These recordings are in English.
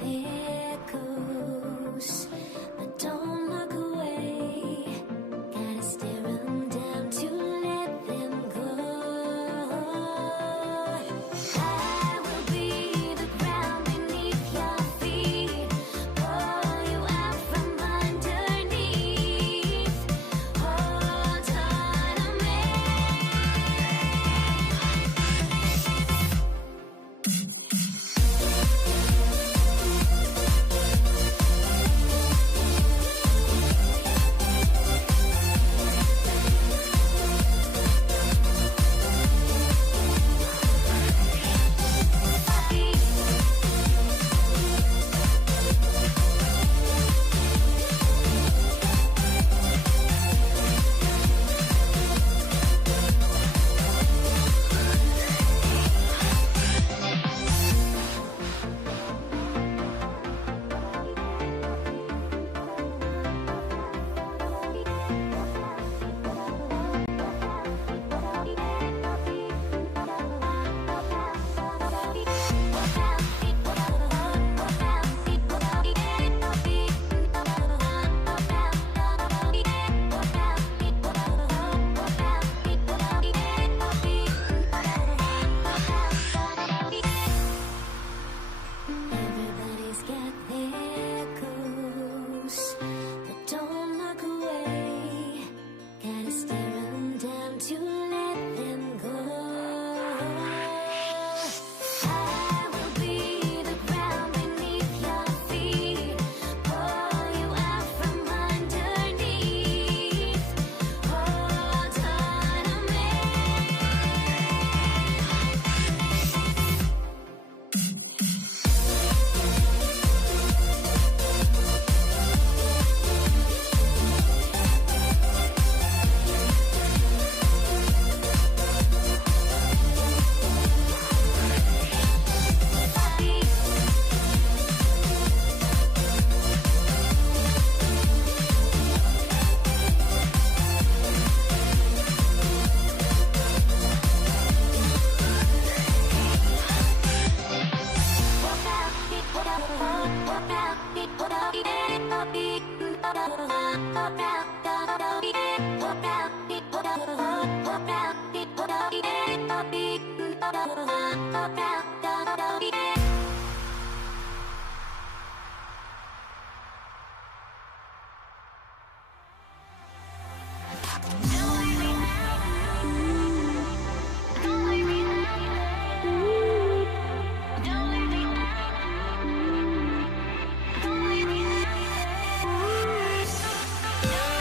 there goes, but don't look away. Gotta stare 'em down to let them go. I will be the ground beneath your feet, pull you out from underneath. Hold on to me. Everybody's got their ghosts, but don't look away. Gotta stare 'em down to let them go. I will be the ground beneath your feet, pull you out from underneath. Hold on to me. No.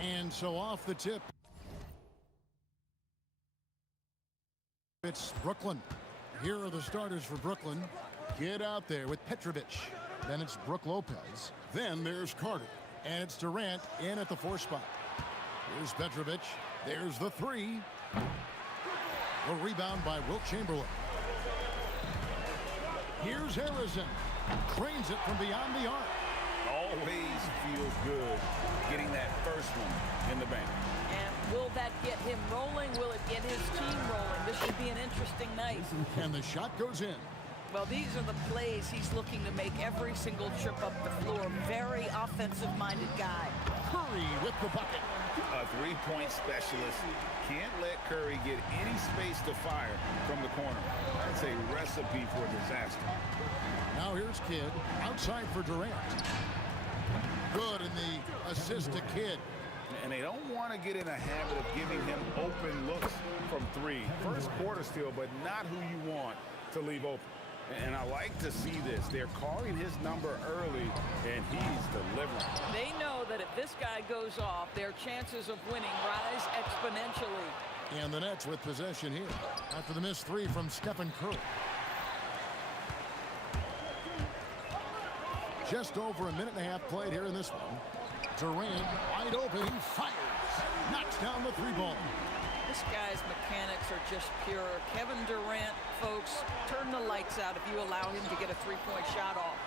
And so off the tip, it's Brooklyn. Here are the starters for Brooklyn. Get out there with Petrovic. Then it's Brook Lopez. Then there's Carter. And it's Durant in at the 4 spot. Here's Petrovic. There's the 3. A rebound by Wilt Chamberlain. Here's Harrison. Cranes it from beyond the arc. Always feels good getting that first one in the bank. And will that get him rolling? Will it get his team rolling? This should be an interesting night. And the shot goes in. Well, these are the plays he's looking to make every single trip up the floor. Very offensive-minded guy. Curry with the bucket. A three-point specialist. Can't let Curry get any space to fire from the corner. That's a recipe for disaster. Now here's Kidd. Outside for Durant. Good in the assist to Kidd. And they don't want to get in a habit of giving him open looks from 3. First quarter still, but not who you want to leave open. And I like to see this. They're calling his number early, and he's delivering. They know that if this guy goes off, their chances of winning rise exponentially. And the Nets with possession here after the missed 3 from Stephen Curry. Just over a minute and a half played here in this one. Durant wide open. He fires. Knocks down the 3 ball. This guy's mechanics are just pure. Kevin Durant, folks, turn the lights out if you allow him to get a 3-point shot off.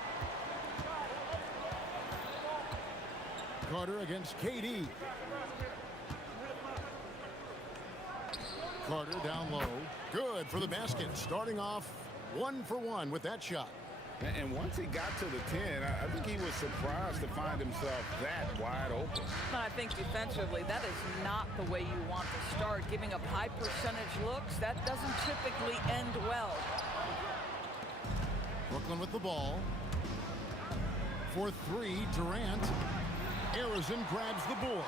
Carter against KD. Carter down low. Good for the basket. Starting off 1 for 1 with that shot. And once he got to the 10, I think he was surprised to find himself that wide open. But I think defensively, that is not the way you want to start. Giving up high percentage looks, that doesn't typically end well. Brooklyn with the ball. For 3, Durant. Harrison grabs the board.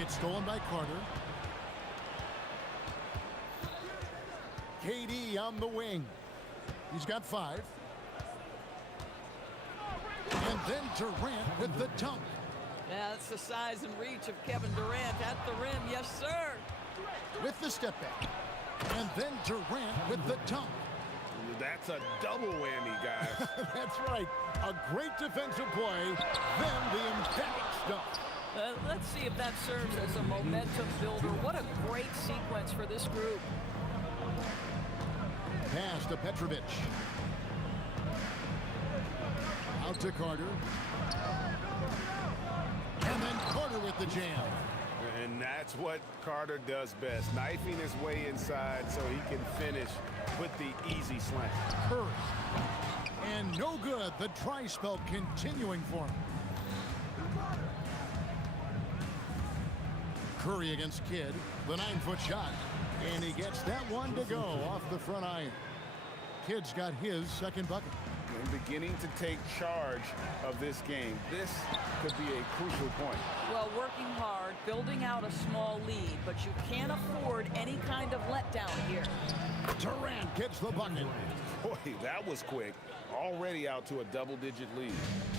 It's stolen by Carter. KD on the wing. He's got 5. And then Durant with the dunk. Yeah, that's the size and reach of Kevin Durant at the rim. Yes, sir. With the step back. And then Durant with the dunk. That's a double whammy, guys. That's right. A great defensive play. Then the emphatic stuff. Let's see if that serves as a momentum builder. What a great sequence for this group. Pass to Petrovic. Out to Carter. And then Carter with the jam. And that's what Carter does best, knifing his way inside so he can finish with the easy slam. Curry. And no good. The dry spell continuing for him. Curry against Kidd. The 9-foot shot. And he gets that one to go off the front iron. Kidd's got his second bucket. And beginning to take charge of this game. This could be a crucial point. Well, working hard, building out a small lead, but you can't afford any kind of letdown here. Durant gets the bucket. Boy, that was quick. Already out to a double-digit lead.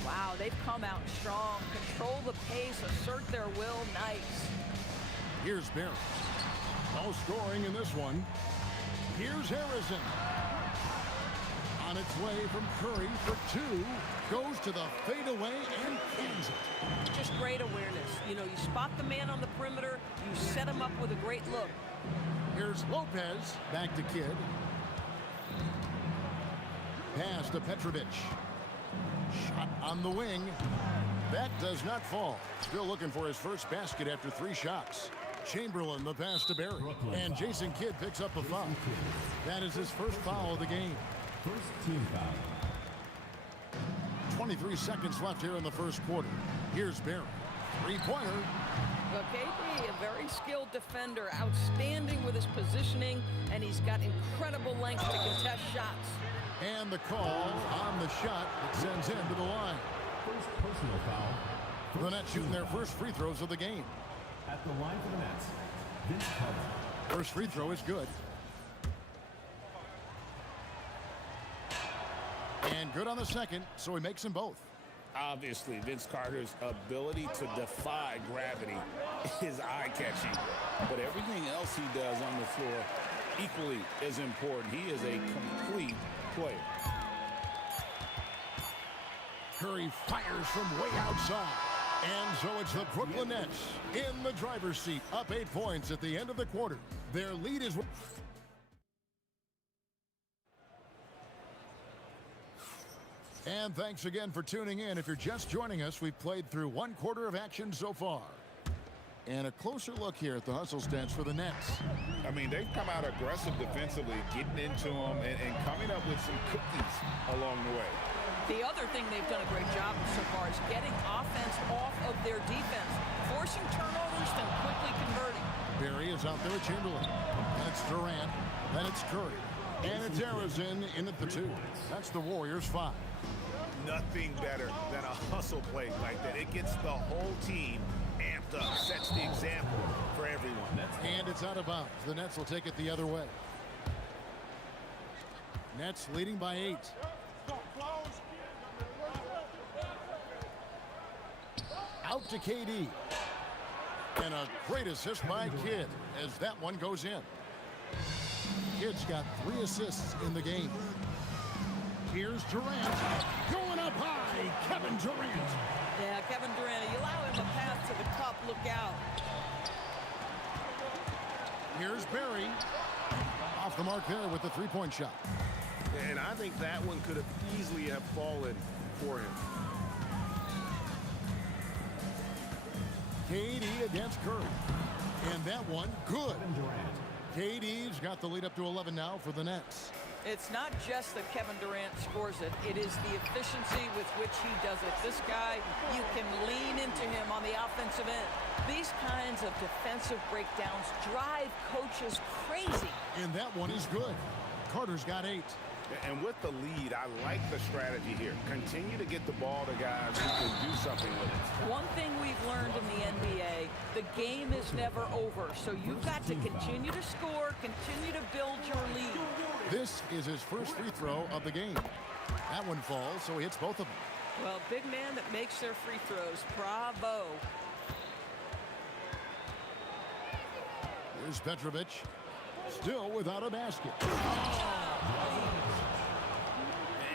Wow, they've come out strong. Control the pace, assert their will. Nice. Here's Barrett. No scoring in this one. Here's Harrison. On its way from Curry for 2. Goes to the fadeaway and cans it. Just great awareness. You know, you spot the man on the perimeter, you set him up with a great look. Here's Lopez. Back to Kidd. Pass to Petrovic. Shot on the wing. That does not fall. Still looking for his first basket after 3 shots. Chamberlain, the pass to Barry. And Jason Kidd picks up the foul. That is his first foul of the game. First team foul. 23 seconds left here in the first quarter. Here's Barry. 3-pointer. Well, KD, a very skilled defender, outstanding with his positioning, and he's got incredible length to contest shots. And the call on the shot that sends him to the line. First personal foul. The Nets shooting their first free throws of the game. At the line for the Nets, Vince Carter. First free throw is good. And good on the second, so he makes them both. Obviously, Vince Carter's ability to defy gravity is eye-catching, but everything else he does on the floor equally is important. He is a complete player. Curry fires from way outside. And so it's the Brooklyn Nets in the driver's seat, up 8 points at the end of the quarter. Their lead is... And thanks again for tuning in. If you're just joining us, we've played through 1 quarter of action so far. And a closer look here at the hustle stats for the Nets. I mean, they've come out aggressive defensively, getting into them and coming up with some cookies along the way. The other thing they've done a great job of so far is getting offense off of their defense, forcing turnovers, then quickly converting. Barry is out there with Chamberlain. And it's Durant. Then it's Curry. And it's Arizin in at the 2. That's the Warriors' 5. Nothing better than a hustle play like that. It gets the whole team amped up, sets the example for everyone. And it's out of bounds. The Nets will take it the other way. Nets leading by 8. Out to KD. And a great assist by Kidd as that one goes in. Kidd's got 3 assists in the game. Here's Durant. Going up high. Kevin Durant. Yeah, Kevin Durant, you allow him a path to the cup, look out. Here's Barry. Off the mark there with the 3-point shot. And I think that one could have easily have fallen for him. KD against Curry. And that one, good. KD's got the lead up to 11 now for the Nets. It's not just that Kevin Durant scores it. It is the efficiency with which he does it. This guy, you can lean into him on the offensive end. These kinds of defensive breakdowns drive coaches crazy. And that one is good. Carter's got 8. And with the lead, I like the strategy here. Continue to get the ball to guys who can do something with it. One thing we've learned in the NBA, the game is never over. So you've got to continue to score, continue to build your lead. This is his first free throw of the game. That one falls, so he hits both of them. Well, big man that makes their free throws. Bravo. Here's Petrovic. Still without a basket.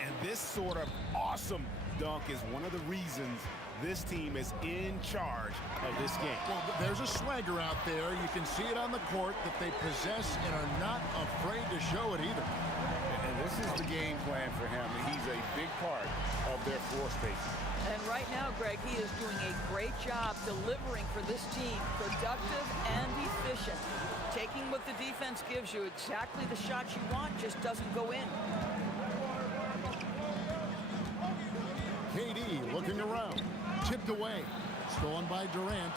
And this sort of awesome dunk is one of the reasons this team is in charge of this game. Well, there's a swagger out there. You can see it on the court that they possess and are not afraid to show it either. And this is the game plan for him. He's a big part of their floor spacing. And right now, Greg, he is doing a great job delivering for this team, productive and efficient. Taking what the defense gives you, exactly the shots you want, just doesn't go in. KD looking around. Tipped away. Stolen by Durant.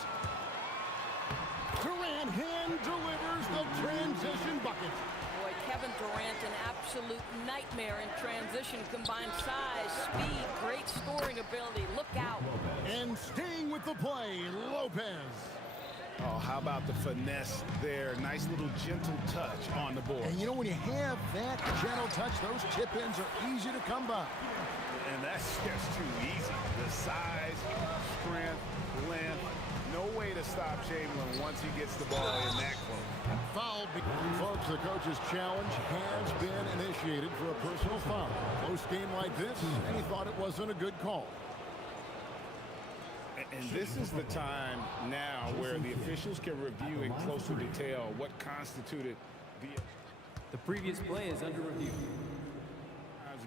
Durant hand delivers the transition bucket. Boy, Kevin Durant, an absolute nightmare in transition. Combined size, speed, great scoring ability. Look out. And staying with the play, Lopez. Oh, how about the finesse there? Nice little gentle touch on the board. And you know, when you have that gentle touch, those chip-ins are easy to come by. And that's just too easy. The size, strength, length, no way to stop Chamberlain once he gets the ball in that close. Foul. Folks, the coach's challenge has been initiated for a personal foul. Close game like this, and he thought it wasn't a good call. And this is the time now where the officials can review in closer detail what constituted the previous play is under review.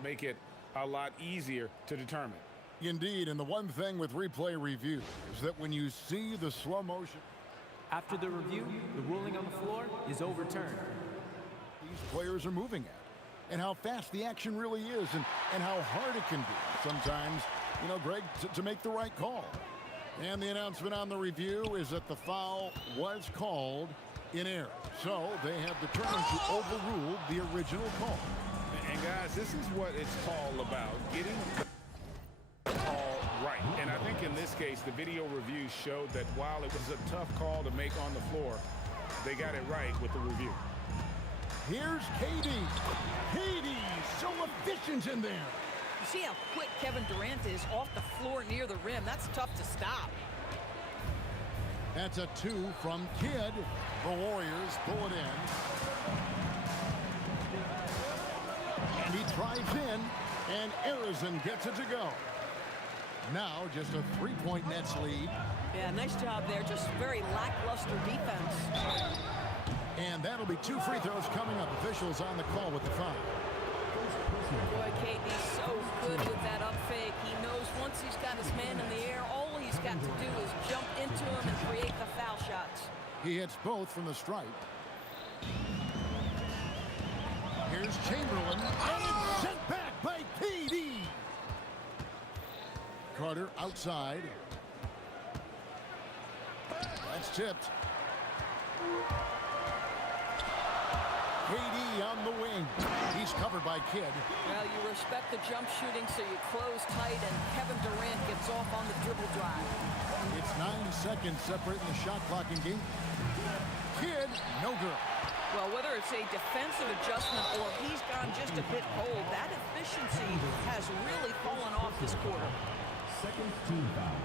Make it a lot easier to determine. Indeed, and the one thing with replay review is that when you see the slow motion, after the review, the ruling on the floor is overturned. These players are moving at, and how fast the action really is, and how hard it can be sometimes, you know, Greg, to make the right call. And the announcement on the review is that the foul was called in error. So they have determined to overrule the original call. And guys, this is what it's all about, getting the call right. And I think in this case, the video review showed that while it was a tough call to make on the floor, they got it right with the review. Here's KD. KD, so efficient in there. You see how quick Kevin Durant is off the floor near the rim. That's tough to stop. That's a 2 from Kidd. The Warriors pull it in. And he drives in, and Arizin gets it to go. Now just a 3-point Nets lead. Yeah, nice job there. Just very lackluster defense. And that'll be 2 free throws coming up. Officials on the call with the foul. Boy, KD's so good with that up fake. He knows once he's got his man in the air, all he's got to do is jump into him and create the foul shots. He hits both from the stripe. Here's Chamberlain, and it's sent back by KD. Carter outside. That's tipped. KD on the wing. He's covered by Kidd. Well, you respect the jump shooting, so you close tight, and Kevin Durant gets off on the dribble drive. It's 9 seconds separating the shot clock in game. Kidd, no good. Well, whether it's a defensive adjustment or he's gone just a bit cold, that efficiency has really fallen off this quarter. Second team foul.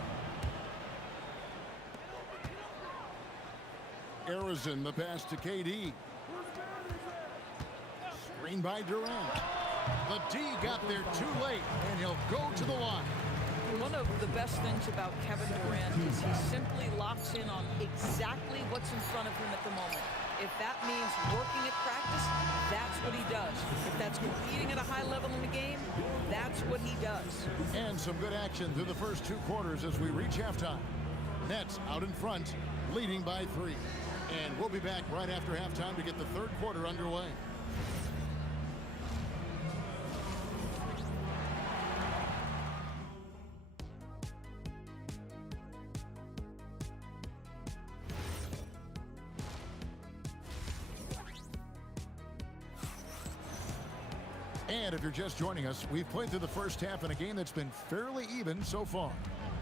Arizin, the pass to KD. Screen by Durant. The D got there too late, and he'll go to the line. One of the best things about Kevin Durant is he simply locks in on exactly what's in front of him at the moment. If that means working at practice, that's what he does. If that's competing at a high level in the game, that's what he does. And some good action through the first 2 quarters as we reach halftime. Nets out in front, leading by 3. And we'll be back right after halftime to get the third quarter underway. And if you're just joining us, we've played through the first half in a game that's been fairly even so far.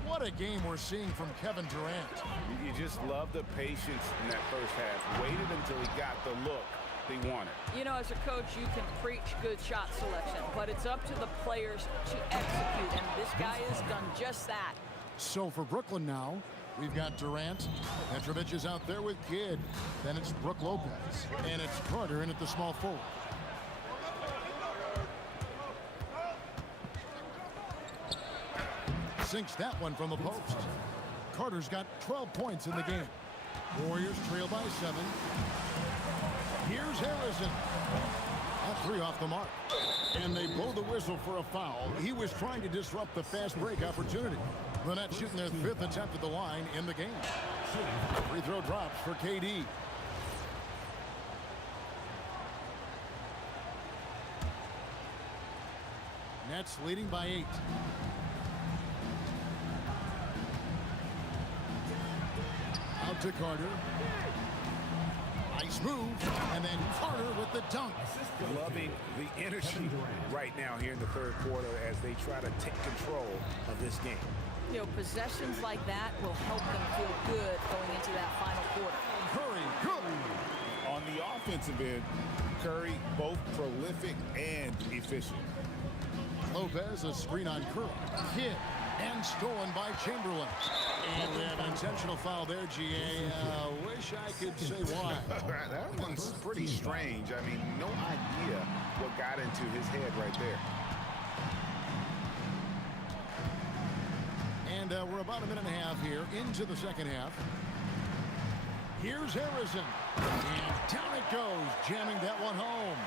What a game we're seeing from Kevin Durant. You just love the patience in that first half. Waited until he got the look he wanted. You know, as a coach, you can preach good shot selection, but it's up to the players to execute, and this guy has done just that. So for Brooklyn now, we've got Durant. Petrovic is out there with Kidd. Then it's Brook Lopez. And it's Carter in at the small forward. Sinks that one from the post. Carter's got 12 points in the game. Warriors trail by 7. Here's Harrison. That 3 off the mark. And they blow the whistle for a foul. He was trying to disrupt the fast break opportunity. The Nets shooting their 5th attempt at the line in the game. Free throw drops for KD. Nets leading by 8. Out to Carter. Nice move. And then Carter with the dunk. Loving the energy right now here in the third quarter as they try to take control of this game. You know, possessions like that will help them feel good going into that final quarter. Curry, good. On the offensive end, Curry both prolific and efficient. Lopez, a screen on Curry. Hit and stolen by Chamberlain. And we have an intentional foul there, GA. Wish I could say why. That one's pretty strange. I mean, no idea what got into his head right there. And we're about a minute and a half here into the second half. Here's Harrison. And down it goes, jamming that one home.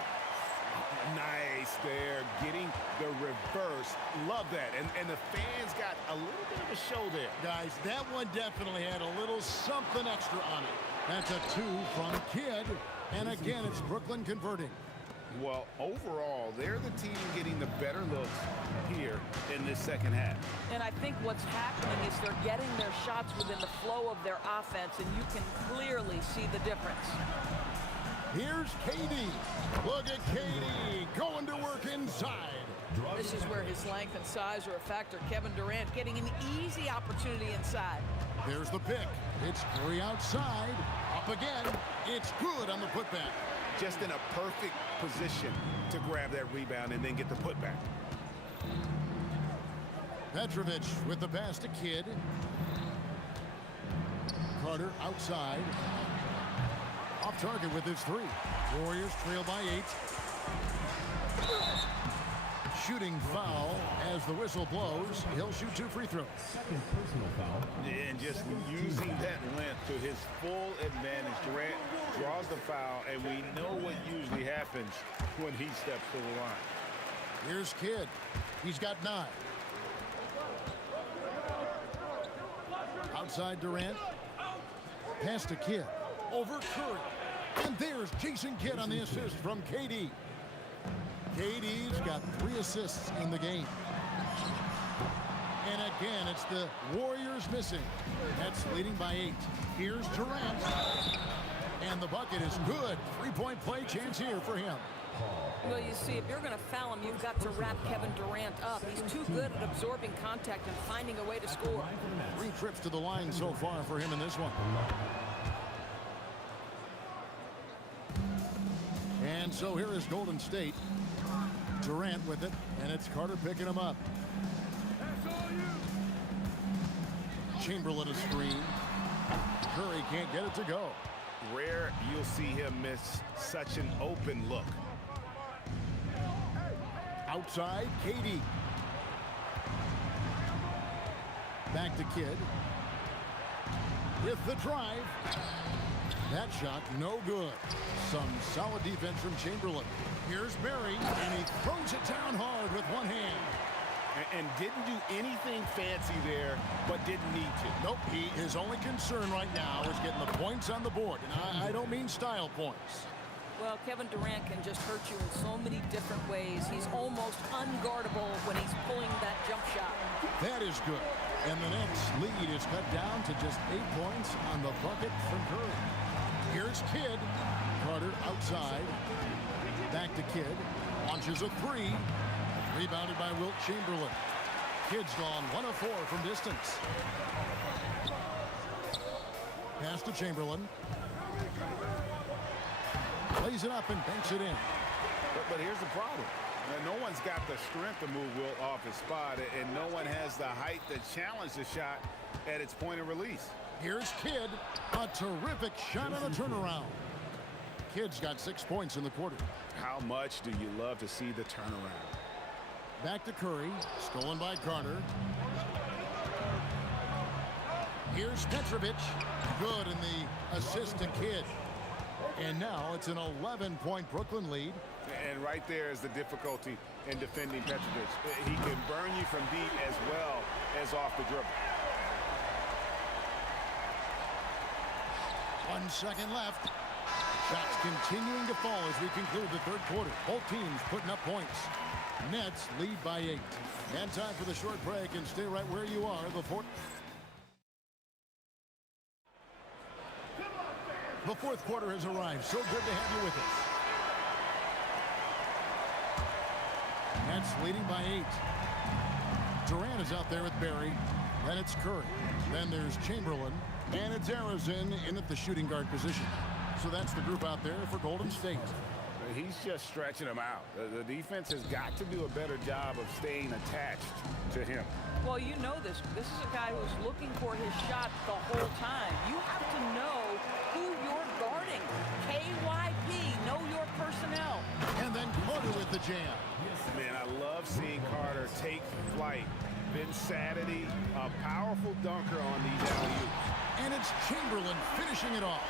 Nice there, getting the reverse. Love that. And the fans got a little bit of a show there. Guys, that one definitely had a little something extra on it. That's a 2 from Kidd. And again, it's Brooklyn converting. Well, overall, they're the team getting the better looks here in this second half. And I think what's happening is they're getting their shots within the flow of their offense, and you can clearly see the difference. Here's KD. Look at KD going to work inside. This is where his length and size are a factor. Kevin Durant getting an easy opportunity inside. There's the pick. It's Curry outside. Up again. It's good on the putback. Just in a perfect position to grab that rebound and then get the putback. Petrovic with the pass to Kidd. Carter outside. Off target with his 3. Warriors trail by 8. Shooting foul as the whistle blows. He'll shoot 2 free throws. Second personal foul. And just using that length to his full advantage. Durant draws the foul, and we know what usually happens when he steps to the line. Here's Kidd. He's got 9. Outside Durant. Pass to Kidd. Over Curry. And there's Jason Kidd on the assist from KD. KD's got 3 assists in the game. And again, it's the Warriors missing. Nets leading by 8. Here's Durant. And the bucket is good. 3-point play chance here for him. Well, you see, if you're going to foul him, you've got to wrap Kevin Durant up. He's too good at absorbing contact and finding a way to score. 3 trips to the line so far for him in this one. And so here is Golden State. Durant with it, and it's Carter picking him up. Chamberlain a screen. Curry can't get it to go. Rare you'll see him miss such an open look. Outside, KD. Back to Kidd. With the drive. That shot, no good. Some solid defense from Chamberlain. Here's Barry, and he throws it down hard with one hand. And didn't do anything fancy there, but didn't need to. Nope, his only concern right now is getting the points on the board. And I don't mean style points. Well, Kevin Durant can just hurt you in so many different ways. He's almost unguardable when he's pulling that jump shot. That is good. And the Nets lead is cut down to just 8 points on the bucket from Curry. Here's Kidd. Carter outside. Back to Kidd. Launches a 3. Rebounded by Wilt Chamberlain. Kidd's gone 1 of 4 from distance. Pass to Chamberlain. Plays it up and banks it in. But here's the problem. No one's got the strength to move Wilt off his spot, and no one has the height to challenge the shot at its point of release. Here's Kidd. A terrific shot on a turnaround. Kidd's got 6 points in the quarter. How much do you love to see the turnaround? Back to Curry. Stolen by Carter. Here's Petrovic. Good in the assist to Kidd. And now it's an 11-point Brooklyn lead. And right there is the difficulty in defending Petrovic. He can burn you from deep as well as off the dribble. 1 second left. Shots continuing to fall as we conclude the third quarter. Both teams putting up points. Nets lead by 8. And time for the short break, and stay right where you are. The fourth quarter has arrived. So good to have you with us. Nets leading by 8. Durant is out there with Barry. Then it's Curry. Then there's Chamberlain. And it's Arizin in at the shooting guard position. So that's the group out there for Golden State. He's just stretching them out. The defense has got to do a better job of staying attached to him. Well, you know this. This is a guy who's looking for his shot the whole time. You have to know who you're guarding. KYP, know your personnel. And then Carter with the jam. Man, I love seeing Carter take flight. Then Saturday, a powerful dunker on these alley-oops. And it's Chamberlain finishing it off.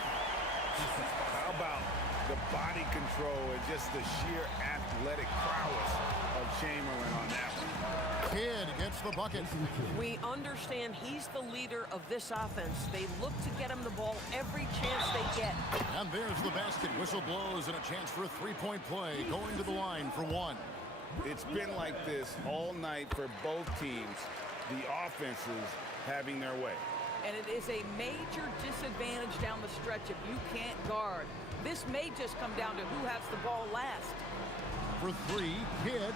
How about the body control and just the sheer athletic prowess of Chamberlain on that one. Kidd gets the bucket. We understand he's the leader of this offense. They look to get him the ball every chance they get. And there's the basket. Whistle blows and a chance for a three-point play. Going to the line for 1. It's been like this all night for both teams. The offenses having their way. And it is a major disadvantage down the stretch if you can't guard. This may just come down to who has the ball last. For 3, Kidd.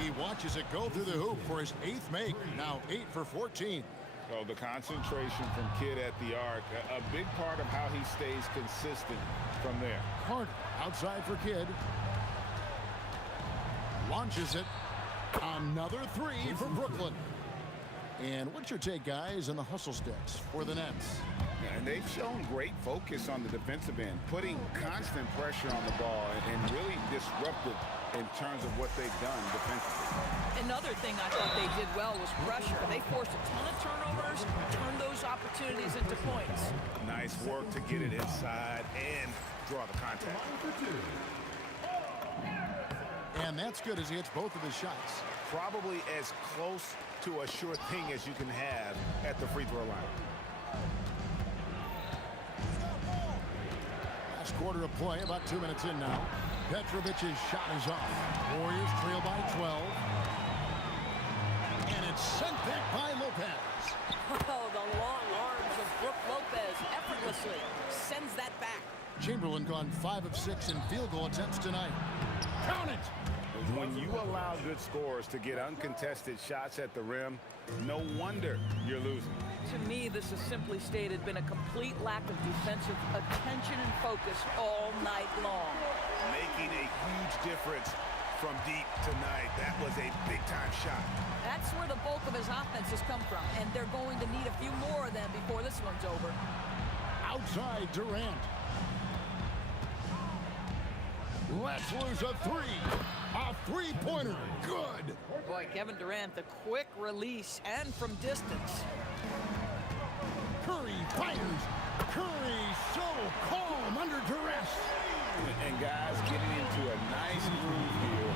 He watches it go through the hoop for his 8th make. Now 8 for 14. So the concentration from Kidd at the arc, a big part of how he stays consistent from there. Carter outside for Kidd. Launches it. Another 3 for Brooklyn. And what's your take, guys, on the hustle sticks for the Nets? And they've shown great focus on the defensive end, putting constant pressure on the ball and really disruptive in terms of what they've done defensively. Another thing I thought they did well was pressure. They forced a ton of turnovers, turned those opportunities into points. Nice work to get it inside and draw the contact. And that's good as he hits both of his shots. Probably as close to a sure thing as you can have at the free throw line. Last quarter of play, about 2 minutes in now. Petrovic's shot is off. Warriors trail by 12. And it's sent back by Lopez. Oh, the long arms of Brook Lopez effortlessly sends that back. Chamberlain gone 5 of 6 in field goal attempts tonight. Count it! When you allow good scorers to get uncontested shots at the rim, no wonder you're losing. To me, this has simply stated been a complete lack of defensive attention and focus all night long. Making a huge difference from deep tonight. That was a big-time shot. That's where the bulk of his offense has come from, and they're going to need a few more of them before this one's over. Outside Durant. Let's lose a three. A three-pointer. Good. Boy, Kevin Durant, the quick release and from distance. Curry fires. Curry so calm under duress. And guys getting into a nice groove here,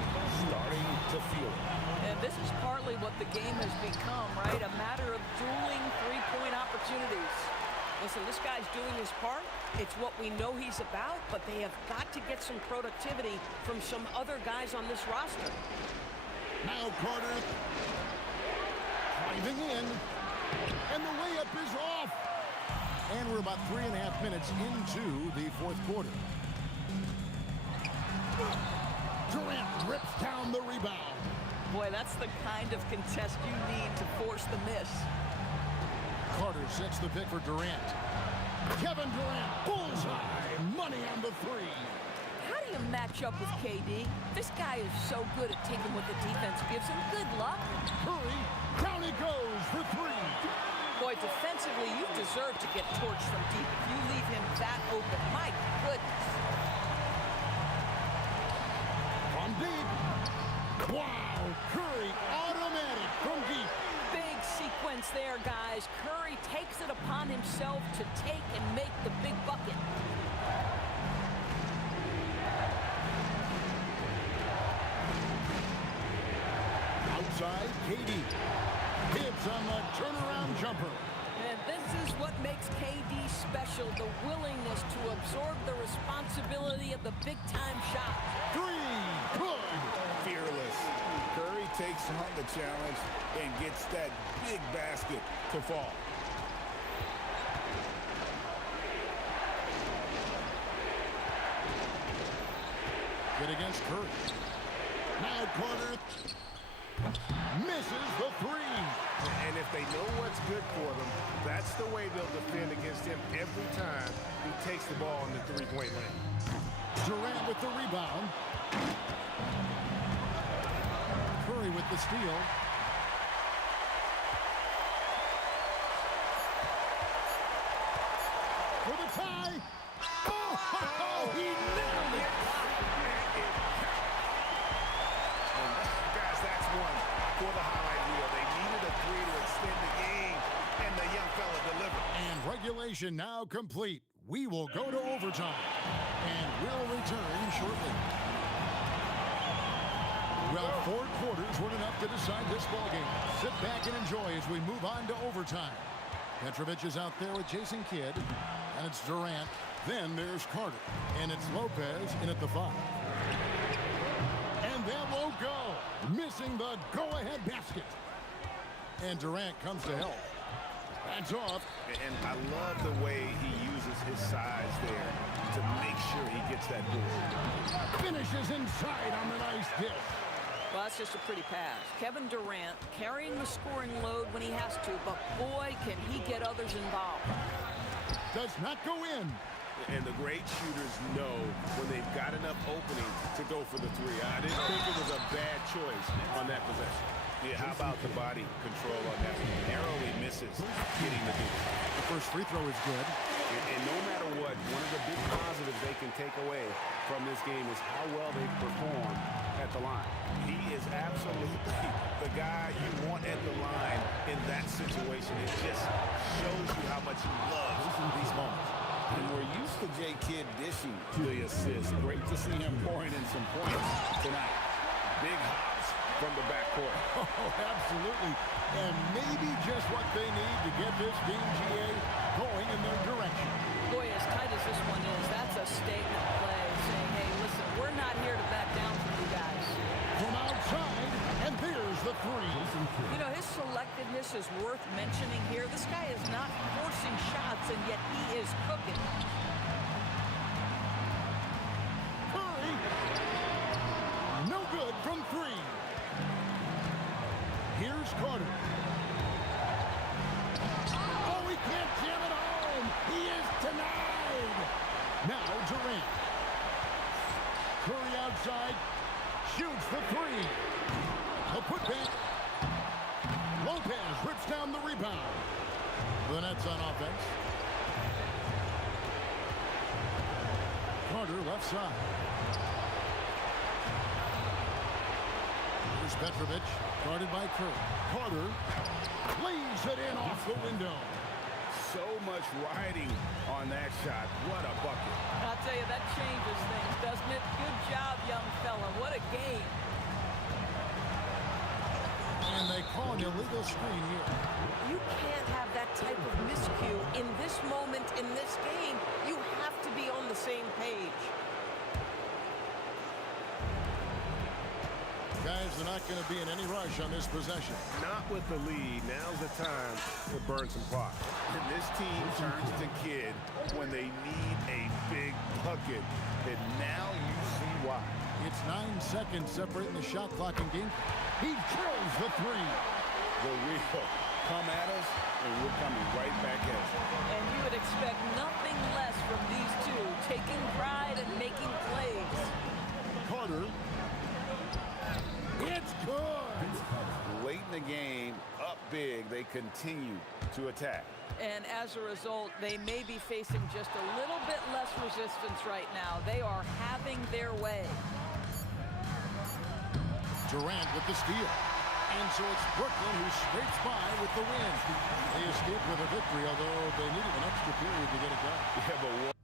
starting to feel it. And this is partly what the game has become, right? A matter of dueling three-point opportunities. Listen, this guy's doing his part. It's what we know he's about, but they have got to get some productivity from some other guys on this roster. Now Carter driving in, and the layup is off. And we're about 3.5 minutes into the fourth quarter. Durant rips down the rebound. Boy, that's the kind of contest you need to force the miss. Carter sets the pick for Durant. Kevin Durant, bullseye, money on the three. How do you match up with KD? This guy is so good at taking what the defense gives him. Good luck. Curry, down he goes for three. Boy, defensively, you deserve to get torched from deep if you leave him that open. My goodness. From deep. Wow, Curry, automatic from deep. Big sequence there, guys. Curry takes it upon himself to take and make the big bucket. Outside, KD. Hits on the turnaround jumper. And this is what makes KD special, the willingness to absorb the responsibility of the big-time shot. Three, good. Fearless. Curry takes on the challenge and gets that big basket to fall. Good against Curry. Now Carter misses the three. And if they know what's good for them, that's the way they'll defend against him every time he takes the ball in the three-point lane. Durant with the rebound. Curry with the steal. For the tie. Oh, he nailed it. Guys, that's one for the highlight reel. They needed a three to extend the game, and the young fella delivered. And regulation now complete. We will go to overtime, and we'll return shortly. Well, 4 quarters weren't enough to decide this ballgame. Sit back and enjoy as we move on to overtime. Petrovic is out there with Jason Kidd, and it's Durant. Then there's Carter, and it's Lopez in at the 5. And that won't go, missing the go-ahead basket. And Durant comes to help. That's off. And I love the way he uses his size there to make sure he gets that board. Finishes inside on the nice dish. Well, that's just a pretty pass. Kevin Durant carrying the scoring load when he has to, but boy, can he get others involved. Does not go in. And the great shooters know when they've got enough opening to go for the three. I didn't think it was a bad choice on that possession. Yeah, how about the body control on that? Narrowly misses getting the deuce. The first free throw is good. And no matter what, one of the big positives they can take away from this game is how well they perform at the line. He is absolutely the guy you want at the line in that situation. It just shows you how much he loves these moments. And we're used to J. Kidd dishing the assist. Great to see him pouring in some points tonight. Big hops from the backcourt. Oh, absolutely. And maybe just what they need to get this team, GA, going in their direction. Boy, as tight as this one is, that's a statement play saying, hey, listen, we're not here to back down from you guys. From outside, and there's the three. You know, his selectiveness is worth mentioning here. This guy is not forcing shots, and yet he is cooking. Curry. No good from three. Here's Carter. Oh, he can't jam it home. He is denied. Now Durant. Curry outside. Shoots the three. A putback. Lopez rips down the rebound. The Nets on offense. Carter left side. Here's Petrovic, guarded by Curry. Carter lays it in off the window. So much riding on that shot. What a bucket. I'll tell you, that changes things, doesn't it? Good job, young fella. What a game. And they call an illegal screen here. You can't have that type of miscue in this moment, in this game. You have to be on the same page. Guys, they're not going to be in any rush on this possession. Not with the lead. Now's the time to burn some clock. And this team turns to Kidd when they need a big bucket. And now you see why. It's 9 seconds separating the shot clock and game. He drills the three. The real come at us, and we're coming right back at you. And you would expect nothing less from these two, taking pride and making plays. Carter. It's good. Late in the game, up big, they continue to attack. And as a result, they may be facing just a little bit less resistance right now. They are having their way. Durant with the steal. And so it's Brooklyn who scrapes by with the win. They escaped with a victory, although they needed an extra period to get it done. Yeah, but what?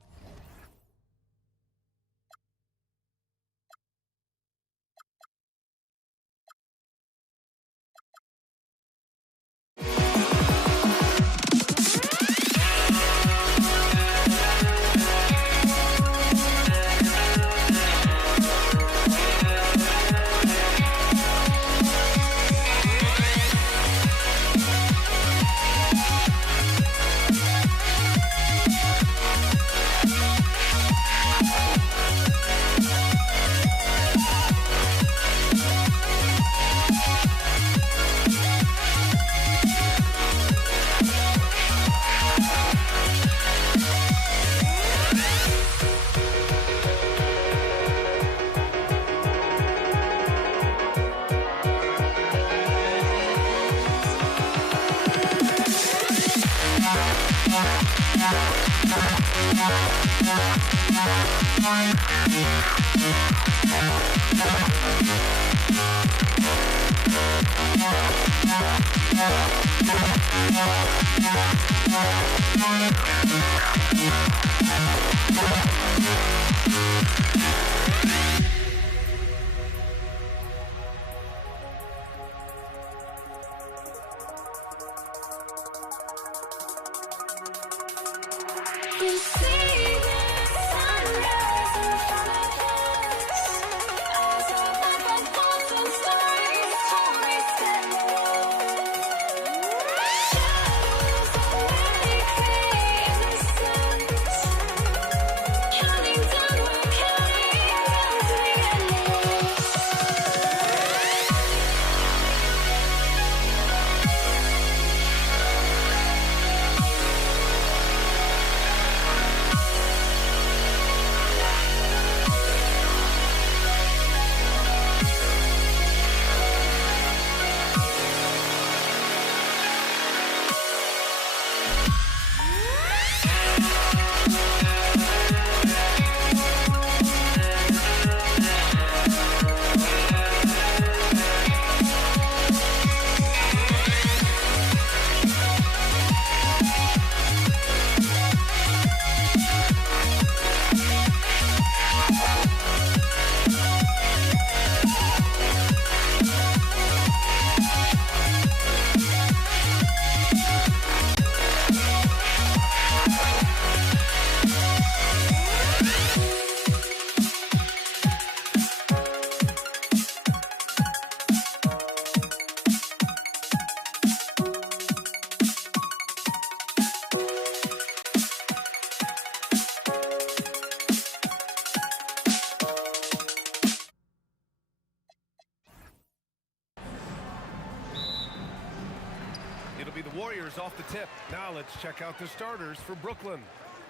Warriors off the tip. Now let's check out the starters for Brooklyn.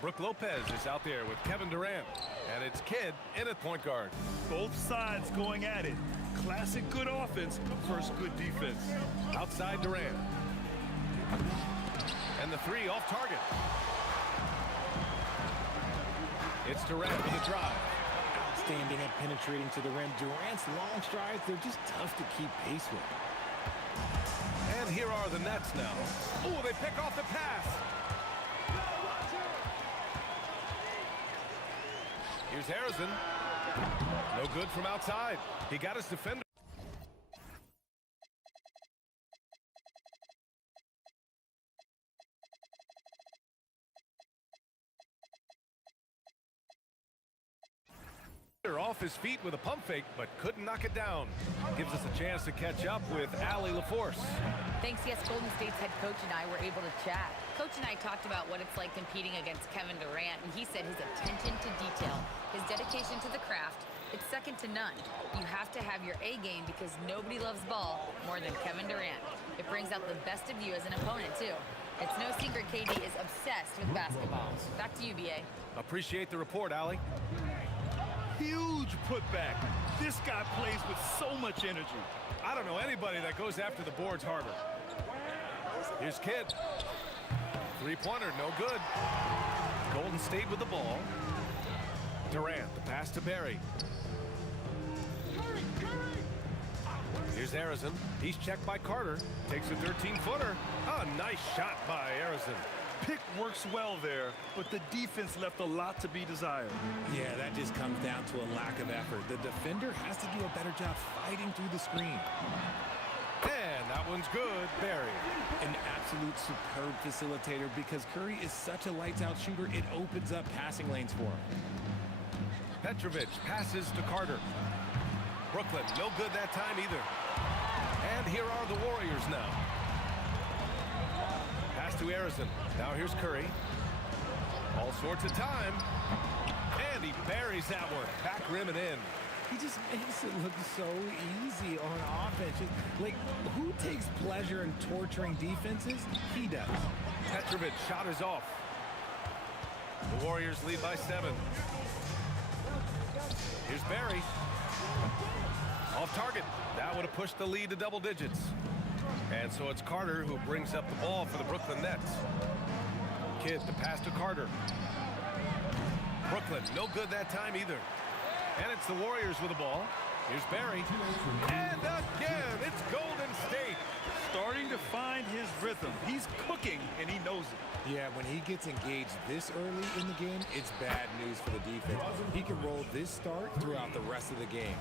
Brook Lopez is out there with Kevin Durant. And it's Kidd in at point guard. Both sides going at it. Classic good offense versus good defense. Outside Durant. And the three off target. It's Durant with a drive. Outstanding at penetrating to the rim. Durant's long strides, they're just tough to keep pace with. And here are the Nets now. Oh, they pick off the pass. Here's Harrison. No good from outside. He got his defender. Off his feet with a pump fake, but couldn't knock it down. Gives us a chance to catch up with Allie LaForce. Thanks, yes, Golden State's head coach and I were able to chat. Coach and I talked about what it's like competing against Kevin Durant, and he said his attention to detail, his dedication to the craft, it's second to none. You have to have your A game because nobody loves ball more than Kevin Durant. It brings out the best of you as an opponent, too. It's no secret KD is obsessed with basketball. Back to you, BA. Appreciate the report, Allie. Huge putback. This guy plays with so much energy. I don't know anybody that goes after the boards harder. Here's Kidd. Three-pointer, no good. Golden State with the ball. Durant, the pass to Barry. Here's Harrison. He's checked by Carter. Takes a 13-footer. A nice shot by Harrison. Pick works well there, but the defense left a lot to be desired. Yeah, that just comes down to a lack of effort. The defender has to do a better job fighting through the screen. And that one's good, Barry. An absolute superb facilitator because Curry is such a lights-out shooter, it opens up passing lanes for him. Petrovic passes to Carter. Brooklyn, no good that time either. And here are the Warriors now. Pass to Harrison. Now here's Curry. All sorts of time. And he buries that one. Back rim and in. He just makes it look so easy on offense. Like, who takes pleasure in torturing defenses? He does. Petrovic shot is off. The Warriors lead by 7. Here's Barry. Off target. That would have pushed the lead to double digits. And so it's Carter who brings up the ball for the Brooklyn Nets. Kidd, the pass to Carter. Brooklyn, no good that time either. And it's the Warriors with the ball. Here's Barry. And again, it's Golden State. Starting to find his rhythm. He's cooking, and he knows it. Yeah, when he gets engaged this early in the game, it's bad news for the defense. He can roll this start throughout the rest of the game.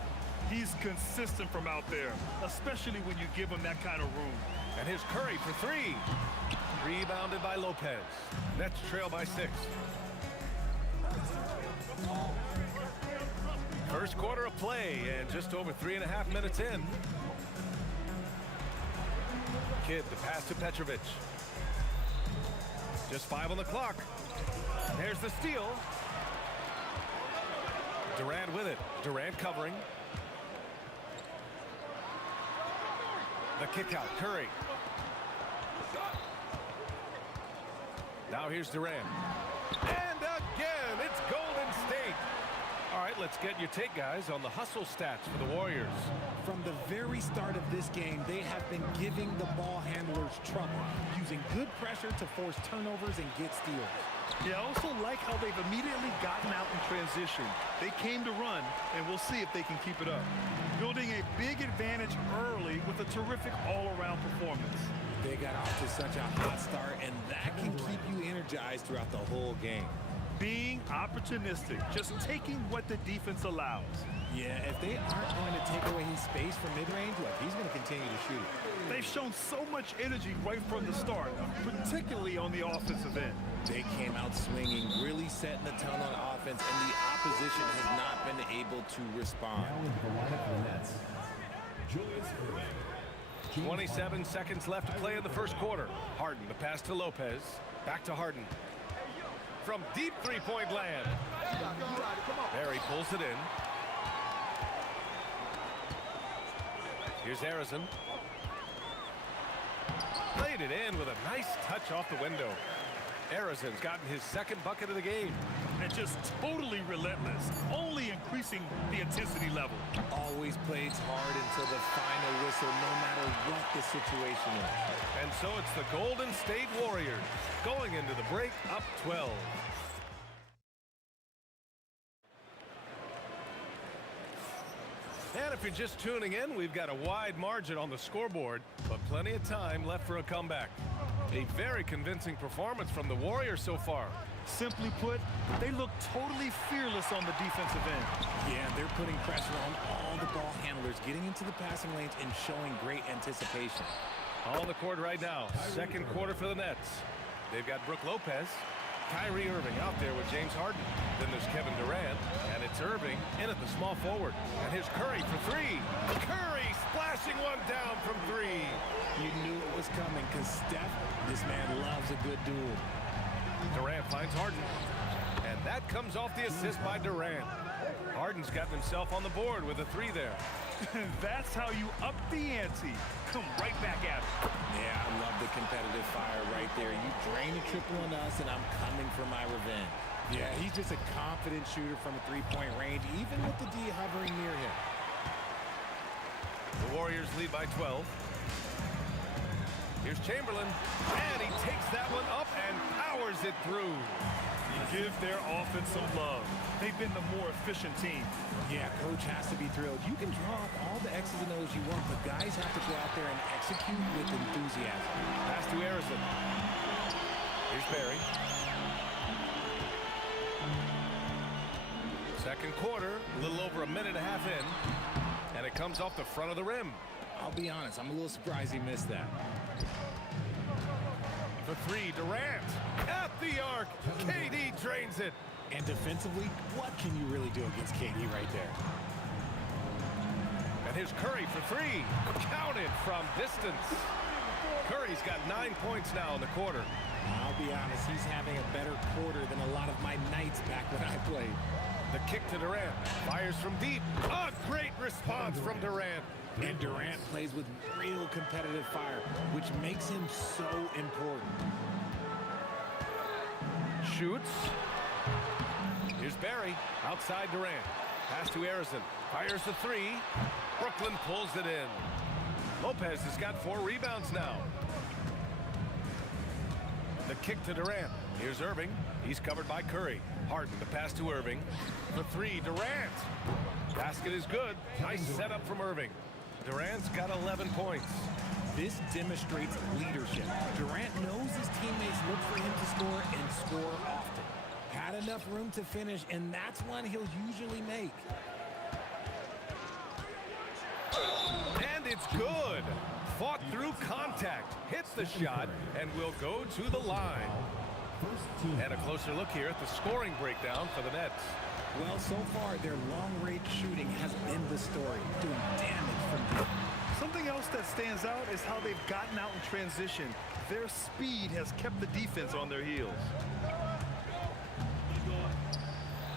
He's consistent from out there, especially when you give him that kind of room. And here's Curry for 3. Rebounded by Lopez. Nets trail by 6. First quarter of play and just over 3.5 minutes in. Kidd, the pass to Petrovic. Just 5 on the clock. There's the steal. Durant with it. Durant covering. The kick out, Curry. Now here's Durant. And again, it's Golden State. All right, let's get your take, guys, on the hustle stats for the Warriors. From the very start of this game, they have been giving the ball handlers trouble, using good pressure to force turnovers and get steals. Yeah, I also like how they've immediately gotten out in transition. They came to run, and we'll see if they can keep it up. Building a big advantage early with a terrific all-around performance. They got off to such a hot start, and that can keep you energized throughout the whole game. Being opportunistic, just taking what the defense allows. Yeah, if they aren't going to take away his space from mid-range, look, he's going to continue to shoot. They've shown so much energy right from the start, particularly on the offensive end. They came out swinging, really setting the tone on offense, and the opposition has not been able to respond. Now into the lineup for the Nets. Julius Erving. 27 seconds left to play in the first quarter. Harden, the pass to Lopez. Back to Harden. From deep three-point land. Barry pulls it in. Here's Harrison. Played it in with a nice touch off the window. Harrison's gotten his second bucket of the game. And just totally relentless, only increasing the intensity level. Always plays hard until the final whistle, no matter what the situation is. And so it's the Golden State Warriors going into the break up 12. And if you're just tuning in, we've got a wide margin on the scoreboard, but plenty of time left for a comeback. A very convincing performance from the Warriors so far. Simply put, they look totally fearless on the defensive end. Yeah, they're putting pressure on all the ball handlers, getting into the passing lanes and showing great anticipation. On the court right now, second quarter for the Nets. They've got Brook Lopez, Kyrie Irving out there with James Harden. Then there's Kevin Durant, and it's Irving in at the small forward. And here's Curry for three. Curry splashing one down from three. You knew it was coming because Steph, this man loves a good duel. Durant finds Harden. And that comes off the assist by Durant. Harden's gotten himself on the board with a three there. That's how you up the ante. Come right back at it. Yeah, I love the competitive fire right there. You drain a triple on us, and I'm coming for my revenge. Yeah, he's just a confident shooter from a three-point range, even with the D hovering near him. The Warriors lead by 12. Here's Chamberlain, and he takes that one up and powers it through. Give their offense some love. They've been the more efficient team. Yeah, coach has to be thrilled. You can draw up all the X's and O's you want, but guys have to go out there and execute with enthusiasm. Pass to Harrison. Here's Barry. Second quarter, a little over a minute and a half in, and it comes off the front of the rim. I'll be honest, I'm a little surprised he missed that. For three, Durant at the arc. KD drains it. And defensively, what can you really do against KD right there? And here's Curry for three. Counted from distance. Curry's got 9 points now in the quarter. I'll be honest, he's having a better quarter than a lot of my nights back when I played. The kick to Durant. Fires from deep. A great response from Durant. And Durant plays with real competitive fire, which makes him so important. Shoots. Here's Barry. Outside Durant. Pass to Harrison. Fires the three. Brooklyn pulls it in. Lopez has got 4 rebounds now. The kick to Durant. Here's Irving. He's covered by Curry. Harden to pass to Irving. For three, Durant. Basket is good. Nice setup from Irving. Durant's got 11 points. This demonstrates leadership. Durant knows his teammates look for him to score and score often. Had enough room to finish, and that's one he'll usually make. And it's good. Fought through contact. Hits the shot and will go to the line. And a closer look here at the scoring breakdown for the Nets. Well, so far, their long-range shooting has been the story, doing damage from deep. Something else that stands out is how they've gotten out in transition. Their speed has kept the defense on their heels.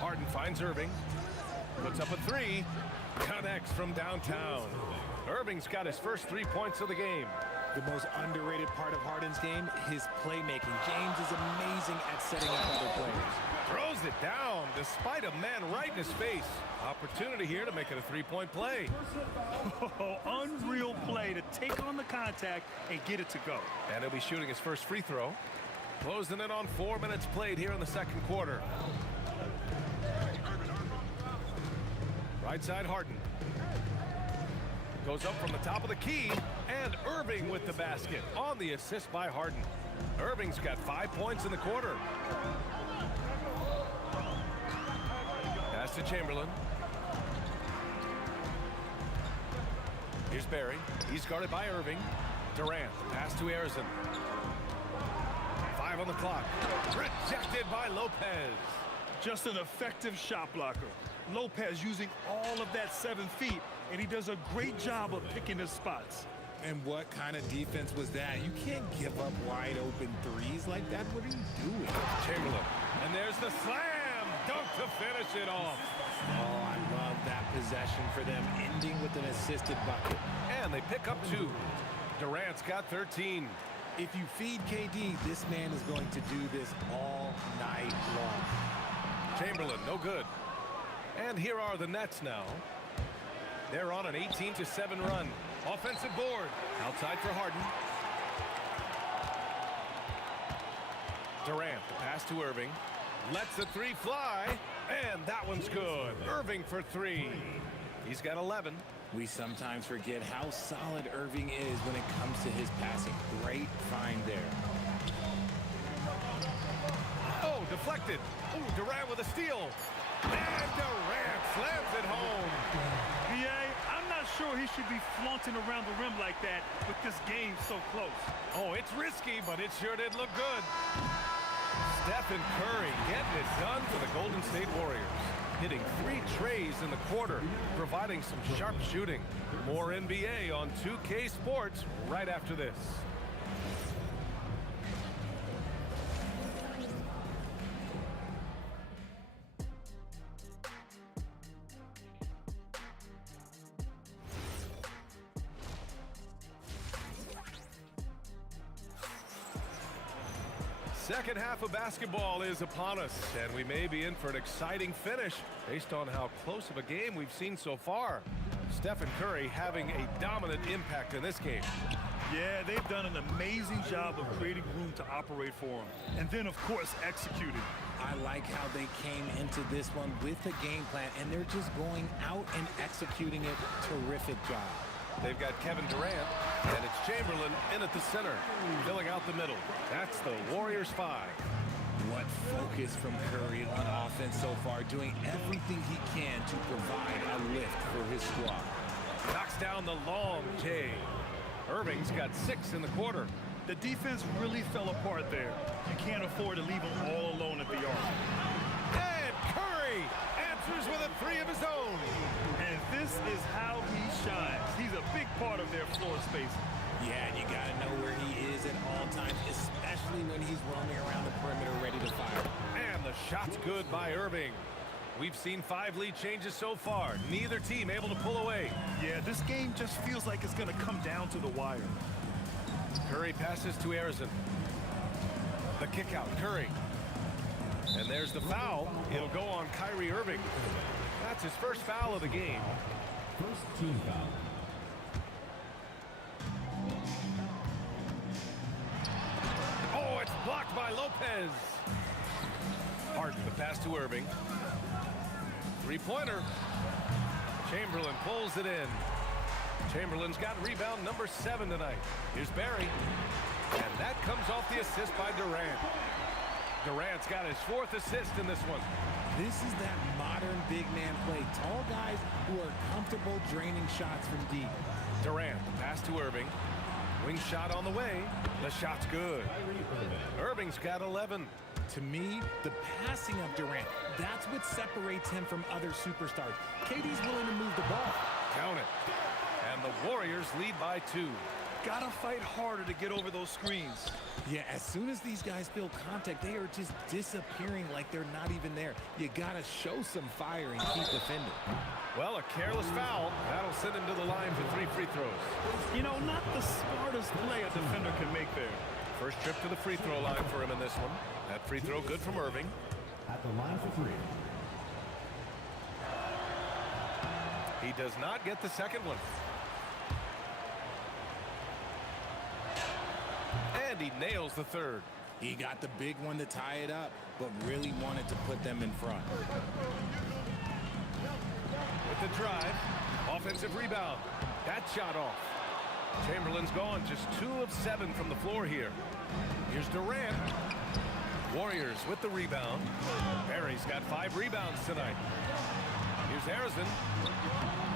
Harden finds Irving. Puts up a three. Connects from downtown. Irving's got his first 3 points of the game. The most underrated part of Harden's game, his playmaking. James is amazing at setting up other players. Throws it down despite a man right in his face. Opportunity here to make it a three-point play. Oh, unreal play to take on the contact and get it to go. And he'll be shooting his first free throw. Closing in on 4 minutes played here in the second quarter. Right side Harden. Goes up from the top of the key, and Irving with the basket on the assist by Harden. Irving's got 5 points in the quarter. Pass to Chamberlain. Here's Barry. He's guarded by Irving. Durant, pass to Harrison. 5 on the clock. Rejected by Lopez. Just an effective shot blocker. Lopez using all of that 7 feet, and he does a great job of picking his spots. And what kind of defense was that? You can't give up wide open threes like that. What are you doing? Chamberlain. And there's the slam dunk to finish it off. Oh, I love that possession for them, ending with an assisted bucket. And they pick up 2. Durant's got 13. If you feed KD, this man is going to do this all night long. Chamberlain, no good. And here are the Nets now. They're on an 18-7 run. Offensive board. Outside for Harden. Durant, the pass to Irving. Lets the three fly. And that one's good. Irving for three. He's got 11. We sometimes forget how solid Irving is when it comes to his passing. Great find there. Oh, deflected. Oh, Durant with a steal. And Durant slams it home. I'm not sure he should be flaunting around the rim like that with this game so close. Oh, it's risky, but it sure did look good. Stephen Curry getting it done for the Golden State Warriors. Hitting 3 trays in the quarter, providing some sharp shooting. More NBA on 2K Sports right after this. Second half of basketball is upon us, and we may be in for an exciting finish based on how close of a game we've seen so far. Stephen Curry having a dominant impact in this game. Yeah, they've done an amazing job of creating room to operate for him. And then, of course, executing. I like how they came into this one with a game plan, and they're just going out and executing it. Terrific job. They've got Kevin Durant, and it's Chamberlain in at the center, filling out the middle. That's the Warriors 5. What focus from Curry on offense so far, doing everything he can to provide a lift for his squad. Knocks down the long J. Irving's got 6 in the quarter. The defense really fell apart there. You can't afford to leave them all alone at the arc. And Curry answers with a 3 of his own. And this is how he shines. He's a big part of their floor space. Yeah, and you got to know where he is at all times, especially when he's roaming around the perimeter ready to fire. And the shot's good by Irving. We've seen 5 lead changes so far. Neither team able to pull away. Yeah, this game just feels like it's going to come down to the wire. Curry passes to Arizon. The kick out, Curry. And there's the foul. It'll go on Kyrie Irving. That's his first foul of the game. First team foul. Oh, it's blocked by Lopez. Harden, the pass to Irving. 3-pointer. Chamberlain pulls it in. Chamberlain's got rebound number 7 tonight. Here's Barry. And that comes off the assist by Durant. Durant's got his 4th assist in this one. This is that modern big man play. Tall guys who are comfortable draining shots from deep. Durant, the pass to Irving. Wing shot on the way. The shot's good. Irving's got 11. To me, the passing of Durant, that's what separates him from other superstars. KD's willing to move the ball. Count it. And the Warriors lead by 2. Gotta fight harder to get over those screens. Yeah, as soon as these guys feel contact, they are just disappearing like they're not even there. You gotta show some fire and keep defending. Well, a careless foul. That'll send him to the line for 3 free throws. You know, not the smartest play a defender can make there. First trip to the free throw line for him in this one. That free throw good from Irving. At the line for 3. He does not get the second one. And he nails the 3rd. He got the big one to tie it up, but really wanted to put them in front. With the drive, offensive rebound. That shot off. Chamberlain's gone just 2 of 7 from the floor here. Here's Durant. Warriors with the rebound. Barry's got 5 rebounds tonight. Here's Arizon.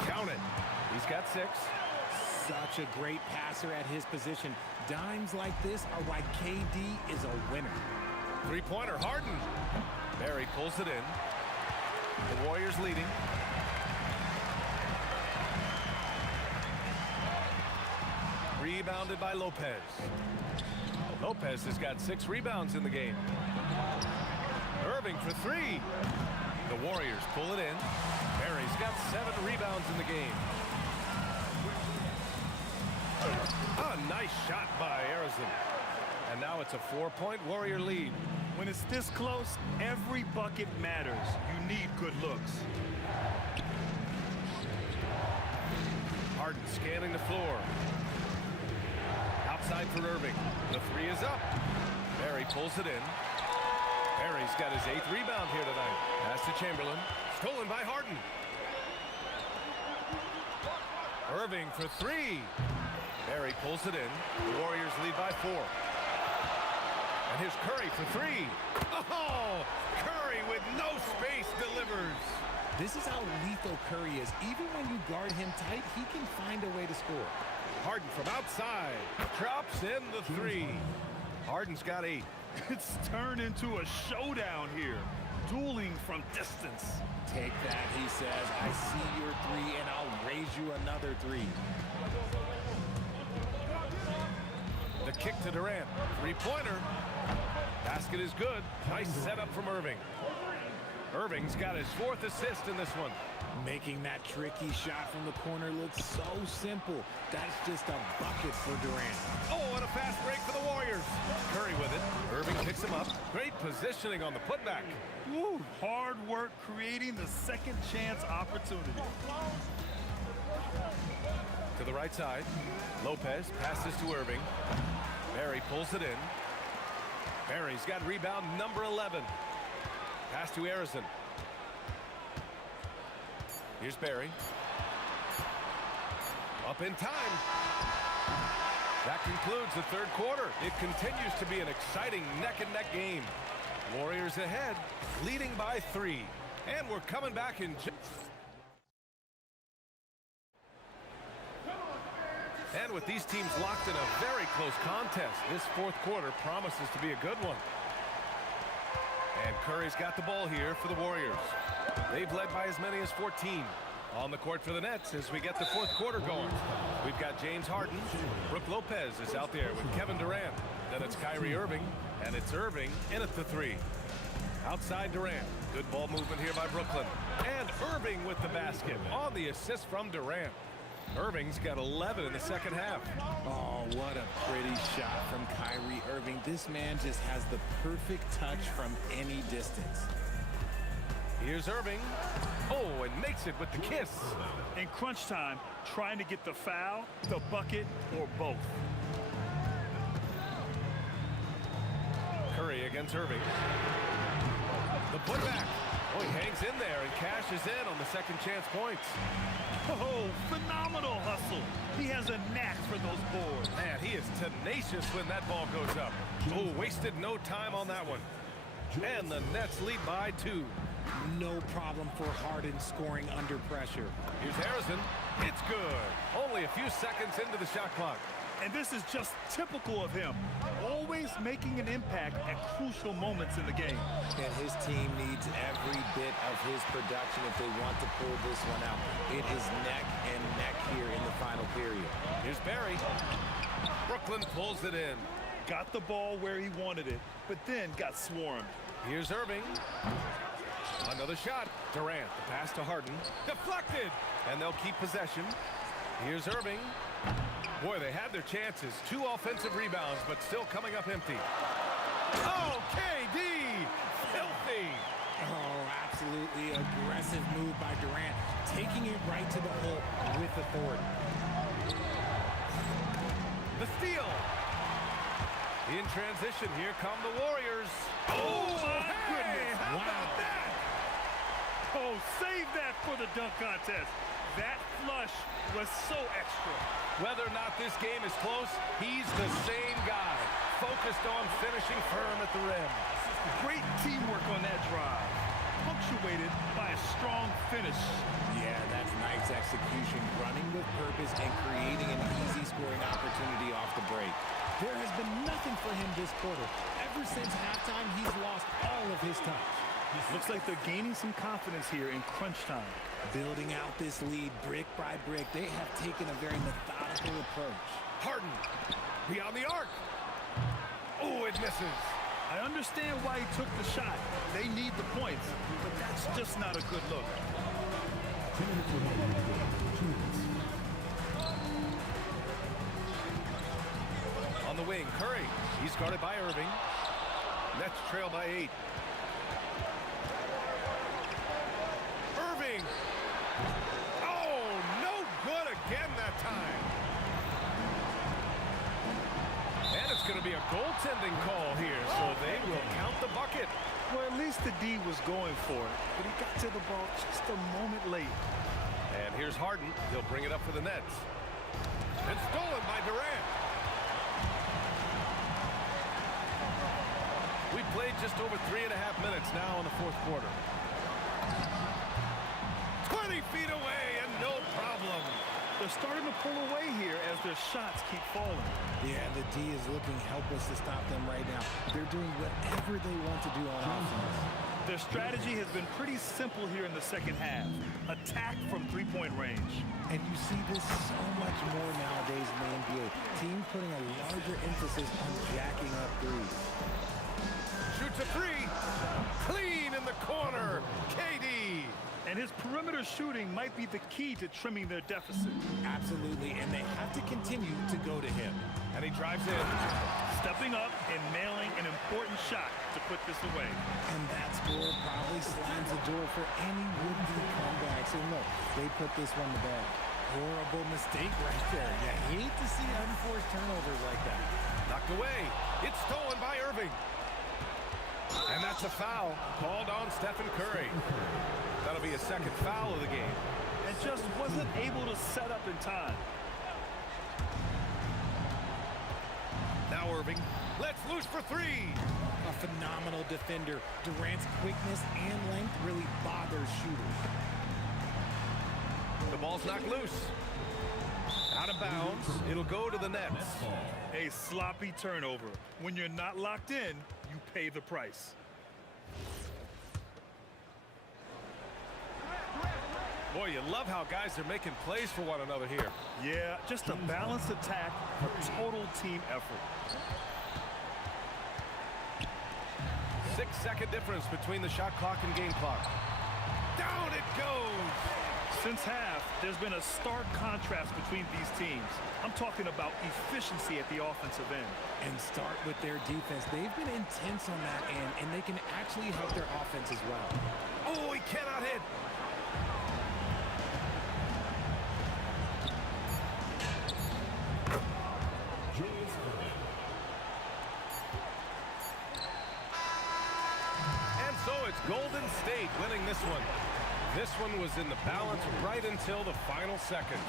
Count it. He's got 6. Such a great passer at his position. Dimes like this are why KD is a winner. 3-pointer, Harden. Barry pulls it in. The Warriors leading. Rebounded by Lopez. Lopez has got 6 rebounds in the game. Irving for 3. The Warriors pull it in. Barry's got 7 rebounds in the game. A nice shot by Arizon. And now it's a 4-point Warrior lead. When it's this close, every bucket matters. You need good looks. Harden scanning the floor. Outside for Irving. The three is up. Barry pulls it in. Barry's got his 8th rebound here tonight. Pass to Chamberlain. Stolen by Harden. Irving for 3. Barry pulls it in. The Warriors lead by 4. And here's Curry for 3. Oh! Curry with no space delivers. This is how lethal Curry is. Even when you guard him tight, he can find a way to score. Harden from outside. Drops in the 3. Harden's got 8. It's turned into a showdown here. Dueling from distance. Take that, he says. I see your 3, and I'll raise you another 3. The kick to Durant. 3-pointer. Basket is good. Nice setup from Irving. Irving's got his 4th assist in this one. Making that tricky shot from the corner look so simple. That's just a bucket for Durant. Oh, and a fast break for the Warriors. Curry with it. Irving picks him up. Great positioning on the putback. Woo, hard work creating the second chance opportunity. To the right side. Lopez passes to Irving. Barry pulls it in. Barry's got rebound number 11. Pass to Harrison. Here's Barry. Up in time. That concludes the 3rd quarter. It continues to be an exciting neck-and-neck game. Warriors ahead, leading by 3. And we're coming back in... And with these teams locked in a very close contest, this 4th quarter promises to be a good one. And Curry's got the ball here for the Warriors. They've led by as many as 14. On the court for the Nets as we get the 4th quarter going. We've got James Harden. Brook Lopez is out there with Kevin Durant. Then it's Kyrie Irving, and it's Irving in at the 3. Outside Durant. Good ball movement here by Brooklyn. And Irving with the basket on the assist from Durant. Irving's got 11 in the second half. Oh, what a pretty shot from Kyrie Irving. This man just has the perfect touch from any distance. Here's Irving. Oh, and makes it with the kiss. In crunch time, trying to get the foul, the bucket, or both. Curry against Irving. The putback. Oh, he hangs in there and cashes in on the second chance points. Oh, phenomenal hustle. He has a knack for those boards. Man, he is tenacious when that ball goes up. Oh, wasted no time on that one. And the Nets lead by 2. No problem for Harden scoring under pressure. Here's Harrison. It's good. Only a few seconds into the shot clock. And this is just typical of him. Always making an impact at crucial moments in the game. And his team needs every bit of his production if they want to pull this one out. It is neck and neck here in the final period. Here's Barry. Brooklyn pulls it in. Got the ball where he wanted it, but then got swarmed. Here's Irving. Another shot. Durant, the pass to Harden. Deflected. And they'll keep possession. Here's Irving. Boy, they had their chances. 2 offensive rebounds, but still coming up empty. Oh, KD! Filthy! Oh, absolutely aggressive move by Durant, taking it right to the hole with authority. The steal. In transition, here come the Warriors. Oh, my goodness. How about that? Oh, save that for the dunk contest. That flush was so extra. Whether or not this game is close, he's the same guy, focused on finishing firm at the rim. Great teamwork on that drive, punctuated by a strong finish. Yeah, that's nice execution, running with purpose and creating an easy scoring opportunity off the break. There has been nothing for him this quarter. Ever since halftime, he's lost all of his touch. Looks like they're gaining some confidence here in crunch time. Building out this lead brick by brick, they have taken a very methodical approach. Harden, beyond the arc. Oh, it misses. I understand why he took the shot. They need the points, but that's just not a good look. the wing. Curry. He's guarded by Irving. Nets trail by 8. Irving. Oh, no good again that time. And it's going to be a goaltending call here, so they will count the bucket. Well, at least the D was going for it, but he got to the ball just a moment late. And here's Harden. He'll bring it up for the Nets. It's stolen by Durant. We played just over 3.5 minutes now in the fourth quarter. 20 feet away and no problem. They're starting to pull away here as their shots keep falling. Yeah, the D is looking helpless to stop them right now. They're doing whatever they want to do on offense. Their strategy has been pretty simple here in the second half. Attack from three-point range. And you see this so much more nowadays in the NBA. Teams putting a larger emphasis on jacking up threes. Shoots a three. Clean in the corner. KD. And his perimeter shooting might be the key to trimming their deficit. Absolutely, and they have to continue to go to him. And he drives in. Stepping up and nailing an important shot to put this away. And that score probably slams the door for any would-be comebacks. And look, they put this one to bed. Horrible mistake right there. You hate to see unforced turnovers like that. Knocked away. It's stolen by Irving. And that's a foul called on Stephen Curry. That'll be a second foul of the game. And just wasn't able to set up in time. Now Irving lets loose for three. A phenomenal defender. Durant's quickness and length really bothers shooters. The ball's knocked loose. Out of bounds. It'll go to the Nets. A sloppy turnover. When you're not locked in, you pay the price. Boy, you love how guys are making plays for one another here. Yeah, just a balanced attack, a total team effort. 6-second difference between the shot clock and game clock. Down it goes! Since half, there's been a stark contrast between these teams. I'm talking about efficiency at the offensive end. And start with their defense. They've been intense on that end, and they can actually help their offense as well. Oh, he cannot hit. And so it's Golden State winning this one. This one was in the balance right until the final seconds.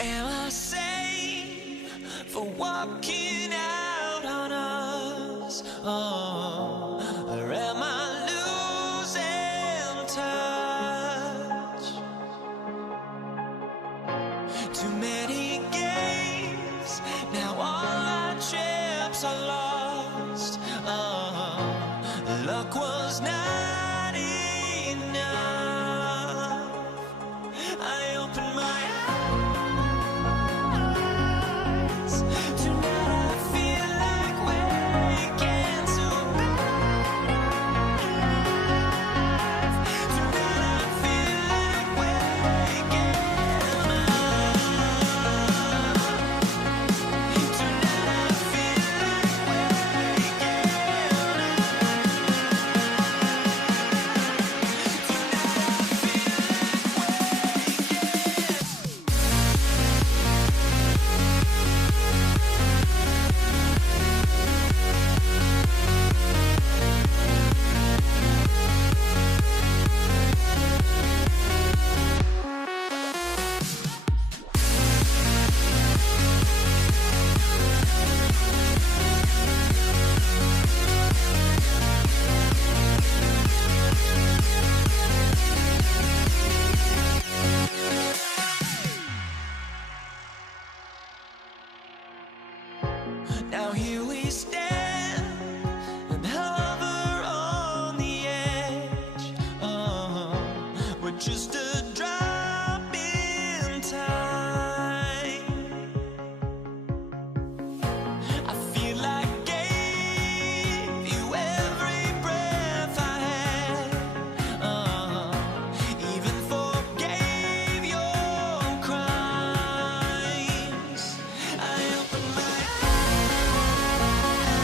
Am I sane for walking out on us? Oh, or am I losing touch? Too many games, now all our chips are lost. Oh, luck was not enough. I opened my eyes. Tonight I feel like Now here we stand and hover on the edge. We're just a drop in time. I feel like gave you every breath I had. Even forgave your crimes. I open my eyes.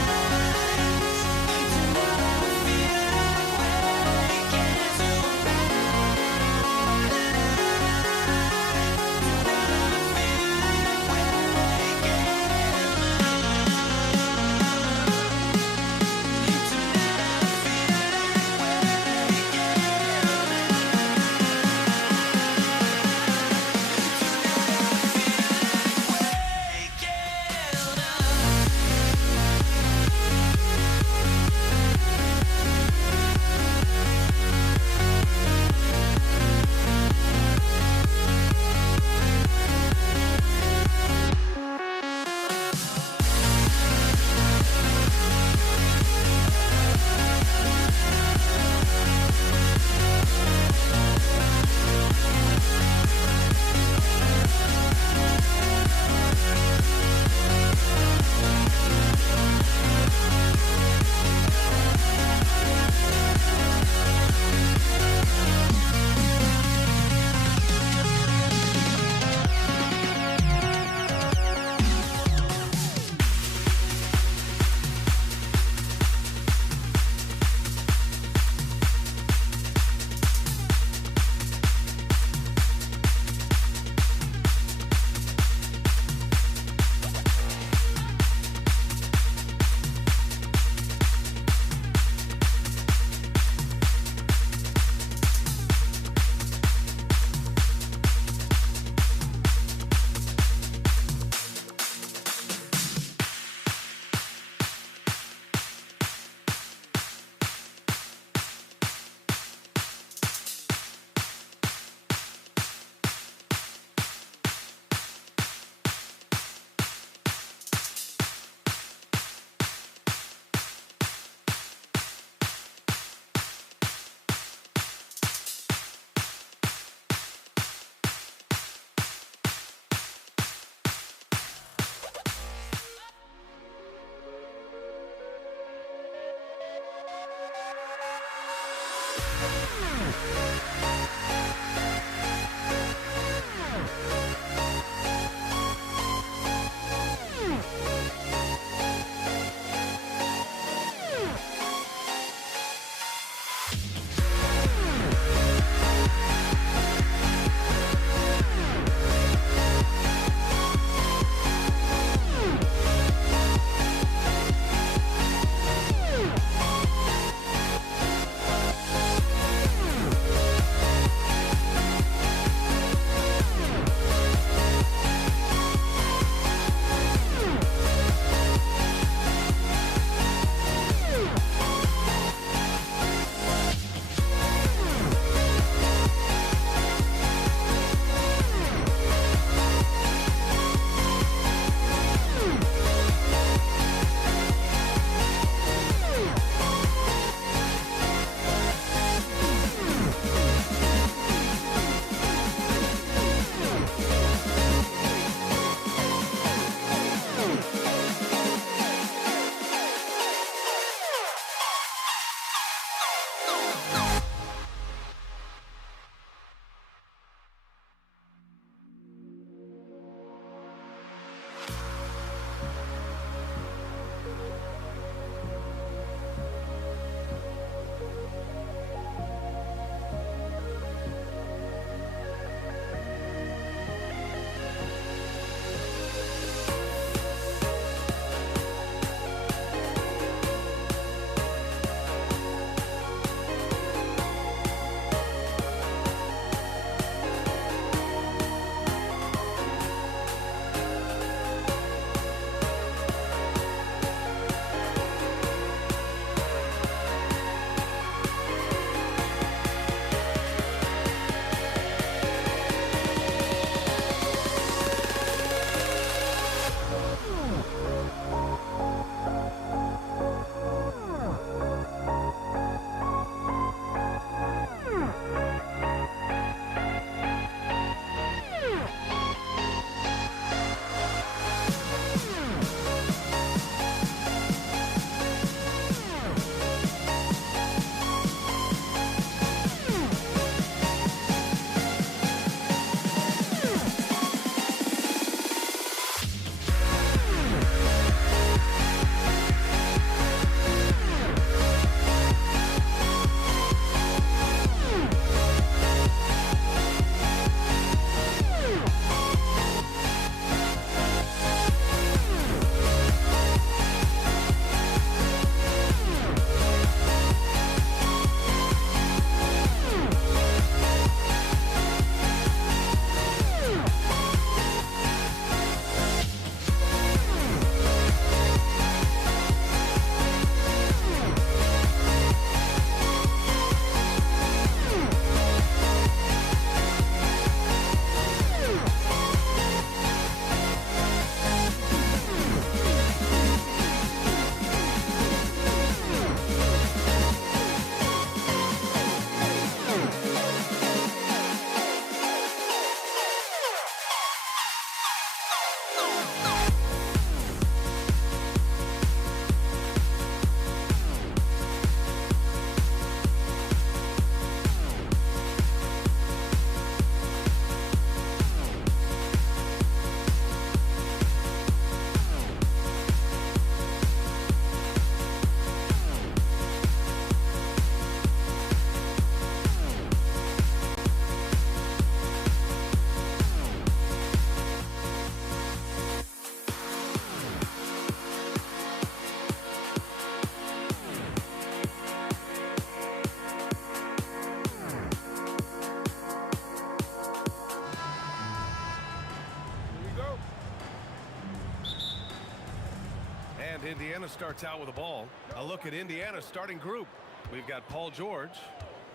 And Indiana starts out with a ball. A look at Indiana's starting group. We've got Paul George,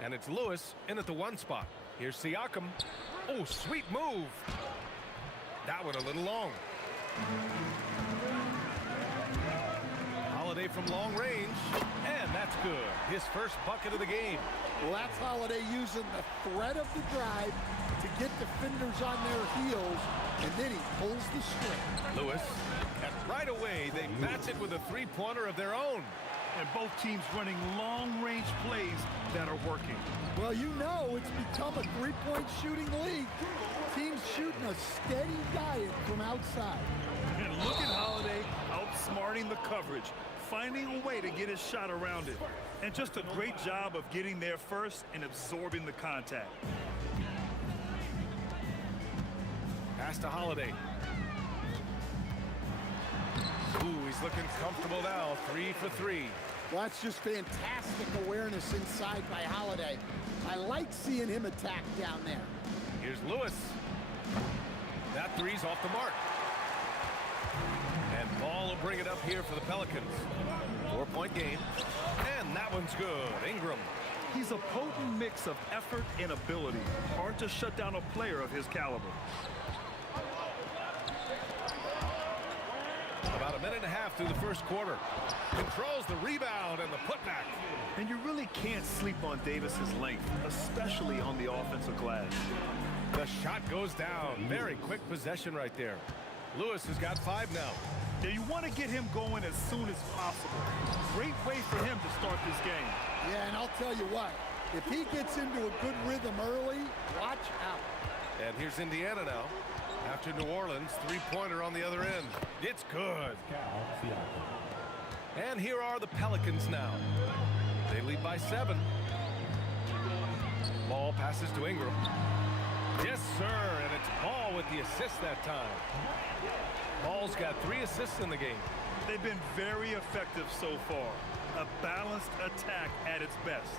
and it's Lewis in at the 1 spot. Here's Siakam. Oh, sweet move. That one a little long. Holiday from long range, and that's good. His first bucket of the game. Well, that's Holiday using the threat of the drive to get defenders on their heels, and then he pulls the string. Lewis, and right away they match it with a three-pointer of their own. And both teams running long-range plays that are working. Well, you know it's become a three-point shooting league. Teams shooting a steady diet from outside. And look at Holiday outsmarting the coverage, finding a way to get his shot around it. And just a great job of getting there first and absorbing the contact. Pass to Holiday. Ooh, he's looking comfortable now. 3 for 3. Well, that's just fantastic awareness inside by Holiday. I like seeing him attack down there. Here's Lewis. That three's off the mark. And Ball will bring it up here for the Pelicans. 4-point game. And that one's good. Ingram. He's a potent mix of effort and ability. Hard to shut down a player of his caliber. About a minute and a half through the first quarter. Controls the rebound and the putback. And you really can't sleep on Davis's length, especially on the offensive glass. The shot goes down. Very quick possession right there. Lewis has got 5 now. Now you want to get him going as soon as possible. Great way for him to start this game. Yeah, and I'll tell you what, if he gets into a good rhythm early, watch out. And here's Indiana now. After New Orleans, three-pointer on the other end. It's good. And here are the Pelicans now. They lead by 7. Ball passes to Ingram. Yes, sir, and it's Ball with the assist that time. Ball's got 3 assists in the game. They've been very effective so far. A balanced attack at its best.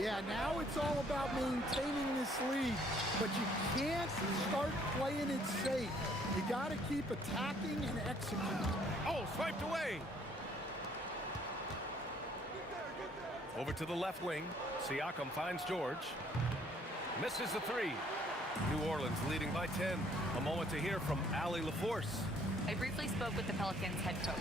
Yeah, now it's all about maintaining this lead, but you can't start playing it safe. You got to keep attacking and executing. Oh, swiped away. Over to the left wing. Siakam finds George. Misses the 3. New Orleans leading by 10. A moment to hear from Allie LaForce. I briefly spoke with the Pelicans head coach.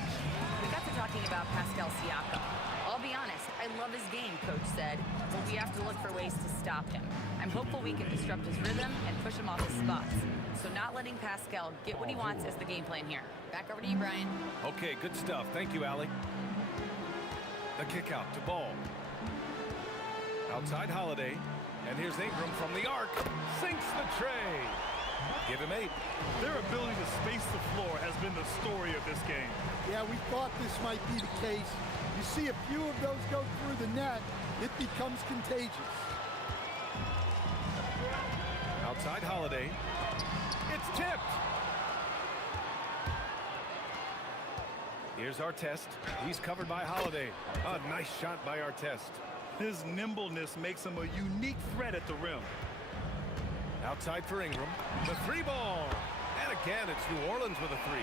We got to talking about Pascal Siakam. I'll be honest, I love his game, coach said, but we have to look for ways to stop him. I'm hopeful we can disrupt his rhythm and push him off his spots. So not letting Pascal get what he wants is the game plan here. Back over to you, Brian. Okay, good stuff. Thank you, Allie. The kick out to Ball. Outside Holiday. And here's Ingram from the arc. Sinks the tray. Give him 8. Their ability to space the floor has been the story of this game. Yeah, we thought this might be the case. You see a few of those go through the net, it becomes contagious. Outside Holiday. It's tipped. Here's Artest. He's covered by Holiday. A nice shot by Artest. His nimbleness makes him a unique threat at the rim. Outside for Ingram. The 3-ball. And again, it's New Orleans with a 3.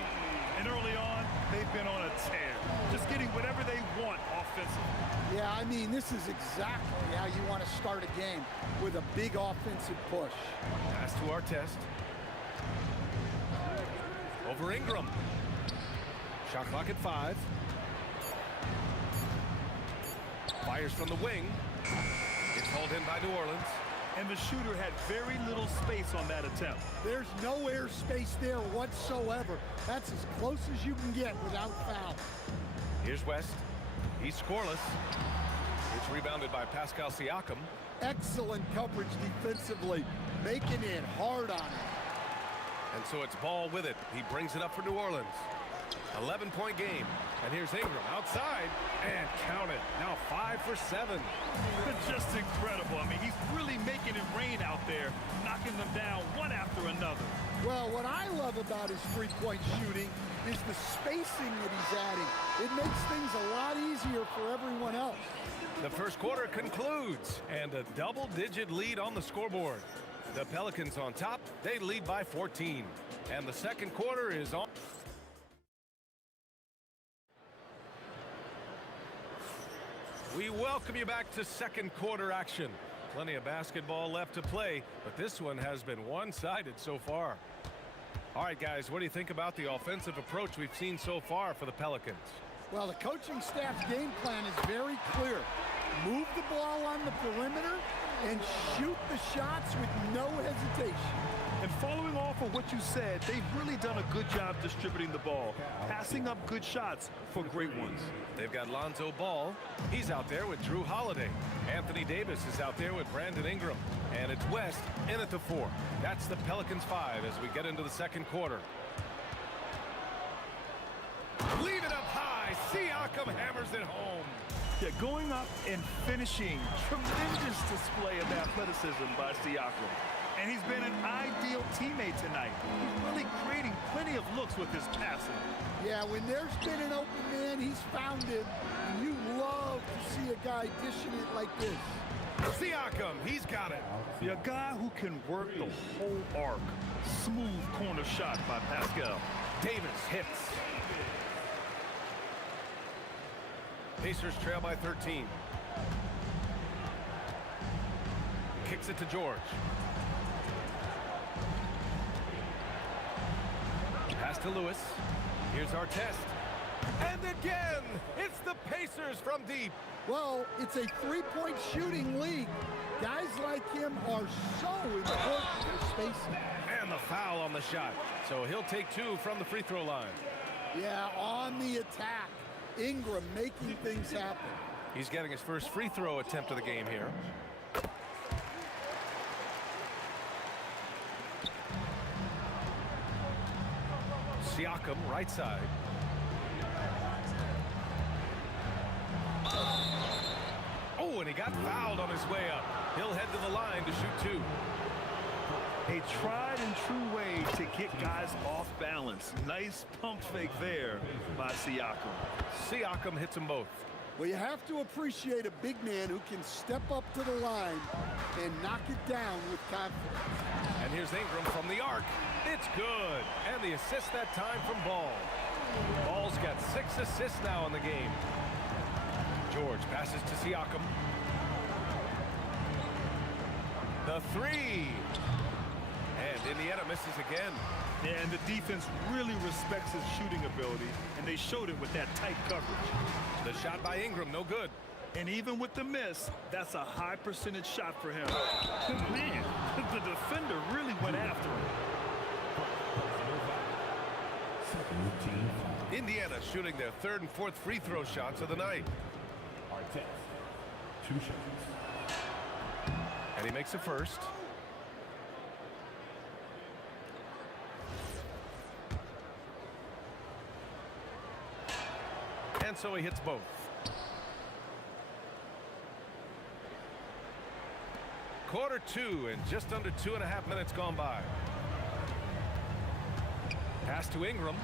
And early on, they've been on a tear. Just getting whatever they want offensively. Yeah, I mean, this is exactly how you want to start a game, with a big offensive push. Pass to Artest. Over Ingram. Shot clock at 5. Fires from the wing. It's hauled in by New Orleans. And the shooter had very little space on that attempt. There's no air space there whatsoever. That's as close as you can get without foul. Here's West. He's scoreless. It's rebounded by Pascal Siakam. Excellent coverage defensively, making it hard on him. And so it's Ball with it. He brings it up for New Orleans. 11-point game. And here's Ingram outside. And count it. Now 5 for 7. Just incredible. I mean, he's really making it rain out there, knocking them down one after another. Well, what I love about his three-point shooting is the spacing that he's adding. It makes things a lot easier for everyone else. The first quarter concludes, and a double-digit lead on the scoreboard. The Pelicans on top. They lead by 14. And the second quarter is on. We welcome you back to second quarter action. Plenty of basketball left to play, but this one has been one-sided so far. All right, guys, what do you think about the offensive approach we've seen so far for the Pelicans? Well, the coaching staff's game plan is very clear. Move the ball on the perimeter and shoot the shots with no hesitation. And following off of what you said, they've really done a good job distributing the ball, passing up good shots for great ones. They've got Lonzo Ball. He's out there with Drew Holiday. Anthony Davis is out there with Brandon Ingram. And it's West in at the 4. That's the Pelicans 5 as we get into the second quarter. Leave it up high. Siakam hammers it home. Yeah, going up and finishing. Tremendous display of athleticism by Siakam. And he's been an ideal teammate tonight. He's really creating plenty of looks with his passing. Yeah, when there's been an open man, he's found it. And you love to see a guy dishing it like this. Siakam, he's got it. Yeah, a guy who can work the whole arc. Smooth corner shot by Pascal. Davis hits. Pacers trail by 13. Kicks it to George. Pass to Lewis. Here's our test. And again, it's the Pacers from deep. Well, it's a three-point shooting league. Guys like him are so important for spacing. And the foul on the shot. So he'll take 2 from the free throw line. Yeah, on the attack. Ingram making things happen. He's getting his first free throw attempt of the game here. Siakam, right side. Oh, and he got fouled on his way up. He'll head to the line to shoot 2. A tried and true way to get guys off balance. Nice pump fake there by Siakam. Siakam hits them both. Well, you have to appreciate a big man who can step up to the line and knock it down with confidence. And here's Ingram from the arc. It's good. And the assist that time from Ball. Ball's got 6 assists now in the game. George passes to Siakam. The 3. And Indiana misses again. And the defense really respects his shooting ability, and they showed it with that tight coverage. The shot by Ingram, no good. And even with the miss, that's a high percentage shot for him. Man, the defender really went after him. Indiana shooting their 3rd and 4th free throw shots of the night. Our test. 2 shots. And he makes the first. And so he hits both. Quarter 2 and just under 2.5 minutes gone by. Pass to Ingram.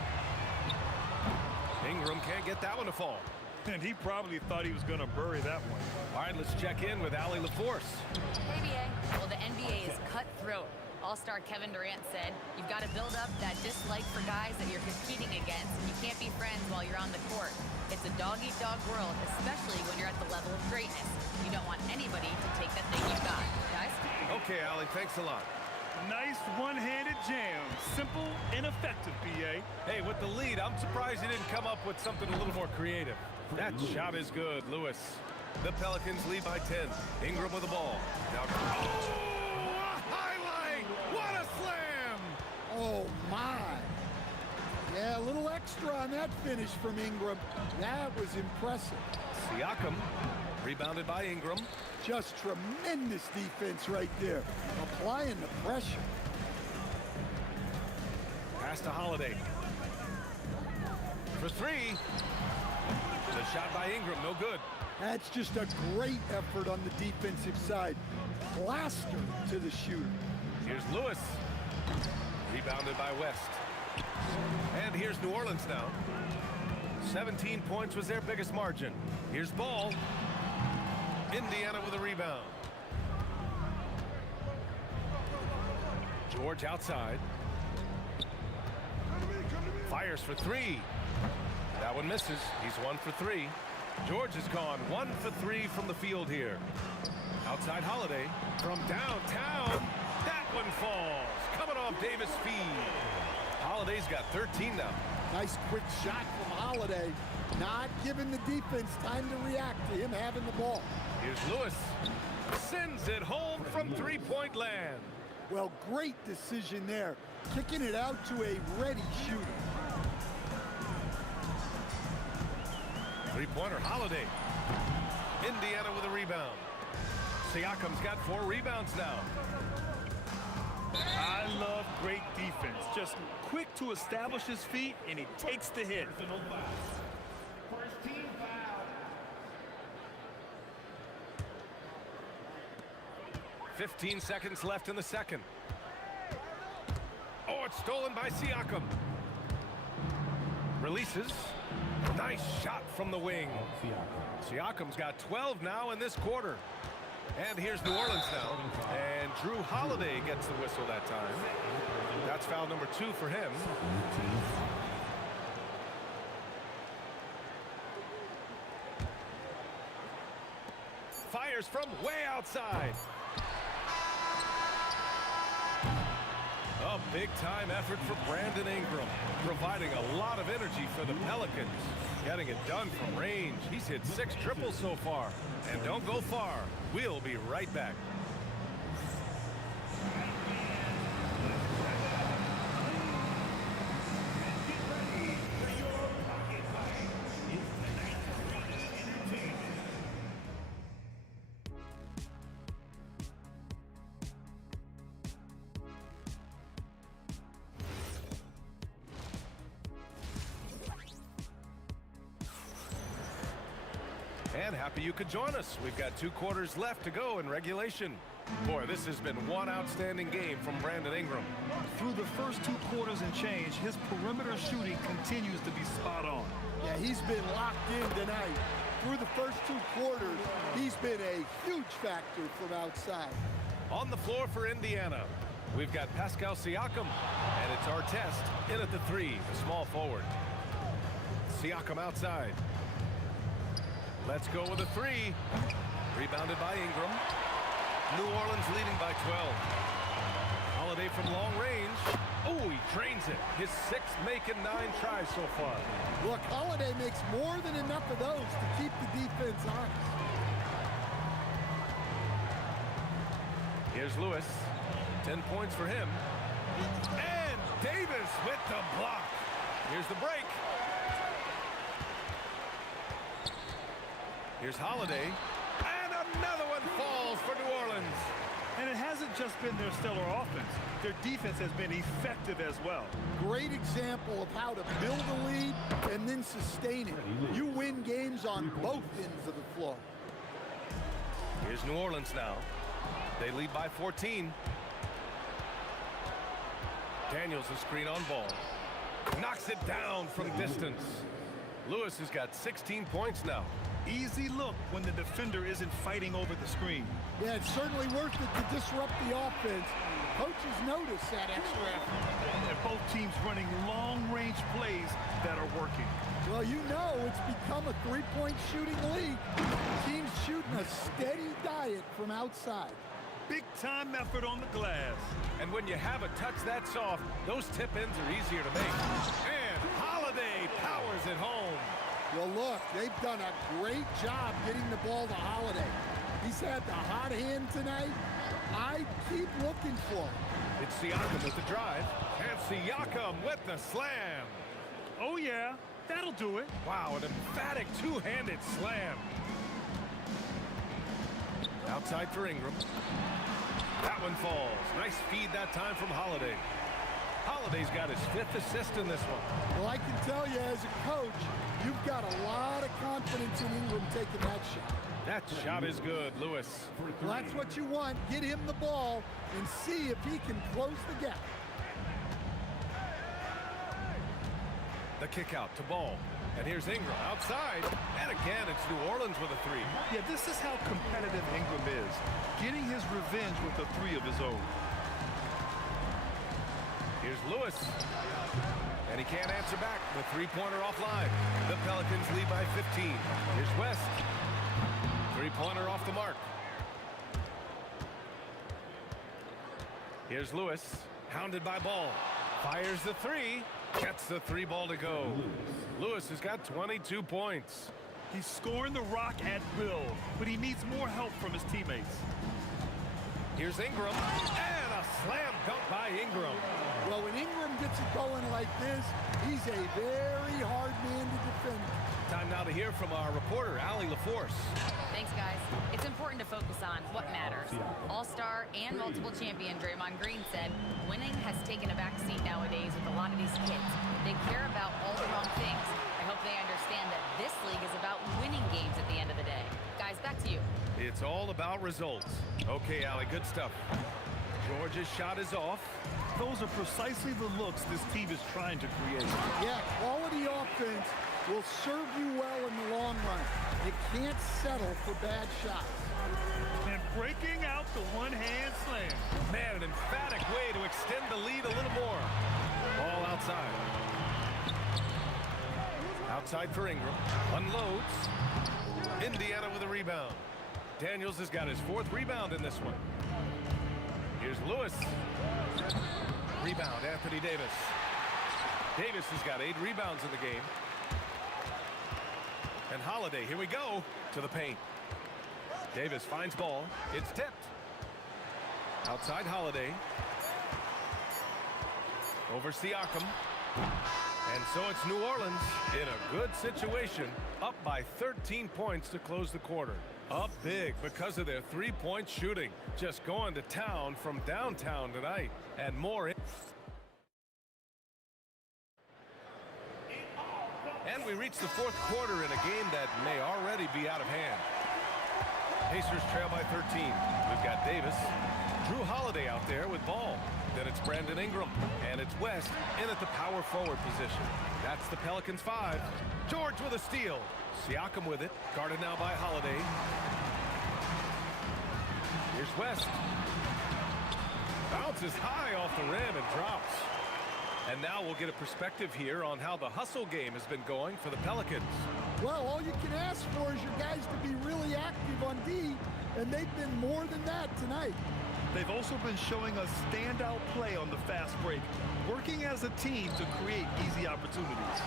Ingram can't get that one to fall. And he probably thought he was going to bury that one. All right, let's check in with Allie LaForce. Hey, BA. Well, the NBA is cutthroat. All-star Kevin Durant said, you've got to build up that dislike for guys that you're competing against, and you can't be friends while you're on the court. It's a dog-eat-dog world, especially when you're at the level of greatness. You don't want anybody to take that thing you've got. Guys? Okay, Allie, thanks a lot. Nice one-handed jam. Simple and effective, BA. Hey, with the lead, I'm surprised he didn't come up with something a little more creative. That shot is good, Lewis. The Pelicans lead by 10. Ingram with the ball. Now, oh, a highlight! What a slam! Oh, my. Yeah, a little extra on that finish from Ingram. That was impressive. Siakam, rebounded by Ingram. Just tremendous defense right there. Applying the pressure. Pass to Holiday. For 3. The shot by Ingram, no good. That's just a great effort on the defensive side. Plaster to the shooter. Here's Lewis. Rebounded by West. And here's New Orleans now. 17 points was their biggest margin. Here's Ball. Indiana with a rebound. George outside. Fires for 3. That one misses. He's 1 for 3. George has gone 1 for 3 from the field here. Outside Holiday from downtown. That one falls. Coming off Davis' feed. Holiday's got 13 now. Nice quick shot from Holiday. Not giving the defense time to react to him having the ball. Here's Lewis. Sends it home from three-point land. Well, great decision there. Kicking it out to a ready shooter. Three-pointer, Holiday. Indiana with a rebound. Siakam's got 4 rebounds now. I love great defense. Just quick to establish his feet, and he takes the hit. 15 seconds left in the second. Oh, it's stolen by Siakam. Releases. Nice shot from the wing. Siakam's got 12 now in this quarter. And here's New Orleans now. And Drew Holiday gets the whistle that time. That's foul number 2 for him. Fires from way outside. A big-time effort for Brandon Ingram, providing a lot of energy for the Pelicans. Getting it done from range. He's hit 6 triples so far. And don't go far. We'll be right back. And happy you could join us. We've got 2 quarters left to go in regulation. Boy, this has been one outstanding game from Brandon Ingram. Through the first 2 quarters and change, his perimeter shooting continues to be spot on. Yeah, he's been locked in tonight. Through the first 2 quarters, he's been a huge factor from outside. On the floor for Indiana, we've got Pascal Siakam, and it's Artest in at the 3, the small forward. Siakam outside. Let's go with a 3. Rebounded by Ingram. New Orleans leading by 12. Holiday from long range. Oh, he drains it. His 6th make in 9 tries so far. Look, Holiday makes more than enough of those to keep the defense honest. Here's Lewis. 10 points for him. And Davis with the block. Here's the break. Here's Holiday. And another one falls for New Orleans. And it hasn't just been their stellar offense. Their defense has been effective as well. Great example of how to build a lead and then sustain it. You win games on both ends of the floor. Here's New Orleans now. They lead by 14. Daniels a screen on ball. Knocks it down from distance. Lewis has got 16 points now. Easy look when the defender isn't fighting over the screen. Yeah, it's certainly worth it to disrupt the offense. Coaches notice that extra effort. And both teams running long-range plays that are working. Well, you know it's become a 3-point shooting league. Teams shooting a steady diet from outside. Big-time effort on the glass. And when you have a touch that soft, those tip ins are easier to make. And Holiday powers it home. Well, look, they've done a great job getting the ball to Holiday. He's had the hot hand tonight. I keep looking for him. It's Siakam with the drive. And Siakam with the slam. Oh, yeah, that'll do it. Wow, an emphatic 2-handed slam. Outside for Ingram. That one falls. Nice feed that time from Holiday. Holiday's got his 5th assist in this one. Well, I can tell you as a coach, you've got a lot of confidence in Ingram taking that shot. That shot is good, Lewis. Well, that's what you want. Get him the ball and see if he can close the gap. The kick out to Ball. And here's Ingram outside. And again, it's New Orleans with a 3. Yeah, this is how competitive Ingram is. Getting his revenge with a 3 of his own. Here's Lewis. And he can't answer back. The three-pointer offline. The Pelicans lead by 15. Here's West. Three-pointer off the mark. Here's Lewis. Hounded by Ball. Fires the three. Gets the three ball to go. Lewis has got 22 points. He's scoring the rock at will, but he needs more help from his teammates. Here's Ingram. And a slam dunk by Ingram. Well, when Ingram gets it going like this, he's a very hard man to defend. Time now to hear from our reporter, Allie LaForce. Thanks, guys. It's important to focus on what matters. All-star and multiple champion Draymond Green said winning has taken a backseat nowadays with a lot of these kids. They care about all the wrong things. I hope they understand that this league is about winning games at the end of the day. Guys, back to you. It's all about results. Okay, Allie, good stuff. George's shot is off. Those are precisely the looks this team is trying to create. Yeah, quality offense will serve you well in the long run. You can't settle for bad shots. And breaking out the one-hand slam. Man, an emphatic way to extend the lead a little more. Ball outside. Outside for Ingram. Unloads. Indiana with a rebound. Daniels has got his fourth rebound in this one. Here's Lewis. Rebound, Anthony Davis. Davis has got 8 rebounds in the game. And Holiday, here we go, to the paint. Davis finds ball. It's tipped. Outside Holiday. Over Siakam. And so it's New Orleans in a good situation, up by 13 points to close the quarter. Up big because of their three-point shooting. Just going to town from downtown tonight. And more. And we reach the fourth quarter in a game that may already be out of hand. Pacers trail by 13. We've got Davis. Drew Holiday out there with ball. Then it's Brandon Ingram. And it's West in at the power forward position. That's the Pelicans 5. George with a steal. Siakam with it. Guarded now by Holiday. Here's West. Bounces high off the rim and drops. And now we'll get a perspective here on how the hustle game has been going for the Pelicans. Well, all you can ask for is your guys to be really active on D, and they've been more than that tonight. They've also been showing a standout play on the fast break, working as a team to create easy opportunities.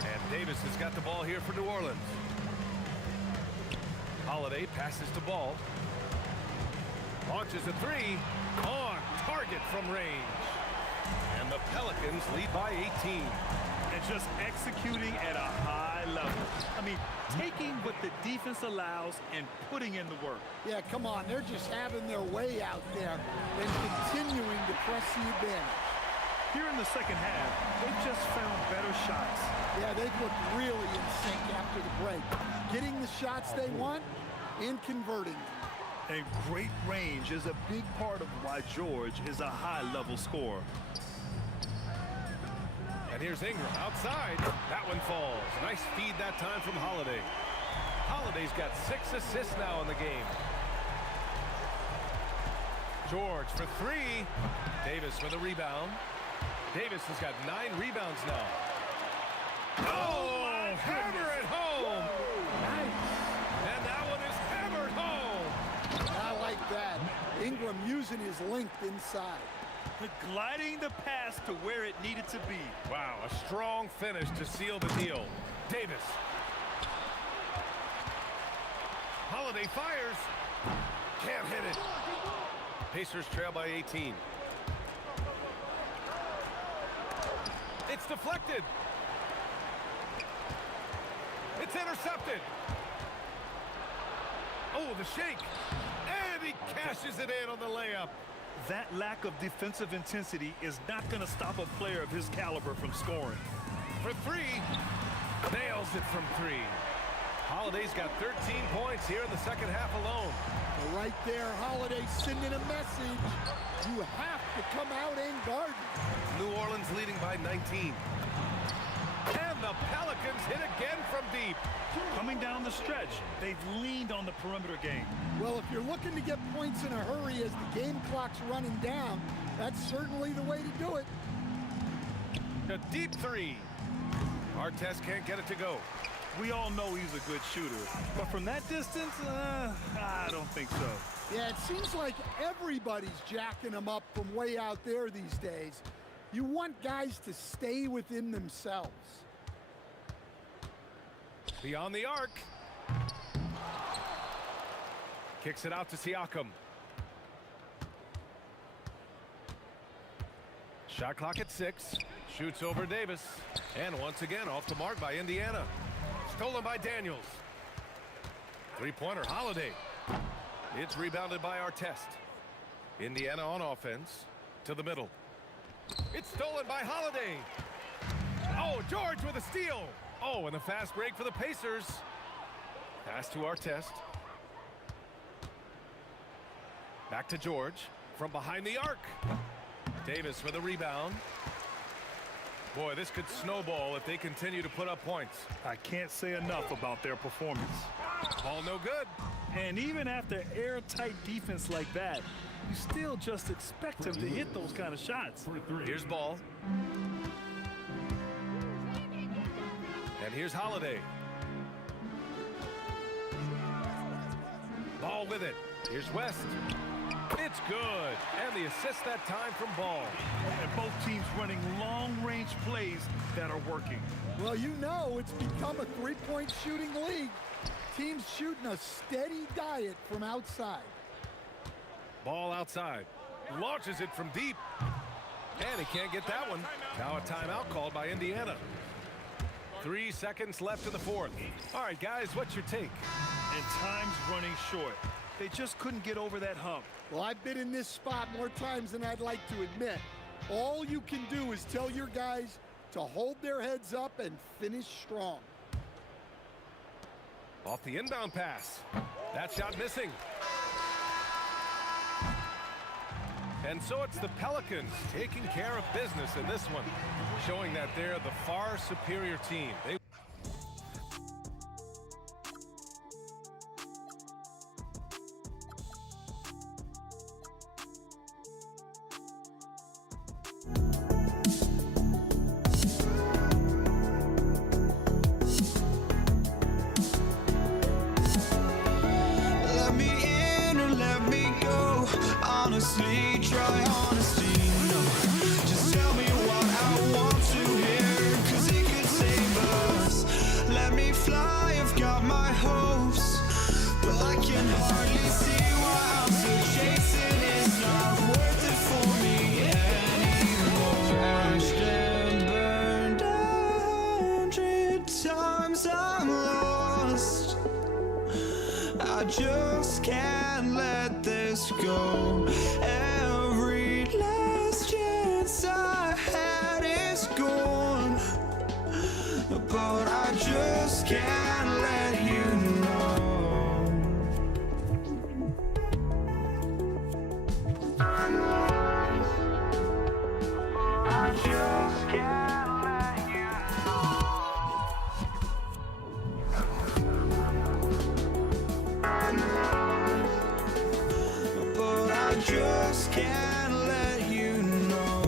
And Davis has got the ball here for New Orleans. Holiday passes to Ball. Launches a three. On target from range. And the Pelicans lead by 18. And just executing at a high level. I mean, taking what the defense allows and putting in the work. Yeah, come on. They're just having their way out there and continuing to press the advantage. Here in the second half, they've just found better shots. Yeah, they've looked really in sync after the break. Getting the shots they want and converting them. And great range is a big part of why George is a high-level scorer. And here's Ingram outside. That one falls. Nice feed that time from Holiday. Holiday's got 6 assists now in the game. George for 3. Davis with a rebound. Davis has got 9 rebounds now. Oh, hammer it home. Nice. And that one is hammered home. I like that. Ingram using his length inside. Gliding the pass to where it needed to be. Wow, a strong finish to seal the deal. Davis. Holiday fires. Can't hit it. Pacers trail by 18. It's deflected. It's intercepted. Oh, the shake. And he cashes it in on the layup. That lack of defensive intensity is not going to stop a player of his caliber from scoring. For 3. Nails it from 3. Holiday's got 13 points here in the second half alone. Well, right there, Holiday sending a message. You have to come out and guard. New Orleans leading by 19. And the Pelicans hit again from deep. Coming down the stretch, they've leaned on the perimeter game. Well, if you're looking to get points in a hurry as the game clock's running down, that's certainly the way to do it. A deep three. Artest can't get it to go. We all know he's a good shooter, but from that distance, I don't think so. Yeah, it seems like everybody's jacking him up from way out there these days. You want guys to stay within themselves. Beyond the arc. Kicks it out to Siakam. Shot clock at 6. Shoots over Davis. And once again off the mark by Indiana. Stolen by Daniels. Three-pointer, Holiday. It's rebounded by Artest. Indiana on offense. To the middle. It's stolen by Holiday. Oh, George with a steal. Oh, and a fast break for the Pacers. Pass to Artest. Back to George from behind the arc. Davis for the rebound. Boy, this could snowball if they continue to put up points. I can't say enough about their performance. Ball no good. And even after airtight defense like that, you still just expect him to hit those kind of shots. Here's Ball. And here's Holiday. Ball with it. Here's West. It's good. And the assist that time from Ball. And both teams running long-range plays that are working. Well, you know it's become a three-point shooting league. Teams shooting a steady diet from outside. Ball outside. Launches it from deep. And he can't get that one. Now a timeout called by Indiana. 3 seconds left in the fourth. All right, guys, what's your take? And time's running short. They just couldn't get over that hump. Well, I've been in this spot more times than I'd like to admit. All you can do is tell your guys to hold their heads up and finish strong. Off the inbound pass. That shot missing. And so it's the Pelicans taking care of business in this one, showing that they're the far superior team. Let me in or let me go. Honestly, try honesty. No, just tell me what I want to hear, 'cause it could save us. Let me fly, I've got my hopes, but I can hardly see why I'm still chasing. It's not worth it for me anymore. Crashed and burned 100 times, I'm lost. I just can't let this go. Every last chance I had is gone, but I just can't let you know. I just can't let you know. But I just can't let you know.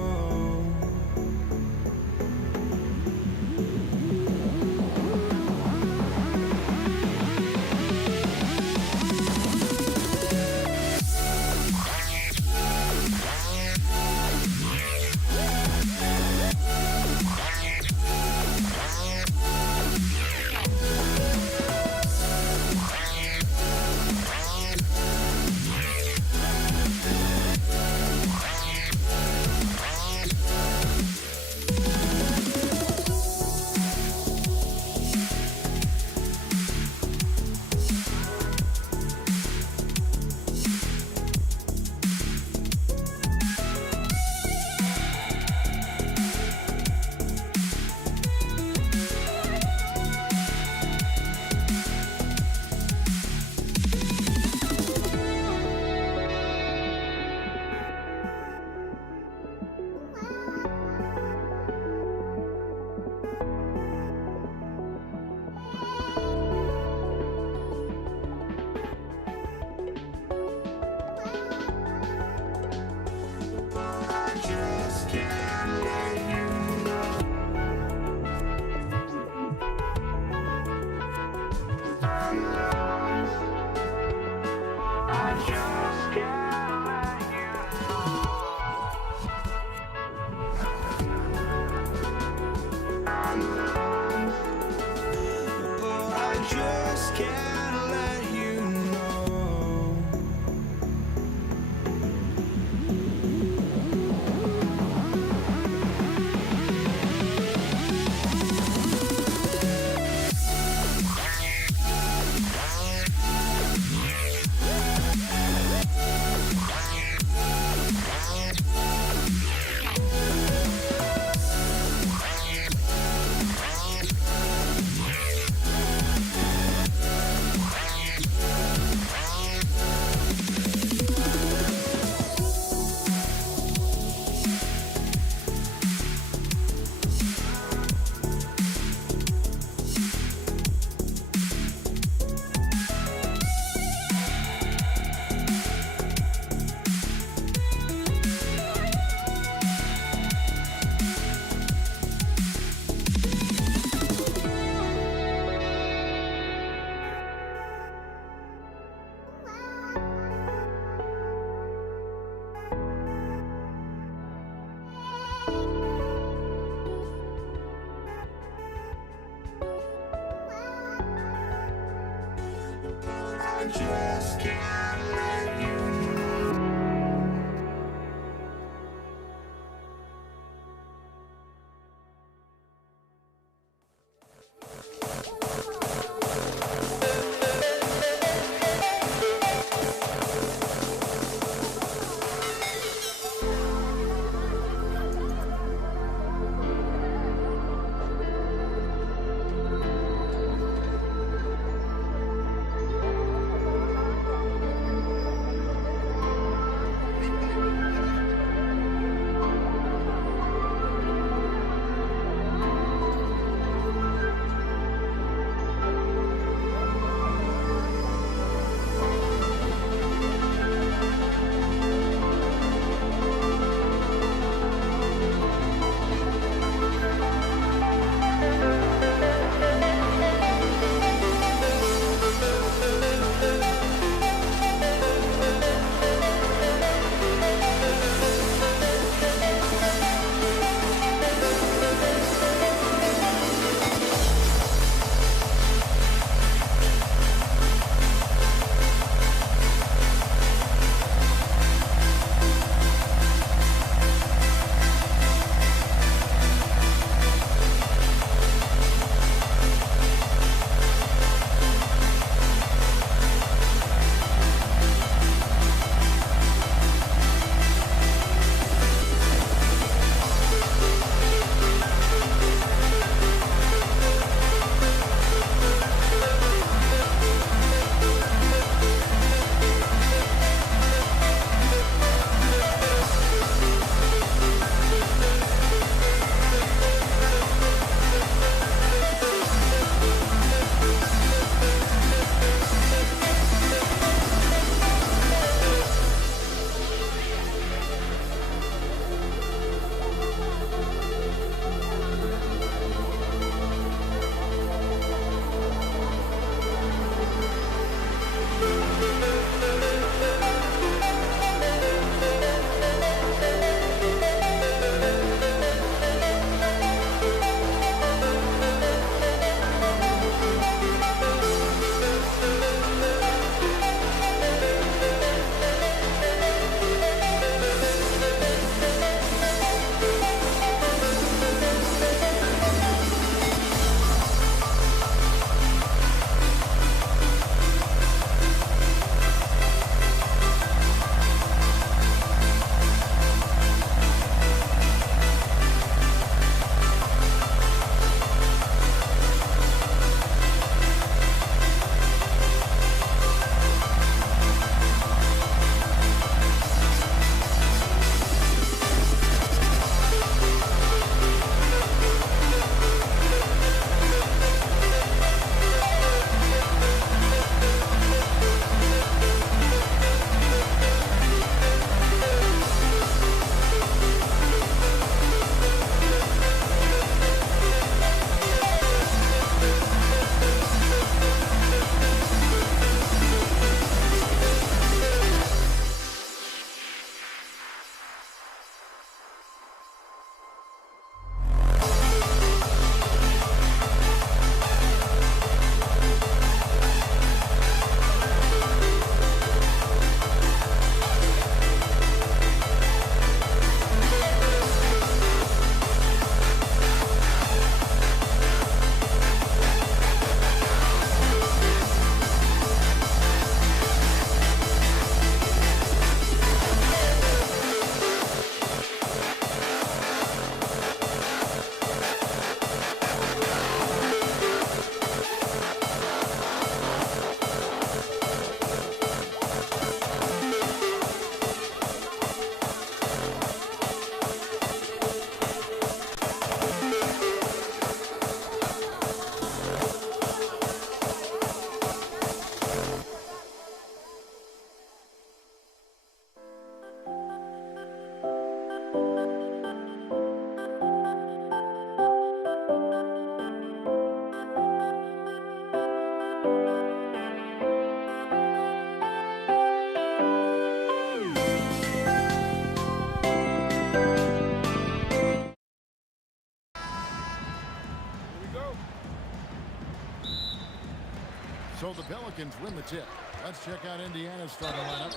So the Pelicans win the tip. Let's check out Indiana's starting lineup.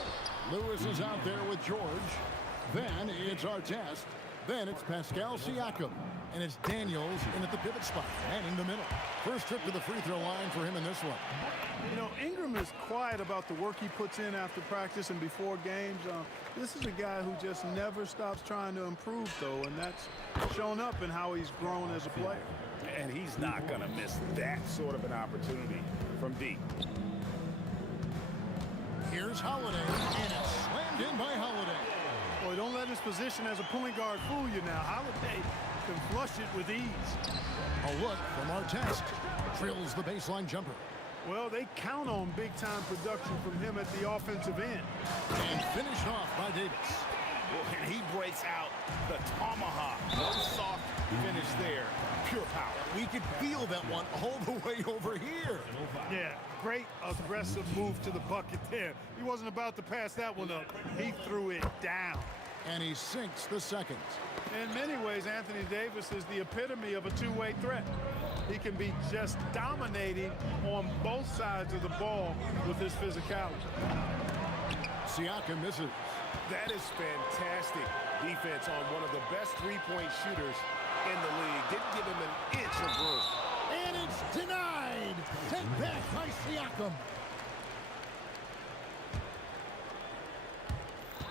Lewis is out there with George. Then it's Artest. Then it's Pascal Siakam. And it's Daniels in at the pivot spot, manning the middle. First trip to the free throw line for him in this one. You know, Ingram is quiet about the work he puts in after practice and before games. This is a guy who just never stops trying to improve, though, and that's shown up in how he's grown as a player. And he's not going to miss that sort of an opportunity from deep. Here's Holiday, and it's slammed in by Holiday. Boy, don't let his position as a point guard fool you now. Holiday can flush it with ease. A look from Artest. Drills the baseline jumper. Well, they count on big-time production from him at the offensive end. And finished off by Davis. And he breaks out the tomahawk. No soft finish there. Pure power. We could feel that one all the way over here. Yeah, great aggressive move to the bucket there. He wasn't about to pass that one up. He threw it down. And he sinks the second. In many ways, Anthony Davis is the epitome of a two-way threat. He can be just dominating on both sides of the ball with his physicality. Siakam misses. That is fantastic defense on one of the best three-point shooters in the league. Didn't give him an inch of room. And it's denied. Take back by Siakam.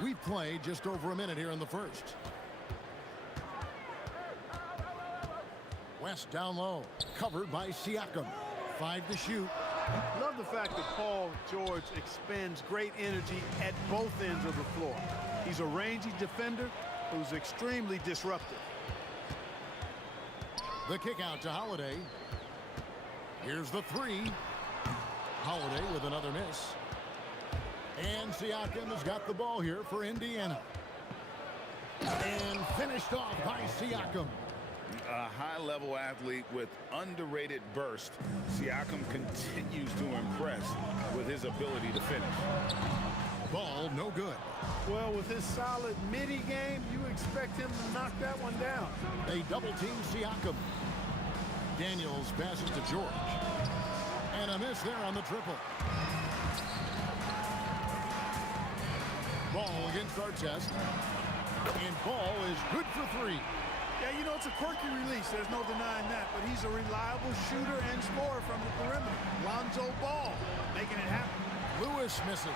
We've played just over a minute here in the first. West down low, covered by Siakam. 5 to shoot. Love the fact that Paul George expends great energy at both ends of the floor. He's a rangy defender who's extremely disruptive. The kick out to Holiday. Here's the three. Holiday with another miss. And Siakam has got the ball here for Indiana. And finished off by Siakam. A high-level athlete with underrated burst. Siakam continues to impress with his ability to finish. Ball no good. Well, with his solid midi game, you expect him to knock that one down. They double-team Siakam. Daniels passes to George. And a miss there on the triple. Ball against Artest. And Ball is good for 3. Yeah, you know, it's a quirky release. There's no denying that. But he's a reliable shooter and scorer from the perimeter. Lonzo Ball making it happen. Lewis misses.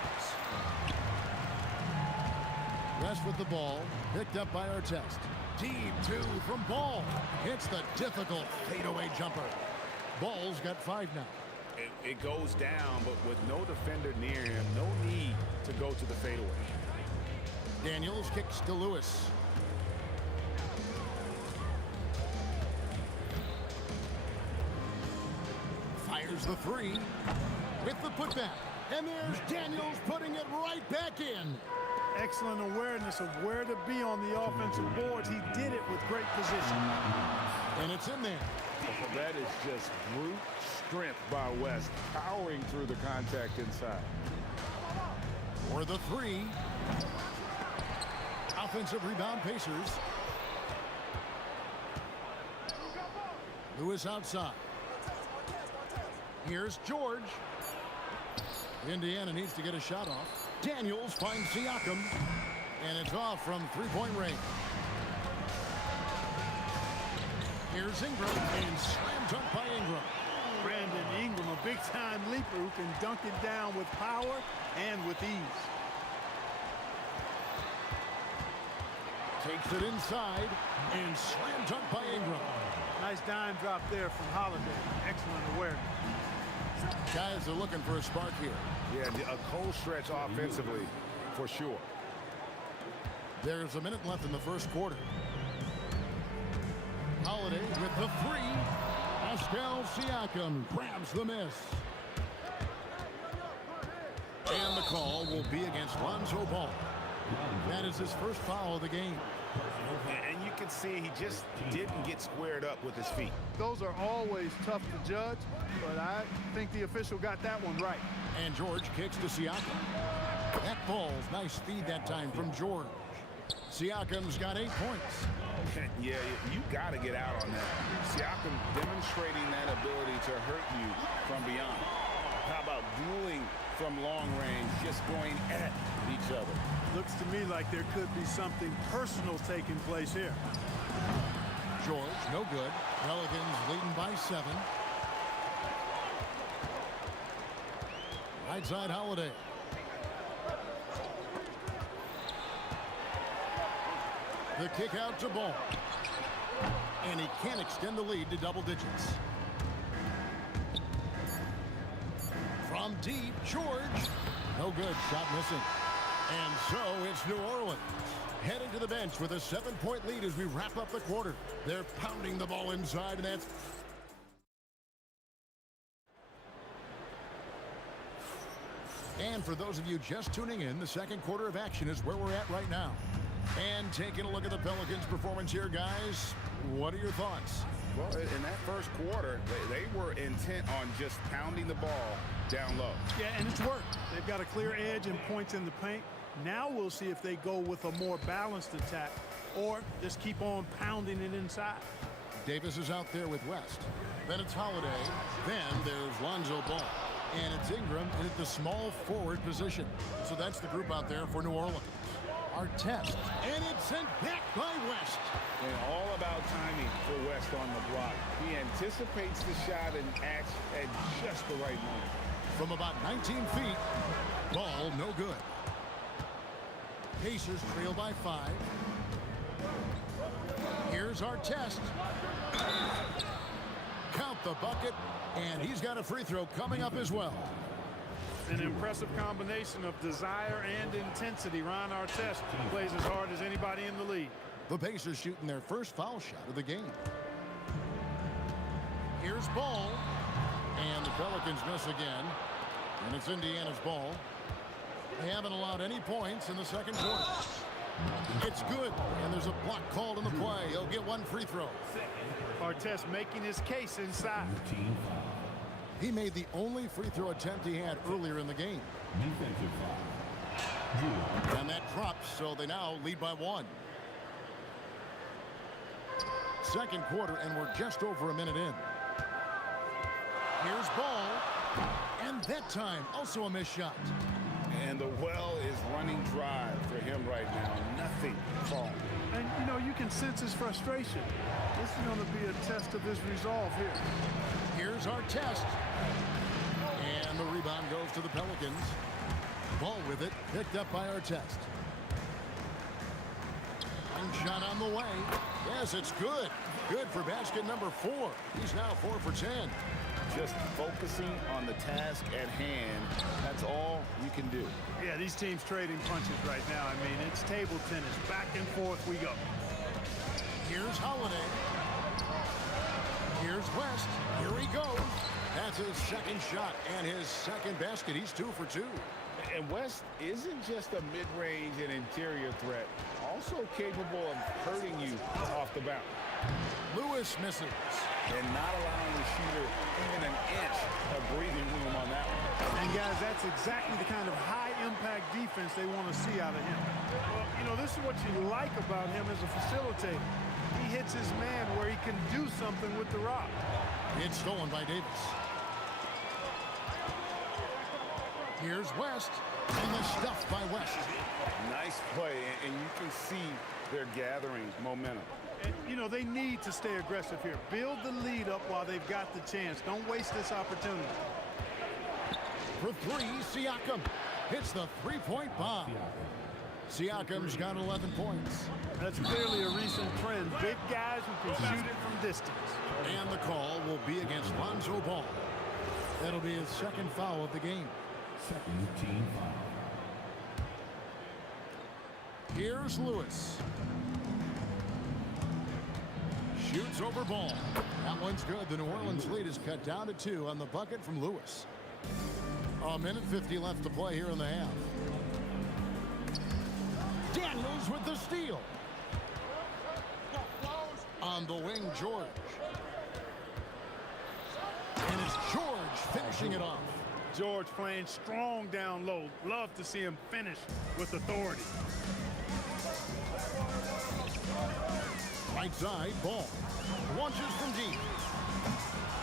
West with the ball. Picked up by Artest. Deep 2 from Ball. Hits the difficult fadeaway jumper. Ball's got 5 now. It goes down, but with no defender near him, no need to go to the fadeaway. Daniels kicks to Lewis. Fires the 3 with the putback. And there's Daniels putting it right back in. Excellent awareness of where to be on the offensive boards. He did it with great position. And it's in there. That is just brute strength by West, powering through the contact inside. For the 3. Offensive rebound, Pacers. Lewis outside. Here's George. Indiana needs to get a shot off. Daniels finds Siakam. And it's off from three-point range. Here's Ingram. And slam dunk by Ingram. Brandon Ingram, a big-time leaper who can dunk it down with power and with ease. Takes it inside. And slam dunk by Ingram. Nice dime drop there from Holiday. Excellent awareness. Guys are looking for a spark here. Yeah, a cold stretch offensively, for sure. There's a minute left in the first quarter. Holiday with the 3. Pascal Siakam grabs the miss. And the call will be against Lonzo Ball. That is his first foul of the game. And you can see he just didn't get squared up with his feet. Those are always tough to judge, but I think the official got that one right. And George kicks to Siakam. That ball's nice feed that time from George. Siakam's got 8 points. Yeah, you got to get out on that. Siakam demonstrating that ability to hurt you from beyond. How about dueling from long range, just going at each other. Looks to me like there could be something personal taking place here. George, no good. Pelicans leading by 7. Right side, Holiday. The kick out to Ball. And he can't extend the lead to double digits. From deep, George. No good, shot missing. And so it's New Orleans heading to the bench with a 7-point lead as we wrap up the quarter. They're pounding the ball inside, and that's... And for those of you just tuning in, the second quarter of action is where we're at right now. And taking a look at the Pelicans' performance here, guys, what are your thoughts? Well, in that first quarter, they were intent on just pounding the ball down low. Yeah, and it's worked. They've got a clear edge and points in the paint. Now we'll see if they go with a more balanced attack or just keep on pounding it inside. Davis is out there with West. Then it's Holiday. Then there's Lonzo Ball. And it's Ingram in at the small forward position. So that's the group out there for New Orleans. Our test. And it's sent back by West. And all about timing for West on the block. He anticipates the shot and acts at just the right moment. From about 19 feet, ball no good. Pacers trail by 5. Here's our test. Count the bucket, and he's got a free throw coming up as well. An impressive combination of desire and intensity. Ron Artest plays as hard as anybody in the league. The Pacers shooting their first foul shot of the game. Here's Ball. And the Pelicans miss again. And it's Indiana's ball. They haven't allowed any points in the second quarter. It's good. And there's a block called in the play. He'll get one free throw. Artest making his case inside. He made the only free throw attempt he had earlier in the game. And that drops, so they now lead by 1. Second quarter, and we're just over a minute in. Here's Ball. And that time, also a missed shot. And the well is running dry for him right now. Nothing falling. And, you know, you can sense his frustration. This is going to be a test of his resolve here. Here's our test. And the rebound goes to the Pelicans. Ball with it, picked up by our test. One shot on the way. Yes, it's good. Good for basket number 4. He's now 4 for 10. Just focusing on the task at hand. That's all you can do. Yeah, these teams trading punches right now. I mean, it's table tennis. Back and forth we go. Here's Holiday. Here's West. Here he goes. That's his second shot and his second basket. He's 2 for 2. And West isn't just a mid-range and interior threat. Also capable of hurting you off the bounce. Lewis misses. And not allowing the shooter even an inch of breathing room on that one. And guys, that's exactly the kind of high-impact defense they want to see out of him. Well, you know, this is what you like about him as a facilitator. He hits his man where he can do something with the rock. It's stolen by Davis. Here's West. And the stuff by West. Nice play, and you can see they're gathering momentum. And, you know, they need to stay aggressive here. Build the lead up while they've got the chance. Don't waste this opportunity. For 3, Siakam hits the three-point bomb. Siakam's got 11 points. That's clearly a recent trend. Big guys who can shoot it from distance. And the call will be against Lonzo Ball. That'll be his second foul of the game. Second team foul. Here's Lewis. Shoots over Ball. That one's good. The New Orleans lead is cut down to 2 on the bucket from Lewis. A minute 50 left to play here in the half. Daniels with the steal. On the wing, George. And it's George finishing it off. George playing strong down low. Love to see him finish with authority. Right side, Ball. Launches from deep.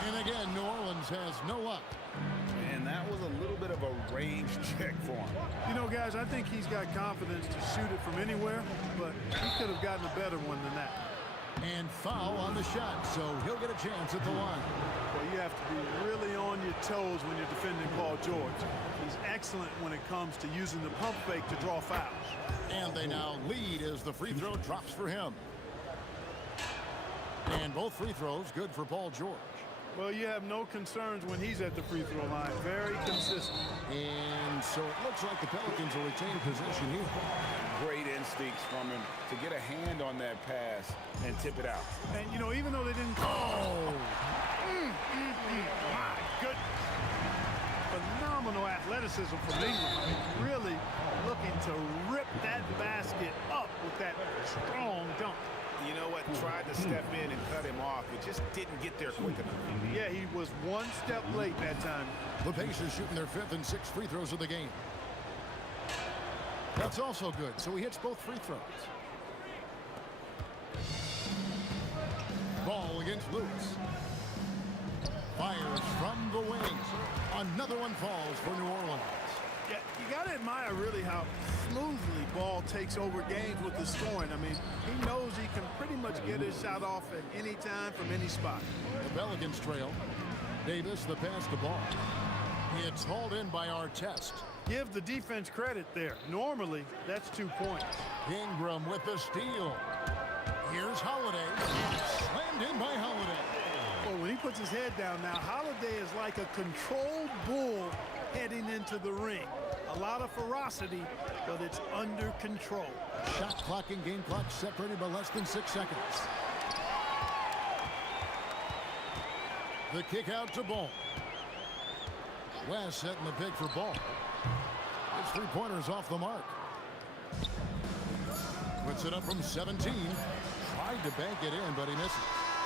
And again, New Orleans has no luck. And that was a little bit of a range check for him. You know, guys, I think he's got confidence to shoot it from anywhere, but he could have gotten a better one than that. And foul on the shot, so he'll get a chance at the line. Well, you have to be really on your toes when you're defending Paul George. He's excellent when it comes to using the pump fake to draw fouls. And they now lead as the free throw drops for him. And both free throws good for Paul George. Well, you have no concerns when he's at the free throw line. Very consistent. And so it looks like the Pelicans will retain possession here. Great instincts from him to get a hand on that pass and tip it out. And, you know, even though they didn't call... My goodness. Phenomenal athleticism from Ingram. Really looking to rip that basket up with that strong dunk. You know what? Tried to step in and cut him off. It just didn't get there quick enough. Yeah, he was one step late that time. The Pacers shooting their 5th and 6th free throws of the game. That's also good, so he hits both free throws. Ball against Lewis. Fires from the wing. Another one falls for New Orleans. Yeah, you got to admire really how smoothly Ball takes over games with the scoring. I mean, he knows he can pretty much get his shot off at any time from any spot. The Pelicans trail. Davis, the pass to Ball. It's hauled in by Artest. Give the defense credit there. Normally, that's 2 points. Ingram with the steal. Here's Holiday. Slammed in by Holiday. Well, when he puts his head down now, Holiday is like a controlled bull heading into the ring. A lot of ferocity, but it's under control. Shot clock and game clock separated by less than 6 seconds. The kick out to Ball. West setting the pick for Ball. His three-pointers off the mark. Puts it up from 17. Tried to bank it in, but he misses.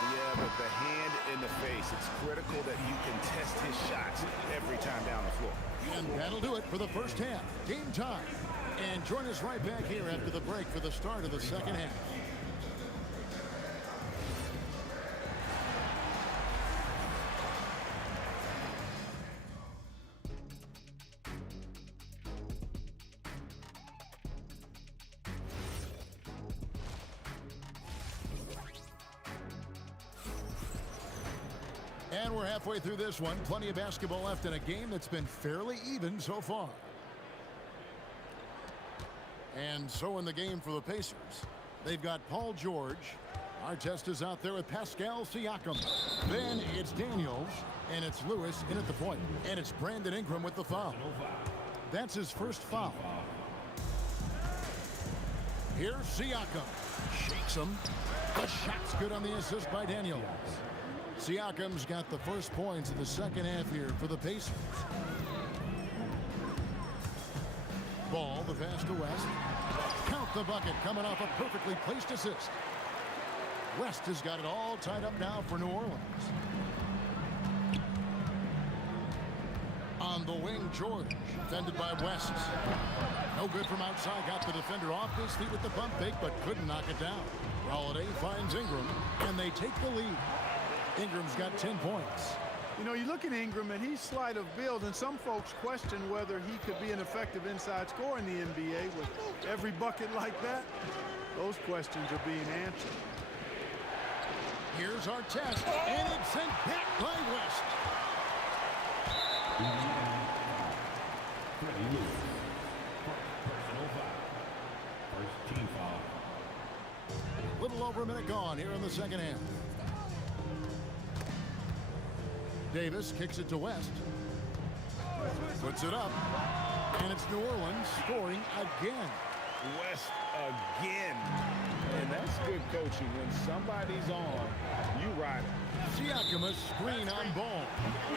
Yeah, but the hand in the face, it's critical that you can test his shots every time down the floor. And that'll do it for the first half. Game time. And join us right back here after the break for the start of the second half. And we're halfway through this one. Plenty of basketball left in a game that's been fairly even so far. And so in the game for the Pacers, they've got Paul George. Artest is out there with Pascal Siakam. Then it's Daniels, and it's Lewis in at the point. And it's Brandon Ingram with the foul. That's his first foul. Here's Siakam. Shakes him. The shot's good on the assist by Daniels. Siakam's got the first points of the second half here for the Pacers. Ball, the pass to West. Count the bucket coming off a perfectly placed assist. West has got it all tied up now for New Orleans. On the wing, George, defended by West. No good from outside, got the defender off his feet with the pump fake, but couldn't knock it down. Holiday finds Ingram, and they take the lead. Ingram's got 10 points. You know, you look at Ingram, and he's slight of build, and some folks question whether he could be an effective inside scorer in the NBA with every bucket like that. Those questions are being answered. Here's our test, and it's sent back by West. First team foul. Little over a minute gone here in the second half. Davis kicks it to West. Puts it up. And it's New Orleans scoring again. West again. And that's good coaching. When somebody's on, you ride it. Siakam a screen on Ball.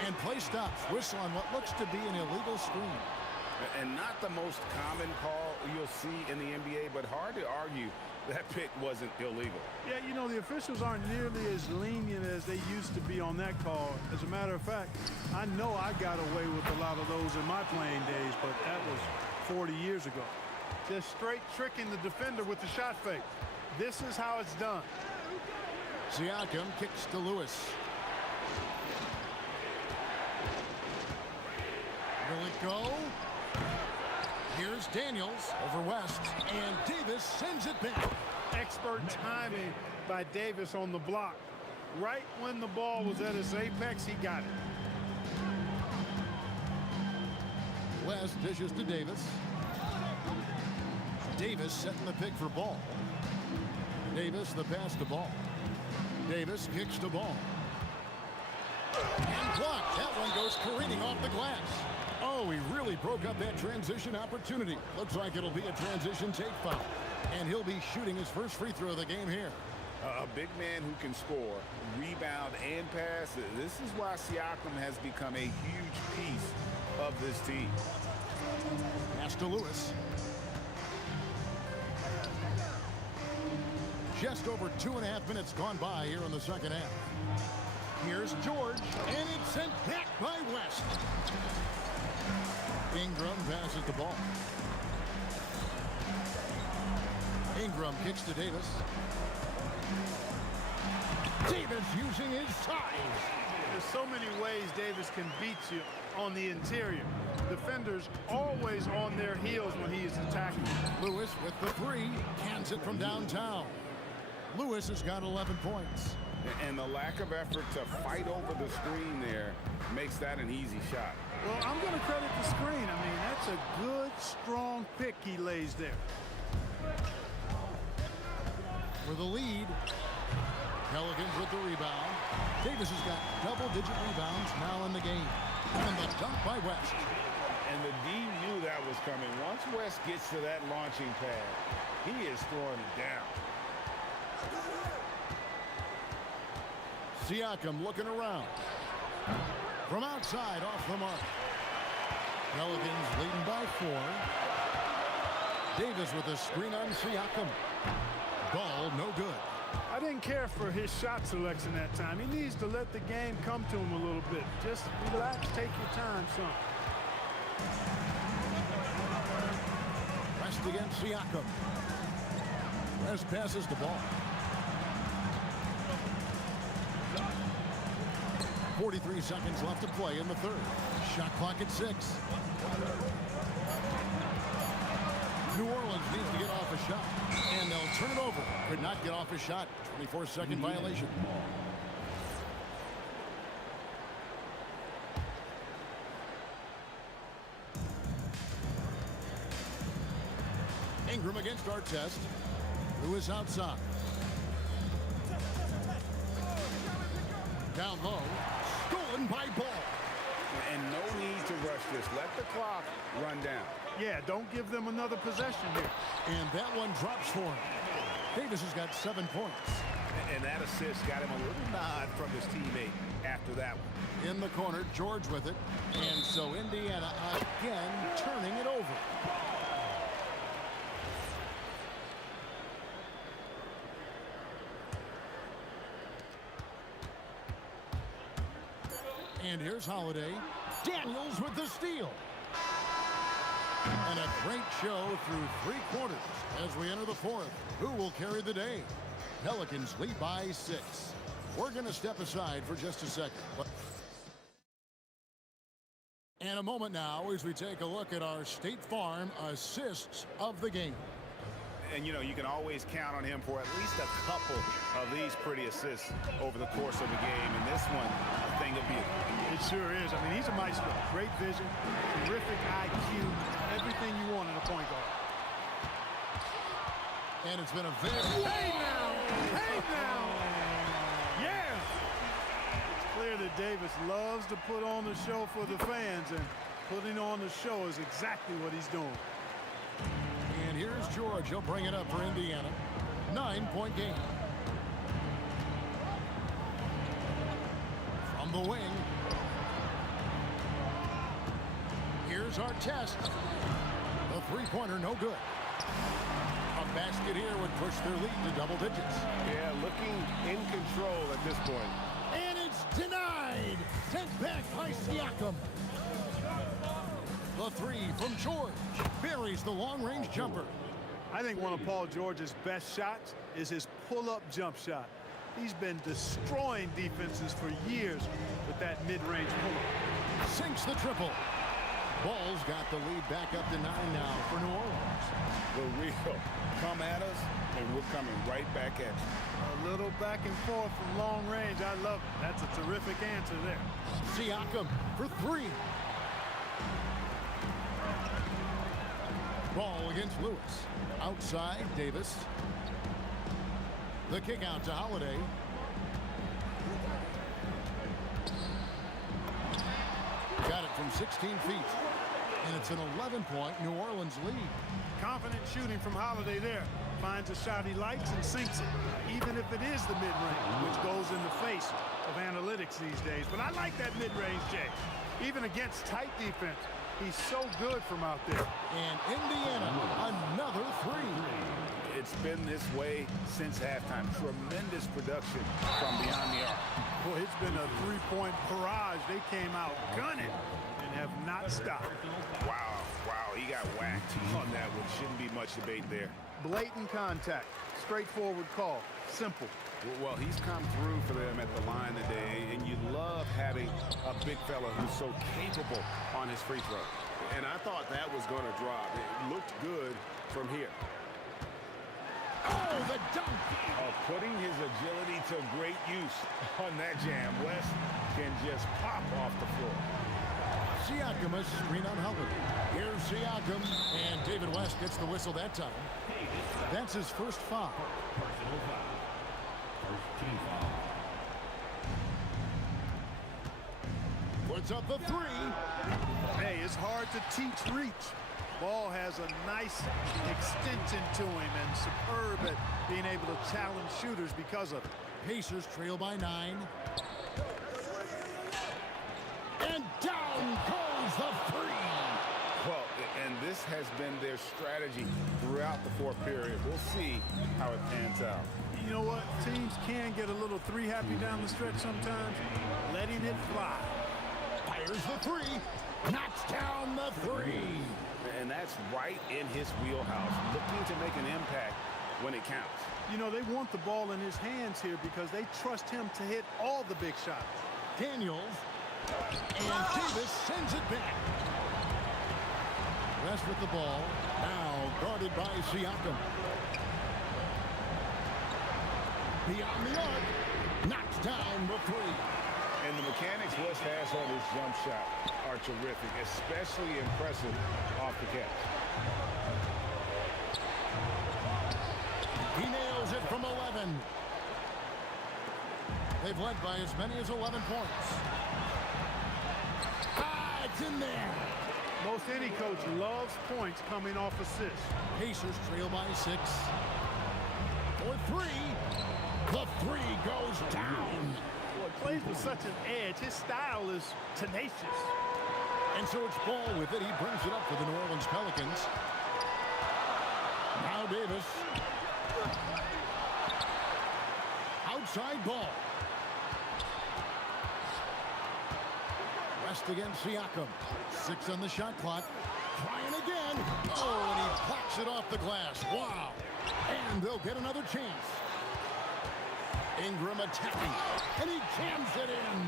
And play stops. Whistle on what looks to be an illegal screen. And not the most common call you'll see in the NBA, but hard to argue that pick wasn't illegal. Yeah, you know, the officials aren't nearly as lenient as they used to be on that call. As a matter of fact, I know I got away with a lot of those in my playing days, but that was 40 years ago. Just straight tricking the defender with the shot fake. This is how it's done. Siakam kicks to Lewis. go. Here's Daniels over West, and Davis sends it back. Expert timing by Davis on the block. Right when the ball was at its apex, he got it. West dishes to Davis. Davis setting the pick for ball. Davis the pass to ball. Davis kicks the ball. And blocked. That one goes careening off the glass. Oh, he really broke up that transition opportunity. Looks like it'll be a transition take foul. And he'll be shooting his first free throw of the game here. A big man who can score, rebound, and pass. This is why Siakam has become a huge piece of this team. Pass to Lewis. Just over 2.5 minutes gone by here in the second half. Here's George, and it's sent back by West. Ingram passes the ball. Ingram kicks to Davis. Davis using his size. There's so many ways Davis can beat you on the interior. Defenders always on their heels when he is attacking. Lewis with the three, cans it from downtown. Lewis has got 11 points. And the lack of effort to fight over the screen there makes that an easy shot. Well, I'm going to credit the screen. I mean, that's a good, strong pick he lays there. For the lead, Pelicans with the rebound. Davis has got double-digit rebounds now in the game. And the dunk by West. And the D knew that was coming. Once West gets to that launching pad, he is throwing it down. Siakam looking around. From outside, off the mark. Pelicans leading by 4. Davis with a screen on Siakam. Ball no good. I didn't care for his shot selection that time. He needs to let the game come to him a little bit. Just relax, take your time, son. West against Siakam. West passes the ball. 43 seconds left to play in the third. Shot clock at 6. New Orleans needs to get off a shot, and they'll turn it over. Could not get off a shot. 24-second violation. Ingram against Artest. Lewis outside. Down low. Stolen by Ball. And no need to rush this. Let the clock run down. Yeah, don't give them another possession here. And that one drops for him. Davis has got 7 points. And that assist got him a little nod from his teammate after that one. In the corner, George with it. And so Indiana again turning it over. And here's Holiday. Daniels with the steal. And a great show through 3 quarters as we enter the fourth. Who will carry the day? Pelicans lead by 6. We're going to step aside for just a second. And a moment now as we take a look at our State Farm assists of the game. And, you know, you can always count on him for at least a couple of these pretty assists over the course of a game. And this one, a thing of beauty. It sure is. I mean, he's a maestro. Great vision, terrific IQ, everything you want in a point guard. And it's been a very... Hey now! Hey now! Yeah! It's clear that Davis loves to put on the show for the fans, and putting on the show is exactly what he's doing. And here's George. He'll bring it up for Indiana. 9-point game. From the wing. Here's Artest. The three-pointer, no good. A basket here would push their lead to double digits. Yeah, looking in control at this point. And it's denied. Sent back by Siakam. The three from George. Buries the long-range jumper. I think one of Paul George's best shots is his pull-up jump shot. He's been destroying defenses for years with that mid-range pull-up. Sinks the triple. Ball's got the lead back up to 9 now for New Orleans. The real come at us, and we're coming right back at you. A little back and forth from long range. I love it. That's a terrific answer there. Siakam for 3. Ball against Lewis. Outside, Davis. The kick out to Holiday. Got it from 16 feet. And it's an 11-point New Orleans lead. Confident shooting from Holiday there. Finds a shot he likes and sinks it, even if it is the mid-range, which goes in the face of analytics these days. But I like that mid-range, Jay. Even against tight defense, he's so good from out there. And Indiana, another 3. It's been this way since halftime. Tremendous production from beyond the arc. Boy, it's been a 3-point barrage. They came out gunning and have not stopped. Wow, he got whacked on that one. Shouldn't be much debate there. Blatant contact, straightforward call, simple. Well, he's come through for them at the line today, and you love having a big fella who's so capable on his free throw. And I thought that was going to drop. It looked good from here. Oh, the dunk! Putting his agility to great use on that jam. West can just pop off the floor. Siakam, a screen on Holiday. Here's Siakam, and David West gets the whistle that time. That's his first foul. Personal foul. First team foul. Puts up the 3. Hey, it's hard to teach reach. Ball has a nice extension to him and superb at being able to challenge shooters because of it. Pacers trail by 9. And down goes the 3. Well, and this has been their strategy throughout the fourth period. We'll see how it pans out. You know what? Teams can get a little 3 happy down the stretch sometimes. Letting it fly. Fires the 3. Knocks down the 3. And that's right in his wheelhouse. Looking to make an impact when it counts. You know, they want the ball in his hands here because they trust him to hit all the big shots. Daniels. And Davis sends it back. West with the ball. Now guarded by Siakam. Beyond the arc. Knocks down the 3. And the mechanics West has on his jump shot are terrific, especially impressive off the catch. He nails it from 11. They've led by as many as 11 points. It's in there. Most any coach loves points coming off assists. Pacers trail by 6. For 3. The 3 goes down. Well, he plays with such an edge. His style is tenacious. And so it's Ball with it. He brings it up for the New Orleans Pelicans. Now Davis. Outside Ball. West against Siakam. 6 on the shot clock. Trying again. Oh, and he blocks it off the glass. Wow. And they'll get another chance. Ingram attacking. And he jams it in.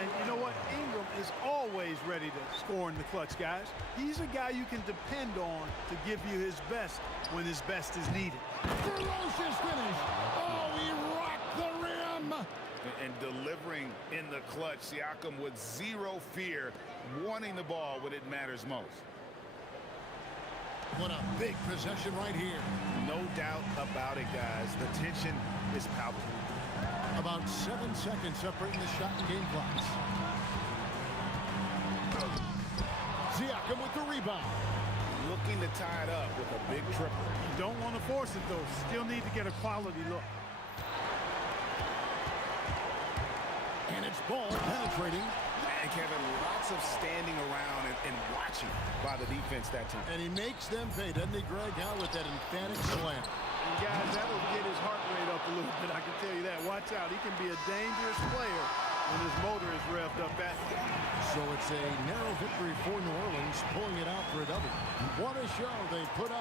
And you know what? Ingram is always ready to score in the clutch, guys. He's a guy you can depend on to give you his best when his best is needed. Ferocious finish. Oh, he rocked the rim. And delivering in the clutch, Siakam with zero fear, wanting the ball when it matters most. What a big possession right here. No doubt about it, guys. The tension is palpable. About 7 seconds separating the shot and game clocks. Siakam with the rebound. Looking to tie it up with a big triple. You don't want to force it, though. Still need to get a quality look. And it's Ball penetrating. And Kevin, lots of standing around and watching by the defense that time. And he makes them pay, doesn't he, Greg? Out with that emphatic slam. And guys, that'll get his heart rate up a little bit, I can tell you that. Watch out. He can be a dangerous player when his motor is revved up that way. So it's a narrow victory for New Orleans, pulling it out for a double. What a show they put up.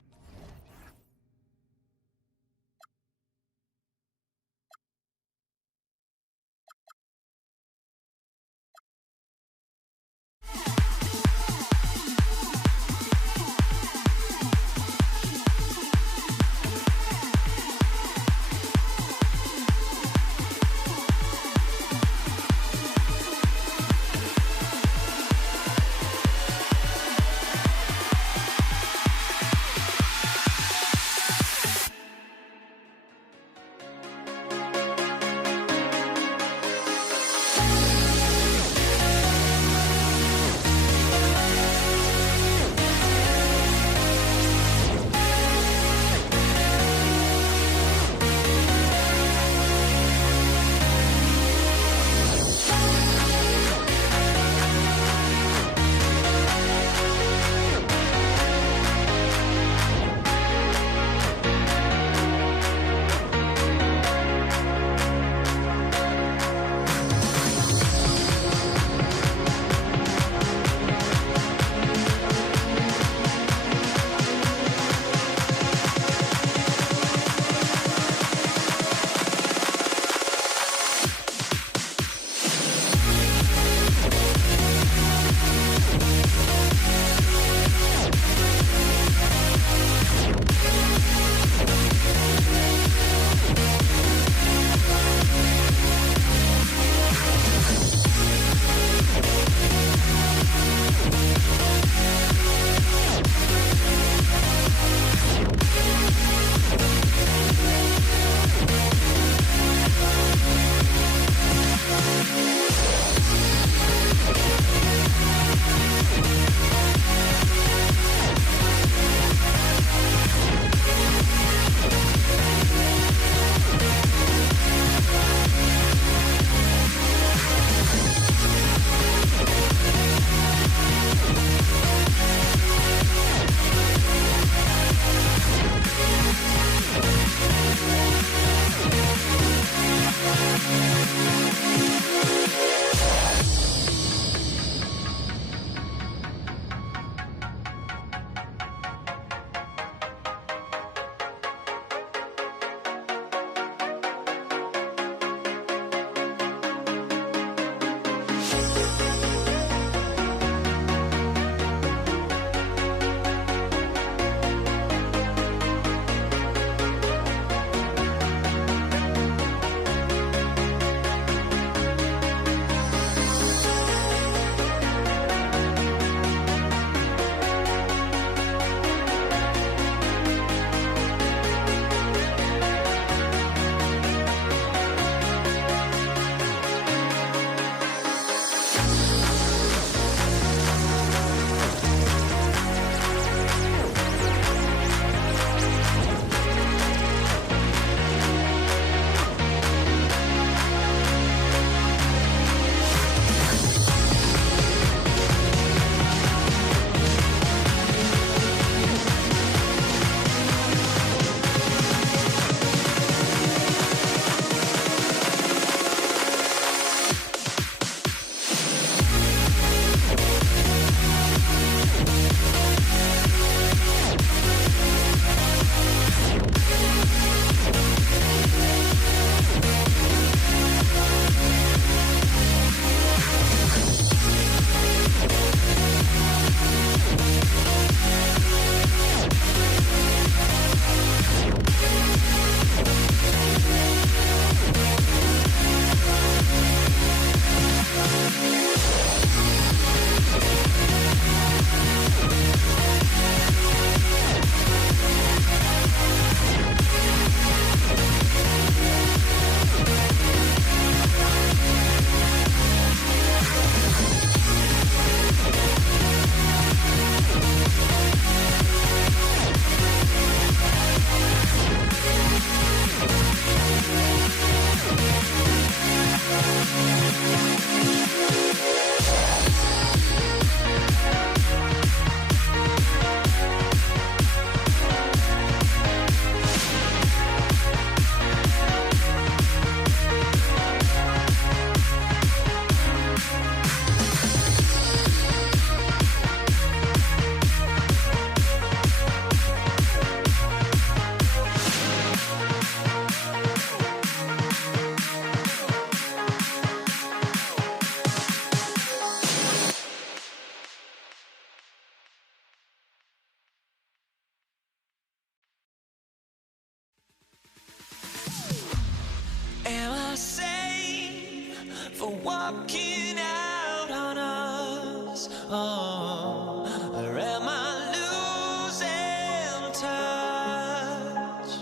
for walking out on us? Oh, or am I losing touch?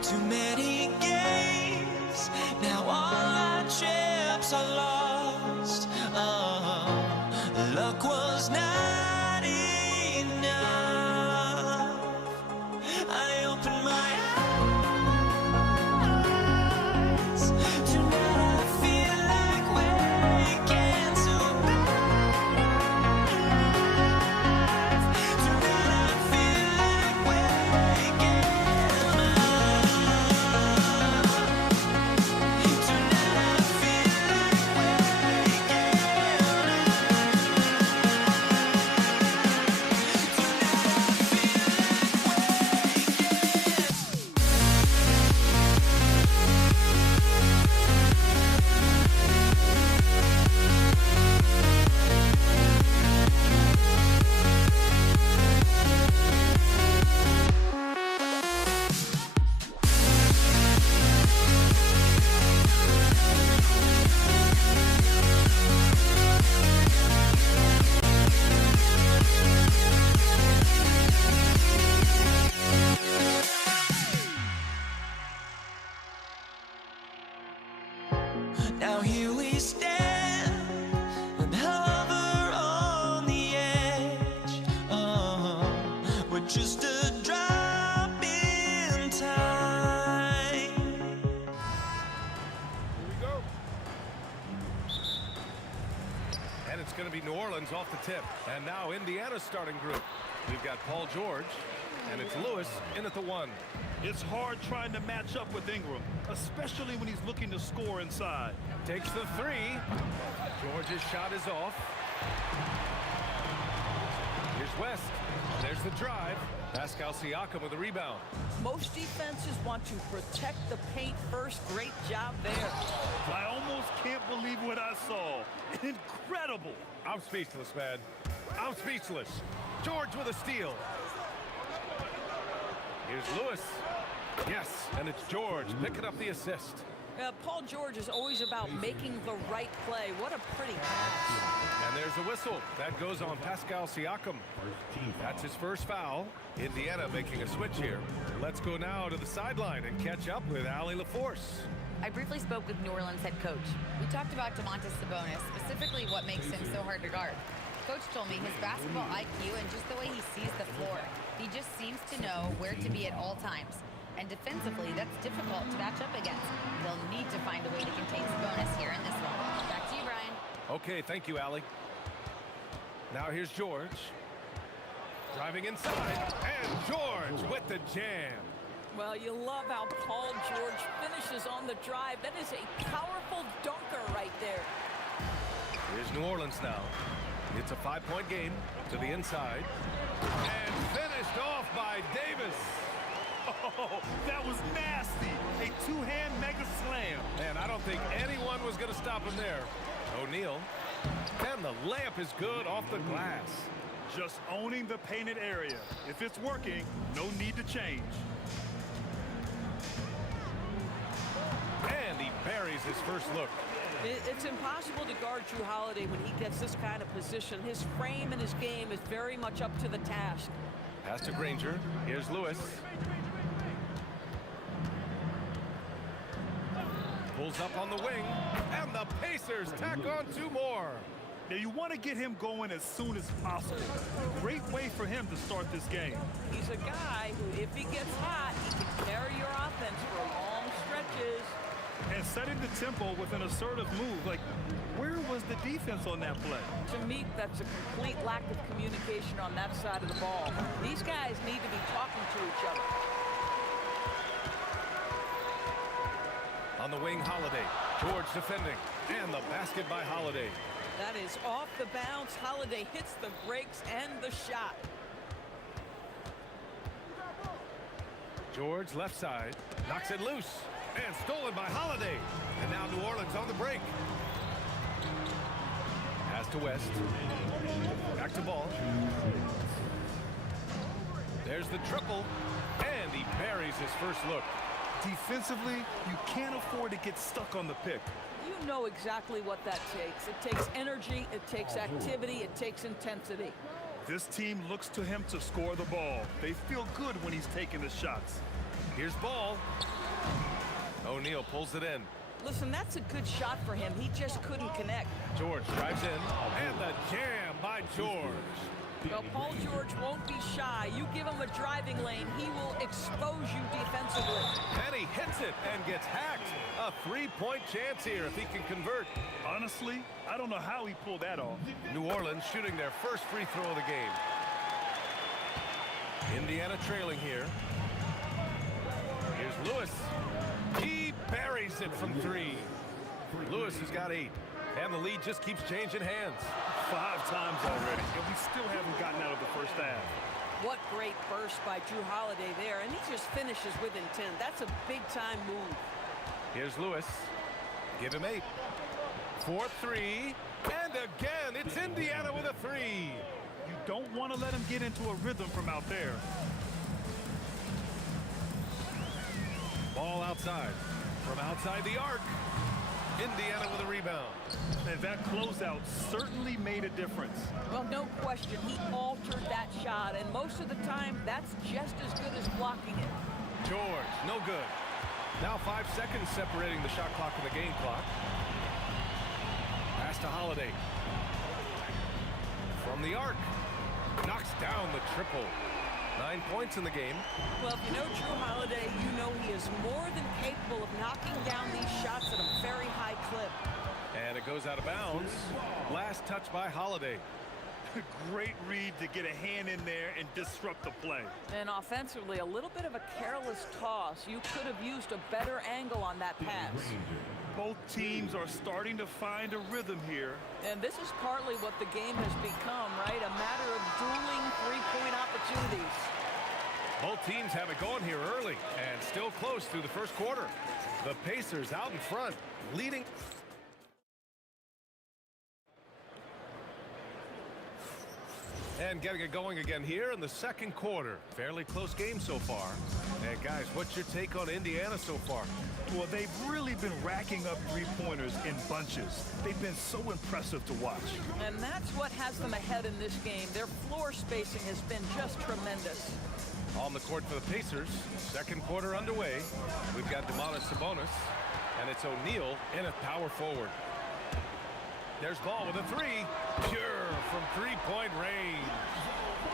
Too many games, now all our chips are lost. Oh, luck was not enough. I opened my eyes. Now here we stand and hover on the edge. Oh, we're just a drop in time. Here we go. And it's going to be New Orleans off the tip. And now Indiana's starting group. We've got Paul George, and it's Lewis in at the 1. It's hard trying to match up with Ingram, especially when he's looking to score inside. Takes the 3. George's shot is off. Here's West. And there's the drive. Pascal Siakam with the rebound. Most defenses want to protect the paint first. Great job there. I almost can't believe what I saw. Incredible. I'm speechless, man. I'm speechless. George with a steal. Here's Lewis. Yes, and it's George picking up the assist. Paul George is always about making the right play. What a pretty pass. And there's a whistle. That goes on Pascal Siakam. That's his first foul. Indiana making a switch here. Let's go now to the sideline and catch up with Allie LaForce. I briefly spoke with New Orleans head coach. We talked about Domantas Sabonis, specifically what makes him so hard to guard. Coach told me his basketball IQ and just the way he sees the floor. He just seems to know where to be at all times. And defensively, that's difficult to match up against. They'll need to find a way to contain Sabonis here in this one. Back to you, Brian. Okay, thank you, Allie. Now here's George. Driving inside, and George with the jam. Well, you love how Paul George finishes on the drive. That is a powerful dunker right there. Here's New Orleans now. It's a 5-point game to the inside. And finished off by Davis. Oh, that was nasty. A two-hand mega slam. Man, I don't think anyone was going to stop him there. O'Neal. And the layup is good off the glass. Just owning the painted area. If it's working, no need to change. And he buries his first look. It's impossible to guard Drew Holiday when he gets this kind of position. His frame and his game is very much up to the task. Pass to Granger. Here's Lewis. Pulls up on the wing, and the Pacers tack on 2 more. Now you want to get him going as soon as possible. Great way for him to start this game. He's a guy who, if he gets hot, he can carry your offense for long stretches. And setting the tempo with an assertive move. Like, where was the defense on that play? To me, that's a complete lack of communication on that side of the ball. These guys need to be talking to each other. On the wing, Holiday. George defending. And the basket by Holiday. That is off the bounce. Holiday hits the brakes and the shot. George left side. Knocks it loose. And stolen by Holiday. And now New Orleans on the break. Pass to West. Back to Ball. There's the triple. And he buries his first look. Defensively, you can't afford to get stuck on the pick. You know exactly what that takes. It takes energy, it takes activity, it takes intensity. This team looks to him to score the ball. They feel good when he's taking the shots. Here's Ball. O'Neal pulls it in. Listen, that's a good shot for him. He just couldn't connect. George drives in. And the jam by George. Well, Paul George won't be shy. You give him a driving lane, he will expose you defensively. And he hits it and gets hacked. A 3-point chance here if he can convert. Honestly, I don't know how he pulled that off. New Orleans shooting their first free throw of the game. Indiana trailing here. Here's Lewis. He buries it from 3. Lewis has got 8. And the lead just keeps changing hands. 5 times already, and we still haven't gotten out of the first half. What great burst by Drew Holiday there, and he just finishes with intent. That's a big-time move. Here's Lewis. Give him 8. 4-3. And again, it's Indiana with a 3. You don't want to let him get into a rhythm from out there. Ball outside. From outside the arc. Indiana with a rebound. And that closeout certainly made a difference. Well, no question. He altered that shot, and most of the time, that's just as good as blocking it. George, no good. Now 5 seconds separating the shot clock and the game clock. Pass to Holiday. From the arc. Knocks down the triple. 9 points in the game. Well, if you know Drew Holiday, you know he is more than capable of knocking down these shots at a very high clip. And it goes out of bounds. Last touch by Holiday. Great read to get a hand in there and disrupt the play. And offensively, a little bit of a careless toss. You could have used a better angle on that pass. Both teams are starting to find a rhythm here. And this is partly what the game has become, right? A matter of dueling three-point opportunities. Both teams have it going here early and still close through the first quarter. The Pacers out in front, leading. And getting it going again here in the second quarter. Fairly close game so far. And guys, what's your take on Indiana so far? Well, they've really been racking up three-pointers in bunches. They've been so impressive to watch. And that's what has them ahead in this game. Their floor spacing has been just tremendous. On the court for the Pacers, second quarter underway. We've got Sabonis, and it's O'Neal in at power forward. There's Ball with a three. Pure from three-point range.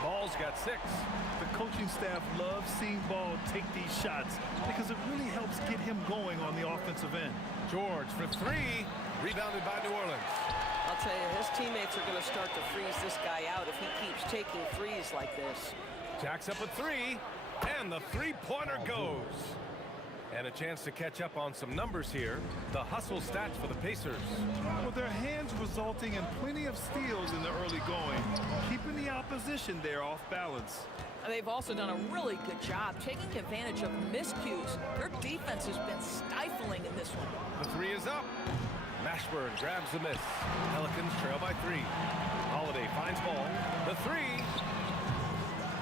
Ball's got 6. The coaching staff loves seeing Ball take these shots because it really helps get him going on the offensive end. George for 3. Rebounded by New Orleans. I'll tell you, his teammates are going to start to freeze this guy out if he keeps taking threes like this. Jacks up a 3, and the three-pointer goes. And a chance to catch up on some numbers here. The hustle stats for the Pacers. Well, their hands resulting in plenty of steals in the early going, keeping the opposition there off balance. They've also done a really good job taking advantage of miscues. Their defense has been stifling in this one. The 3 is up. Mashburn grabs the miss. Pelicans trail by 3. Holiday finds Ball. The 3.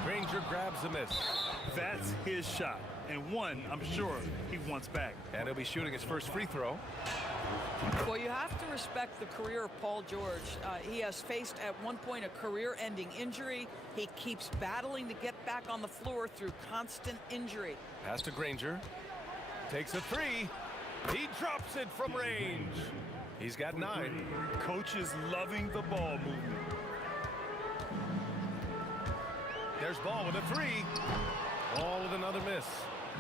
Granger grabs the miss. That's his shot. And one, I'm sure, he wants back. And he'll be shooting his first free throw. Well, you have to respect the career of Paul George. He has faced at one point a career-ending injury. He keeps battling to get back on the floor through constant injury. Pass to Granger. Takes a 3. He drops it from range. He's got 9. Coach is loving the ball movement. There's Ball with a 3. Ball with another miss.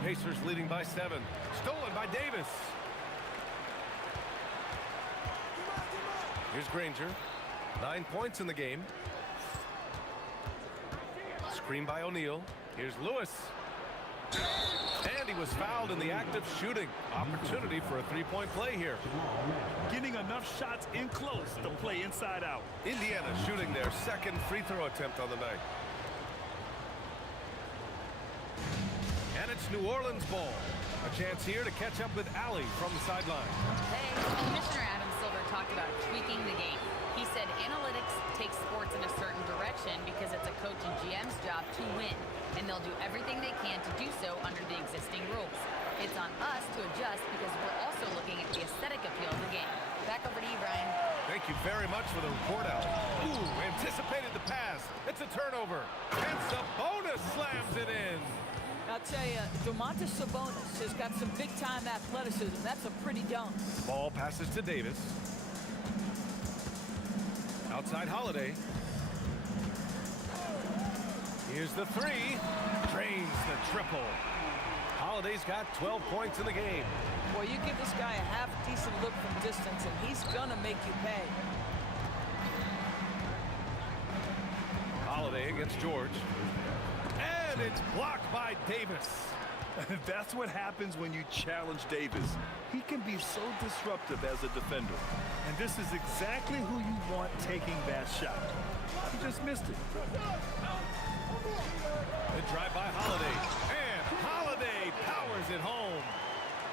Pacers leading by 7. Stolen by Davis. Here's Granger. 9 points in the game. Screen by O'Neal. Here's Lewis. And he was fouled in the act of shooting. Opportunity for a three-point play here. Getting enough shots in close to play inside out. Indiana shooting their second free throw attempt on the night. And it's New Orleans ball. A chance here to catch up with Allie from the sideline. Hey, Commissioner Adam Silver talked about tweaking the game. He said analytics take sports in a certain direction because it's a coach and GM's job to win, and they'll do everything they can to do so under the existing rules. It's on us to adjust because we're also looking at the aesthetic appeal of the game. Back over to you, Brian. Thank you very much for the report out. Ooh, anticipated the pass. It's a turnover. And Sabonis slams it in. I'll tell you, Sabonis has got some big-time athleticism. That's a pretty dunk. Ball passes to Davis. Outside Holiday. Here's the 3. Drains the triple. Holiday's got 12 points in the game. Well, you give this guy a half-decent look from distance, and he's gonna make you pay. Holiday against George. And it's blocked by Davis. That's what happens when you challenge Davis. He can be so disruptive as a defender. And this is exactly who you want taking that shot. He just missed it. The drive by Holiday. And Holiday powers it home.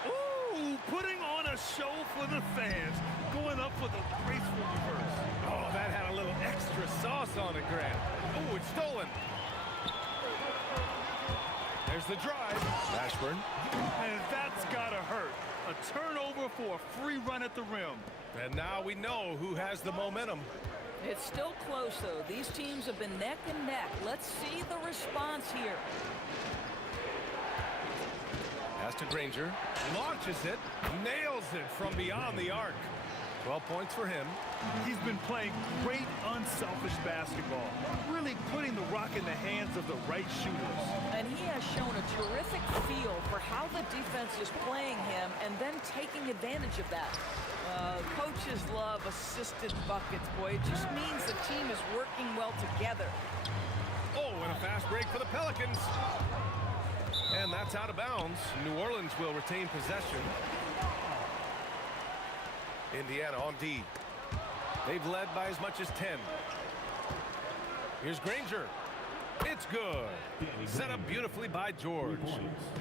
Ooh, putting on a show for the fans. Going up with a graceful reverse. Oh, that had a little extra sauce on it, Grant. Oh, it's stolen. There's the drive. Ashburn. And that's gotta hurt. A turnover for a free run at the rim. And now we know who has the momentum. It's still close, though. These teams have been neck and neck. Let's see the response here. Pass to Granger. Launches it. Nails it from beyond the arc. 12 points for him. He's been playing great, unselfish basketball. Really putting the rock in the hands of the right shooters. And he has shown a terrific feel for how the defense is playing him and then taking advantage of that. Coaches love assisted buckets, boy. It just means the team is working well together. Oh, and a fast break for the Pelicans. And that's out of bounds. New Orleans will retain possession. Indiana on D. They've led by as much as 10. Here's Granger. It's good. Set up beautifully by George.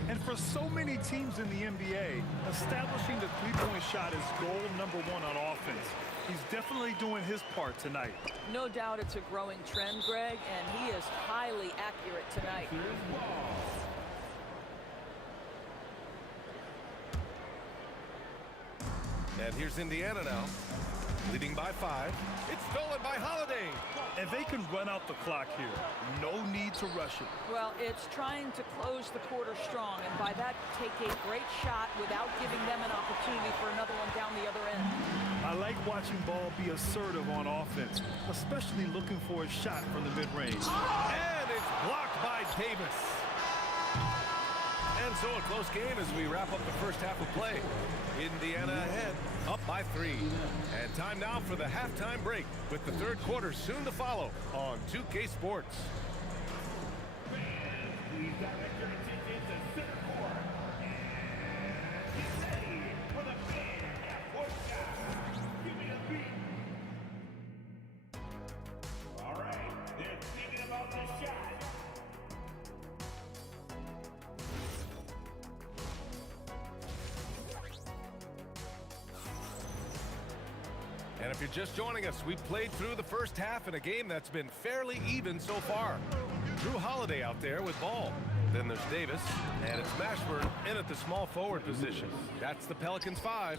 And for so many teams in the NBA, establishing the three-point shot is goal number one on offense. He's definitely doing his part tonight. No doubt it's a growing trend, Greg, and he is highly accurate tonight. And here's Indiana now, leading by 5. It's stolen by Holiday. And they can run out the clock here. No need to rush it. Well, it's trying to close the quarter strong, and by that, take a great shot without giving them an opportunity for another one down the other end. I like watching Ball be assertive on offense, especially looking for a shot from the mid-range. And it's blocked by Davis. And so a close game as we wrap up the first half of play. Indiana ahead, up by 3. And time now for the halftime break, with the third quarter soon to follow on 2K Sports. Please direct your attention to center court. And get ready for the big half-court shot. Give me a beat. All right, they're thinking about the shot. And if you're just joining us, we've played through the first half in a game that's been fairly even so far. Drew Holiday out there with ball. Then there's Davis, and it's Mashburn in at the small forward position. That's the Pelicans' 5.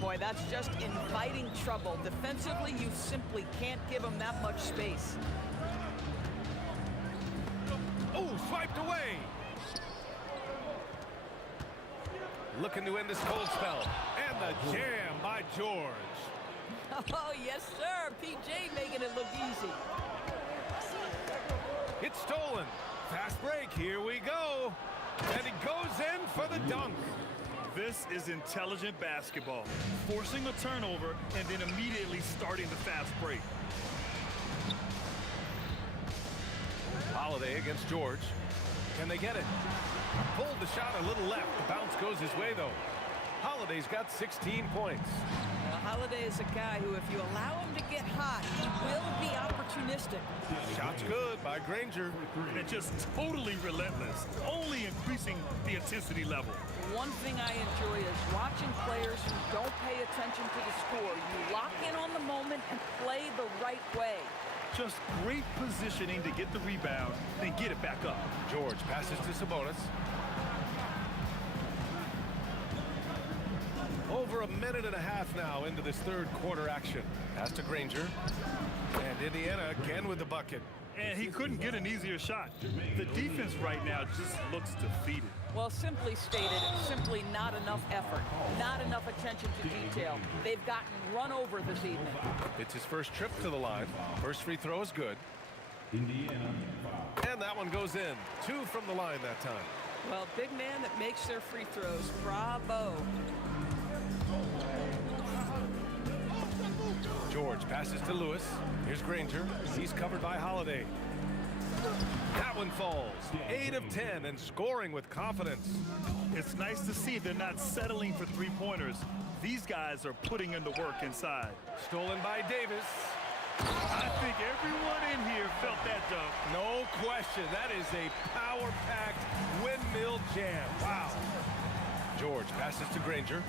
Boy, that's just inviting trouble. Defensively, you simply can't give them that much space. Oh, swiped away. Looking to end this cold spell. And the jam by George. Oh, yes, sir. PJ making it look easy. It's stolen. Fast break. Here we go. And he goes in for the dunk. This is intelligent basketball. Forcing a turnover and then immediately starting the fast break. Holiday against George. Can they get it? Pulled the shot a little left. The bounce goes his way, though. Holiday's got 16 points. Holiday is a guy who, if you allow him to get hot, he will be opportunistic. Shot's good by Granger. And just totally relentless, only increasing the intensity level. One thing I enjoy is watching players who don't pay attention to the score. You lock in on the moment and play the right way. Just great positioning to get the rebound, then get it back up. George passes to Sabonis. Over a minute and a half now into this third quarter action. Pass to Granger. And Indiana again with the bucket. And he couldn't get an easier shot. The defense right now just looks defeated. Well, simply stated, simply not enough effort, not enough attention to detail. They've gotten run over this evening. It's his first trip to the line. First free throw is good. Indiana. And that one goes in. 2 from the line that time. Well, big man that makes their free throws. Bravo. George passes to Lewis. Here's Granger. He's covered by Holiday. That one falls. 8 of 10 and scoring with confidence. It's nice to see they're not settling for three-pointers. These guys are putting in the work inside. Stolen by Davis. I think everyone in here felt that dunk. No question. That is a power-packed windmill jam. Wow. George passes to Granger.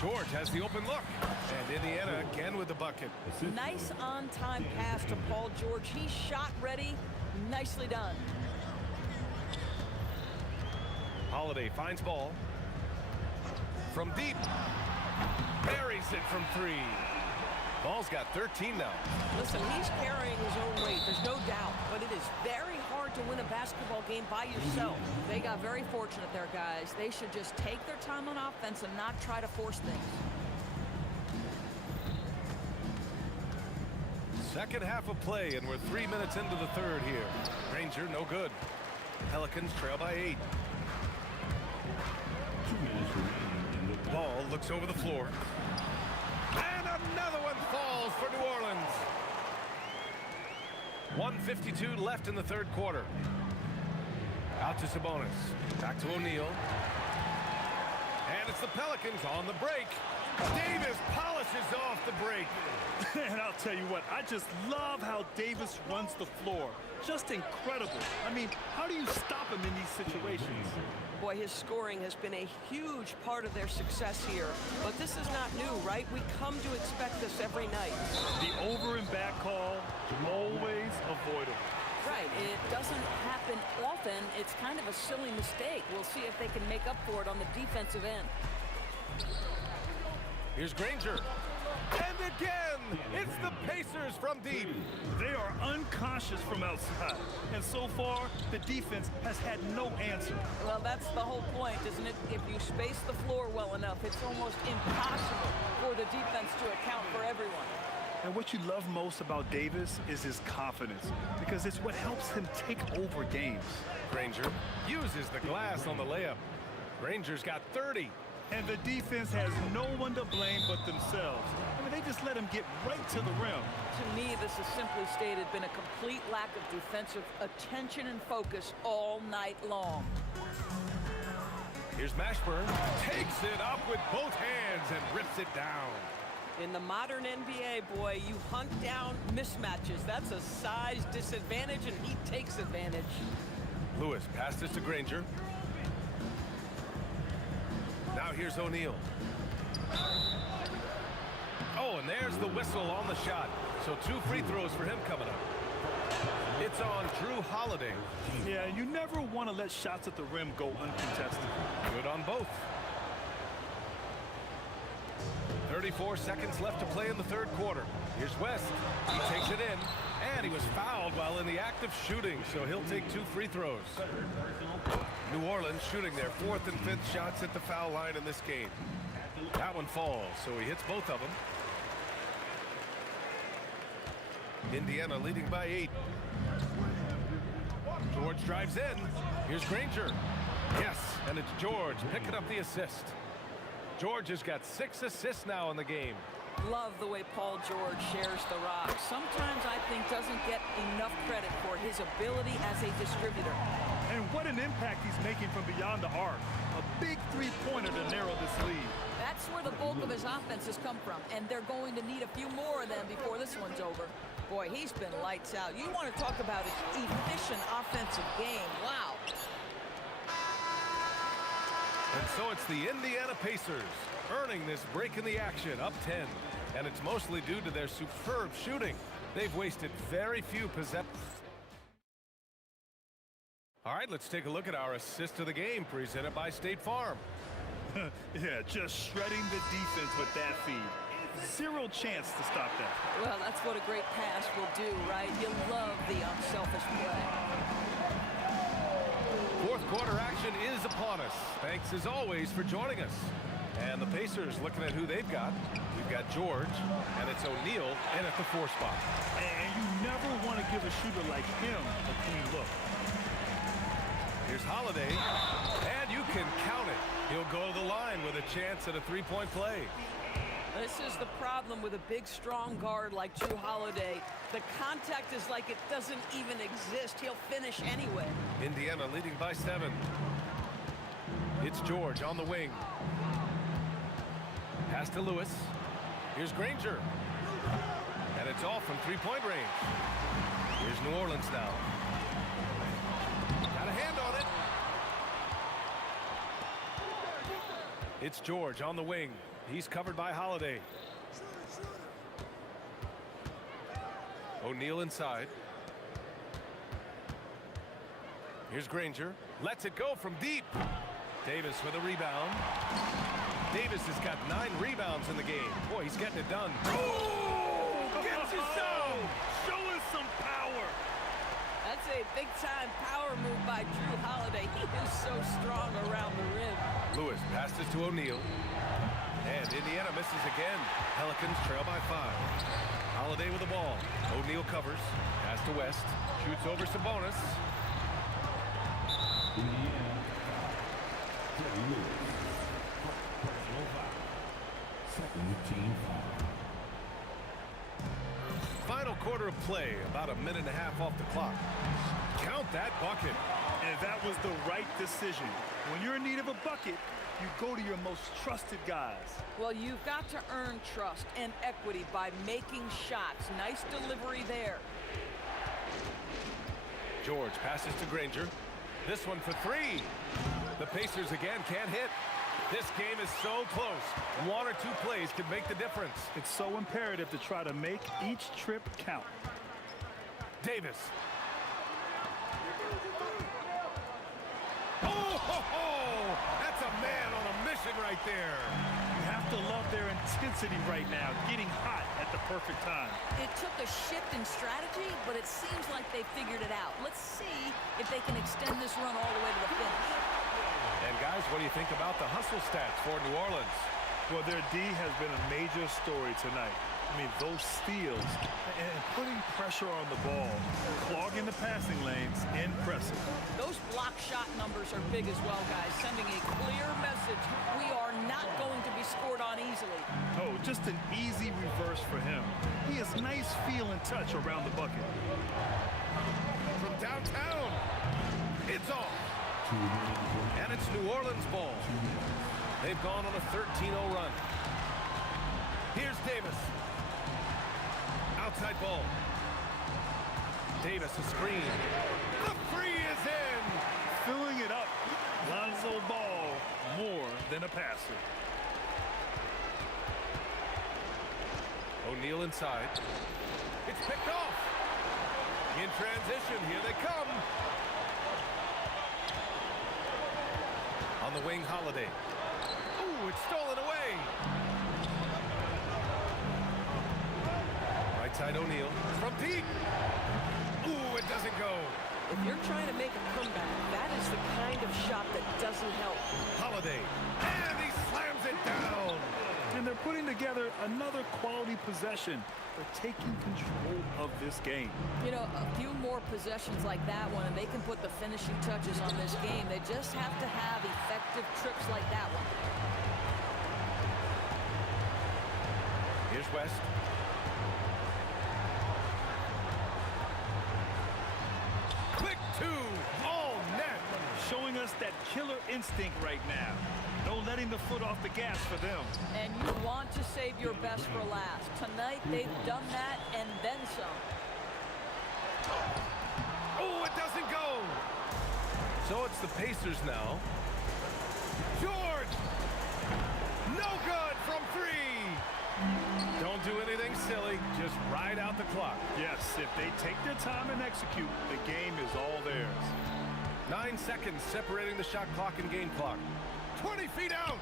George has the open look. And Indiana again with the bucket. Nice on-time pass to Paul George. He's shot ready. Nicely done. Holiday finds ball. From deep. Buries it from 3. Ball's got 13 now. Listen, he's carrying his own weight. There's no doubt. But it is very hard to win a basketball game by yourself. They got very fortunate there, guys. They should just take their time on offense and not try to force things. Second half of play, and we're 3 minutes into the third here. Granger, no good. Pelicans trail by 8. 2 minutes remaining in the Ball looks over the floor. And another one falls for New Orleans. 1:52 left in the third quarter. Out to Sabonis. Back to O'Neal. And it's the Pelicans on the break. Davis polishes off the break. And I'll tell you what, I just love how Davis runs the floor. Just incredible. I mean, how do you stop him in these situations? Boy, his scoring has been a huge part of their success here. But this is not new, right? We come to expect this every night. The over and back call, always avoidable. Right, it doesn't happen often. It's kind of a silly mistake. We'll see if they can make up for it on the defensive end. Here's Granger. And again, it's the Pacers from deep. They are unconscious from outside. And so far, the defense has had no answer. Well, that's the whole point, isn't it? If you space the floor well enough, it's almost impossible for the defense to account for everyone. And what you love most about Davis is his confidence, because it's what helps him take over games. Granger uses the glass on the layup. Granger's got 30. And the defense has no one to blame but themselves. I mean, they just let him get right to the rim. To me, this has simply stated been a complete lack of defensive attention and focus all night long. Here's Mashburn. Takes it up with both hands and rips it down. In the modern NBA, boy, you hunt down mismatches. That's a size disadvantage, and he takes advantage. Lewis passes to Granger. Now here's O'Neal. Oh, and there's the whistle on the shot. So 2 free throws for him coming up. It's on Drew Holiday. Yeah, you never want to let shots at the rim go uncontested. Good on both. 34 seconds left to play in the third quarter. Here's West. He takes it in, and he was fouled while in the act of shooting, so he'll take 2 free throws. New Orleans shooting their 4th and 5th shots at the foul line in this game. That one falls, so he hits both of them. Indiana leading by 8. George drives in. Here's Granger. Yes, and it's George picking up the assist. George has got 6 assists now in the game. Love the way Paul George shares the rock. Sometimes I think doesn't get enough credit for his ability as a distributor. And what an impact he's making from beyond the arc. A big three-pointer to narrow this lead. That's where the bulk of his offense has come from, and they're going to need a few more of them before this one's over. Boy, he's been lights out. You want to talk about an efficient offensive game. Wow. And so it's the Indiana Pacers earning this break in the action, up 10. And it's mostly due to their superb shooting. They've wasted very few possessions. All right, let's take a look at our assist of the game presented by State Farm. Yeah, just shredding the defense with that feed. Zero chance to stop that. Well, that's what a great pass will do, right? You love the unselfish play. Fourth quarter action is upon us. Thanks, as always, for joining us. And the Pacers looking at who they've got. We've got George, and it's O'Neal in at the 4 spot. And you never want to give a shooter like him a clean look. Here's Holiday, and you can count it. He'll go to the line with a chance at a 3-point play. This is the problem with a big, strong guard like Drew Holiday. The contact is like it doesn't even exist. He'll finish anyway. Indiana leading by 7. It's George on the wing. Pass to Lewis. Here's Granger. And it's all from 3-point range. Here's New Orleans now. Got a hand on it. It's George on the wing. He's covered by Holiday. O'Neal inside. Here's Granger. Lets it go from deep. Davis with a rebound. Davis has got 9 rebounds in the game. Boy, he's getting it done. Oh! Gets you some! Show us some power! That's a big-time power move by Drew Holiday. He is so strong around the rim. Lewis passes to O'Neal. And Indiana misses again. Pelicans trail by 5. Holiday with the ball. O'Neal covers. Pass to West. Shoots over Sabonis. Final quarter of play. About a minute and a half off the clock. Count that bucket. And that was the right decision. When you're in need of a bucket, you go to your most trusted guys. Well, you've got to earn trust and equity by making shots. Nice delivery there. George passes to Granger. This one for three. The Pacers again can't hit. This game is so close. One or two plays could make the difference. It's so imperative to try to make each trip count. Davis. Oh, that's a man on a mission right there. You have to love their intensity right now, getting hot at the perfect time. It took a shift in strategy, but it seems like they figured it out. Let's see if they can extend this run all the way to the finish. And guys, what do you think about the hustle stats for New Orleans? Well, their D has been a major story tonight. I mean, those steals and putting pressure on the ball, clogging the passing lanes, impressive. Those block shot numbers are big as well, guys, sending a clear message. We are not going to be scored on easily. Oh, just an easy reverse for him. He has nice feel and touch around the bucket. From downtown, it's off. And it's New Orleans ball. They've gone on a 13-0 run. Here's Davis. Outside ball. Davis, a screen. The three is in. Filling it up. Lonzo Ball, more than a passer. O'Neal inside. It's picked off. In transition, here they come. On the wing, Holiday. Ooh, it's stolen away. Right side, O'Neal. From deep. Ooh, it doesn't go. If you're trying to make a comeback, that is the kind of shot that doesn't help. Holiday. And he slams it down. And they're putting together another quality possession. They're taking control of this game. You know, a few more possessions like that one, and they can put the finishing touches on this game. They just have to have effective trips like that one. Here's West. Quick two. All net. Showing us that killer instinct right now. No letting the foot off the gas for them. And you want to save your best for last. Tonight, they've done that and then some. Oh, it doesn't go. So it's the Pacers now. George. No good from three. Don't do anything silly. Just ride out the clock. Yes, if they take their time and execute, the game is all theirs. 9 seconds separating the shot clock and game clock. 20 feet out.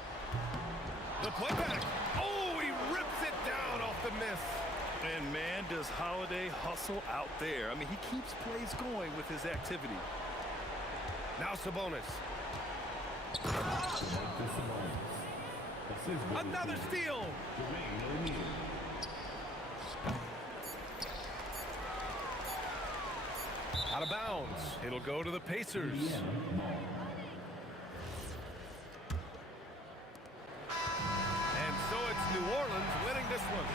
The putback. Oh, he rips it down off the miss. And man, does Holiday hustle out there. I mean, he keeps plays going with his activity. Now Sabonis. Another steal. Out of bounds. It'll go to the Pacers. And so it's New Orleans winning this one.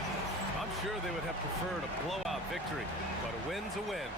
I'm sure they would have preferred a blowout victory, but a win's a win.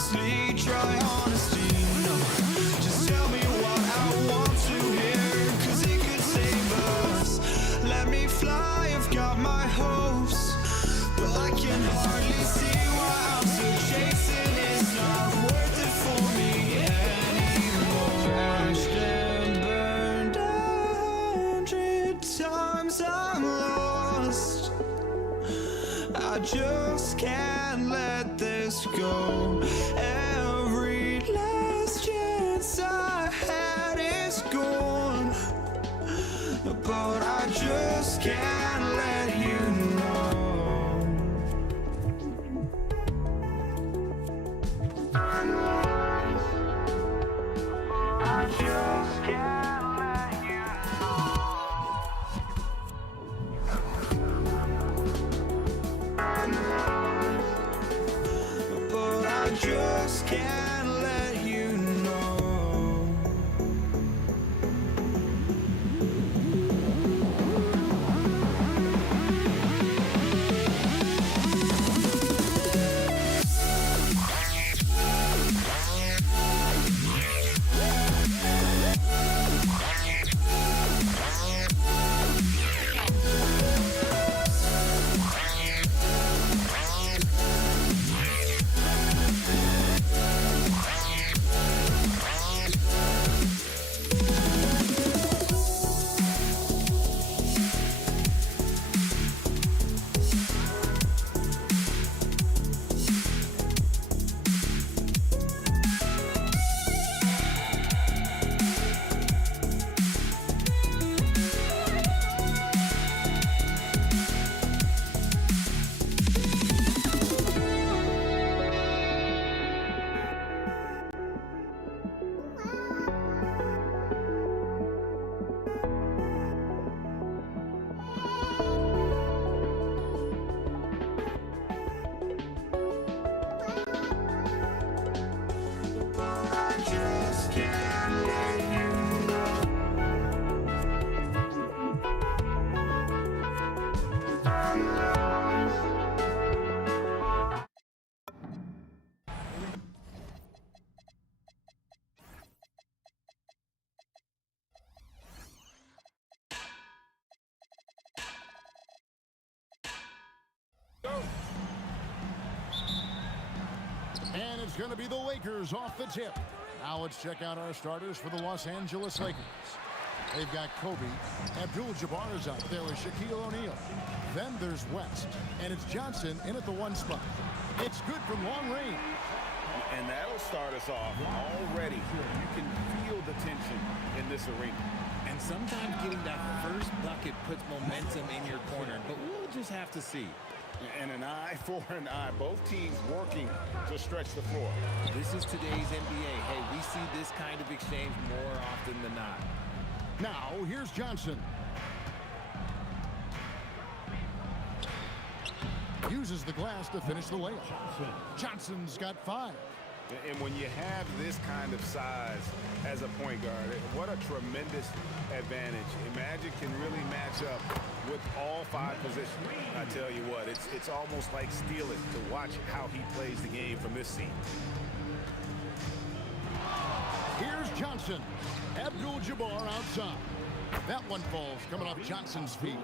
honestly, try honesty. No, just tell me what I want to hear, 'cause it could save us. Let me fly, I've got my hopes, but I can hardly see why I'm still chasing. It's not worth it for me anymore. Crashed and burned 100 times, I'm lost. I just can't let this go. Every last chance I had is gone, but I just can't let you know. I just can't let you know. But I just can't let you know. And it's going to be the Lakers off the tip. Now let's check out our starters for the Los Angeles Lakers. They've got Kobe. Abdul-Jabbar is out there with Shaquille O'Neal. Then there's West. And it's Johnson in at the 1 spot. It's good from long range. And that'll start us off already. You can feel the tension in this arena. And sometimes getting that first bucket puts momentum in your corner, but we'll just have to see. And an eye for an eye. Both teams working to stretch the floor. This is today's NBA. Hey, we see this kind of exchange more often than not. Now, here's Johnson. Uses the glass to finish the layup. Johnson's got 5. And when you have this kind of size as a point guard, what a tremendous advantage. Magic can really match up with all 5 positions. I tell you what, it's almost like stealing to watch how he plays the game from this seat. Here's Johnson. Abdul-Jabbar outside. That one falls coming off Johnson's feet.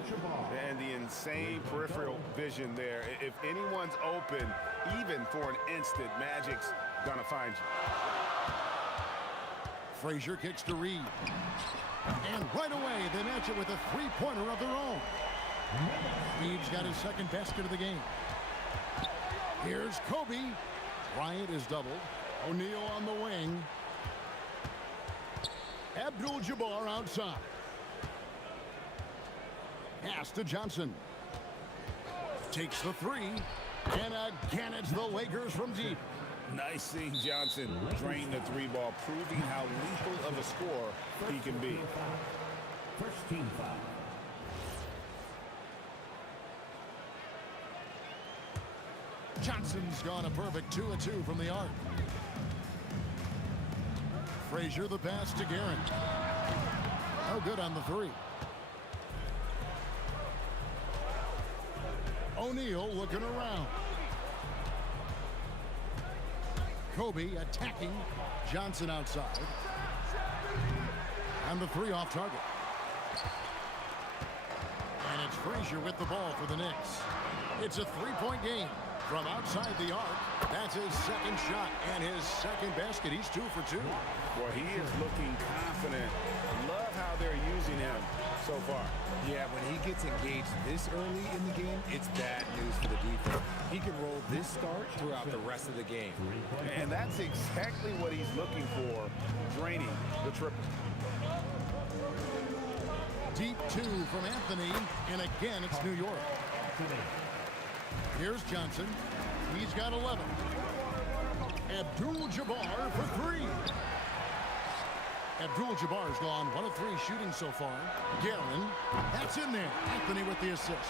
And the insane peripheral vision there. If anyone's open, even for an instant, Magic's gonna find you. Frazier kicks to Reed. And right away, they match it with a 3-pointer of their own. Reed's got his second basket of the game. Here's Kobe. Bryant is doubled. O'Neal on the wing. Abdul-Jabbar outside. Pass to Johnson. Takes the 3. And again, it's the Lakers from deep. Nice seeing Johnson drain the 3 ball, proving how lethal of a scorer he can be. First team foul. Johnson's gone a perfect 2 of 2 from the arc. Frazier the pass to Guerin. No good on the 3. O'Neal looking around. Kobe attacking. Johnson outside. And the three off target. And it's Frazier with the ball for the Knicks. It's a three-point game from outside the arc. That's his second shot and his second basket. He's 2 for 2. Well, he is looking confident. Love how they're using him so far. Yeah, when he gets engaged this early in the game, it's bad news for the defense. He can roll this start throughout the rest of the game. And that's exactly what he's looking for, draining the triple. Deep 2 from Anthony, and again it's New York. Here's Johnson. He's got 11. Abdul-Jabbar for 3. Abdul-Jabbar's gone 1 of 3 shooting so far. Guerin, that's in there. Anthony with the assist.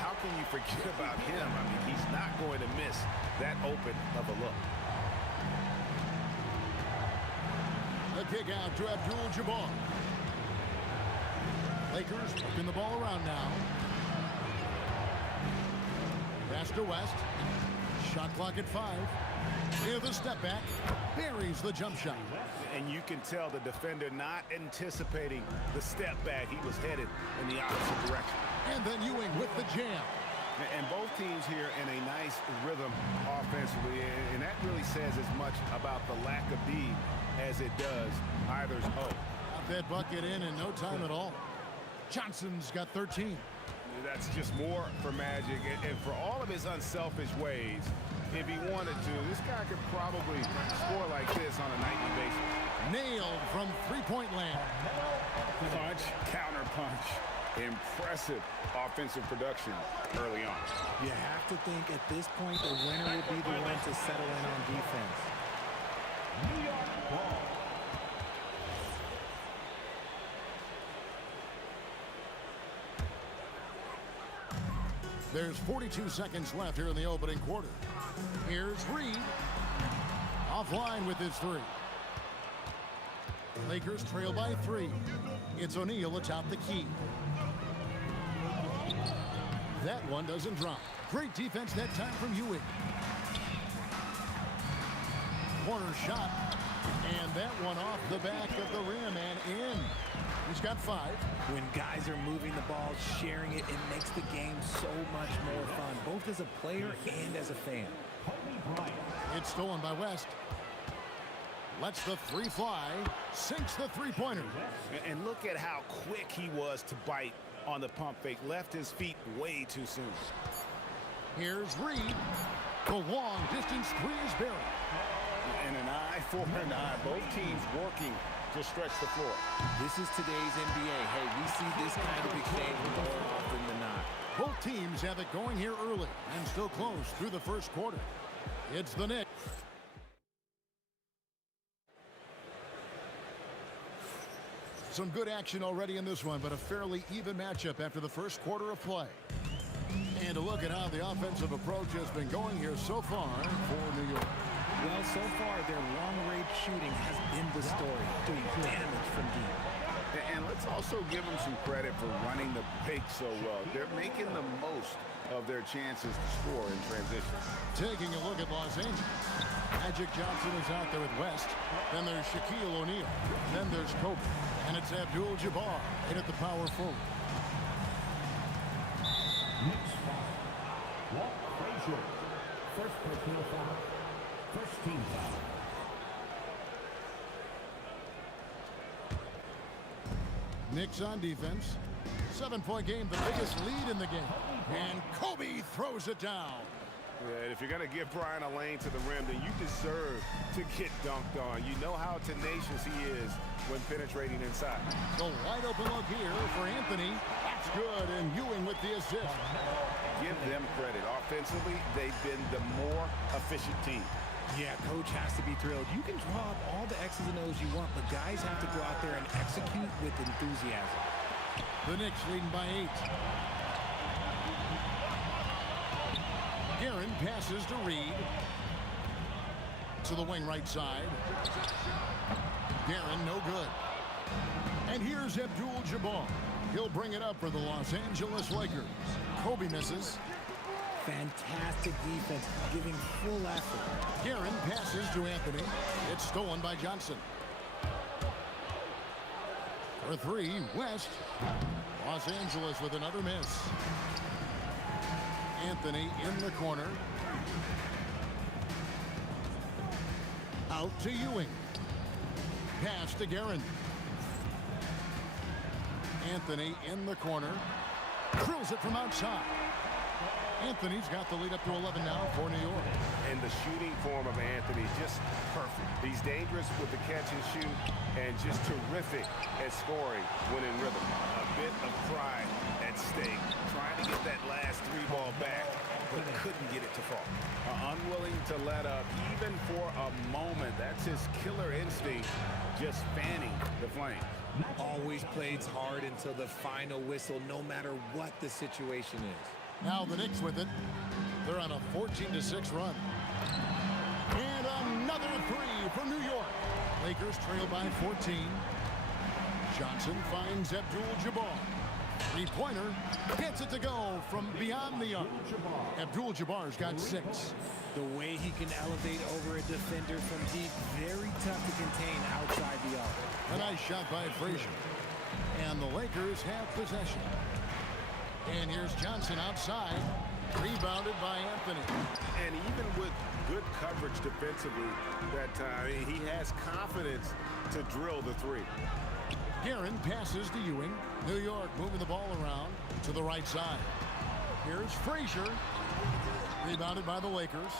How can you forget about him? I mean, he's not going to miss that open of a look. The kick out to Abdul-Jabbar. Lakers working the ball around now. Pass to West. Shot clock at 5. Here's the step back. Buries the jump shot. And you can tell the defender not anticipating the step back. He was headed in the opposite direction. And then Ewing with the jam. And both teams here in a nice rhythm offensively. And that really says as much about the lack of D as it does either's O. Got that bucket in no time at all. Johnson's got 13. That's just more for Magic. And for all of his unselfish ways, if he wanted to, this guy could probably score like this on a nightly basis. Nailed from three-point land. Punch, counter punch. Impressive offensive production early on. You have to think at this point the winner will be the one to settle in on defense. New York ball. There's 42 seconds left here in the opening quarter. Here's Reed. Offline with his 3. Lakers trail by 3. It's O'Neal atop the key. That one doesn't drop. Great defense that time from Ewing. Corner shot. And that one off the back of the rim and in. He's got 5. When guys are moving the ball, sharing it, it makes the game so much more fun, both as a player and as a fan. It's stolen by West. Lets the 3 fly. Sinks the three-pointer. And look at how quick he was to bite on the pump fake. Left his feet way too soon. Here's Reed. The long distance 3 is buried. And an eye for an eye. Both teams working to stretch the floor. This is today's NBA. Hey, we see this kind of exchange more often than not. Both teams have it going here early and still close through the first quarter. It's the Knicks. Some good action already in this one, but a fairly even matchup after the first quarter of play. And a look at how the offensive approach has been going here so far for New York. Well, so far, their long-range shooting has been the story, doing damage from deep. And let's also give them some credit for running the break so well. They're making the most of their chances to score in transition. Taking a look at Los Angeles. Magic Johnson is out there with West. Then there's Shaquille O'Neal. Then there's Kobe. And it's Abdul-Jabbar in at the power forward. Next foul. Walt Frazier. First personal foul. First team foul. Knicks on defense. 7-point game, the biggest lead in the game. And Kobe throws it down. Yeah, and if you're going to give Brian a lane to the rim, then you deserve to get dunked on. You know how tenacious he is when penetrating inside. The wide open look here for Anthony. That's good, and Ewing with the assist. Give them credit. Offensively, they've been the more efficient team. Yeah, coach has to be thrilled. You can draw up all the X's and O's you want, but guys have to go out there and execute with enthusiasm. The Knicks leading by 8. Guerin passes to Reed. To the wing right side. Guerin, no good. And here's Abdul-Jabbar. He'll bring it up for the Los Angeles Lakers. Kobe misses. Fantastic defense, giving full effort. Guerin passes to Anthony. It's stolen by Johnson. For three, West. Los Angeles with another miss. Anthony in the corner. Out to Ewing. Pass to Guerin. Anthony in the corner. Drills it from outside. Anthony's got the lead up to 11 now for New York. And the shooting form of Anthony, just perfect. He's dangerous with the catch and shoot and just terrific at scoring when in rhythm. A bit of pride at stake, trying to get that last three ball back, but couldn't get it to fall. Unwilling to let up even for a moment. That's his killer instinct, just fanning the flame. Always plays hard until the final whistle, no matter what the situation is. Now the Knicks with it. They're on a 14-6 run. And another three for New York. Lakers trail by 14. Johnson finds Abdul-Jabbar. Three-pointer gets it to go from beyond the arc. Abdul-Jabbar's got 6. The way he can elevate over a defender from deep, very tough to contain outside the arc. A nice shot by Frazier. And the Lakers have possession. And here's Johnson outside. Rebounded by Anthony. And even with good coverage defensively that time, he has confidence to drill the three. Guerin passes to Ewing. New York moving the ball around to the right side. Here's Frazier. Rebounded by the Lakers.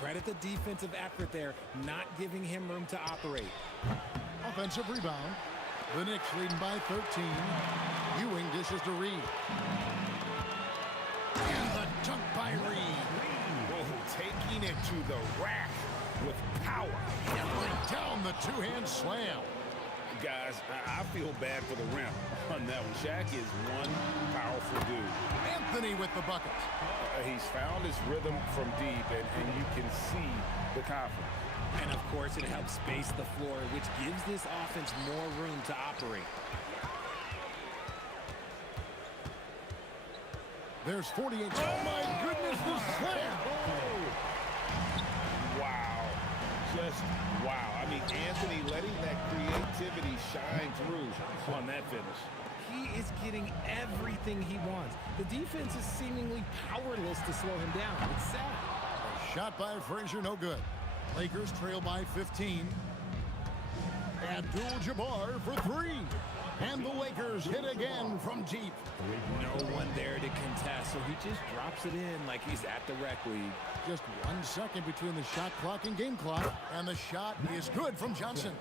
Credit the defensive effort there, not giving him room to operate. Offensive rebound. The Knicks leading by 13. Ewing dishes to Reed. And the dunk by Reed. Oh, taking it to the rack with power. Right down the two-hand slam. Guys, I feel bad for the rim on that one. Shaq is one powerful dude. Anthony with the bucket. He's found his rhythm from deep, and you can see the confidence. And of course, it helps space the floor, which gives this offense more room to operate. There's 48. Oh, my goodness, the slam. Wow. Just wow. I mean, Anthony letting that creativity shine through on that finish. He is getting everything he wants. The defense is seemingly powerless to slow him down. It's sad. A shot by Frazier, no good. Lakers trail by 15. Abdul-Jabbar for three. And the Lakers hit again from deep. No one there to contest, so he just drops it in like he's at the rec league. Just 1 second between the shot clock and game clock. And the shot is good from Johnson.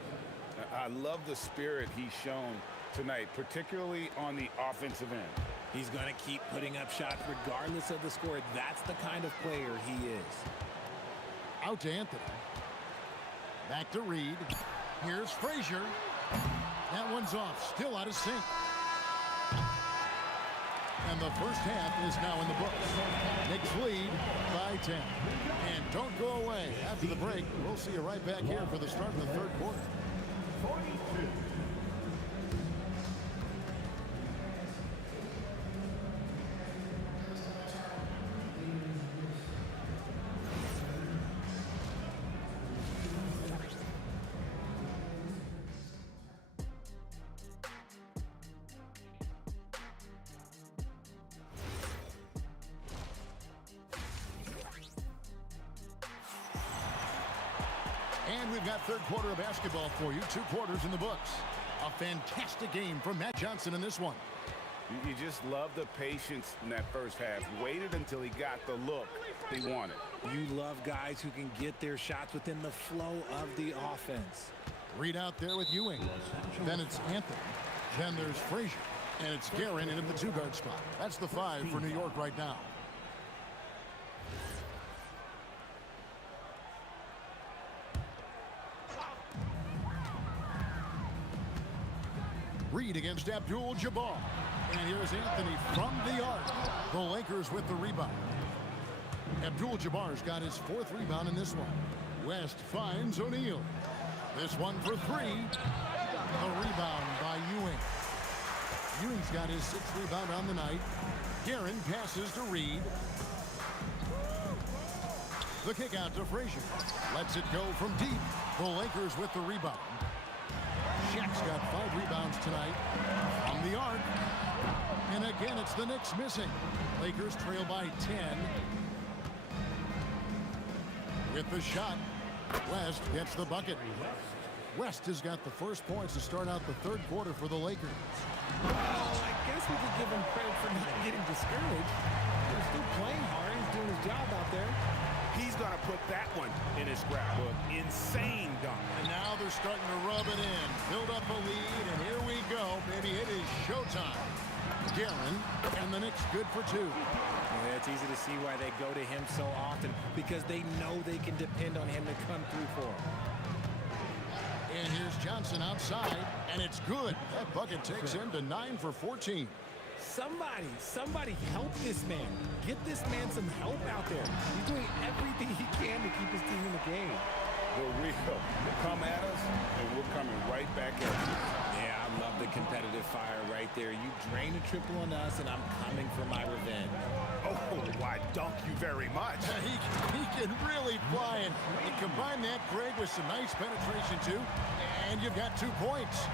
I love the spirit he's shown tonight, particularly on the offensive end. He's going to keep putting up shots regardless of the score. That's the kind of player he is. Out to Anthony. Back to Reed. Here's Frazier. That one's off. Still out of sync. And the first half is now in the books. Knicks lead by 10. And don't go away. After the break, we'll see you right back here for the start of the third quarter. 42. And we've got third quarter of basketball for you. 2 quarters in the books. A fantastic game from Matt Johnson in this one. You just love the patience in that first half. Waited until he got the look he wanted. You love guys who can get their shots within the flow of the offense. Reed out there with Ewing. Then it's Anthony. Then there's Frazier. And it's Guerin in at the 2-guard spot. That's the 5 for New York right now. Reed against Abdul-Jabbar. And here's Anthony from the arc. The Lakers with the rebound. Abdul-Jabbar's got his 4th rebound in this one. West finds O'Neal. This one for 3. The rebound by Ewing. Ewing's got his 6th rebound on the night. Guerin passes to Reed. The kick out to Frazier. Lets it go from deep. The Lakers with the rebound. Shaq's got 5 rebounds tonight from the arc. And again, it's the Knicks missing. Lakers trail by 10. With the shot, West gets the bucket. West has got the first points to start out the third quarter for the Lakers. Well, I guess we could give him credit for not getting discouraged. He's still playing hard. He's doing his job out there. He's going to put that one in his scrapbook. Insane dunk. And now they're starting to rub it in. Build up a lead, and here we go, baby. It is showtime. Guerin, and the Knicks good for 2. Yeah, it's easy to see why they go to him so often, because they know they can depend on him to come through for them. And here's Johnson outside, and it's good. That bucket takes him to 9 for 14. Somebody help this man. Get this man some help out there. He's doing everything he can to keep his team in the game. The real. Come at us, and we're coming right back at you. Yeah, I love the competitive fire right there. You drain a triple on us, and I'm coming for my revenge. Oh, why, dunk you very much. He can really fly, and combine that, Greg, with some nice penetration, too, and you've got 2 points.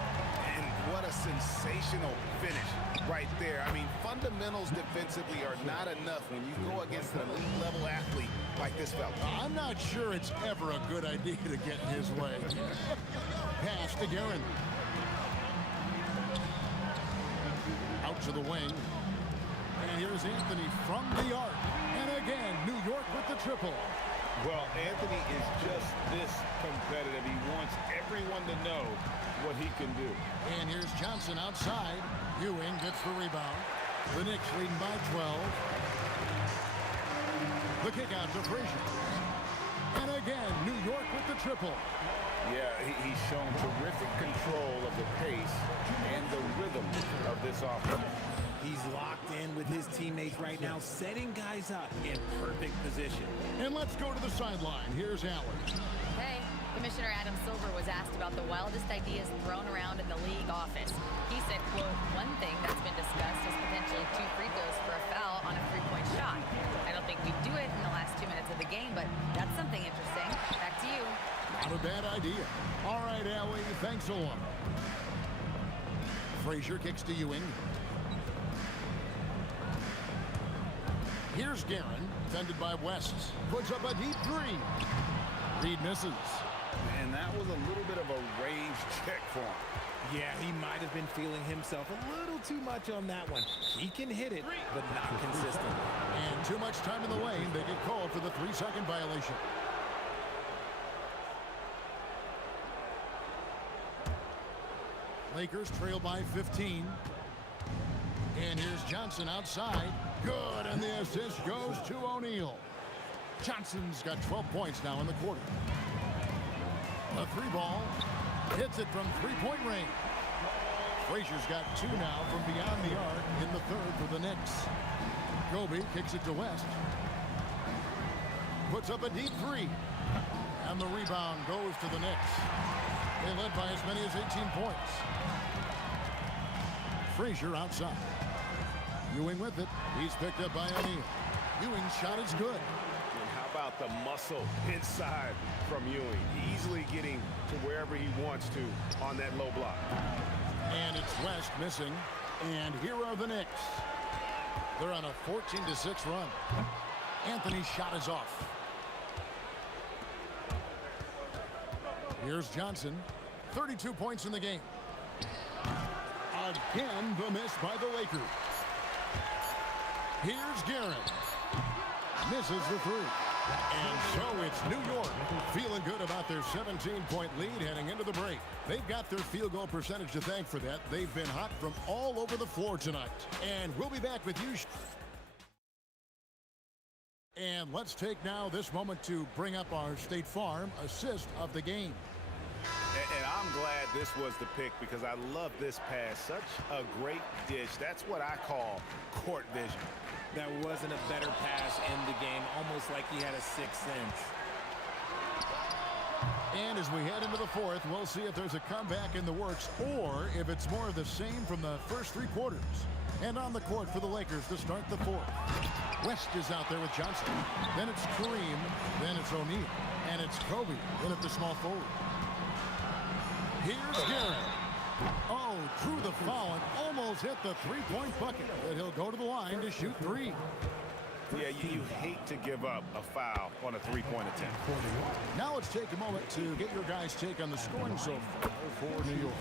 And what a sensational finish right there. I mean, fundamentals defensively are not enough when you go against an elite-level athlete like this fella. I'm not sure it's ever a good idea to get in his way. Pass to Guerin. Out to the wing. And here's Anthony from the arc. And again, New York with the triple. Well, Anthony is just this competitive. He wants everyone to know what he can do. And here's Johnson outside. Ewing gets the rebound. The Knicks leading by 12. The kick out to Frazier. And again, New York with the triple. Yeah, he's shown terrific control of the pace and the rhythm of this offense. He's locked in with his teammates right now, setting guys up in perfect position. And let's go to the sideline. Here's Allen. Hey, Commissioner Adam Silver was asked about the wildest ideas thrown around in the league office. He said, quote, "One thing that's been discussed is potentially 2 free throws for a foul on a 3-point shot. I don't think we do it in the last 2 minutes of the game, but that's something interesting. Back to you." Not a bad idea. All right, Allie, thanks a lot. Frazier kicks to Ewing. Here's Guerin, defended by West. Puts up a deep 3. Reed misses. And that was a little bit of a range check for him. Yeah, he might have been feeling himself a little too much on that one. He can hit it, but not consistent. And too much time in the lane. They get called for the 3-second violation. Lakers trail by 15. And here's Johnson outside. Good, and the assist goes to O'Neal. Johnson's got 12 points now in the quarter. A 3 ball. Hits it from 3-point range. Frazier's got 2 now from beyond the arc in the third for the Knicks. Kobe kicks it to West. Puts up a deep 3. And the rebound goes to the Knicks. They led by as many as 18 points. Frazier outside. Ewing with it. He's picked up by O'Neal. Ewing's shot is good. And how about the muscle inside from Ewing? Easily getting to wherever he wants to on that low block. And it's West missing. And here are the Knicks. They're on a 14-6 run. Anthony's shot is off. Here's Johnson. 32 points in the game. Again, the miss by the Lakers. Here's Guerin. Misses the 3. And so it's New York feeling good about their 17-point lead heading into the break. They've got their field goal percentage to thank for that. They've been hot from all over the floor tonight. And we'll be back with you. And let's take now this moment to bring up our State Farm assist of the game. And I'm glad this was the pick because I love this pass. Such a great dish. That's what I call court vision. That wasn't a better pass in the game, almost like he had a 6th sense. And as we head into the fourth, we'll see if there's a comeback in the works or if it's more of the same from the first 3 quarters. And on the court for the Lakers to start the fourth. West is out there with Johnson. Then it's Kareem. Then it's O'Neal. And it's Kobe in at the small forward. Here's Garrett. Oh, drew the foul and almost hit the three-point bucket. But he'll go to the line to shoot three. Yeah, you hate to give up a foul on a three-point attempt. Now let's take a moment to get your guys' take on the scoring so far for New York.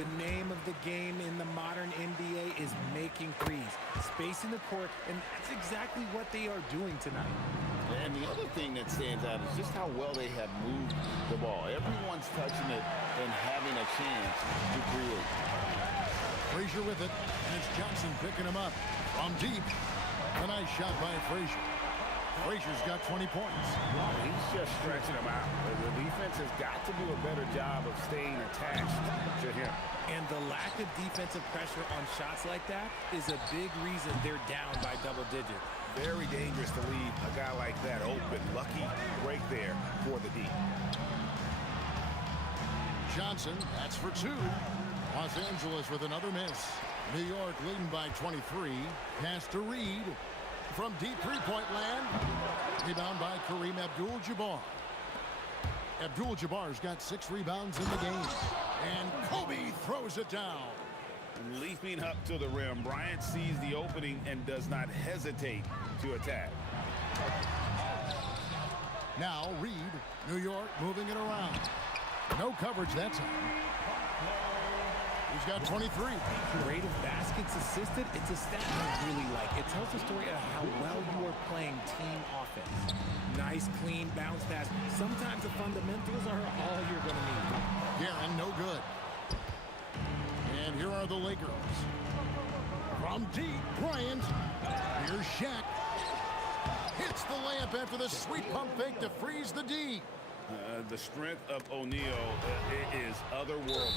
The name of the game in the modern NBA is making threes, spacing the court, and that's exactly what they are doing tonight. And the other thing that stands out is just how well they have moved the ball. Everyone's touching it and having a chance to create. Frazier with it, and it's Johnson picking him up from deep. A nice shot by Frazier. Frazier's got 20 points. He's just stretching him out. The defense has got to do a better job of staying attached to him. And the lack of defensive pressure on shots like that is a big reason they're down by double digits. Very dangerous to leave a guy like that open. Lucky break there for the D. Johnson, that's for two. Los Angeles with another miss. New York leading by 23. Pass to Reed. From deep three-point land. Rebound by Kareem Abdul-Jabbar. Abdul-Jabbar's got 6 rebounds in the game. And Kobe throws it down. Leaping up to the rim, Bryant sees the opening and does not hesitate to attack. Now Reed, New York moving it around. No coverage that time. He's got 23. Rate of baskets assisted, it's a stat I really like. It tells the story of how well you are playing team offense. Nice, clean bounce pass. Sometimes the fundamentals are all you're going to need. Guerin, no good. And here are the Lakers. From deep, Bryant. Here's Shaq. Hits the layup after the sweet pump fake to freeze the D. The strength of O'Neal is otherworldly.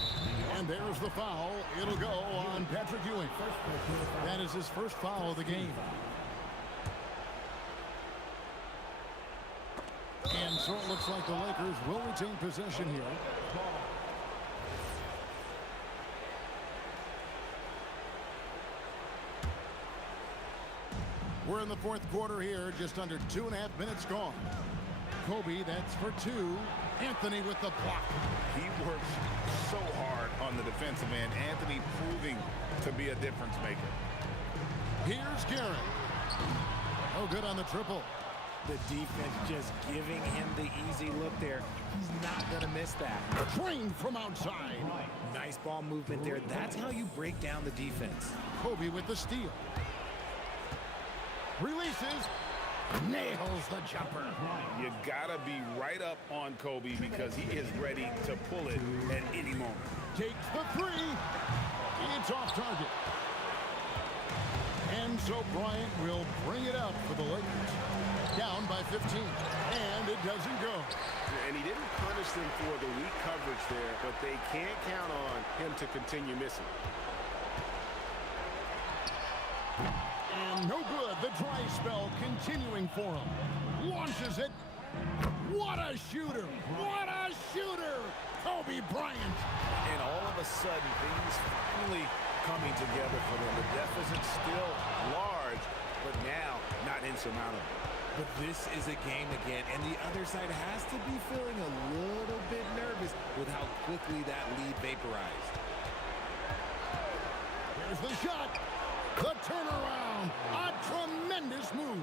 And there's the foul. It'll go on Patrick Ewing. That is his first foul of the game. And so it looks like the Lakers will retain possession here. We're in the fourth quarter here, just under 2.5 minutes gone. Kobe, that's for two. Anthony with the block. He works so hard on the defensive end. Anthony proving to be a difference maker. Here's Garrett. No good on the triple. The defense just giving him the easy look there. He's not going to miss that. Trained from outside. Nice ball movement there. That's how you break down the defense. Kobe with the steal. Releases. Nails the jumper. You gotta be right up on Kobe because he is ready to pull it at any moment. Takes the three. It's off target. And so Bryant will bring it up for the Lakers. Down by 15. And it doesn't go. And he didn't punish them for the weak coverage there, but they can't count on him to continue missing. And no good. The dry spell continuing for him. Launches it. What a shooter. What a shooter. Kobe Bryant. And all of a sudden, things finally coming together for them. The deficit's still large, but now not insurmountable. But this is a game again, and the other side has to be feeling a little bit nervous with how quickly that lead vaporized. Here's the shot. The turnaround. A tremendous move.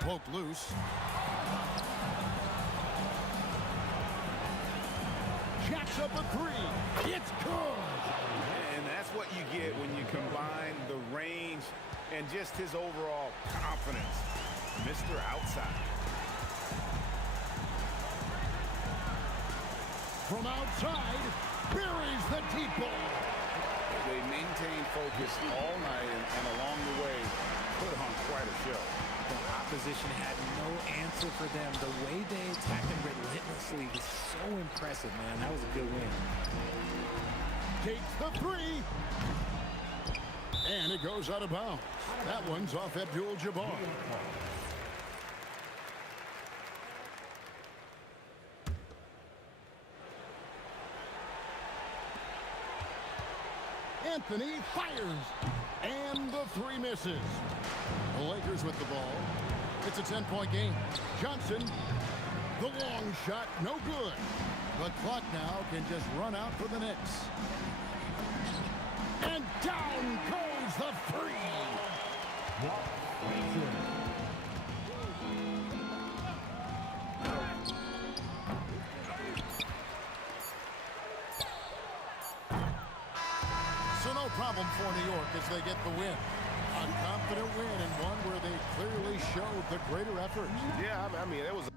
Poked loose. Jacks up a three. It's good. And that's what you get when you combine the range and just his overall confidence. Mr. Outside. From outside, buries the deep ball. They maintain focus all night and along the way put on quite a show. The opposition had no answer for them. The way they attacked them relentlessly was so impressive, man. That was a good win. Takes the three. And it goes out of bounds. That one's off Abdul-Jabbar. Anthony fires. And the three misses. The Lakers with the ball. It's a 10-point game. Johnson, the long shot, no good. The clock now can just run out for the Knicks. And down goes the three. So no problem for New York as they get the win. A confident win and one where they clearly showed the greater effort. Yeah, I mean, it was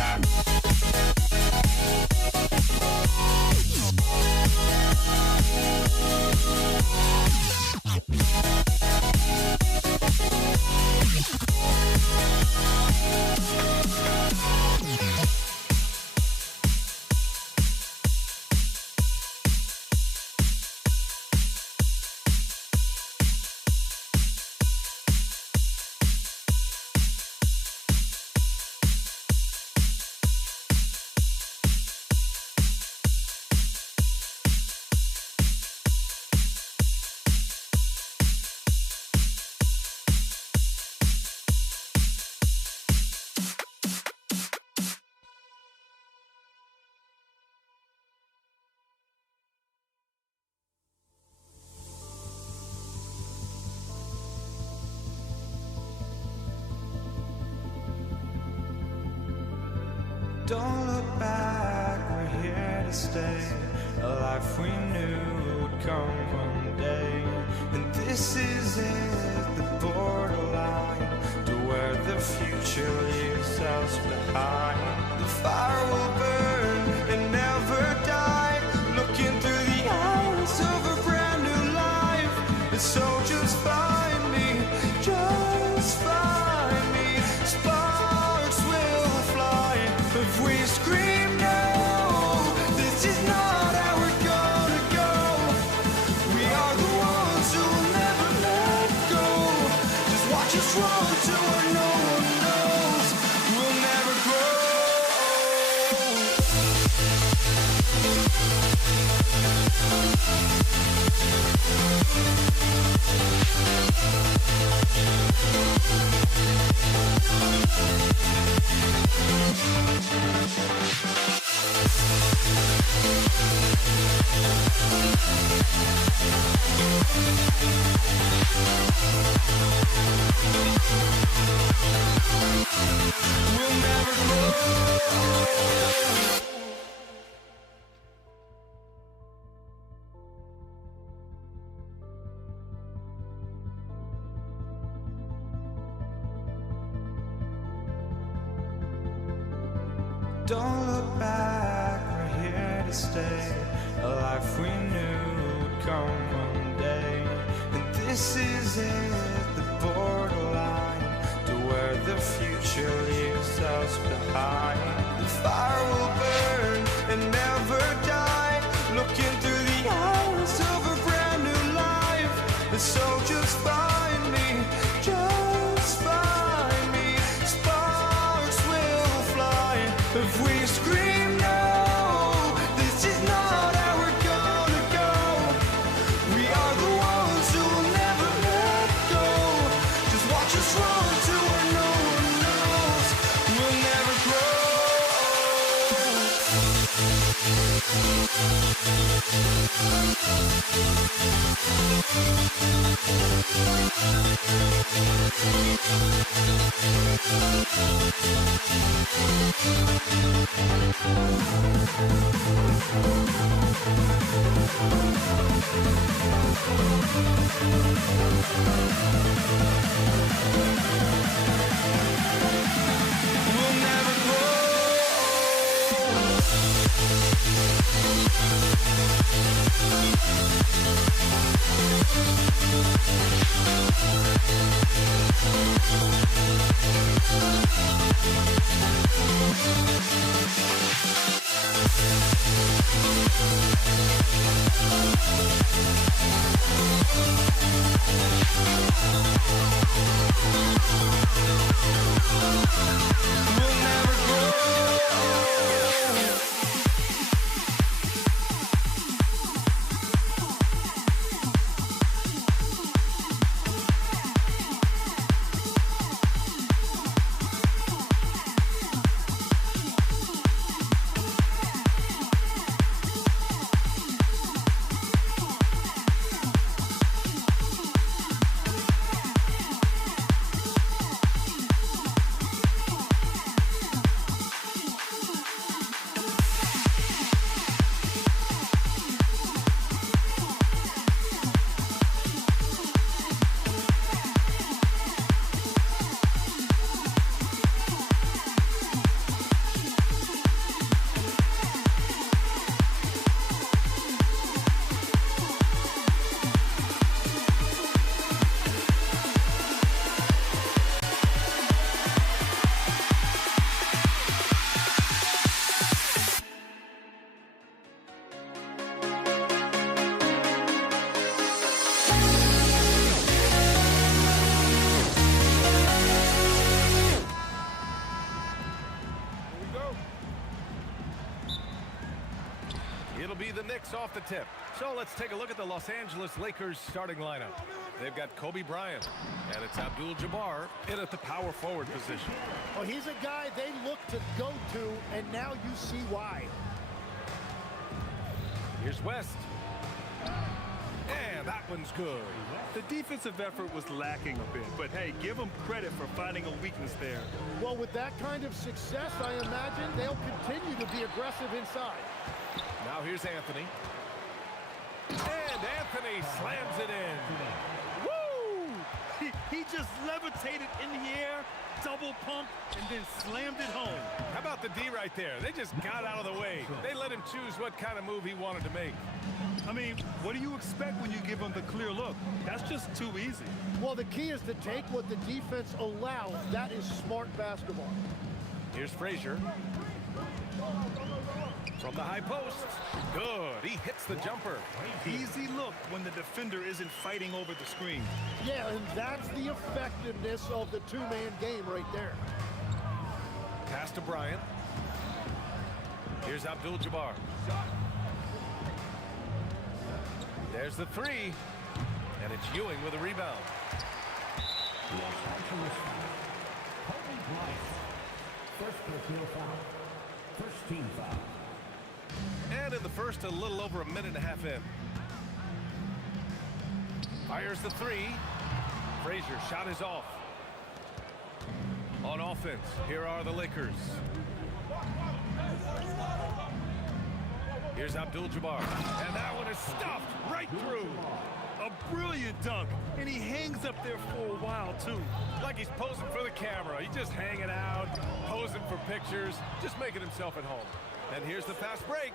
Bye. Don't look back, we're here to stay. A life we knew would come one day. And this is it, the borderline to where the future leaves us behind. The fire will burn and never die, looking through the eyes of a brand new life. And so just find me, just find me. Sparks will fly if we scream no. This is not how we're gonna go. We are the ones who will never let go. Just watch us run to where no one knows. We'll never grow. We'll never grow. Don't look back, we're here to stay. A life we knew would come one day. And this is it, the borderline to where the future leaves us behind. The fire will burn and never die, looking through the eyes of a brand new life. And so just find me, just find me. Sparks will fly if we scream no. This is not how we're gonna go. We are the ones who will never let go. Just watch us run to where no one knows. We'll never grow. We'll never grow. We'll never grow. It'll be the Knicks off the tip. So let's take a look at the Los Angeles Lakers starting lineup. They've got Kobe Bryant, and it's Abdul-Jabbar in at the power forward position. Well, he's a guy they look to go to, and now you see why. Here's West. And that one's good. The defensive effort was lacking a bit, but hey, give them credit for finding a weakness there. Well, with that kind of success, I imagine they'll continue to be aggressive inside. Now here's Anthony. And Anthony slams it in. Woo! He just levitated in the air, double pumped, and then slammed it home. How about the D right there? They just got out of the way. They let him choose what kind of move he wanted to make. I mean, what do you expect when you give him the clear look? That's just too easy. Well, the key is to take what the defense allows. That is smart basketball. Here's Frazier. From the high post. Good. He hits the jumper. Easy look when the defender isn't fighting over the screen. Yeah, and that's the effectiveness of the two-man game right there. Pass to Bryant. Here's Abdul-Jabbar. There's the three. And it's Ewing with a rebound. First personal foul. First team foul. And in the first, a little over a minute and a half in. Fires the three. Frazier shot is off. On offense, here are the Lakers. Here's Abdul-Jabbar. And that one is stuffed right through. A brilliant dunk, and he hangs up there for a while, too. Like he's posing for the camera. He's just hanging out, posing for pictures, just making himself at home. And here's the fast break.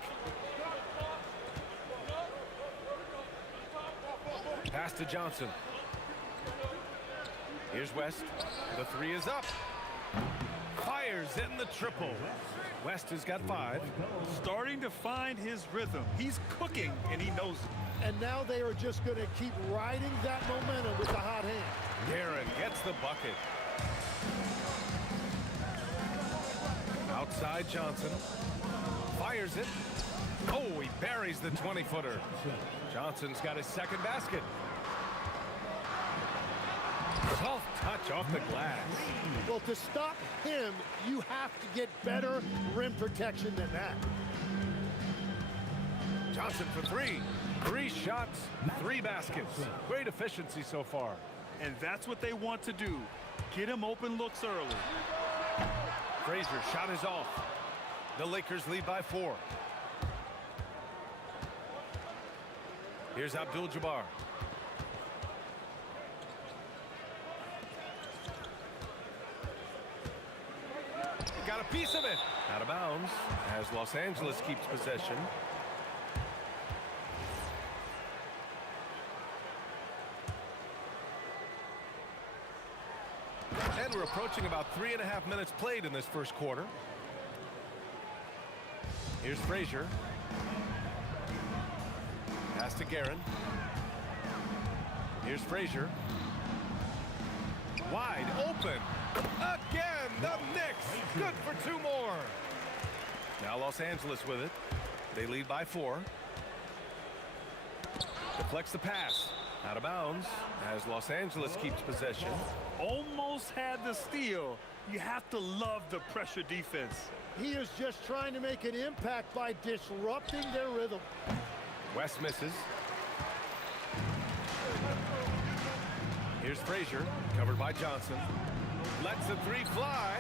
Pass to Johnson. Here's West. The three is up. Fires in the triple. West has got 5. Starting to find his rhythm. He's cooking, and he knows it. And now they are just going to keep riding that momentum with the hot hand. Guerin gets the bucket. Outside Johnson. Fires it. Oh, he buries the 20-footer. Johnson's got his second basket. Soft touch off the glass. Well, to stop him, you have to get better rim protection than that. Johnson for 3. 3 shots, 3 baskets. Great efficiency so far. And that's what they want to do. Get him open looks early. Frazier shot is off. The Lakers lead by 4. Here's Abdul-Jabbar. Got a piece of it. Out of bounds as Los Angeles keeps possession. And we're approaching about 3.5 minutes played in this first quarter. Here's Frazier. Pass to Guerin. Here's Frazier. Wide open. Again, the Knicks. Good for 2 more. Now Los Angeles with it. They lead by 4. Deflects the pass. Out of bounds as Los Angeles keeps possession. Almost had the steal. You have to love the pressure defense. He is just trying to make an impact by disrupting their rhythm. West misses. Here's Frazier, covered by Johnson. Lets the 3 fly.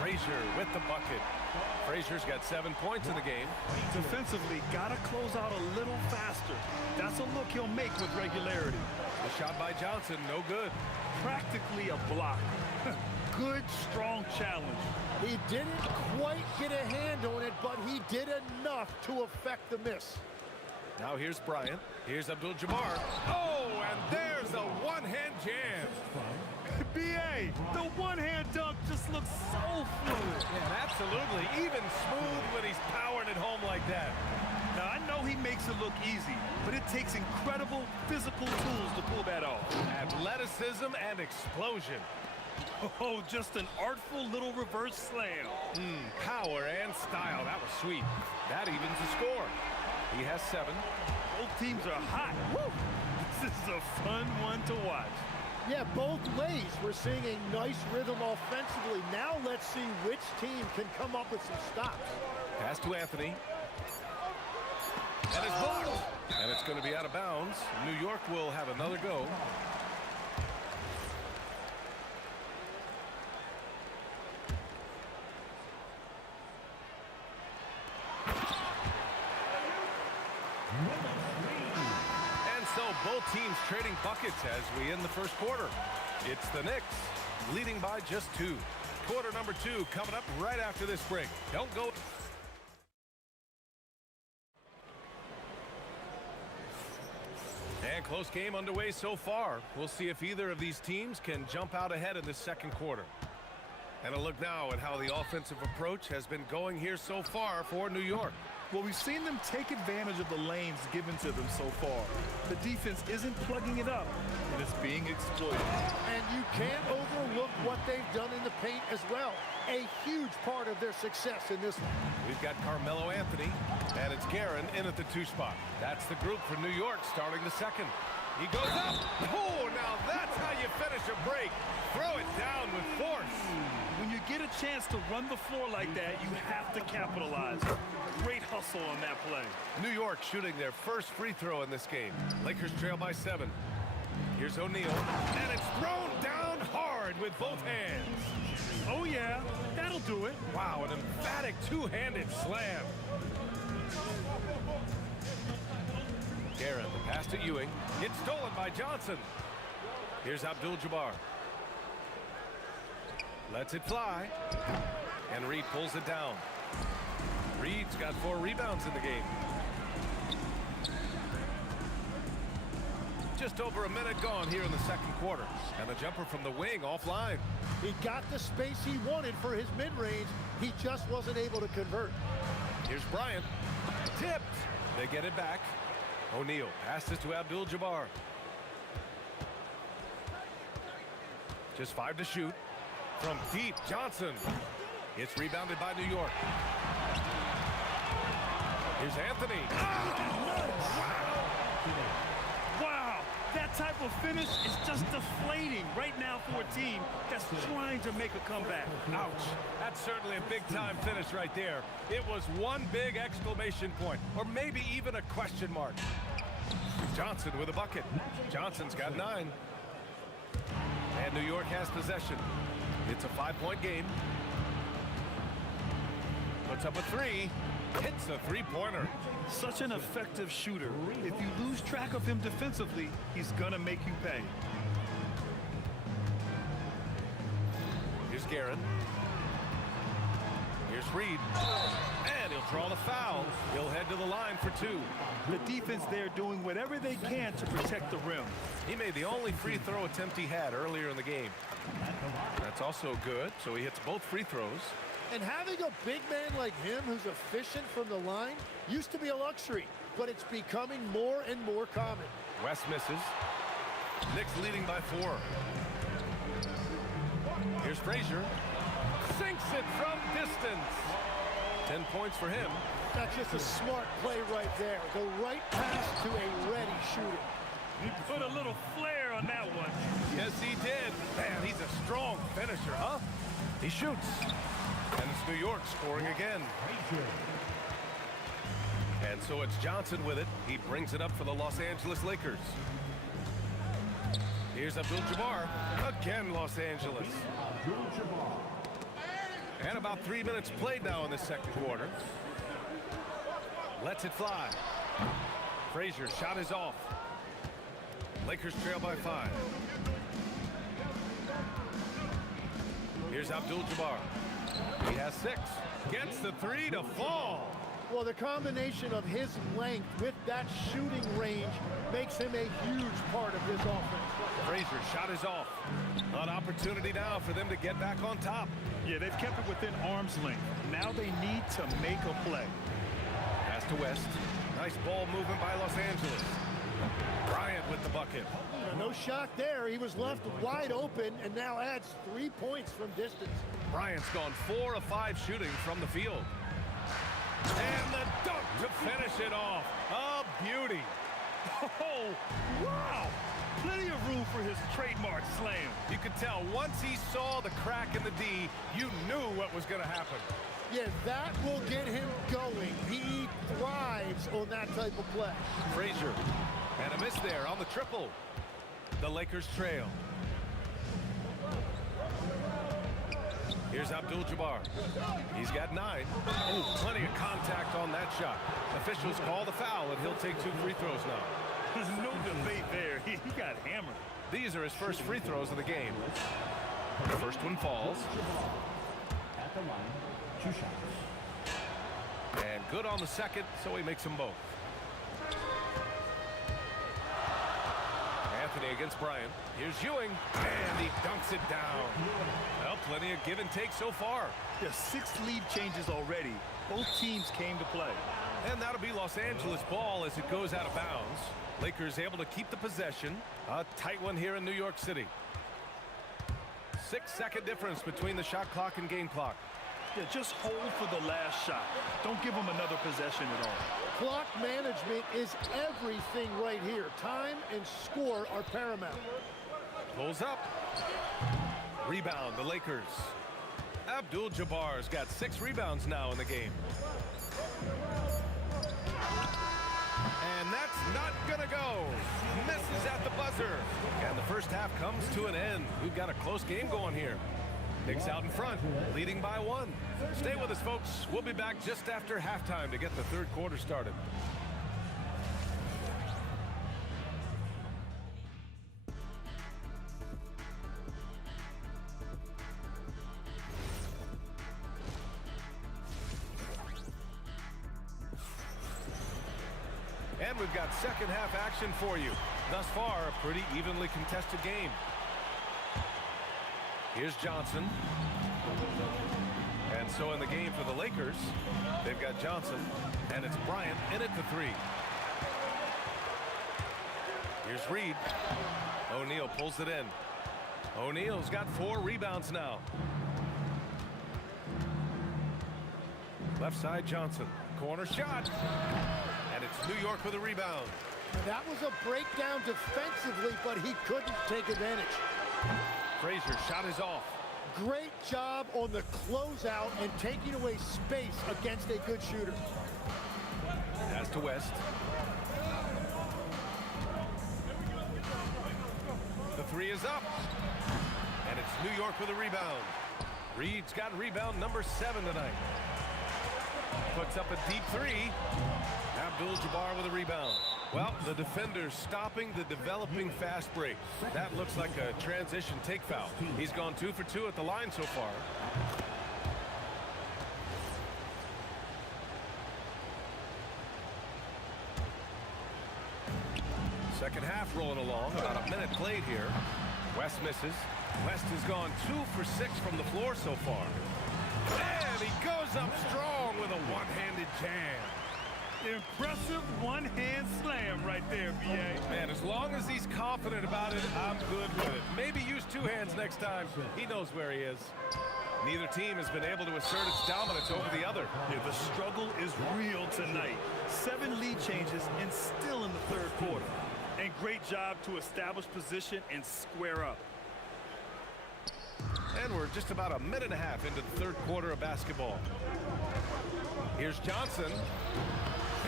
Frazier with the bucket. Frazier's got 7 points in the game. Defensively, gotta close out a little faster. That's a look he'll make with regularity. The shot by Johnson, no good. Practically a block. Good, strong challenge. He didn't quite get a hand on it, but he did enough to affect the miss. Now here's Bryant. Here's Abdul-Jabbar. Oh, and there's a one-hand jam. B.A., the one-hand dunk just looks so fluid. Yeah, absolutely. Even smooth when he's powering it home like that. Now, I know he makes it look easy, but it takes incredible physical tools to pull that off. Athleticism and explosion. Oh, just an artful little reverse slam. Power and style. That was sweet. That evens the score. He has 7. Both teams are hot. Woo! This is a fun one to watch. Yeah, both ways. We're seeing a nice rhythm offensively. Now let's see which team can come up with some stops. Pass to Anthony. And it's blocked. And it's going to be out of bounds. New York will have another go. And so both teams trading buckets as we end the first quarter. It's the Knicks leading by just 2. Quarter number 2 coming up right after this break. Don't go. And close game underway so far. We'll see if either of these teams can jump out ahead in this second quarter. And a look now at how the offensive approach has been going here so far for New York. Well, we've seen them take advantage of the lanes given to them so far. The defense isn't plugging it up, and it's being exploited. And you can't overlook what they've done in the paint as well. A huge part of their success in this one. We've got Carmelo Anthony, and it's Guerin in at the 2 spot. That's the group for New York starting the second. He goes up. Oh, now that's how you finish a break. Throw it down with force. When you get a chance to run the floor like that, you have to capitalize. Great hustle on that play. New York shooting their first free throw in this game. Lakers trail by 7. Here's O'Neal, and it's thrown down hard with both hands. Oh, yeah, that'll do it. Wow, an emphatic two-handed slam. Guerin, the pass to Ewing. It's stolen by Johnson. Here's Abdul-Jabbar. Lets it fly. And Reed pulls it down. Reed's got 4 rebounds in the game. Just over a minute gone here in the second quarter. And the jumper from the wing offline. He got the space he wanted for his mid-range. He just wasn't able to convert. Here's Bryant. Tipped. They get it back. O'Neal passes to Abdul-Jabbar. Just 5 to shoot. From deep, Johnson. It's rebounded by New York. Here's Anthony. Wow, that type of finish is just deflating right now for a team that's trying to make a comeback. Ouch. That's certainly a big-time finish right there. It was one big exclamation point, or maybe even a question mark. Johnson with a bucket. Johnson's got 9. And New York has possession. It's a 5-point game. Puts up a 3. Hits a 3-pointer. Such an effective shooter. If you lose track of him defensively, he's gonna make you pay. Here's Guerin. Here's Reed. And he'll draw the foul. He'll head to the line for 2. The defense there doing whatever they can to protect the rim. He made the only free throw attempt he had earlier in the game. That's also good, so he hits both free throws. And having a big man like him who's efficient from the line used to be a luxury, but it's becoming more and more common. West misses. Knicks leading by 4. Here's Frazier. Sinks it from distance. 10 points for him. That's just a smart play right there. The right pass to a ready shooter. He put a little flair on that one. Yes, he did. Man, he's a strong finisher, huh? He shoots. And it's New York scoring again. And so it's Johnson with it. He brings it up for the Los Angeles Lakers. Here's Abdul-Jabbar. Again, Los Angeles. And about 3 minutes played now in the second quarter. Lets it fly. Frazier shot is off. Lakers trail by 5. Here's Abdul-Jabbar. He has 6. Gets the 3 to fall. Well, the combination of his length with that shooting range makes him a huge part of this offense. Frazier shot is off. An opportunity now for them to get back on top. Yeah, they've kept it within arm's length. Now they need to make a play. Pass to West. Nice ball movement by Los Angeles. Bryant with the bucket. No shot there. He was left wide open and now adds 3 points from distance. Bryant's gone 4 of 5 shooting from the field. And the dunk to finish it off. A beauty. Oh, wow. Plenty of room for his trademark slam. You could tell once he saw the crack in the D, you knew what was going to happen. Yeah, that will get him going. He thrives on that type of play. Frazier, and a miss there on the triple. The Lakers trail. Here's Abdul-Jabbar. He's got 9. Oh, plenty of contact on that shot. Officials call the foul, and he'll take 2 free throws now. There's no debate there. He got hammered. These are his first free throws of the game. The first one falls. At the line, 2 shots. And good on the second, so he makes them both. Anthony against Bryant. Here's Ewing, and he dunks it down. Well, plenty of give and take so far. There's 6 lead changes already. Both teams came to play. And that'll be Los Angeles ball as it goes out of bounds. Lakers able to keep the possession. A tight one here in New York City. 6-second difference between the shot clock and game clock. Yeah, just hold for the last shot. Don't give them another possession at all. Clock management is everything right here. Time and score are paramount. Pulls up. Rebound, the Lakers. Abdul-Jabbar's got 6 rebounds now in the game. And that's not gonna go. Misses at the buzzer. And the first half comes to an end. We've got a close game going here. Knicks out in front, leading by 1. Stay with us, folks. We'll be back just after halftime to get the third quarter started. And we've got second half action for you. Thus far, a pretty evenly contested game. Here's Johnson. And so in the game for the Lakers, they've got Johnson, and it's Bryant in at the 3. Here's Reed. O'Neal pulls it in. O'Neal's got 4 rebounds now. Left side Johnson. Corner shot. And it's New York with a rebound. That was a breakdown defensively, but he couldn't take advantage. Frazier shot is off. Great job on the closeout and taking away space against a good shooter. Pass to West. The 3 is up. And it's New York with a rebound. Reed's got rebound number 7 tonight. Puts up a deep 3. Abdul-Jabbar with a rebound. Well, the defender's stopping the developing fast break. That looks like a transition take foul. He's gone 2 for 2 at the line so far. Second half rolling along. About a minute played here. West misses. West has gone 2 for 6 from the floor so far. And he goes up strong with a one-handed jam. Impressive one-hand slam right there, B.A. Man, as long as he's confident about it, I'm good with it. Maybe use 2 hands next time. He knows where he is. Neither team has been able to assert its dominance over the other. Yeah, the struggle is real tonight. 7 lead changes and still in the third quarter. And great job to establish position and square up. And we're just about a minute and a half into the third quarter of basketball. Here's Johnson.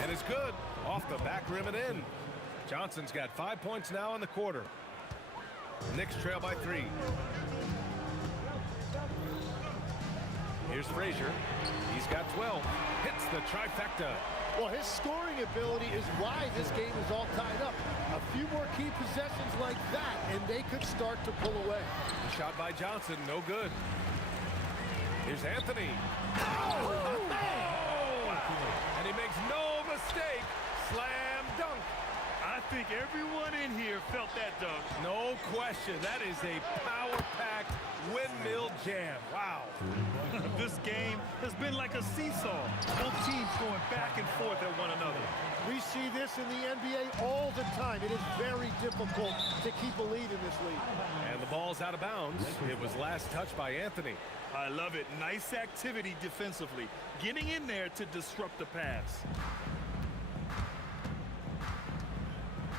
And it's good. Off the back rim and in. Johnson's got 5 points now in the quarter. Knicks trail by 3. Here's Frazier. He's got 12. Hits the trifecta. Well, his scoring ability is why this game is all tied up. A few more key possessions like that, and they could start to pull away. The shot by Johnson, no good. Here's Anthony. Oh, man! And he makes no mistake. Slam dunk. I think everyone in here felt that dunk. No question. That is a power-packed windmill jam. Wow. This game has been like a seesaw. Both teams going back and forth at one another. We see this in the NBA all the time. It is very difficult to keep a lead in this league. And the ball's out of bounds. It was last touched by Anthony. I love it. Nice activity defensively. Getting in there to disrupt the pass.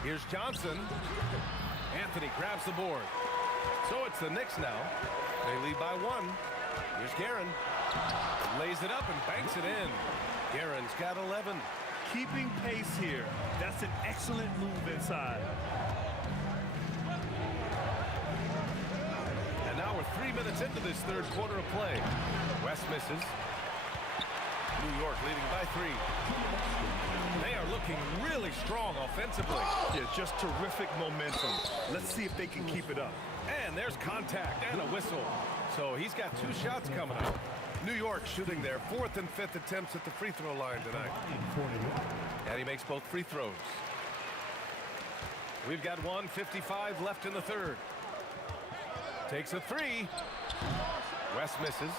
Here's Johnson. Anthony grabs the board. So it's the Knicks now. They lead by 1. Here's Guerin. Lays it up and banks it in. Guerin's got 11. Keeping pace here. That's an excellent move inside. And now we're 3 minutes into this third quarter of play. West misses. New York leading by 3. They are looking really strong offensively. Yeah, just terrific momentum. Let's see if they can keep it up. And there's contact and a whistle. So he's got 2 shots coming up. New York shooting their 4th and 5th attempts at the free throw line tonight. And he makes both free throws. We've got 1:55 left in the third. Takes a 3. West misses.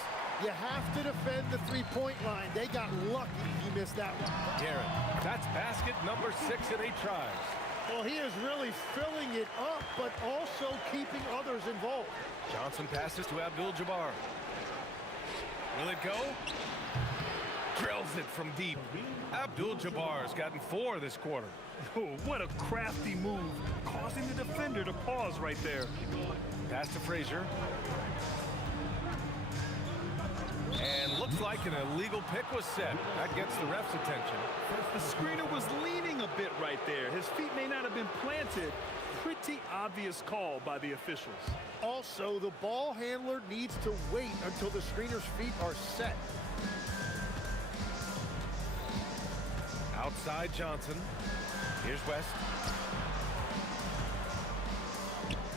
You have to defend the three-point line. They got lucky he missed that one. Guerin, that's basket number 6 in 8 tries. Well, he is really filling it up, but also keeping others involved. Johnson passes to Abdul-Jabbar. Will it go? Drills it from deep. Abdul-Jabbar's gotten 4 this quarter. Oh, what a crafty move, causing the defender to pause right there. Pass to Frazier. And looks like an illegal pick was set. That gets the ref's attention. The screener was leaning a bit right there. His feet may not have been planted. Pretty obvious call by the officials. Also, the ball handler needs to wait until the screener's feet are set. Outside Johnson. Here's West.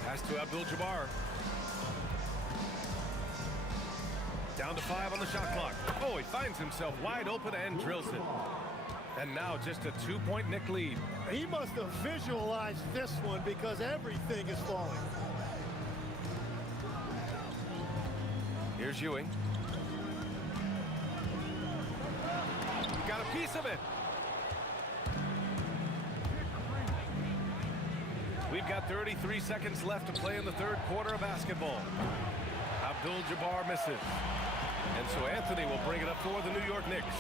Pass to Abdul-Jabbar. Down to 5 on the shot clock. Oh, he finds himself wide open and drills it. And now just a 2-point Knick lead. He must have visualized this one because everything is falling. Here's Ewing. Got a piece of it. We've got 33 seconds left to play in the third quarter of basketball. Abdul-Jabbar misses. And so Anthony will bring it up for the New York Knicks.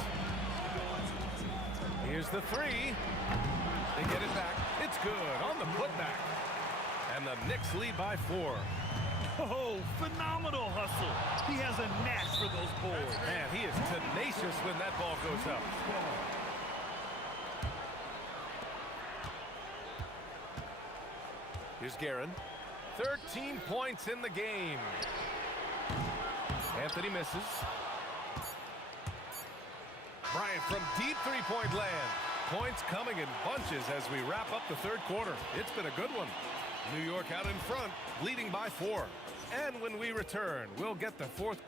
Here's the 3. They get it back. It's good on the putback. And the Knicks lead by 4. Oh, phenomenal hustle. He has a knack for those boards. Man, he is tenacious when that ball goes up. Here's Guerin. 13 points in the game. Anthony misses. Bryant from deep three-point land. Points coming in bunches as we wrap up the third quarter. It's been a good one. New York out in front, leading by 4. And when we return, we'll get the fourth.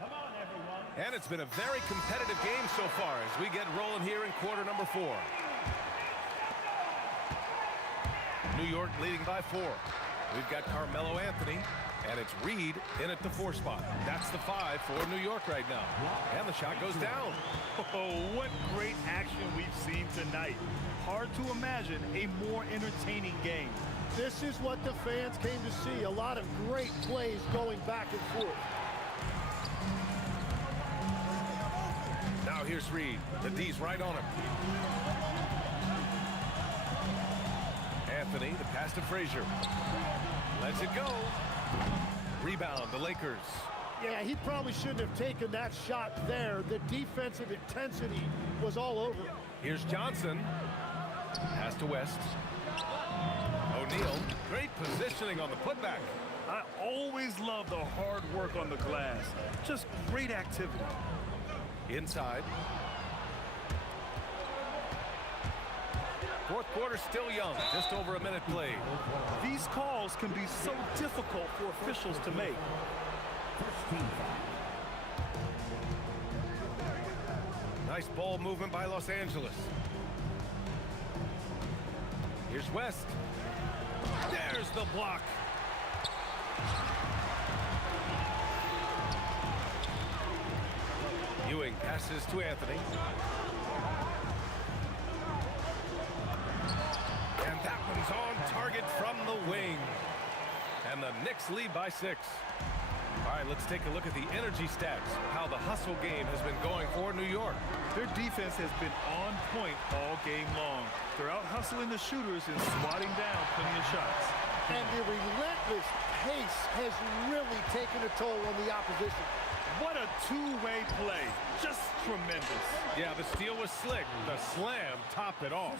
Come on, everyone. And it's been a very competitive game so far as we get rolling here in quarter number 4. New York leading by 4. We've got Carmelo Anthony, and it's Reed in at the 4 spot. That's the 5 for New York right now. And the shot goes down. Oh, what great action we've seen tonight. Hard to imagine a more entertaining game. This is what the fans came to see. A lot of great plays going back and forth. Now here's Reed. The D's right on him. Anthony, the pass to Frazier. Lets it go. Rebound, the Lakers. Yeah, he probably shouldn't have taken that shot there. The defensive intensity was all over. Here's Johnson. Pass to West. O'Neal, great positioning on the putback. I always love the hard work on the glass. Just great activity. Inside. Fourth quarter still young, just over a minute played. These calls can be so difficult for officials to make. Nice ball movement by Los Angeles. Here's West. There's the block. Ewing passes to Anthony. And that one's on target from the wing. And the Knicks lead by 6. All right, let's take a look at the energy stats, how the hustle game has been going for New York. Their defense has been on point all game long. They're out hustling the shooters and swatting down plenty of shots. And the relentless pace has really taken a toll on the opposition. What a two-way play. Just tremendous. Yeah, the steal was slick. The slam topped it off.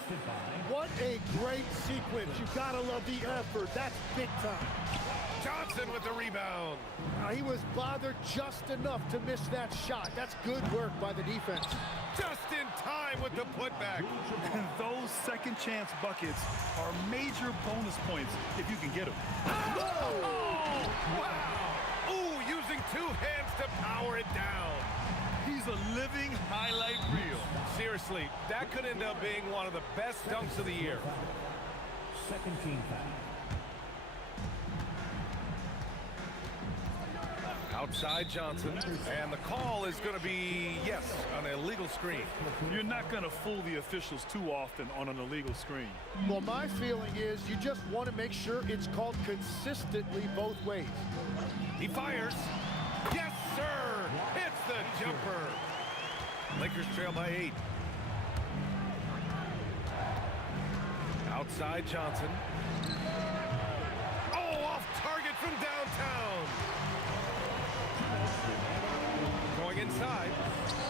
What a great sequence. You gotta love the effort. That's big time. Johnson with the rebound. He was bothered just enough to miss that shot. That's good work by the defense. Just in time with the putback. And those second chance buckets are major bonus points if you can get them. Oh, wow. Ooh, using two hands to power it down. He's a living highlight reel. Seriously, that could end up being one of the best dunks of the year. Second team foul. Outside Johnson, and the call is going to be, yes, an illegal screen. You're not going to fool the officials too often on an illegal screen. Well, my feeling is you just want to make sure it's called consistently both ways. He fires. Yes, sir. It's the jumper. Lakers trail by 8. Outside Johnson. Oh, off target from downtown. Going inside.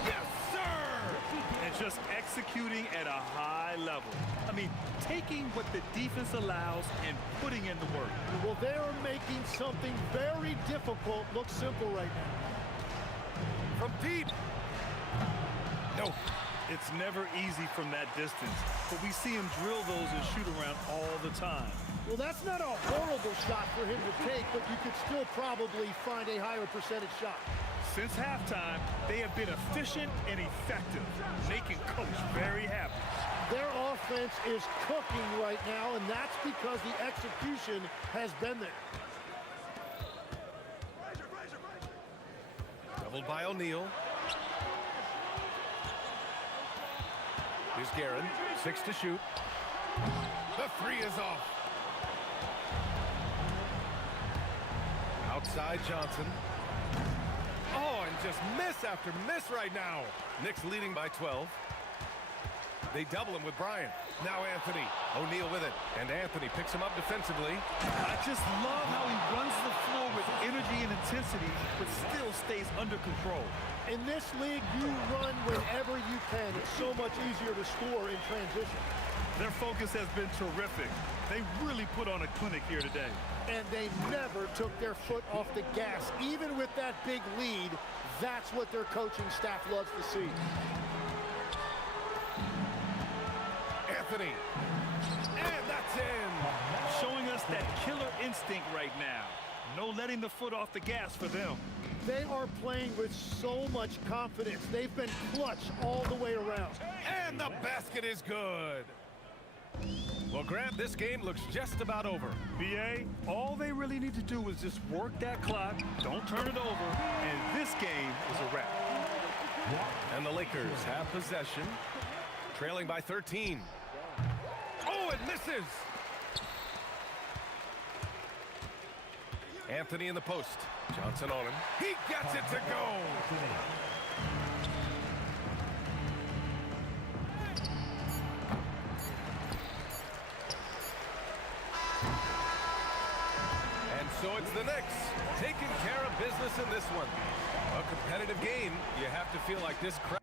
Yes, sir! And just executing at a high level. I mean, taking what the defense allows and putting in the work. Well, they are making something very difficult look simple right now. From deep. No. It's never easy from that distance, but we see him drill those and shoot around all the time. Well, that's not a horrible shot for him to take, but you could still probably find a higher percentage shot. Since halftime, they have been efficient and effective, making Coach very happy. Their offense is cooking right now, and that's because the execution has been there. Doubled by O'Neal. Here's Guerin, 6 to shoot. The 3 is off. Outside Johnson. Oh, and just miss after miss right now. Knicks leading by 12. They double him with Bryant. Now Anthony. O'Neal with it. And Anthony picks him up defensively. I just love how he runs the floor with energy and intensity, but still stays under control. In this league, you run whenever you can. It's so much easier to score in transition. Their focus has been terrific. They really put on a clinic here today. And they never took their foot off the gas. Even with that big lead, that's what their coaching staff loves to see. Anthony. And that's in. Showing us that killer instinct right now. No letting the foot off the gas for them. They are playing with so much confidence. They've been clutch all the way around. And the basket is good. Well, Grant, this game looks just about over. BA, all they really need to do is just work that clock, don't turn it over, and this game is a wrap. And the Lakers have possession, trailing by 13. Oh, it misses! Anthony in the post. Johnson on him. He gets it to go! And so it's the Knicks taking care of business in this one. A competitive game. You have to feel like this crowd.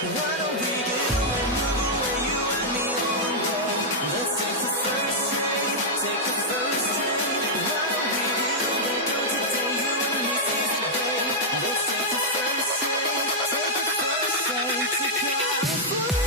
Why don't we get up and move away, you and me on that? Let's take the first train, take the first train. Why don't we get up and go today, you and me seize the day. Let's take the first train, take the first train to California.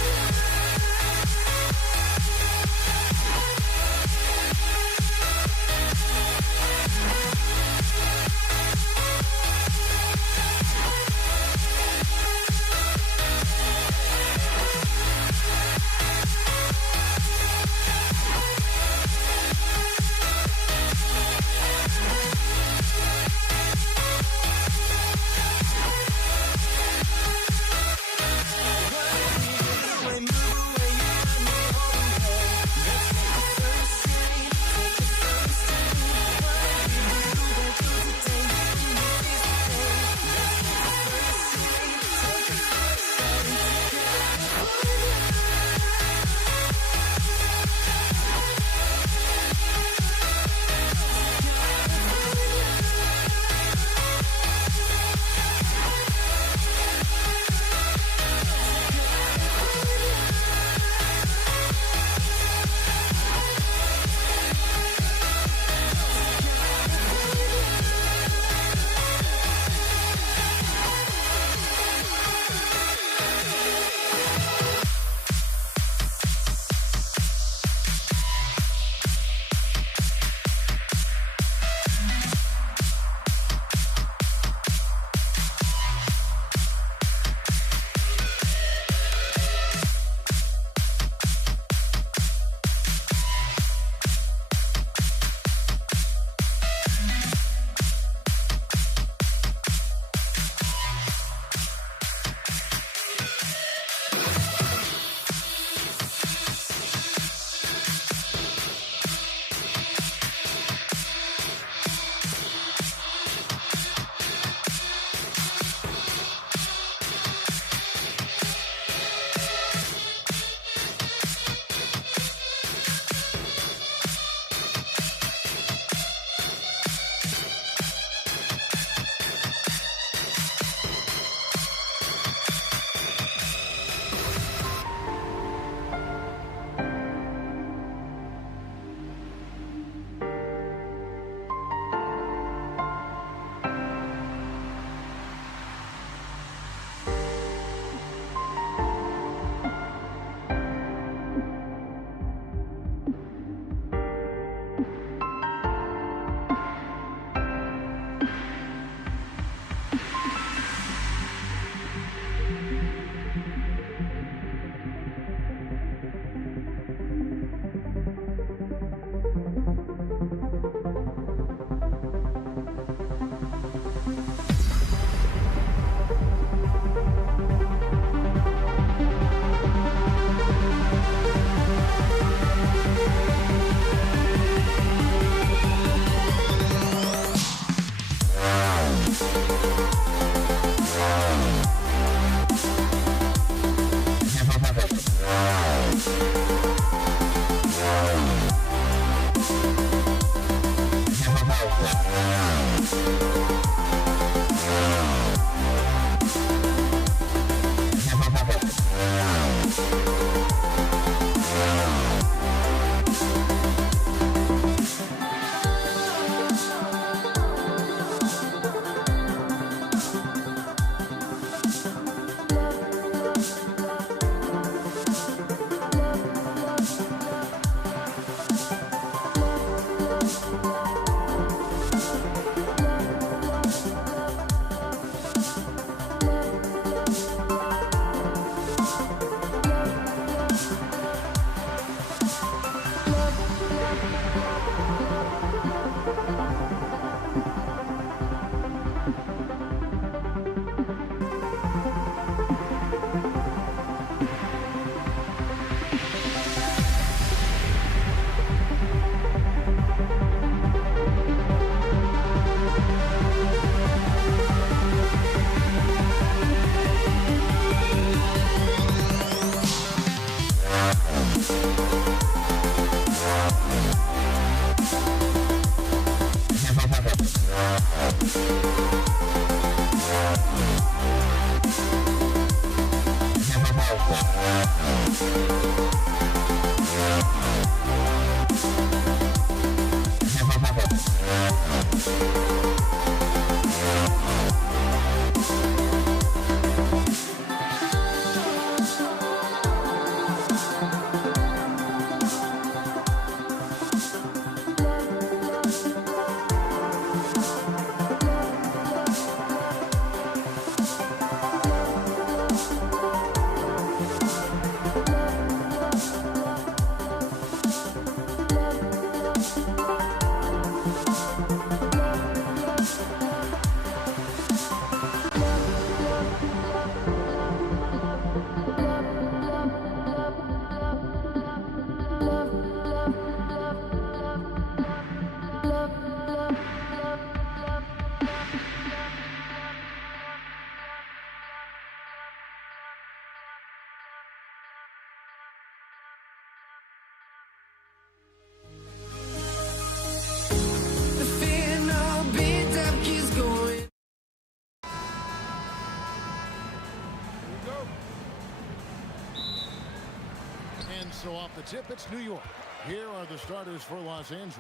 So off the tip, it's New York. Here are the starters for Los Angeles.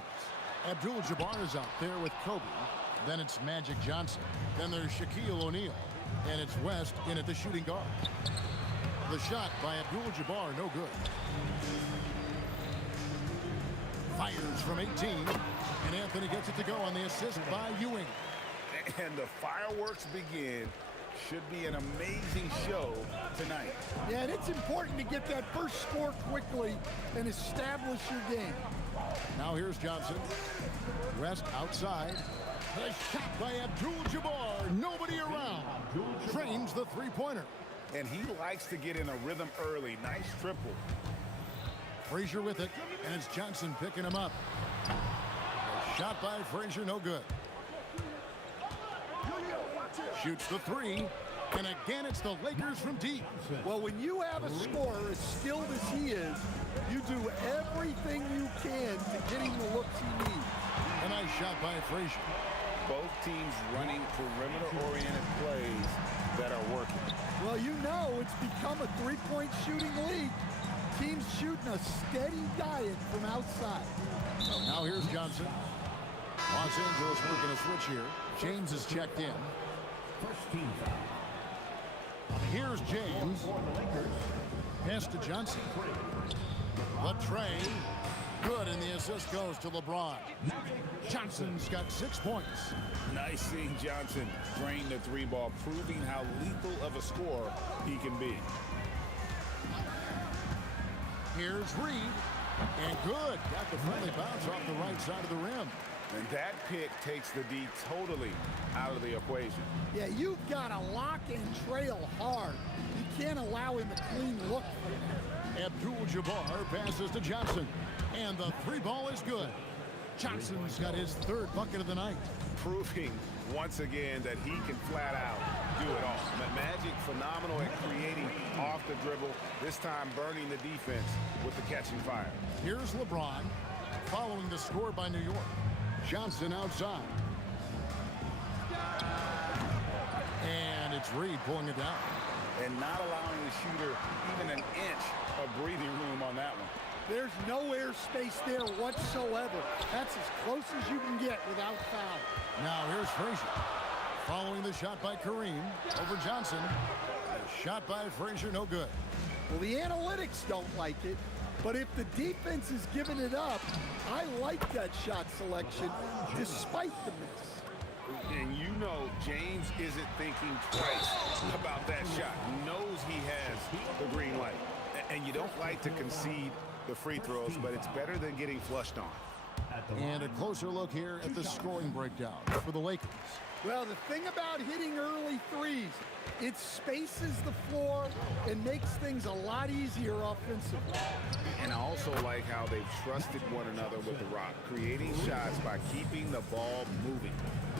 Abdul-Jabbar is out there with Kobe. Then it's Magic Johnson. Then there's Shaquille O'Neal. And it's West in at the shooting guard. The shot by Abdul-Jabbar, no good. Fires from 18. And Anthony gets it to go on the assist by Ewing. And the fireworks begin. Should be an amazing show tonight. Yeah, and it's important to get that first score quickly and establish your game. Now here's Johnson. West outside. The shot by Abdul-Jabbar. Nobody around. Trains the three-pointer. And he likes to get in a rhythm early. Nice triple. Frazier with it, and it's Johnson picking him up. A shot by Frazier, no good. Shoots the three, and again it's the Lakers from deep. Well, when you have a scorer as skilled as he is, you do everything you can to get him the looks he needs. A nice shot by Frazier. Both teams running perimeter-oriented plays that are working. Well, you know it's become a three-point shooting league. Teams shooting a steady diet from outside. Now here's Johnson. Los Angeles working a switch here. James is checked in. Here's James. Pass to Johnson. The tray. Good, and the assist goes to LeBron. Johnson's got 6 points. Nice seeing Johnson drain the three ball, proving how lethal of a scorer he can be. Here's Reed. And good. Got the friendly bounce off the right side of the rim. And that pick takes the D totally out of the equation. Yeah, you've got to lock and trail hard. You can't allow him a clean look. Abdul-Jabbar passes to Johnson. And the three ball is good. Johnson's got his third bucket of the night. Proving once again that he can flat out do it all. Magic phenomenal at creating off the dribble. This time burning the defense with the catching fire. Here's LeBron following the score by New York. Johnson outside. And it's Reed pulling it down. And not allowing the shooter even an inch of breathing room on that one. There's no airspace there whatsoever. That's as close as you can get without foul. Now here's Frazier. Following the shot by Kareem over Johnson. The shot by Frazier, no good. Well, the analytics don't like it, but if the defense is giving it up, I like that shot selection despite the miss. And you know James isn't thinking twice about that shot. He knows he has the green light. And you don't like to concede the free throws, but it's better than getting flushed on. And a closer look here at the scoring breakdown for the Lakers. Well, the thing about hitting early threes, it spaces the floor and makes things a lot easier offensively. And I also like how they've trusted one another with the rock, creating shots by keeping the ball moving.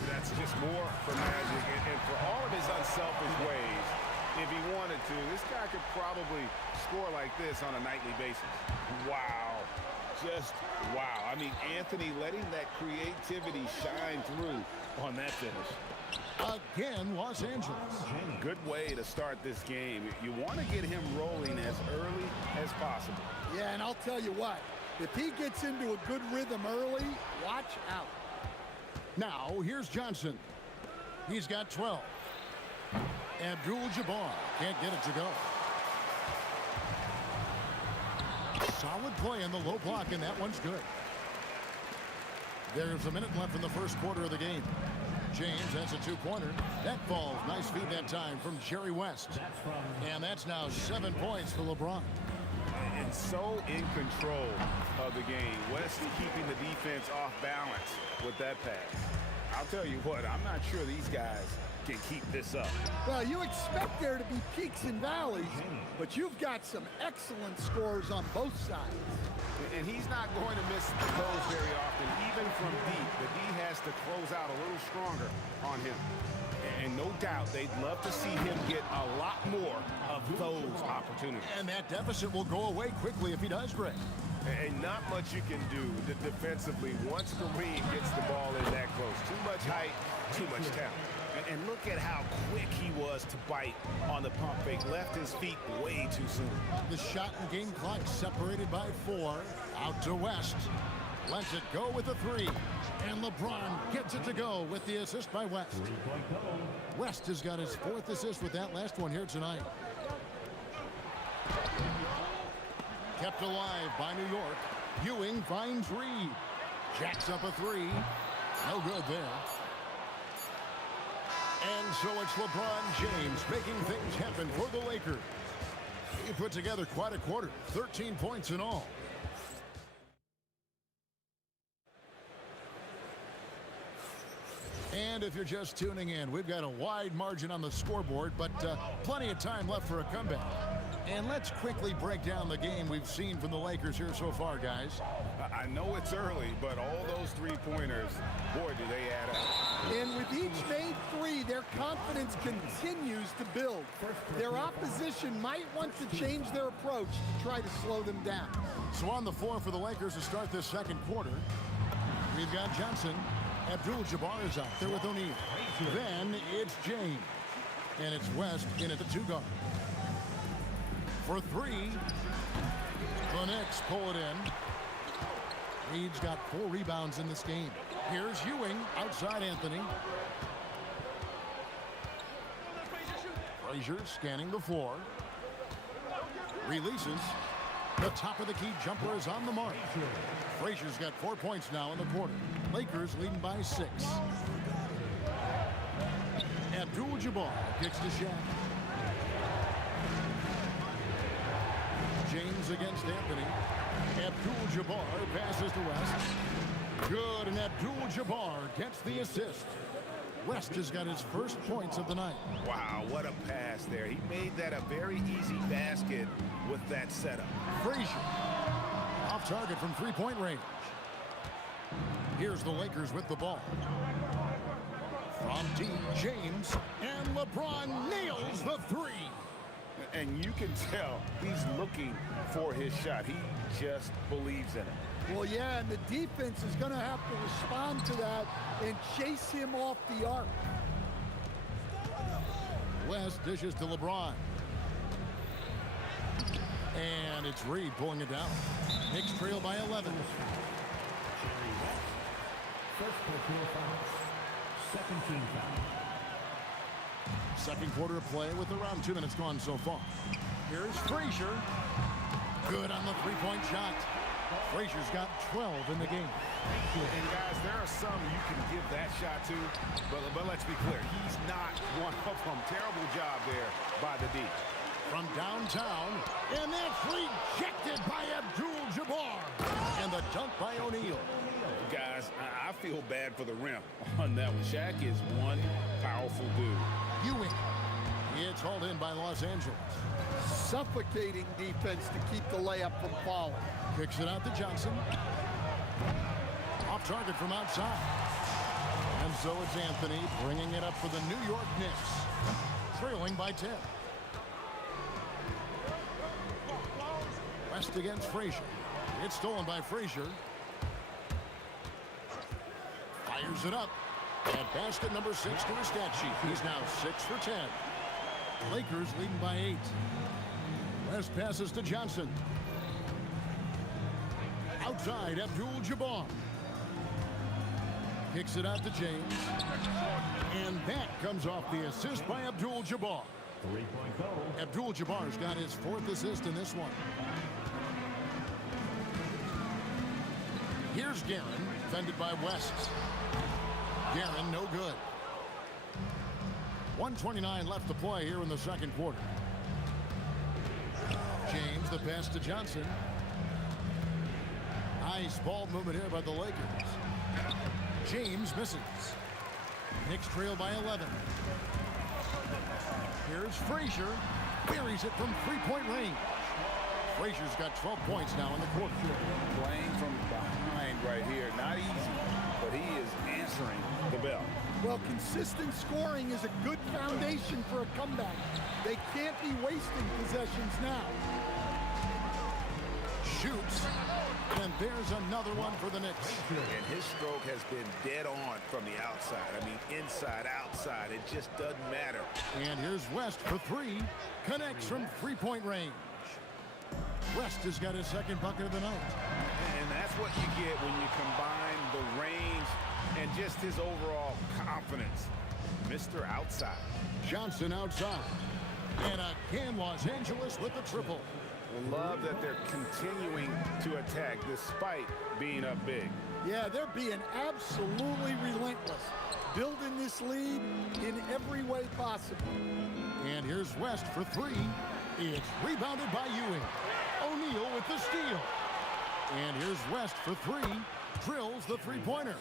That's just more for Magic, and for all of his unselfish ways, if he wanted to, this guy could probably score like this on a nightly basis. Wow. Just wow. I mean, Anthony letting that creativity shine through on that finish. Again, Los Angeles. Good way to start this game. You want to get him rolling as early as possible. Yeah, and I'll tell you what, if he gets into a good rhythm early, watch out. Now, here's Johnson. He's got 12. Abdul-Jabbar can't get it to go. Solid play in the low block, and that one's good. There's a minute left in the first quarter of the game. James has a two-pointer. That falls. Nice feed that time from Jerry West. And that's now 7 points for LeBron. And so in control of the game. West keeping the defense off balance with that pass. I'll tell you what, I'm not sure these guys can keep this up. Well, you expect there to be peaks and valleys, but you've got some excellent scores on both sides. And he's not going to miss those very often, even from deep. The D has to close out a little stronger on him. And no doubt they'd love to see him get a lot more of those opportunities. And that deficit will go away quickly if he does, Greg. And not much you can do defensively once Kareem gets the ball in that close. Too much height, too much talent. And look at how quick he was to bite on the pump fake. Left his feet way too soon. The shot and game clock separated by 4. Out to West. Lets it go with a 3. And LeBron gets it to go with the assist by West. West has got his 4th assist with that last one here tonight. Kept alive by New York. Ewing finds Reed. Jacks up a 3. No good there. And so it's LeBron James making things happen for the Lakers. He put together quite a quarter. 13 points in all. And if you're just tuning in, we've got a wide margin on the scoreboard, but plenty of time left for a comeback. And let's quickly break down the game we've seen from the Lakers here so far, guys. I know it's early, but all those three-pointers, boy, do they add up. And with each made 3, their confidence continues to build. Their opposition might want to change their approach to try to slow them down. So on the floor for the Lakers to start this second quarter, we've got Johnson. Abdul-Jabbar is out there with O'Neal. Then it's James. And it's West in at the 2 guard. For 3, the Knicks pull it in. Reed's got 4 rebounds in this game. Here's Ewing outside Anthony. Frazier scanning the floor. Releases. The top of the key jumper is on the mark. Frazier's got 4 points now in the quarter. Lakers leading by 6. Abdul-Jabbar kicks to Shaq. James against Anthony. Abdul-Jabbar passes to West. Good, and Abdul-Jabbar gets the assist. West has got his first points of the night. Wow, what a pass there. He made that a very easy basket with that setup. Frazier off target from 3-point range. Here's the Lakers with the ball. From deep, James, and LeBron nails the 3. And you can tell he's looking for his shot. He just believes in it. Well, yeah, and the defense is going to have to respond to that and chase him off the arc. West dishes to LeBron. And it's Reed pulling it down. Knicks trail by 11. First personal foul. Second team foul. Second quarter of play with around 2 minutes gone so far. Here's Frazier. Good on the 3-point shot. Frazier's got 12 in the game. And guys, there are some you can give that shot to, but let's be clear, he's not one of them. Terrible job there by the D. From downtown, and that's rejected by Abdul-Jabbar. And the dunk by O'Neal. Guys, I feel bad for the rim on that one. Shaq is one powerful dude. Ewing. It's hauled in by Los Angeles. Suffocating defense to keep the layup from falling. Kicks it out to Johnson. Off target from outside. And so it's Anthony bringing it up for the New York Knicks. Trailing by 10. West against Frazier. It's stolen by Frazier. Fires it up. And basket number 6 to his stat sheet. He's now 6 for 10. Lakers leading by 8. West passes to Johnson. Outside, Abdul-Jabbar. Kicks it out to James. And that comes off the assist by Abdul-Jabbar. Abdul-Jabbar's got his 4th assist in this one. Here's Guerin, defended by West. Guerin, no good. 1:29 left to play here in the second quarter. James, the pass to Johnson. Nice ball movement here by the Lakers. James misses. Knicks trail by 11. Here's Frazier. Buries it from three-point range. Frazier's got 12 points now in the quarter. Playing from behind right here. Not easy, but he is answering the bell. Well, consistent scoring is a good foundation for a comeback. They can't be wasting possessions now. Shoots. And there's another one for the Knicks. And his stroke has been dead on from the outside. I mean, inside, outside, it just doesn't matter. And here's West for 3. Connects from three-point range. West has got his second bucket of the night. And that's what you get when you combine the range and just his overall confidence. Mr. Outside. Johnson outside. And again, Los Angeles with the triple. Love that they're continuing to attack despite being up big. Yeah, they're being absolutely relentless. Building this lead in every way possible. And here's West for 3. It's rebounded by Ewing. O'Neal with the steal. And here's West for 3. Drills the three-pointer.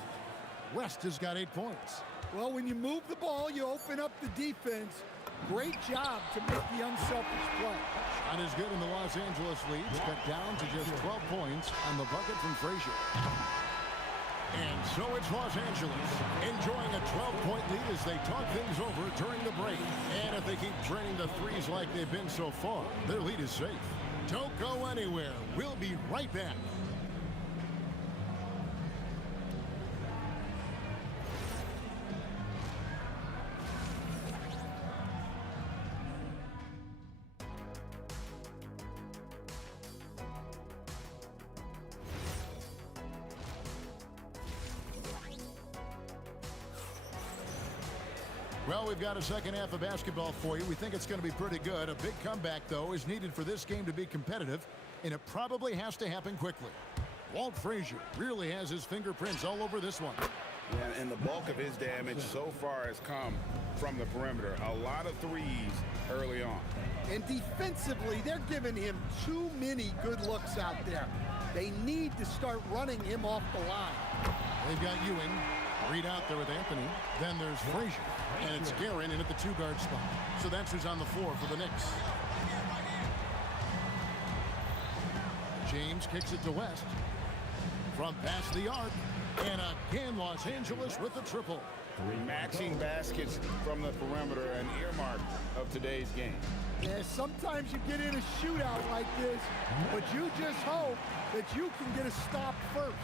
West has got 8 points. Well, when you move the ball, you open up the defense. Great job to make the unselfish play. Shot is good in the Los Angeles lead. It's cut down to just 12 points on the bucket from Frazier. And so it's Los Angeles enjoying a 12-point lead as they talk things over during the break. And if they keep draining the threes like they've been so far, their lead is safe. Don't go anywhere. We'll be right back. Well, we've got a second half of basketball for you. We think it's going to be pretty good. A big comeback, though, is needed for this game to be competitive, and it probably has to happen quickly. Walt Frazier really has his fingerprints all over this one. And the bulk of his damage so far has come from the perimeter. A lot of threes early on. And defensively, they're giving him too many good looks out there. They need to start running him off the line. They've got Ewing. Reed out there with Anthony. Then there's Frazier. And it's Guerin in at the 2-guard spot. So that's who's on the floor for the Knicks. James kicks it to West. From past the arc. And again, Los Angeles with the triple. Matching baskets from the perimeter, an earmark of today's game. Yeah, sometimes you get in a shootout like this, but you just hope that you can get a stop first.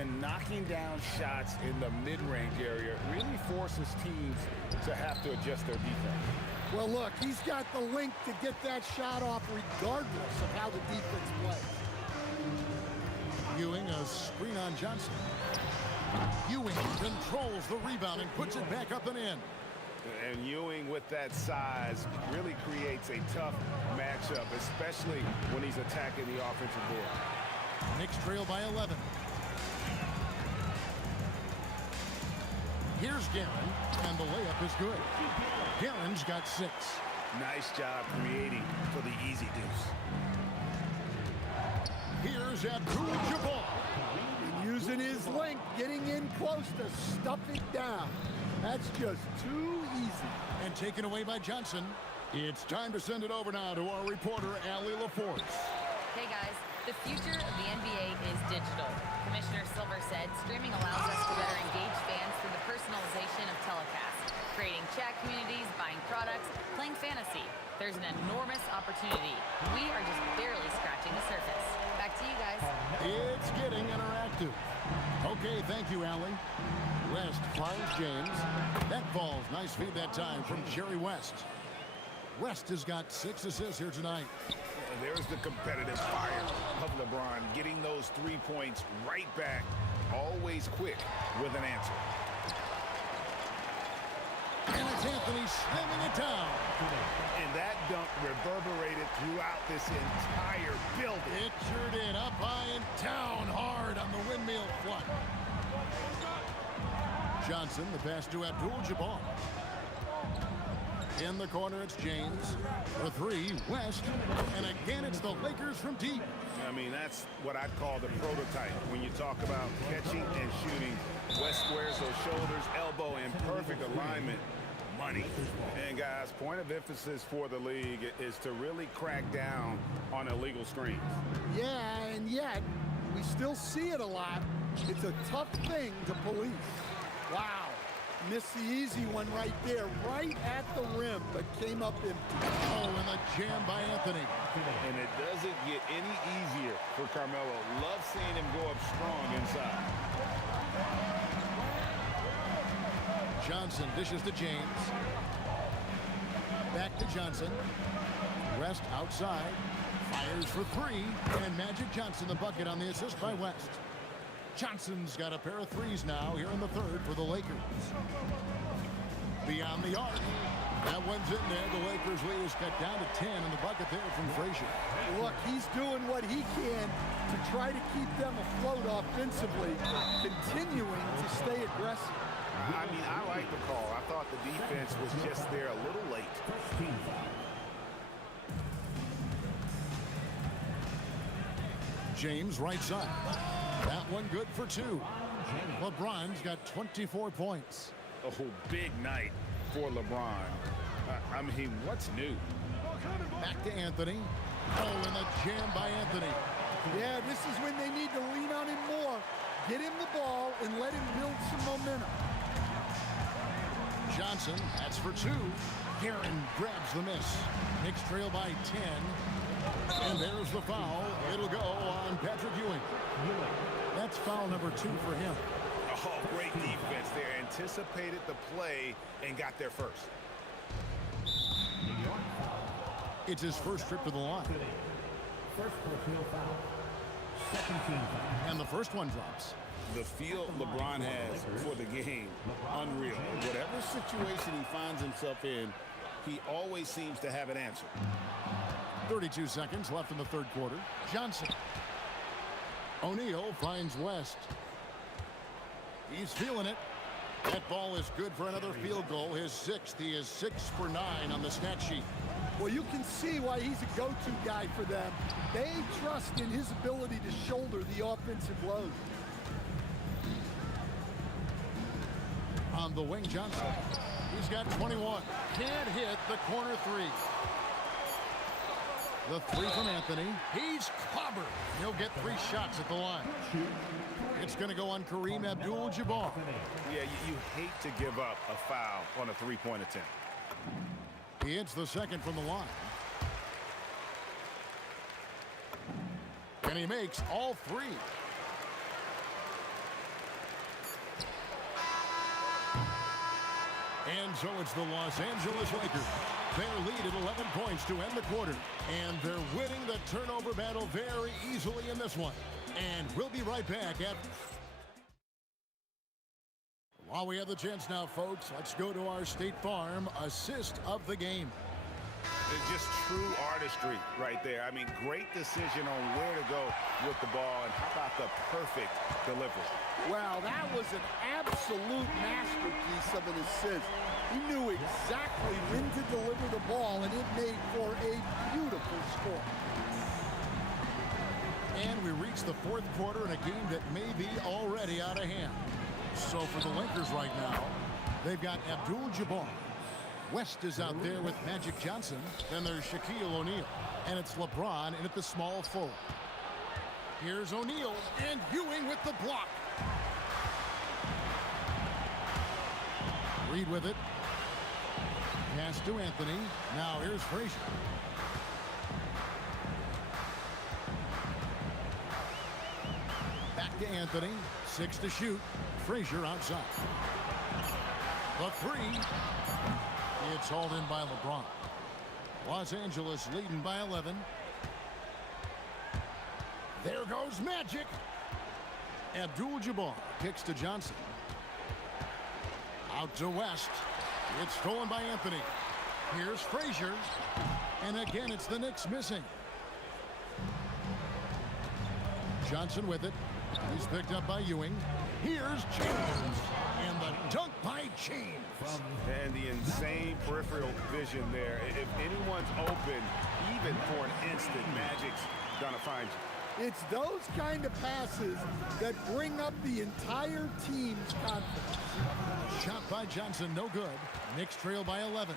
And knocking down shots in the mid-range area really forces teams to have to adjust their defense. Well, look, he's got the link to get that shot off regardless of how the defense plays. Ewing, a screen on Johnson. Ewing controls the rebound and puts it back up and in. And Ewing with that size really creates a tough matchup, especially when he's attacking the offensive board. Knicks trail by 11. Here's Guerin, and the layup is good. Guerin's got 6. Nice job creating for the easy deuce. Here's Abdul-Jabbar. Using his length, getting in close to stuff it down. That's just too easy. And taken away by Johnson. It's time to send it over now to our reporter, Allie LaForce. Hey guys, the future of the NBA is digital. Commissioner Silver said streaming allows us to better engage fans through the personalization of telecasts. creating chat communities, buying products, playing fantasy. There's an enormous opportunity. We are just barely scratching the surface. Back to you guys. It's getting interactive. Okay, thank you, Allie. West finds James. That falls. Nice feed that time from Jerry West. West has got 6 assists here tonight. There's the competitive fire of LeBron, getting those 3 points right back, always quick with an answer. And it's Anthony slamming it down. And that dunk reverberated throughout this entire building. It sure did. Up high and down hard on the windmill front. Johnson, the pass to Abdul-Jabbar. In the corner, it's James. For 3, West. And again, it's the Lakers from deep. I mean, that's what I'd call the prototype. When you talk about catching and shooting, West squares those shoulders, elbow in perfect alignment. Money. And guys, point of emphasis for the league is to really crack down on illegal screens. Yeah, and yet, we still see it a lot. It's a tough thing to police. Wow. Missed the easy one right there, right at the rim, but came up empty. Oh, and a jam by Anthony. And it doesn't get any easier for Carmelo. Love seeing him go up strong inside. Johnson dishes to James. Back to Johnson. West outside. Fires for 3. And Magic Johnson the bucket on the assist by West. Johnson's got a pair of 3s now here in the 3rd for the Lakers. Beyond the arc. That one's in there. The Lakers lead is cut down to 10 in the bucket there from Frazier. Look, he's doing what he can to try to keep them afloat offensively, continuing to stay aggressive. I mean, I like the call. I thought the defense was just there a little late. James right side. That one good for 2. LeBron's got 24 points. Oh, big night for LeBron. I mean, what's new? Back to Anthony. Oh, and the jam by Anthony. Yeah, this is when they need to lean on him more. Get him the ball and let him build some momentum. Johnson, that's for 2. Guerin grabs the miss. Knicks trail by 10. And there's the foul. It'll go on Patrick Ewing. That's foul number 2 for him. Oh, great defense there. Anticipated the play and got there first. It's his first trip to the line. First personal foul. Second team foul. And the first one drops. The feel LeBron has for the game, unreal. Whatever situation he finds himself in, he always seems to have an answer. 32 seconds left in the 3rd quarter. Johnson. O'Neal finds West. He's feeling it. That ball is good for another field goal. His 6th. He is 6 for 9 on the stat sheet. Well, you can see why he's a go-to guy for them. They trust in his ability to shoulder the offensive load. On the wing, Johnson. He's got 21. Can't hit the corner 3. The 3 from Anthony. He's clobbered. He'll get 3 shots at the line. It's going to go on Kareem Abdul-Jabbar. Yeah, you hate to give up a foul on a 3-point attempt. He hits the 2nd from the line. And he makes all 3. And so it's the Los Angeles Lakers. Their lead at 11 points to end the quarter. And they're winning the turnover battle very easily in this one. And we'll be right back at... While we have the chance now, folks, let's go to our State Farm assist of the game. It's just true artistry right there. I mean, great decision on where to go with the ball, and how about the perfect delivery? Wow, that was an absolute masterpiece of an assist. He knew exactly when to deliver the ball, and it made for a beautiful score. And we reach the 4th quarter in a game that may be already out of hand. So for the Lakers right now, they've got Abdul-Jabbar. West is out there with Magic Johnson. Then there's Shaquille O'Neal. And it's LeBron in at the small forward. Here's O'Neal and Ewing with the block. Reed with it. Pass to Anthony. Now here's Frazier. Back to Anthony. 6 to shoot. Frazier outside. The three. It's hauled in by LeBron. Los Angeles leading by 11. There goes Magic. Abdul-Jabbar kicks to Johnson. Out to West. It's stolen by Anthony. Here's Frazier. And again, it's the Knicks missing. Johnson with it. He's picked up by Ewing. Here's James. And the dunk by James. And the insane peripheral vision there. If anyone's open, even for an instant, Magic's gonna find you. It's those kind of passes that bring up the entire team's confidence. Shot by Johnson, no good. Knicks trail by 11.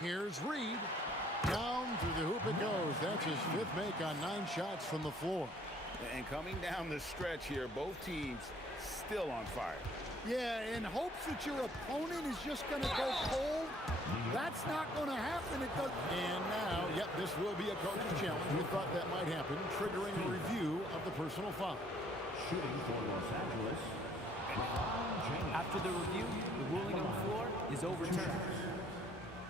Here's Reed. Down through the hoop it goes. That's his 5th make on 9 shots from the floor. And coming down the stretch here, both teams still on fire. Yeah, in hopes that your opponent is just going to go cold. That's not going to happen. It does. And now, yep, this will be a coach's challenge. We thought that might happen, triggering a review of the personal foul. Shooting for Los Angeles. After the review, the ruling on the floor is overturned.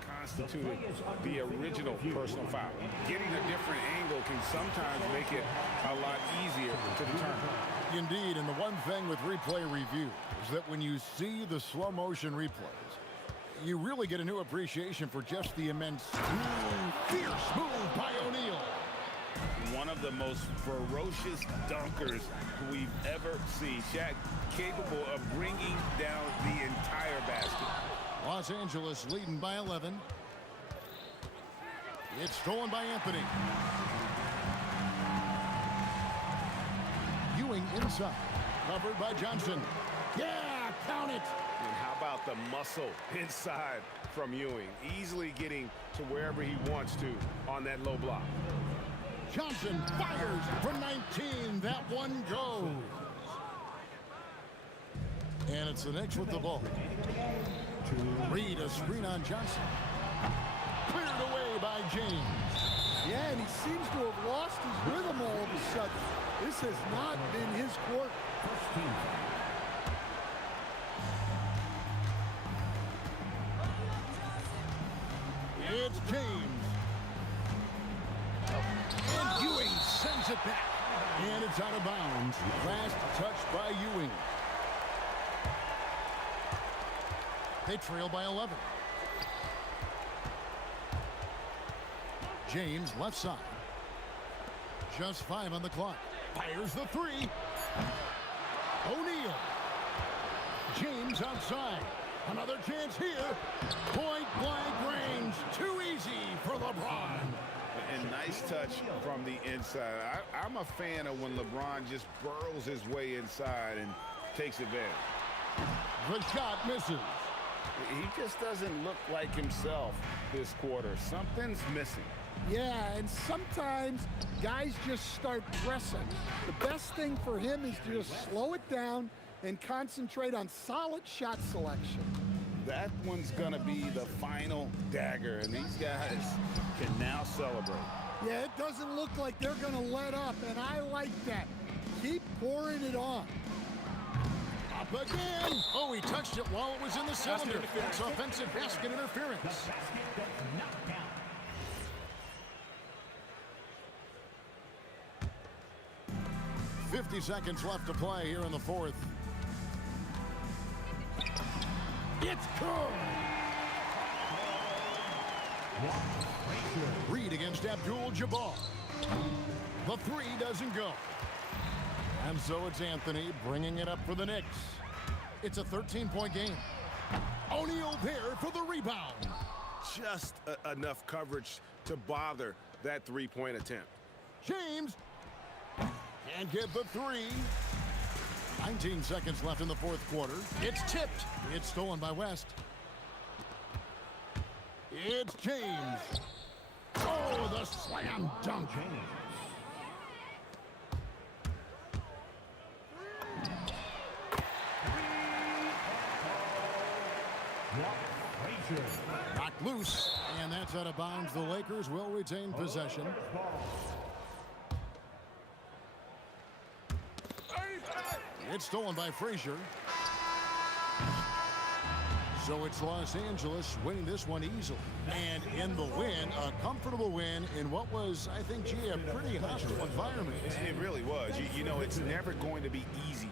Constituted the original personal foul. Getting a different angle can sometimes make it a lot easier to determine. Indeed, and the one thing with replay review is that when you see the slow motion replays, you really get a new appreciation for just the immense fierce move by O'Neal. One of the most ferocious dunkers we've ever seen. Shaq capable of bringing down the entire basket. Los Angeles leading by 11. It's stolen by Anthony. Ewing inside. Covered by Johnson. Yeah, count it. And how about the muscle inside from Ewing? Easily getting to wherever he wants to on that low block. Johnson fires from 19. That one goes. And it's the Knicks with the ball. Reed, a screen on Johnson. Cleared away by James. Yeah, and he seems to have lost his rhythm all of a sudden. This has not been his court. It's James. And Ewing sends it back. And it's out of bounds. Last touch by Ewing. They trail by 11. James left side. Just 5 on the clock. Fires the 3. O'Neal. James outside. Another chance here. Point blank range. Too easy for LeBron. And nice touch from the inside. I'm a fan of when LeBron just burrows his way inside and takes advantage. The shot misses. He just doesn't look like himself this quarter. Something's missing. Yeah, and sometimes guys just start pressing. The best thing for him is to just slow it down and concentrate on solid shot selection. That one's gonna be the final dagger, and these guys can now celebrate. Yeah, it doesn't look like they're gonna let up, and I like that. Keep pouring it on. Up again. Oh, he touched it while it was in the cylinder. It's offensive basket interference. 50 seconds left to play here in the 4th. It's good. Reed against Abdul-Jabbar. The 3 doesn't go. And so it's Anthony bringing it up for the Knicks. It's a 13-point game. O'Neal there for the rebound. Just enough coverage to bother that three-point attempt. James. And get the 3. 19 seconds left in the 4th quarter. It's tipped. It's stolen by West. It's James. Oh, the slam dunk. Loose, and that's out of bounds. The Lakers will retain possession. It's stolen by Frazier. So it's Los Angeles winning this one easily. And in the win, a comfortable win in what was, I think, gee, a pretty hostile environment. It really was. You know, it's never going to be easy.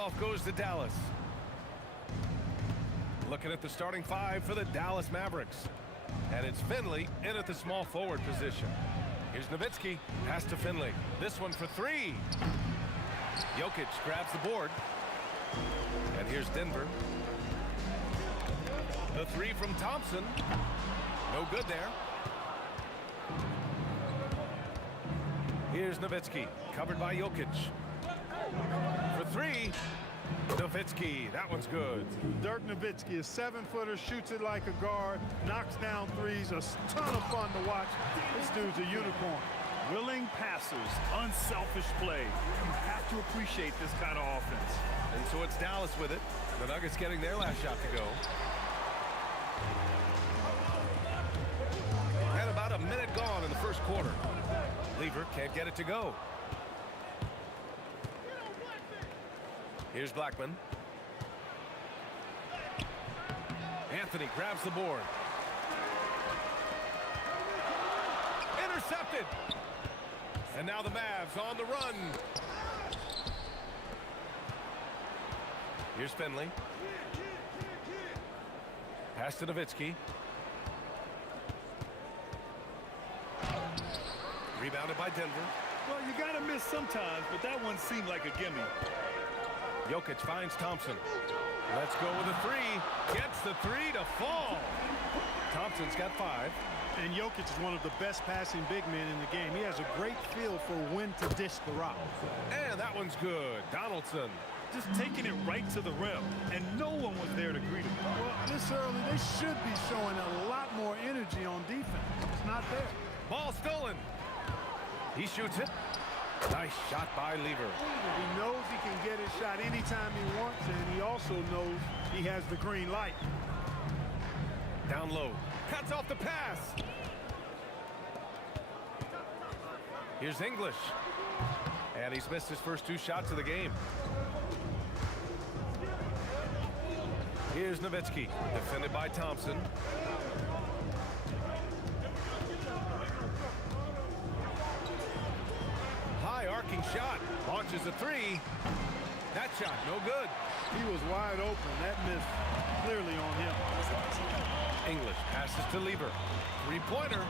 tip-off goes to Dallas. Looking at the starting five for the Dallas Mavericks. And it's Finley in at the small forward position. Here's Nowitzki. Pass to Finley. This one for three. Jokic grabs the board. And here's Denver. The three from Thompson. No good there. Here's Nowitzki. Covered by Jokic. For three. Nowitzki. That one's good. Dirk Nowitzki, a 7-footer, shoots it like a guard, knocks down threes. A ton of fun to watch. This dude's a unicorn. Willing passers, unselfish play. You have to appreciate this kind of offense. And so it's Dallas with it. The Nuggets getting their last shot to go. And about a minute gone in the first quarter. Lever can't get it to go. Here's Blackman. Anthony grabs the board. Intercepted. And now the Mavs on the run. Here's Finley. Pass to Nowitzki. Rebounded by Denver. Well, you got to miss sometimes, but that one seemed like a gimme. Jokic finds Thompson. Let's go with a three. Gets the three to fall. Thompson's got 5. And Jokic is one of the best passing big men in the game. He has a great feel for when to dish the rock. And that one's good. Donaldson. Just taking it right to the rim, and no one was there to greet him. Well, this early, they should be showing a lot more energy on defense. It's not there. Ball stolen. He shoots it. Nice shot by Lever. He knows he can get his shot anytime he wants, and he also knows he has the green light. Down low. Cuts off the pass. Here's English. And he's missed his first 2 shots of the game. Here's Nowitzki. Defended by Thompson. High arcing shot. Launches a 3. That shot no good. He was wide open. That missed clearly on him. English passes to Lever. 3-pointer.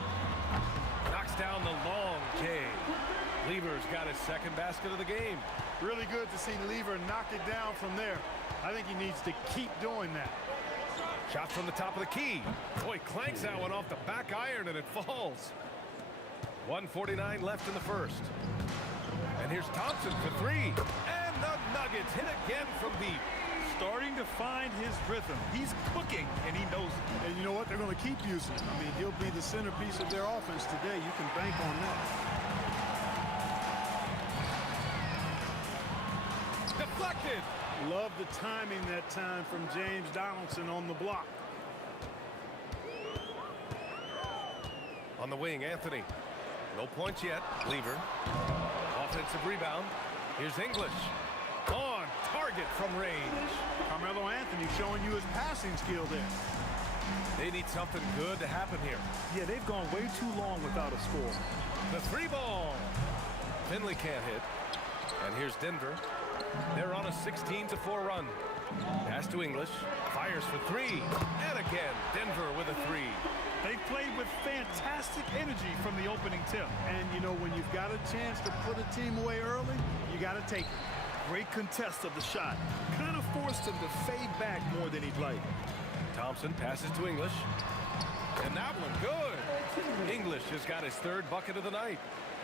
Knocks down the long K. Lever's got his second basket of the game. Really good to see Lever knock it down from there. I think he needs to keep doing that. Shot from the top of the key. Boy, clanks that one off the back iron and it falls. 1:49 left in the first. And here's Thompson for 3. And the Nuggets hit again from deep. Starting to find his rhythm. He's cooking, and he knows it. And you know what? They're going to keep using him. I mean, he'll be the centerpiece of their offense today. You can bank on that. Deflected. Love the timing that time from James Donaldson on the block. On the wing, Anthony. No points yet. Lever. Offensive rebound. Here's English. On target from range. Carmelo Anthony showing you his passing skill there. They need something good to happen here. Yeah, they've gone way too long without a score. The 3 ball. Finley can't hit. And here's Denver. They're on a 16-4 run. Pass to English. Fires for 3. And again, Denver with a 3. They played with fantastic energy from the opening tip. And, you know, when you've got a chance to put a team away early, you got to take it. Great contest of the shot. Kind of forced him to fade back more than he'd like. Thompson passes to English. And that one good. English has got his 3rd bucket of the night.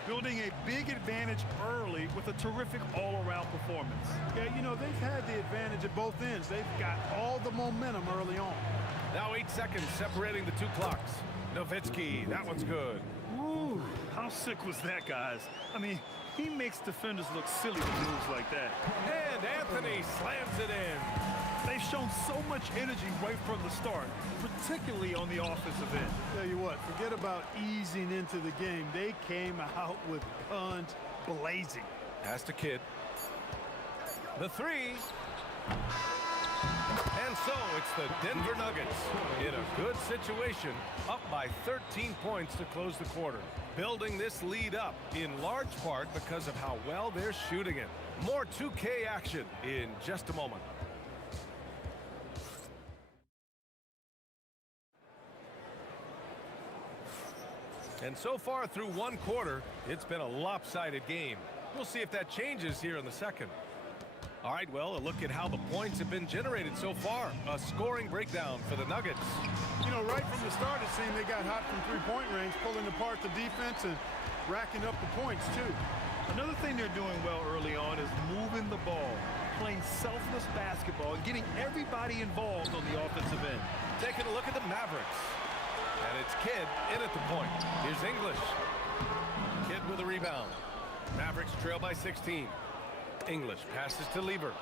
Building a big advantage early with a terrific all-around performance. Yeah, you know, they've had the advantage at both ends. They've got all the momentum early on. Now 8 seconds separating the 2 clocks. Nowitzki, that one's good. Ooh, how sick was that, guys? I mean, he makes defenders look silly with moves like that. And Anthony slams it in. They've shown so much energy right from the start, particularly on the offensive end. Tell you what, forget about easing into the game. They came out with guns blazing. Pass to Kidd. The 3. And so it's the Denver Nuggets in a good situation, up by 13 points to close the quarter. Building this lead up in large part because of how well they're shooting it. More 2K action in just a moment. And so far through one quarter, it's been a lopsided game. We'll see if that changes here in the second. All right, well, a look at how the points have been generated so far. A scoring breakdown for the Nuggets. You know, right from the start, it seemed they got hot from three-point range, pulling apart the defense and racking up the points, too. Another thing they're doing well early on is moving the ball, playing selfless basketball, and getting everybody involved on the offensive end. Taking a look at the Mavericks. And it's Kidd in at the point. Here's English. Kidd with a rebound. Mavericks trail by 16. English passes to Lieber.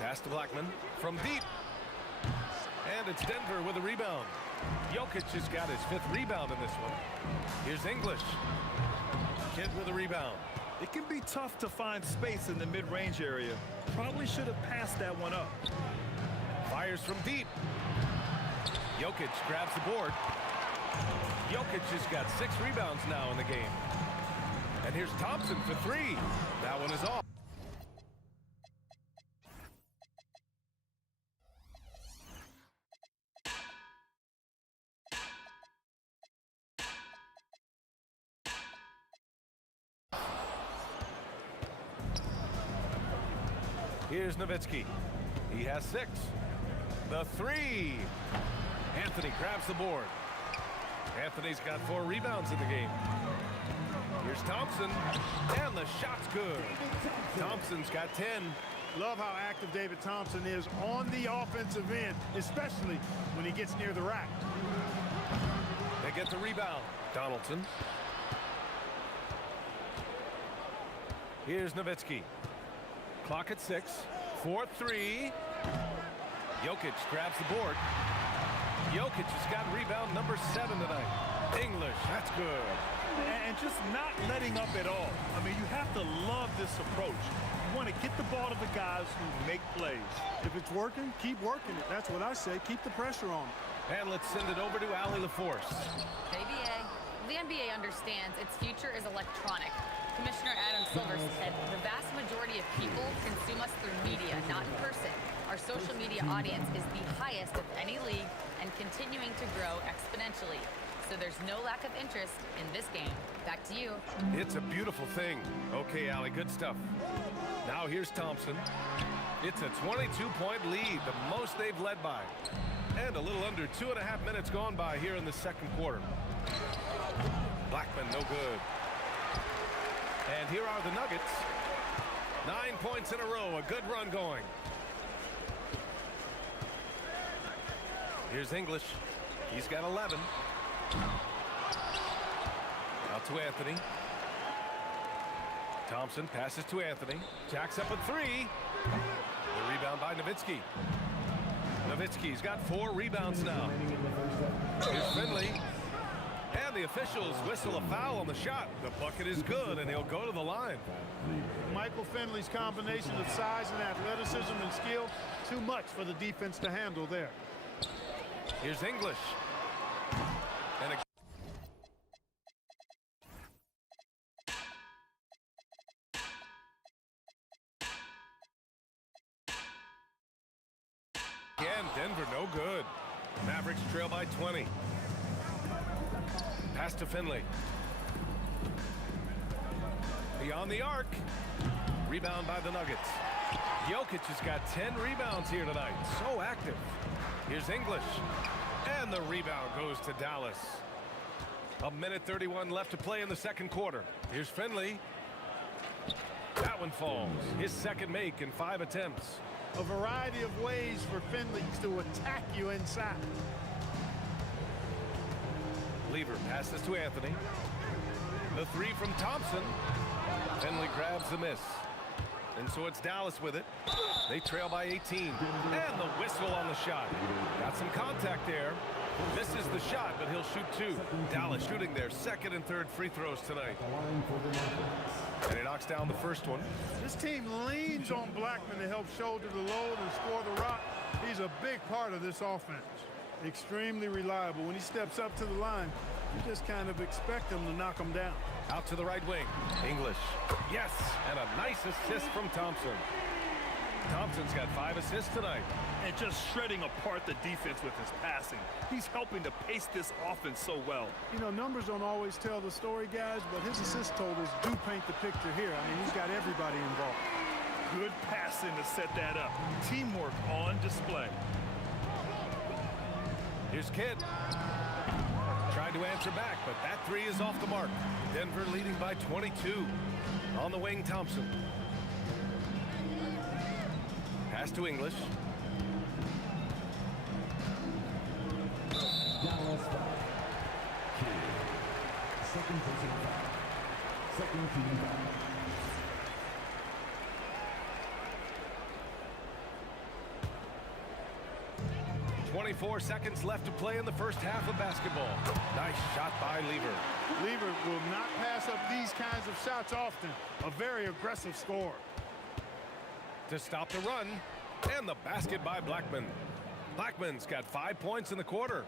Pass to Blackman from deep. And it's Denver with a rebound. Jokic has got his 5th rebound in this one. Here's English. Kidd with a rebound. It can be tough to find space in the mid-range area. Probably should have passed that one up. Fires from deep. Jokic grabs the board. Jokic has got 6 rebounds now in the game. And here's Thompson for 3. That one is off. Here's Nowitzki. He has 6. The 3. Anthony grabs the board. Anthony's got 4 rebounds in the game. Here's Thompson. And the shot's good. Thompson's got 10. Love how active David Thompson is on the offensive end, especially when he gets near the rack. They get the rebound. Donaldson. Here's Nowitzki. Clock at 6. 4-3. Jokic grabs the board. Jokic has got rebound number 7 tonight. English, that's good. And just not letting up at all. I mean, you have to love this approach. You want to get the ball to the guys who make plays. If it's working, keep working it. That's what I say. Keep the pressure on. And let's send it over to Allie LaForce. ABA. The NBA understands its future is electronic. Commissioner Adam Silver said the vast majority of people consume us through media, not in person. Our social media audience is the highest of any league and continuing to grow exponentially. So there's no lack of interest in this game. Back to you. It's a beautiful thing. Okay, Allie, good stuff. Now here's Thompson. It's a 22-point lead, the most they've led by. And a little under 2.5 minutes gone by here in the second quarter. Blackman, no good. And here are the Nuggets. 9 points in a row, a good run going. Here's English. He's got 11. Out to Anthony. Thompson passes to Anthony. Jacks up a 3. The rebound by Nowitzki. Nowitzki's got 4 rebounds now. Here's Finley. And the officials whistle a foul on the shot. The bucket is good, and he'll go to the line. Michael Finley's combination of size and athleticism and skill, too much for the defense to handle there. Here's English. And again, Denver no good. Mavericks trail by 20. Pass to Finley. Beyond the arc. Rebound by the Nuggets. Jokic has got 10 rebounds here tonight. So active. Here's English. And the rebound goes to Dallas. 1:31 left to play in the second quarter. Here's Finley. That one falls. His second make in 5 attempts. A variety of ways for Finley to attack you inside. Lieber passes to Anthony. The 3 from Thompson. Finley grabs the miss. And so it's Dallas with it. They trail by 18. And the whistle on the shot. Got some contact there. Misses the shot, but he'll shoot two. Dallas shooting their second and third free throws tonight. And he knocks down the first one. This team leans on Blackman to help shoulder the load and score the rock. He's a big part of this offense. Extremely reliable. When he steps up to the line, you just kind of expect him to knock him down. Out to the right wing. English. Yes, and a nice assist from Thompson. Thompson's got 5 assists tonight. And just shredding apart the defense with his passing. He's helping to pace this offense so well. You know, numbers don't always tell the story, guys, but his assist totals do paint the picture here. I mean, he's got everybody involved. Good passing to set that up. Teamwork on display. Here's Kidd. Trying to answer back, but that three is off the mark. Denver leading by 22. On the wing, Thompson. Pass to English. Dallas foul. Second personal foul. Second team foul. 24 seconds left to play in the first half of basketball. Nice shot by Lever. Lever will not pass up these kinds of shots often. A very aggressive scorer. To stop the run, and the basket by Blackman. Blackman's got 5 points in the quarter.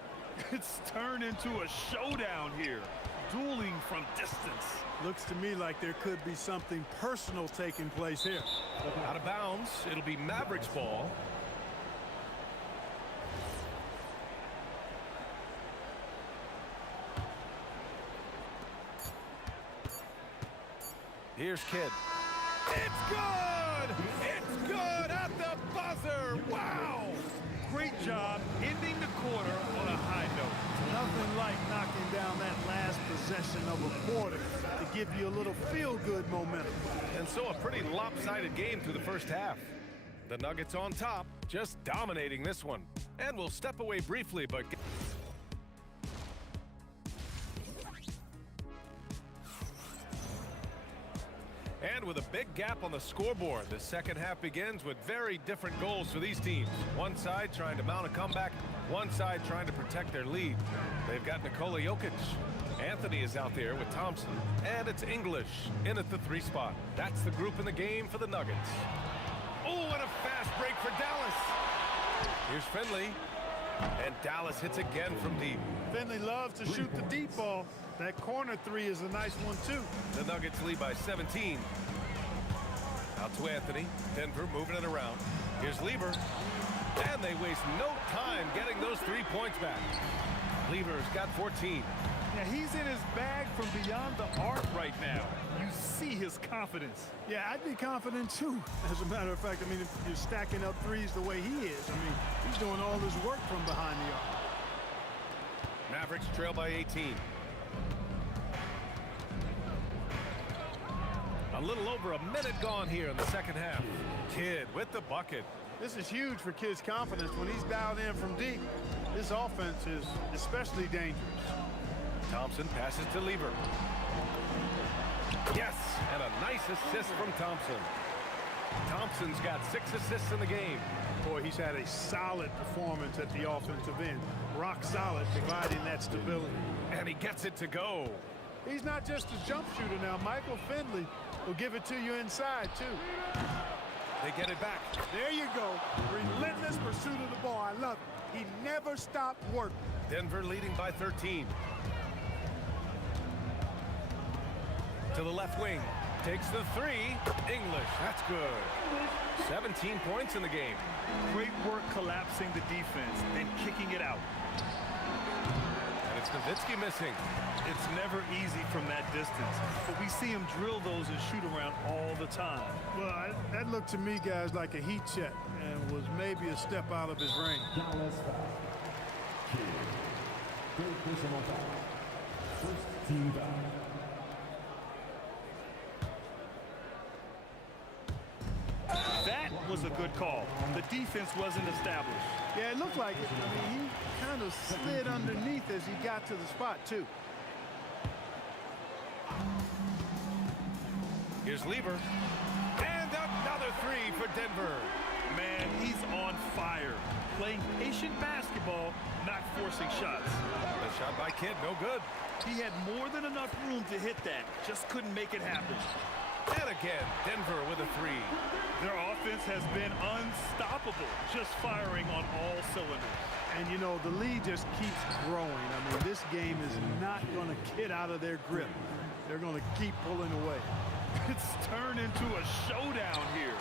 It's turned into a showdown here. Dueling from distance. Looks to me like there could be something personal taking place here. Out of bounds, it'll be Mavericks ball. Here's Kidd. It's good! It's good at the buzzer! Wow! Great job ending the quarter on a high note. Nothing like knocking down that last possession of a quarter to give you a little feel-good momentum. And so a pretty lopsided game through the first half. The Nuggets on top, just dominating this one. And we'll step away briefly, but... And with a big gap on the scoreboard, the second half begins with very different goals for these teams. One side trying to mount a comeback, one side trying to protect their lead. They've got Nikola Jokic. Anthony is out there with Thompson. And it's English in at the 3 spot. That's the group in the game for the Nuggets. Oh, and a fast break for Dallas. Here's Finley. And Dallas hits again from deep. Finley loves to shoot the deep ball. That corner 3 is a nice one, too. The Nuggets lead by 17. Out to Anthony. Denver moving it around. Here's Lever. And they waste no time getting those 3 points back. Lever's got 14. Yeah, he's in his bag from beyond the arc right now. You see his confidence. Yeah, I'd be confident, too. As a matter of fact, I mean, if you're stacking up threes the way he is, I mean, he's doing all his work from behind the arc. Mavericks trail by 18. A little over a minute gone here in the second half. Kidd with the bucket. This is huge for Kidd's confidence. When he's dialed in from deep, this offense is especially dangerous. Thompson passes to Lever. Yes, and a nice assist from Thompson. Thompson's got 6 assists in the game. Boy, he's had a solid performance at the offensive end. Rock solid, providing that stability. And he gets it to go. He's not just a jump shooter now. Michael Finley will give it to you inside, too. They get it back. There you go. Relentless pursuit of the ball. I love it. He never stopped working. Denver leading by 13. To the left wing. Takes the 3. English. That's good. 17 points in the game. Great work collapsing the defense, then kicking it out. And it's Nowitzki missing. It's never easy from that distance, but we see him drill those and shoot around all the time. Well, that looked to me, guys, like a heat check and was maybe a step out of his range. Dallas foul. Third personal foul. First team foul. That was a good call. The defense wasn't established. Yeah, it looked like it. I mean, he kind of slid underneath as he got to the spot, too. Here's Lever. And another 3 for Denver. Man, he's on fire. Playing patient basketball, not forcing shots. The shot by Kidd, no good. He had more than enough room to hit that. Just couldn't make it happen. And again, Denver with a three. Their offense has been unstoppable, just firing on all cylinders. And, you know, the lead just keeps growing. I mean, this game is not going to get out of their grip. They're going to keep pulling away. It's turned into a showdown here.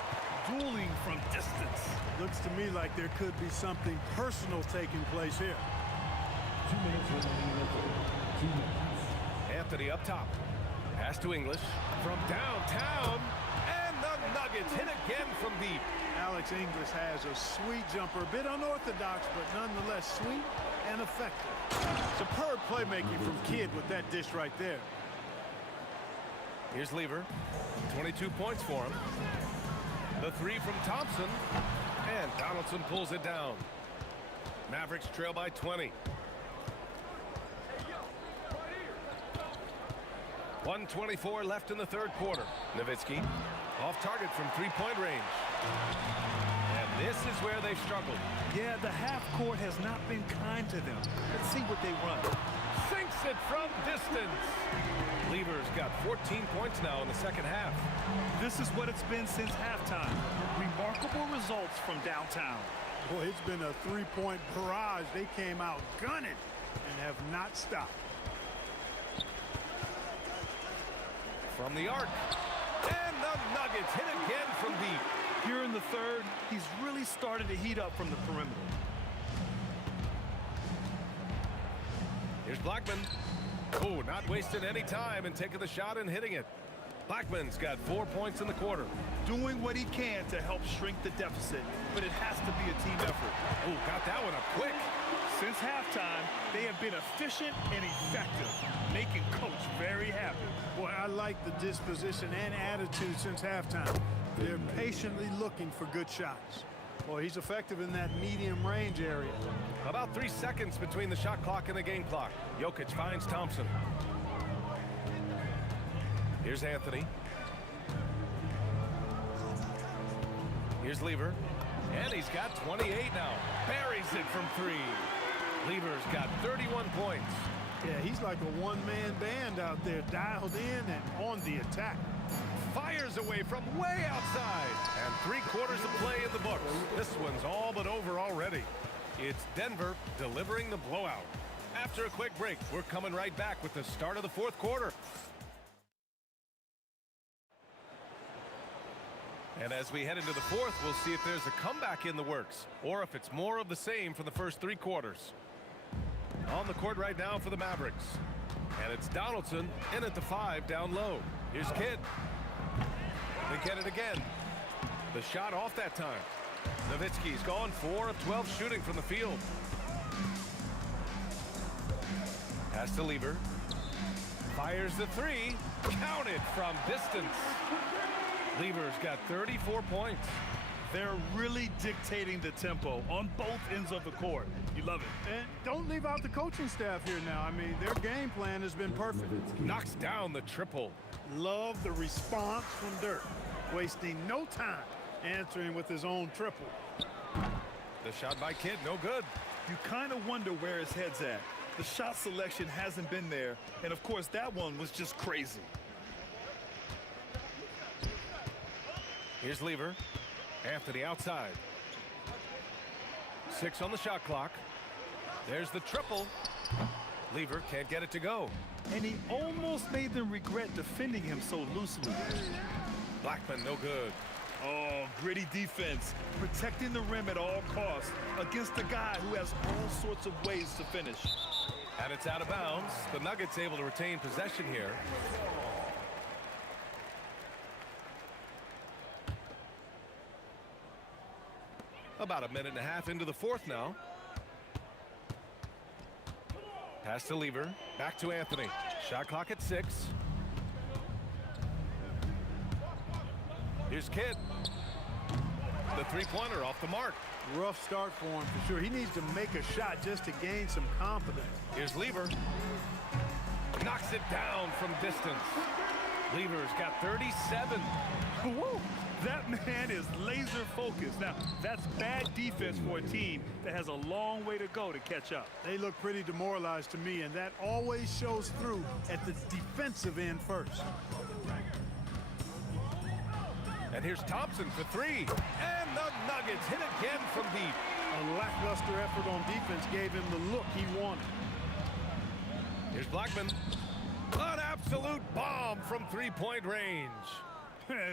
Dueling from distance. Looks to me like there could be something personal taking place here. 2 minutes remaining. 2 minutes. Anthony up top. Pass to English from downtown. And the Nuggets hit again from deep. Alex English has a sweet jumper, a bit unorthodox, but nonetheless sweet and effective. Superb playmaking from Kidd with that dish right there. Here's Lever. 22 points for him. The three from Thompson. And Donaldson pulls it down. Mavericks trail by 20. 1:24 left in the third quarter. Nowitzki off target from three-point range. And this is where they've struggled. Yeah, the half court has not been kind to them. Let's see what they run. Sinks it from distance. Lever's got 14 points now in the second half. This is what it's been since halftime. Remarkable results from downtown. Boy, it's been a three-point barrage. They came out gunning and have not stopped. From the arc. And the Nuggets hit again from deep. Here in the third, he's really started to heat up from the perimeter. Here's Blackman. Oh, not wasting any time and taking the shot and hitting it. Blackman's got 4 points in the quarter. Doing what he can to help shrink the deficit, but it has to be a team effort. Oh, got that one up quick. Since halftime, they have been efficient and effective, making Coach very happy. Boy, I like the disposition and attitude since halftime. They're patiently looking for good shots. Boy, he's effective in that medium range area. About 3 seconds between the shot clock and the game clock. Jokic finds Thompson. Here's Anthony. Here's Lever. And he's got 28 now. Buries it from three. Lever's got 31 points. Yeah, he's like a one-man band out there, dialed in and on the attack. Fires away from way outside. And 3/4 of play in the books. This one's all but over already. It's Denver delivering the blowout. After a quick break, we're coming right back with the start of the fourth quarter. And as we head into the fourth, we'll see if there's a comeback in the works or if it's more of the same for the first 3 quarters. On the court right now for the Mavericks. And it's Donaldson in at the 5 down low. Here's Kidd. They get it again. The shot off that time. Nowitzki's gone 4 of 12 shooting from the field. Pass to Lever. Fires the 3. Counted from distance. Lever's got 34 points. They're really dictating the tempo on both ends of the court. You love it. And don't leave out the coaching staff here now. I mean, their game plan has been perfect. Knocks down the triple. Love the response from Dirk. Wasting no time answering with his own triple. The shot by Kidd, no good. You kind of wonder where his head's at. The shot selection hasn't been there. And, of course, that one was just crazy. Here's Lever. Anthony outside. 6 on the shot clock. There's the triple. Lever can't get it to go. And he almost made them regret defending him so loosely. Blackman, no good. Oh, gritty defense. Protecting the rim at all costs against a guy who has all sorts of ways to finish. And it's out of bounds. The Nuggets able to retain possession here. About a minute and a half into the fourth now. Pass to Lever. Back to Anthony. Shot clock at 6. Here's Kidd. The 3-pointer off the mark. Rough start for him for sure. He needs to make a shot just to gain some confidence. Here's Lever. Knocks it down from distance. Lever's got 37. Woo! That man is laser focused. Now, that's bad defense for a team that has a long way to go to catch up. They look pretty demoralized to me, and that always shows through at the defensive end first. And here's Thompson for three. And the Nuggets hit again from deep. A lackluster effort on defense gave him the look he wanted. Here's Blackman. An absolute bomb from three-point range.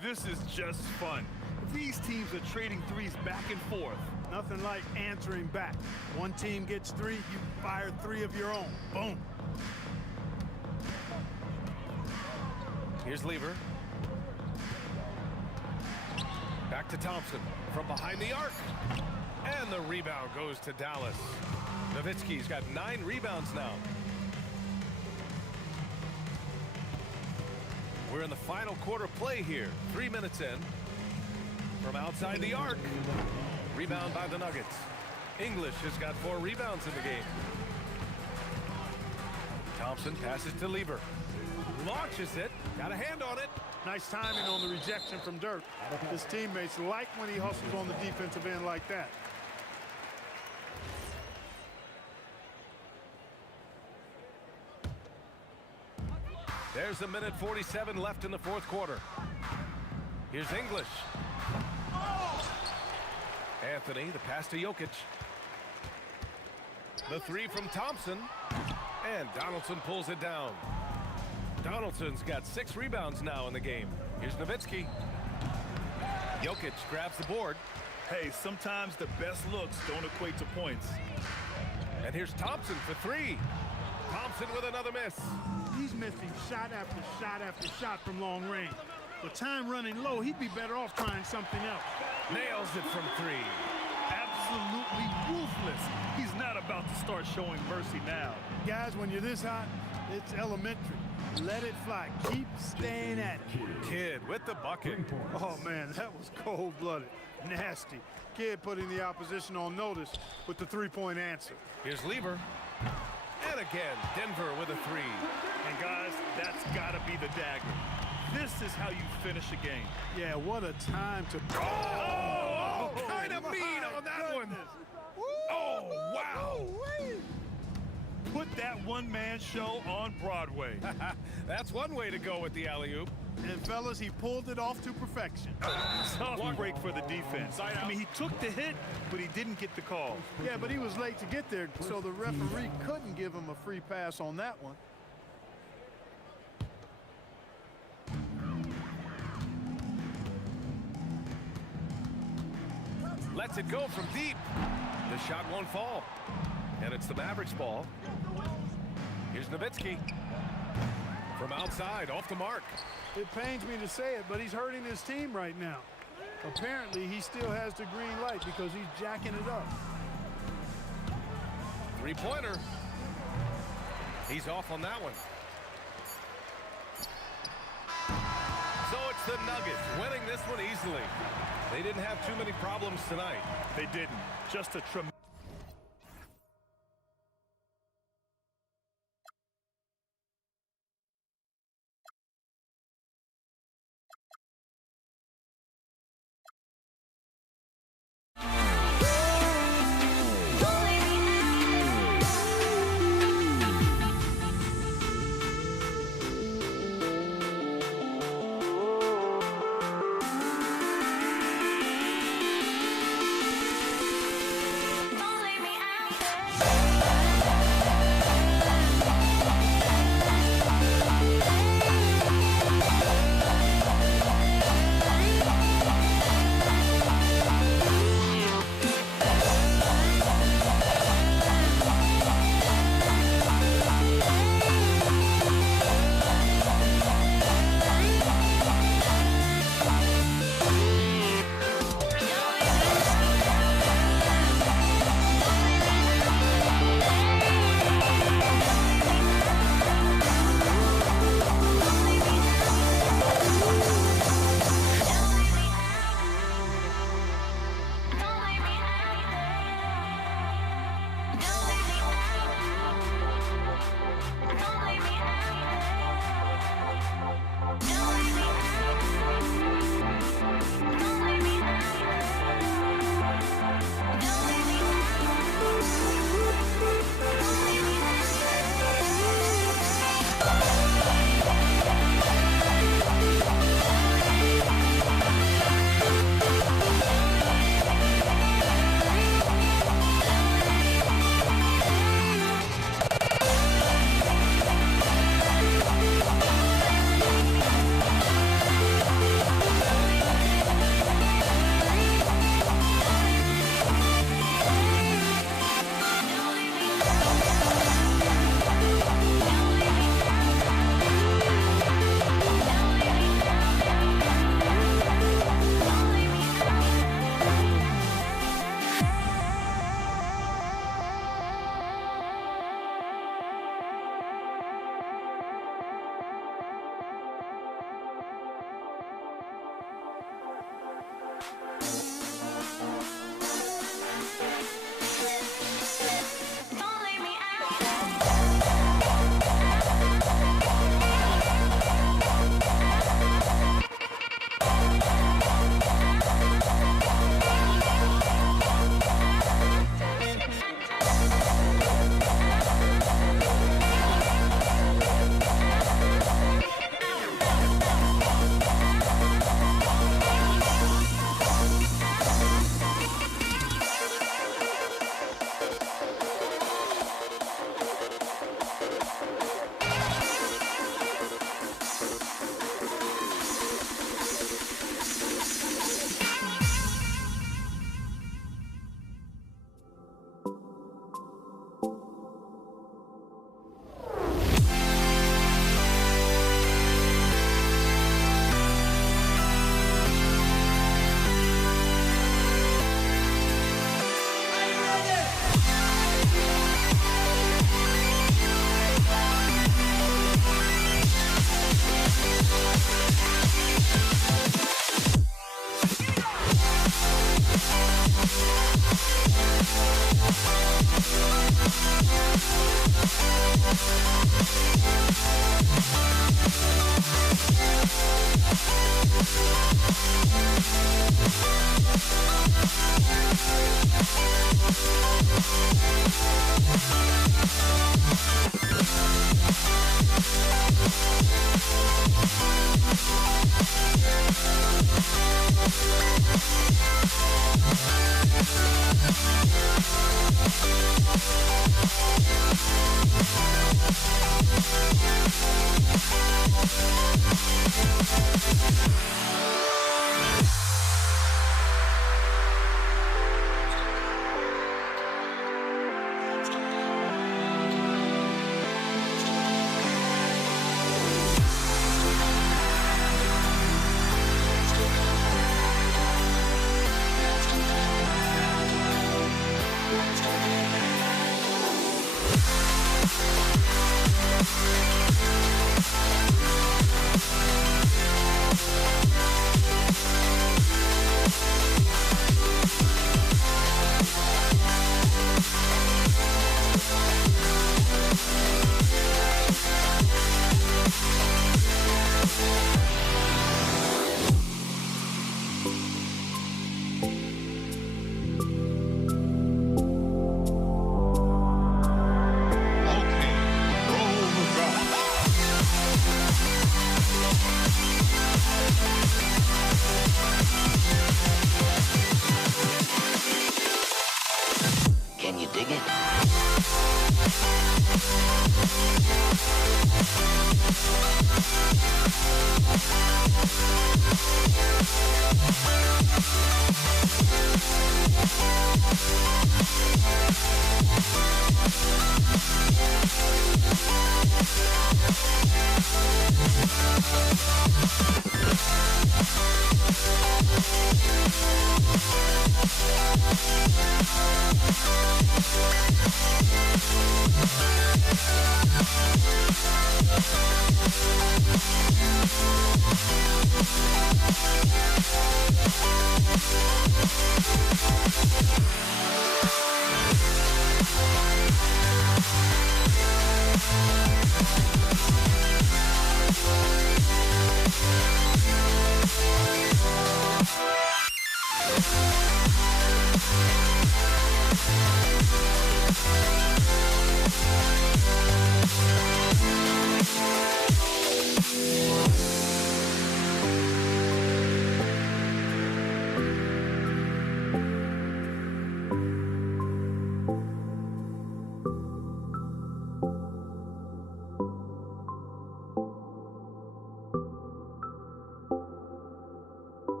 This is just fun. These teams are trading threes back and forth. Nothing like answering back. One team gets three, you fire three of your own. Boom. Here's Lever. Back to Thompson from behind the arc. And the rebound goes to Dallas. Nowitzki's got 9 rebounds now. We're in the final quarter play here. 3 minutes in. From outside the arc. Rebound by the Nuggets. English has got 4 rebounds in the game. Thompson passes to Lever. Launches it. Got a hand on it. Nice timing on the rejection from Dirk. His teammates like when he hustles on the defensive end like that. There's a minute 47 left in the fourth quarter. Here's English. Anthony, the pass to Jokic. The three from Thompson. And Donaldson pulls it down. Donaldson's got 6 rebounds now in the game. Here's Nowitzki. Jokic grabs the board. Hey, sometimes the best looks don't equate to points. And here's Thompson for 3. Thompson with another miss. He's missing shot after shot after shot from long range. With time running low, he'd be better off trying something else. Nails it from 3. Absolutely ruthless. He's not about to start showing mercy now. Guys, when you're this hot, it's elementary. Let it fly. Keep staying at it. Kidd with the bucket. Oh, man, that was cold-blooded. Nasty. Kidd putting the opposition on notice with the three-point answer. Here's Lever. And again, Denver with a 3. And guys, that's got to be the dagger. This is how you finish a game. Yeah, what a time to... Oh, kind of mean on that one. Oh, wow. Put that one-man show on Broadway. That's one way to go with the alley-oop. And, fellas, he pulled it off to perfection. Tough break for the defense. I mean, he took the hit, but he didn't get the call. Yeah, but he was late to get there, so the referee couldn't give him a free pass on that one. Lets it go from deep. The shot won't fall. And it's the Mavericks ball. Here's Nowitzki. From outside, off the mark. It pains me to say it, but he's hurting his team right now. Apparently, he still has the green light because he's jacking it up. Three-pointer. He's off on that one. So it's the Nuggets winning this one easily. They didn't have too many problems tonight. They didn't. Just a tremendous...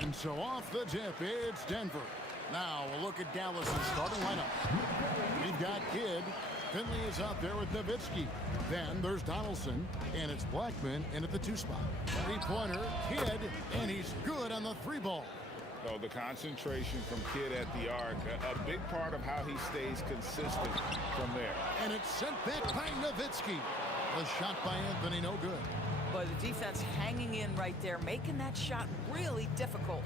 And so off the tip, it's Denver. Now a look at Dallas' starting lineup. We've got Kidd. Finley is out there with Nowitzki. Then there's Donaldson, and it's Blackman in at the 2 spot. Three-pointer, Kidd, and he's good on the 3 ball. Oh, the concentration from Kidd at the arc, a big part of how he stays consistent from there. And it's sent back by Nowitzki. The shot by Anthony, no good. But the defense hanging in right there, making that shot really difficult.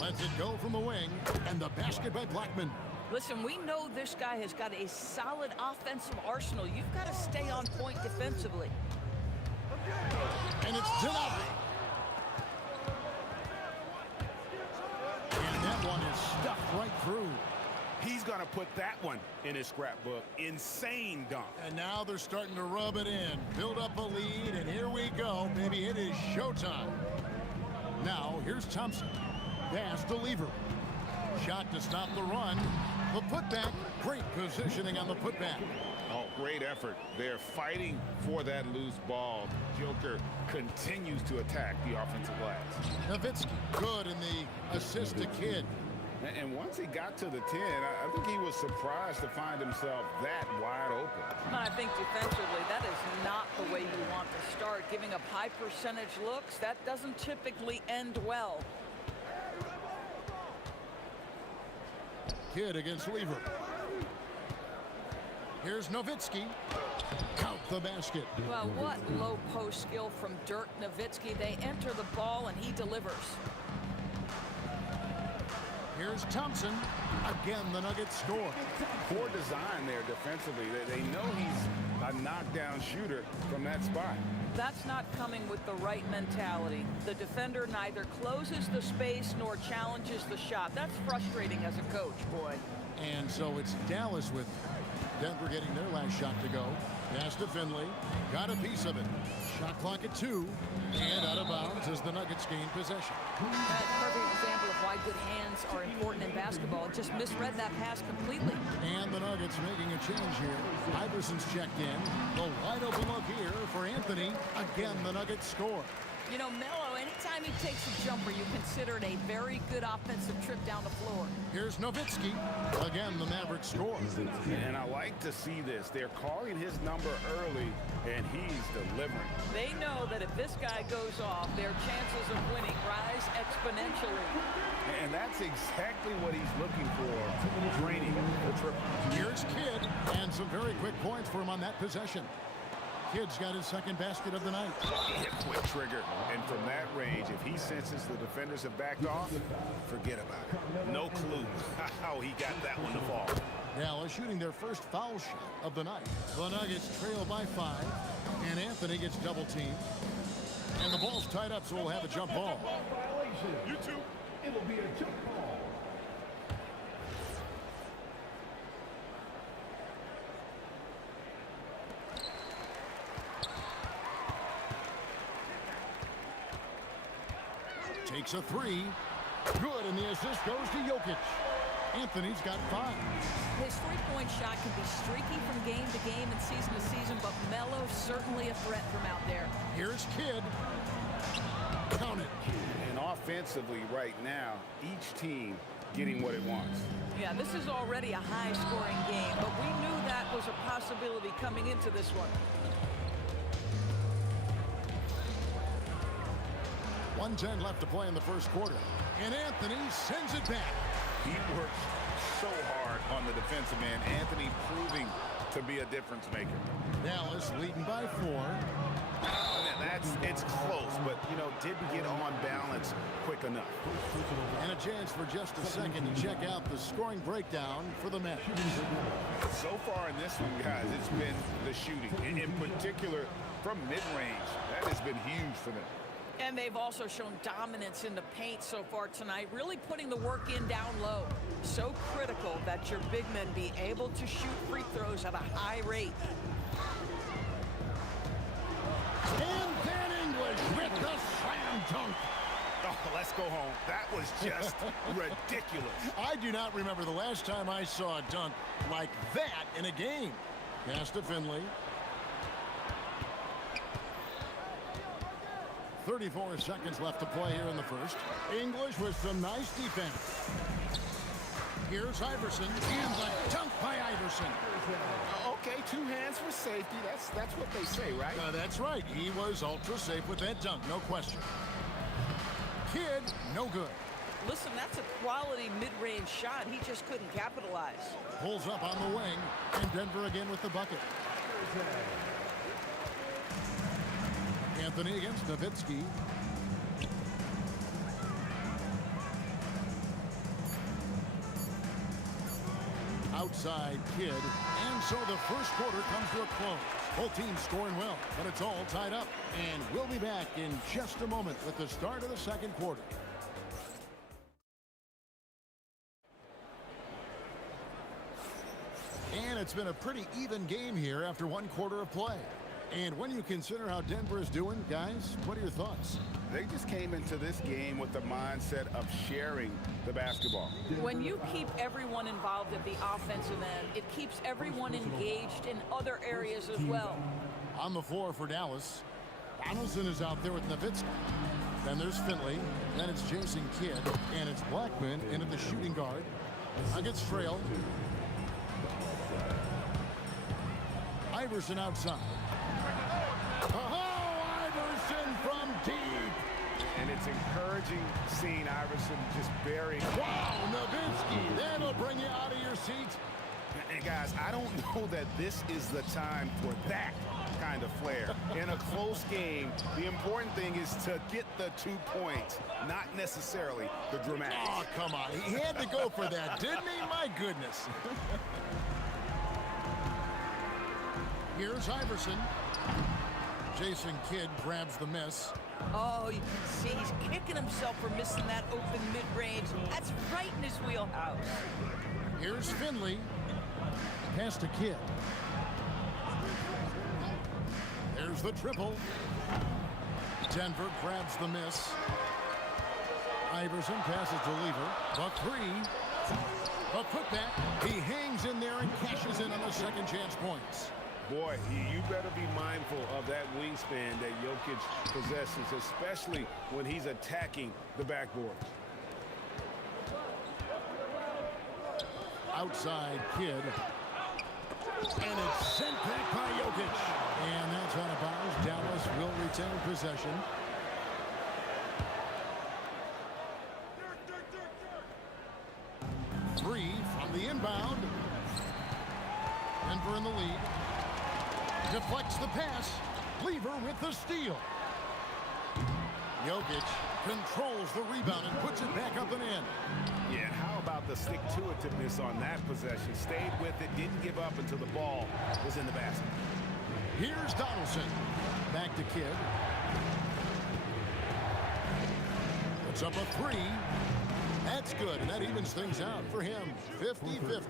Lets it go from the wing, and the basket by Blackman. Listen, we know this guy has got a solid offensive arsenal. You've got to stay on point defensively. And it's denied. And that one is stuffed right through. He's going to put that one in his scrapbook. Insane dunk. And now they're starting to rub it in. Build up a lead, and here we go. Maybe it is showtime. Now, here's Thompson. Pass to Lever. Shot to stop the run. The putback. Great positioning on the putback. Oh, great effort. They're fighting for that loose ball. Joker continues to attack the offensive glass. Nowitzki, good in the assist to Kidd. And once he got to the 10, I think he was surprised to find himself that wide open. I think defensively, that is not the way you want to start. Giving up high percentage looks, that doesn't typically end well. Kidd against Lever. Here's Nowitzki. Count the basket. Well, what low post skill from Dirk Nowitzki. They enter the ball and he delivers. Here's Thompson. Again, the Nuggets score. Poor design there defensively. They know he's a knockdown shooter from that spot. That's not coming with the right mentality. The defender neither closes the space nor challenges the shot. That's frustrating as a coach, boy. And so it's Dallas with Denver getting their last shot to go. Pass to Finley. Got a piece of it. Shot clock at 2. And out of bounds as the Nuggets gain possession. That's a perfect example of why good hands are important in basketball. Just misread that pass completely. And the Nuggets making a change here. Iverson's checked in. The wide open look here for Anthony. Again, the Nuggets score. You know, Melo, anytime he takes a jumper, you consider it a very good offensive trip down the floor. Here's Nowitzki. Again, the Mavericks score. And I like to see this. They're calling his number early, and he's delivering. They know that if this guy goes off, their chances of winning rise exponentially. And that's exactly what he's looking for, draining the triple. Here's Kidd, and some very quick points for him on that possession. Kidd's got his second basket of the night. Hit quick trigger, and from that range, if he senses the defenders have backed off, forget about it. No clue how he got that one to fall. Dallas shooting their first foul shot of the night. The Nuggets trail by 5, and Anthony gets double teamed. And the ball's tied up, so we'll have a jump ball. You two, it'll be a jump ball. Takes a 3. Good, and the assist goes to Jokic. Anthony's got 5. His three-point shot can be streaky from game to game and season to season, but Melo's certainly a threat from out there. Here's Kidd. Count it. And offensively right now, each team getting what it wants. Yeah, this is already a high-scoring game, but we knew that was a possibility coming into this one. 1:10 left to play in the first quarter. And Anthony sends it back. He works so hard on the defensive end. Anthony proving to be a difference maker. Dallas leading by 4. It's close, but, you know, didn't get on balance quick enough. And a chance for just a second to check out the scoring breakdown for the Mets. So far in this one, guys, it's been the shooting. In particular, from mid-range. That has been huge for them. And they've also shown dominance in the paint so far tonight, really putting the work in down low. So critical that your big men be able to shoot free throws at a high rate. And then English with the slam dunk. Oh, let's go home. That was just ridiculous. I do not remember the last time I saw a dunk like that in a game. Pass to Finley. 34 seconds left to play here in the first. English with some nice defense. Here's Iverson, and the dunk by Iverson. Okay, 2 hands for safety. That's what they say, right? That's right. He was ultra safe with that dunk, no question. Kidd, no good. Listen, that's a quality mid-range shot. He just couldn't capitalize. Pulls up on the wing, and Denver again with the bucket. Anthony against Nowitzki. Outside Kidd, and so the first quarter comes to a close. Both teams scoring well, but it's all tied up. And we'll be back in just a moment with the start of the second quarter. And it's been a pretty even game here after one quarter of play. And when you consider how Denver is doing, guys, what are your thoughts? They just came into this game with the mindset of sharing the basketball. When you keep everyone involved at the offensive end, it keeps everyone engaged in other areas as well. On the floor for Dallas, Donaldson is out there with Nowitzki. Then there's Finley. Then it's Jason Kidd. And it's Blackman into the shooting guard. Against Frail. Iverson outside. Oh, Iverson from deep. And it's encouraging seeing Iverson just bury. Wow, Nowitzki, that'll bring you out of your seat. And guys, I don't know that this is the time for that kind of flair. In a close game, the important thing is to get the 2 points, not necessarily the dramatics. Oh, come on. He had to go for that, didn't he? My goodness. Here's Iverson. Jason Kidd grabs the miss. Oh, you can see he's kicking himself for missing that open mid-range. That's right in his wheelhouse. Here's Finley. Pass to Kidd. There's the triple. Denver grabs the miss. Iverson passes to Lever. The three. A putback. He hangs in there and cashes in on the second chance points. Boy, you better be mindful of that wingspan that Jokic possesses, especially when he's attacking the backboard. Outside Kidd. And it's sent back by Jokic. And that's out of bounds. Dallas will retain possession. Three from the inbound. Denver in the lead. Deflects the pass. Lever with the steal. Jokic controls the rebound and puts it back up and in. Yeah, how about the stick-to-itiveness on that possession? Stayed with it, didn't give up until the ball was in the basket. Here's Donaldson. Back to Kidd. Puts up a three. That's good, and that evens things out for him. 50-50.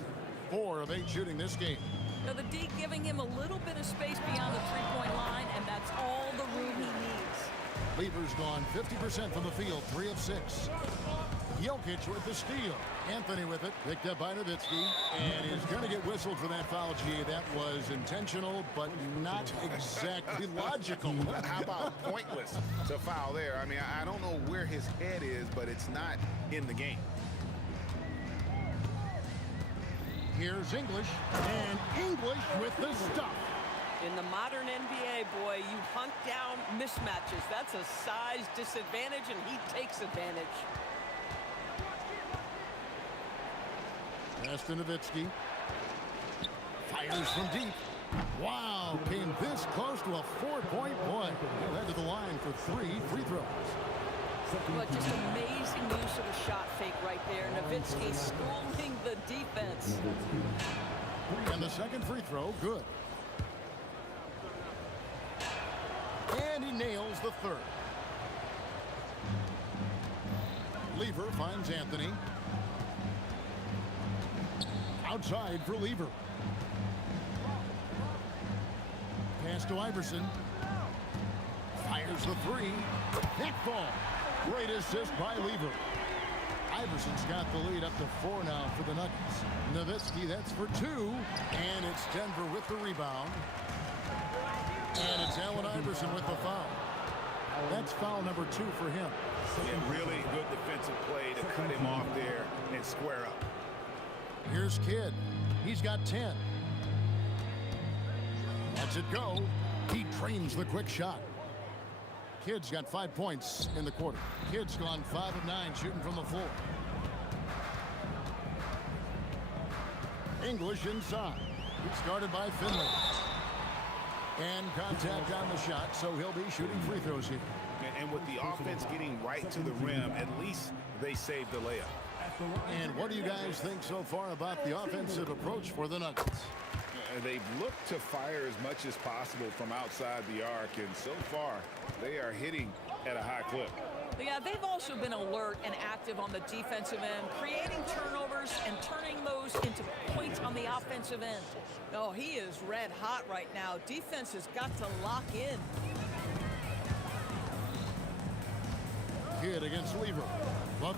4 of 8 shooting this game. Now the D giving him a little bit of space beyond the three-point line, and that's all the room he needs. Lever's gone 50% from the field, 3 of 6. Jokic with the steal. Anthony with it, picked up by Nowitzki, and is going to get whistled for that foul, G. That was intentional, but not exactly logical. How about pointless to foul there? I mean, I don't know where his head is, but it's not in the game. Here's English, and English with the stuff. In the modern NBA, boy, you hunt down mismatches. That's a size disadvantage, and he takes advantage. Pass to Nowitzki. Fires from deep. Wow, came this close to a 4-point play. Led to the line for 3 free throws. But just amazing use of a shot fake right there. Nowitzki schooling the defense. And the second free throw, good. And he nails the third. Lever finds Anthony. Outside for Lever. Pass to Iverson. Fires the three. That ball. Great assist by Lever. Iverson's got the lead up to 4 now for the Nuggets. Nowitzki, that's for 2. And it's Denver with the rebound. And it's Allen Iverson with the foul. That's foul number 2 for him. Yeah, really good defensive play to cut him off there and square up. Here's Kidd. He's got 10. Lets it go. He trains the quick shot. Kidd's got 5 points in the quarter. Kidd's gone 5 of 9 shooting from the floor. English inside. It's guarded by Finley. And contact on the shot, so he'll be shooting free throws here. And with the offense getting right to the rim, at least they saved the layup. And what do you guys think so far about the offensive approach for the Nuggets? They've looked to fire as much as possible from outside the arc, and so far they are hitting at a high clip. Yeah, they've also been alert and active on the defensive end, creating turnovers and turning those into points on the offensive end. Oh, he is red hot right now. Defense has got to lock in. Kidd against Lever. The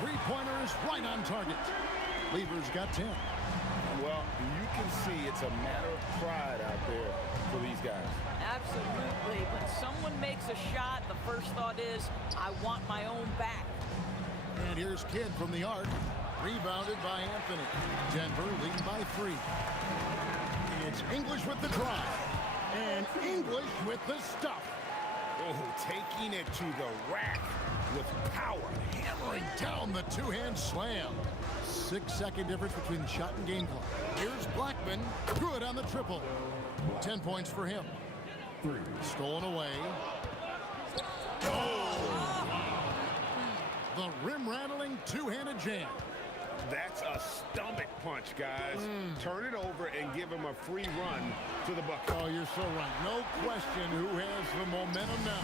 three-pointer is right on target. Lever's got 10. Well, you can see it's a matter of pride out there for these guys. Absolutely. When someone makes a shot, the first thought is, I want my own back. And here's Kidd from the arc. Rebounded by Anthony. Denver leading by 3. It's English with the drive. And English with the stuff. Oh, taking it to the rack with power. Hammering down the two-hand slam. 6-second difference between the shot and game clock. Here's Blackman. Good on the triple. 10 points for him. 3. Stolen away. Oh! The rim-rattling two-handed jam. That's a stomach punch, guys. Turn it over and give him a free run to the bucket. Oh, you're so right. No question who has the momentum now.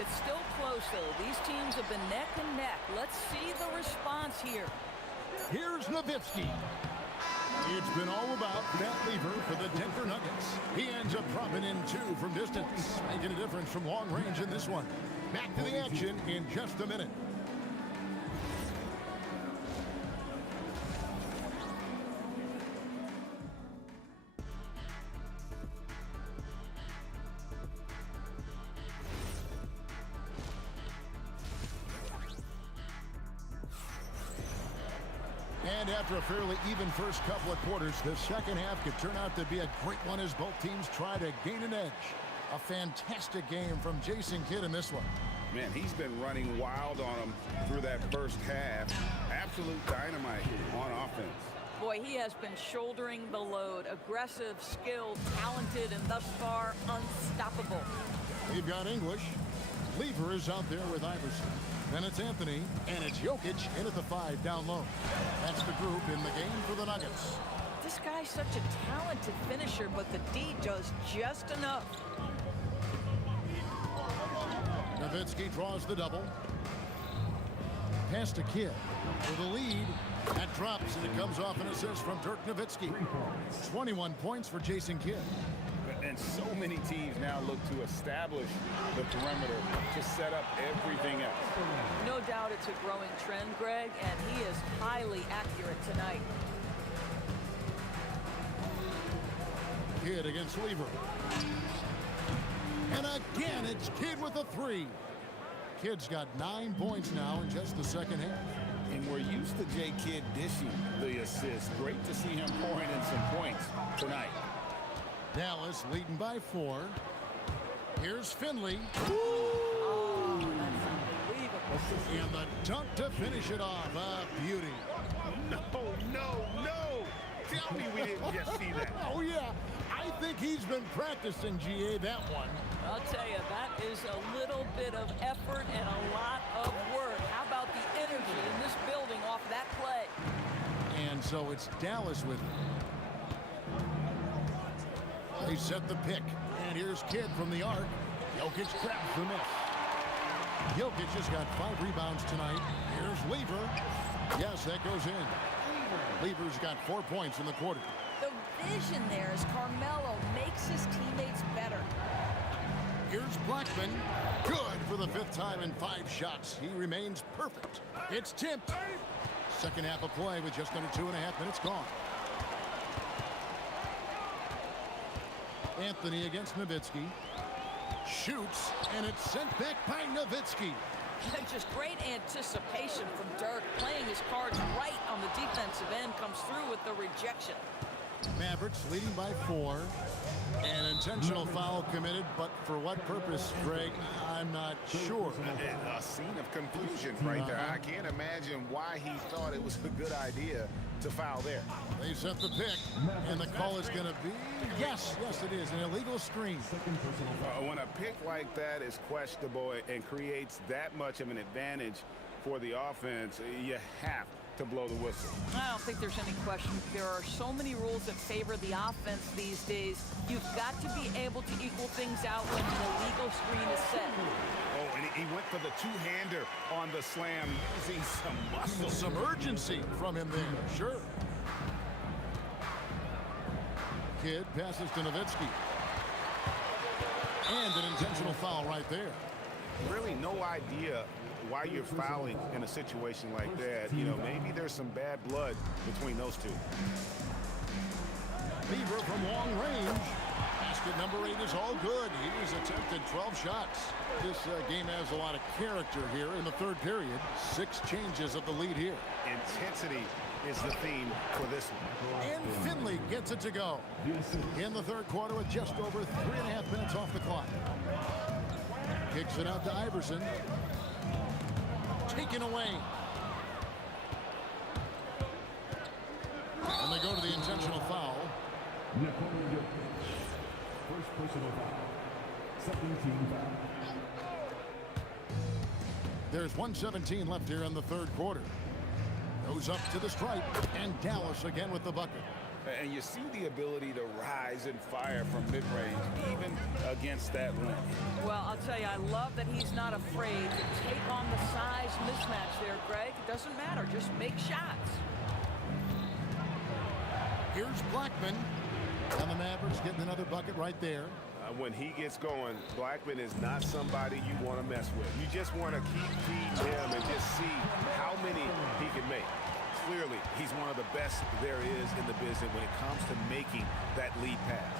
It's still close, though. These teams have been neck and neck. Let's see the response here. Here's Nowitzki. It's been all about that Lever for the Denver Nuggets. He ends up dropping in 2 from distance, making a difference from long range in this one. Back to the action in just a minute. And after a fairly even first couple of quarters, the second half could turn out to be a great one as both teams try to gain an edge. A fantastic game from Jason Kidd in this one. Man, he's been running wild on him through that first half. Absolute dynamite on offense. Boy, he has been shouldering the load. Aggressive, skilled, talented, and thus far unstoppable. We've got English. Lever is out there with Iverson. Then it's Anthony, and it's Jokic in at the 5 down low. That's the group in the game for the Nuggets. This guy's such a talented finisher, but the D does just enough. Nowitzki draws the double. Pass to Kidd for the lead. That drops, and it comes off an assist from Dirk Nowitzki. 21 points for Jason Kidd. And so many teams now look to establish the perimeter to set up everything else. No doubt it's a growing trend, Greg, and he is highly accurate tonight. Kidd against Lever. And again, it's Kidd with a 3. Kidd's got 9 points now in just the second half. And we're used to J. Kidd dishing the assist. Great to see him pouring in some points tonight. Dallas leading by 4. Here's Finley. Oh, that's unbelievable. And the dunk to finish it off. A beauty. No. Tell me we didn't just see that. Oh, yeah. I think he's been practicing, GA, that one. I'll tell you, that is a little bit of effort and a lot of work. How about the energy in this building off that play? And so it's Dallas with it. They set the pick. And here's Kidd from the arc. Jokic grabs the miss. Jokic has got 5 rebounds tonight. Here's Lever. Yes, that goes in. Lever's got 4 points in the quarter. The vision there is Carmelo makes his teammates better. Here's Blackman. Good for the 5th time in 5 shots. He remains perfect. It's tipped. Second half of play with just under 2.5 minutes gone. Anthony against Nowitzki. Shoots, and it's sent back by Nowitzki. Just great anticipation from Dirk. Playing his cards right on the defensive end, comes through with the rejection. Mavericks leading by 4. An intentional foul committed, but for what purpose, Greg? I'm not sure. A scene of confusion right there. I can't imagine why he thought it was a good idea to foul there. They set the pick, and the call is going to be, yes, it is, an illegal screen. When a pick like that is questionable and creates that much of an advantage for the offense, you have to blow the whistle. I don't think there's any question. There are so many rules that favor the offense these days. You've got to be able to equal things out when the legal screen is set. Oh, and he went for the two-hander on the slam, using some muscle. Some urgency from him there, sure. Kidd passes to Nowitzki. And an intentional foul right there. Really no idea why you're fouling in a situation like that. You know, maybe there's some bad blood between those two. Lever from long range. Basket number 8 is all good. He's attempted 12 shots. This game has a lot of character here in the 3rd period. 6 changes of the lead here. Intensity is the theme for this one. And Finley gets it to go. In the 3rd quarter with just over 3.5 minutes off the clock. Kicks it out to Iverson. Taken away. And they go to the intentional foul. First personal foul. Second team foul. There's 1:17 left here in the 3rd quarter. Goes up to the stripe, and Dallas again with the bucket. And you see the ability to rise and fire from mid-range, even against that length. Well, I'll tell you, I love that he's not afraid to take on the size mismatch there, Greg. It doesn't matter. Just make shots. Here's Blackman. And the Mavericks getting another bucket right there. When he gets going, Blackman is not somebody you want to mess with. You just want to keep feeding him and just see how many he can make. Clearly, he's one of the best there is in the business when it comes to making that lead pass.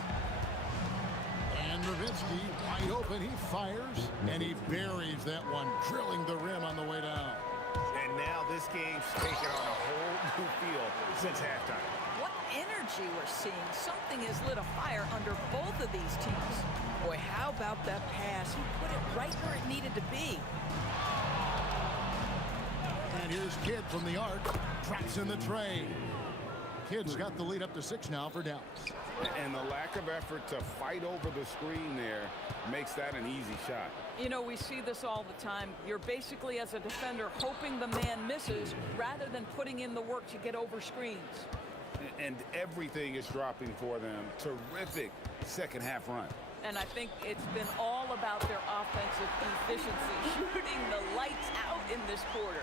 And Nowitzki wide open. He fires, and he buries that one, drilling the rim on the way down. And now this game's taken on a whole new feel since halftime. What energy we're seeing. Something has lit a fire under both of these teams. Boy, how about that pass? He put it right where it needed to be. And here's Kidd from the arc. Traps in the tray. Kidd's got the lead up to 6 now for Dallas. And the lack of effort to fight over the screen there makes that an easy shot. You know, we see this all the time. You're basically, as a defender, hoping the man misses rather than putting in the work to get over screens. And everything is dropping for them. Terrific second half run. And I think it's been all about their offensive efficiency, shooting the lights out in this quarter.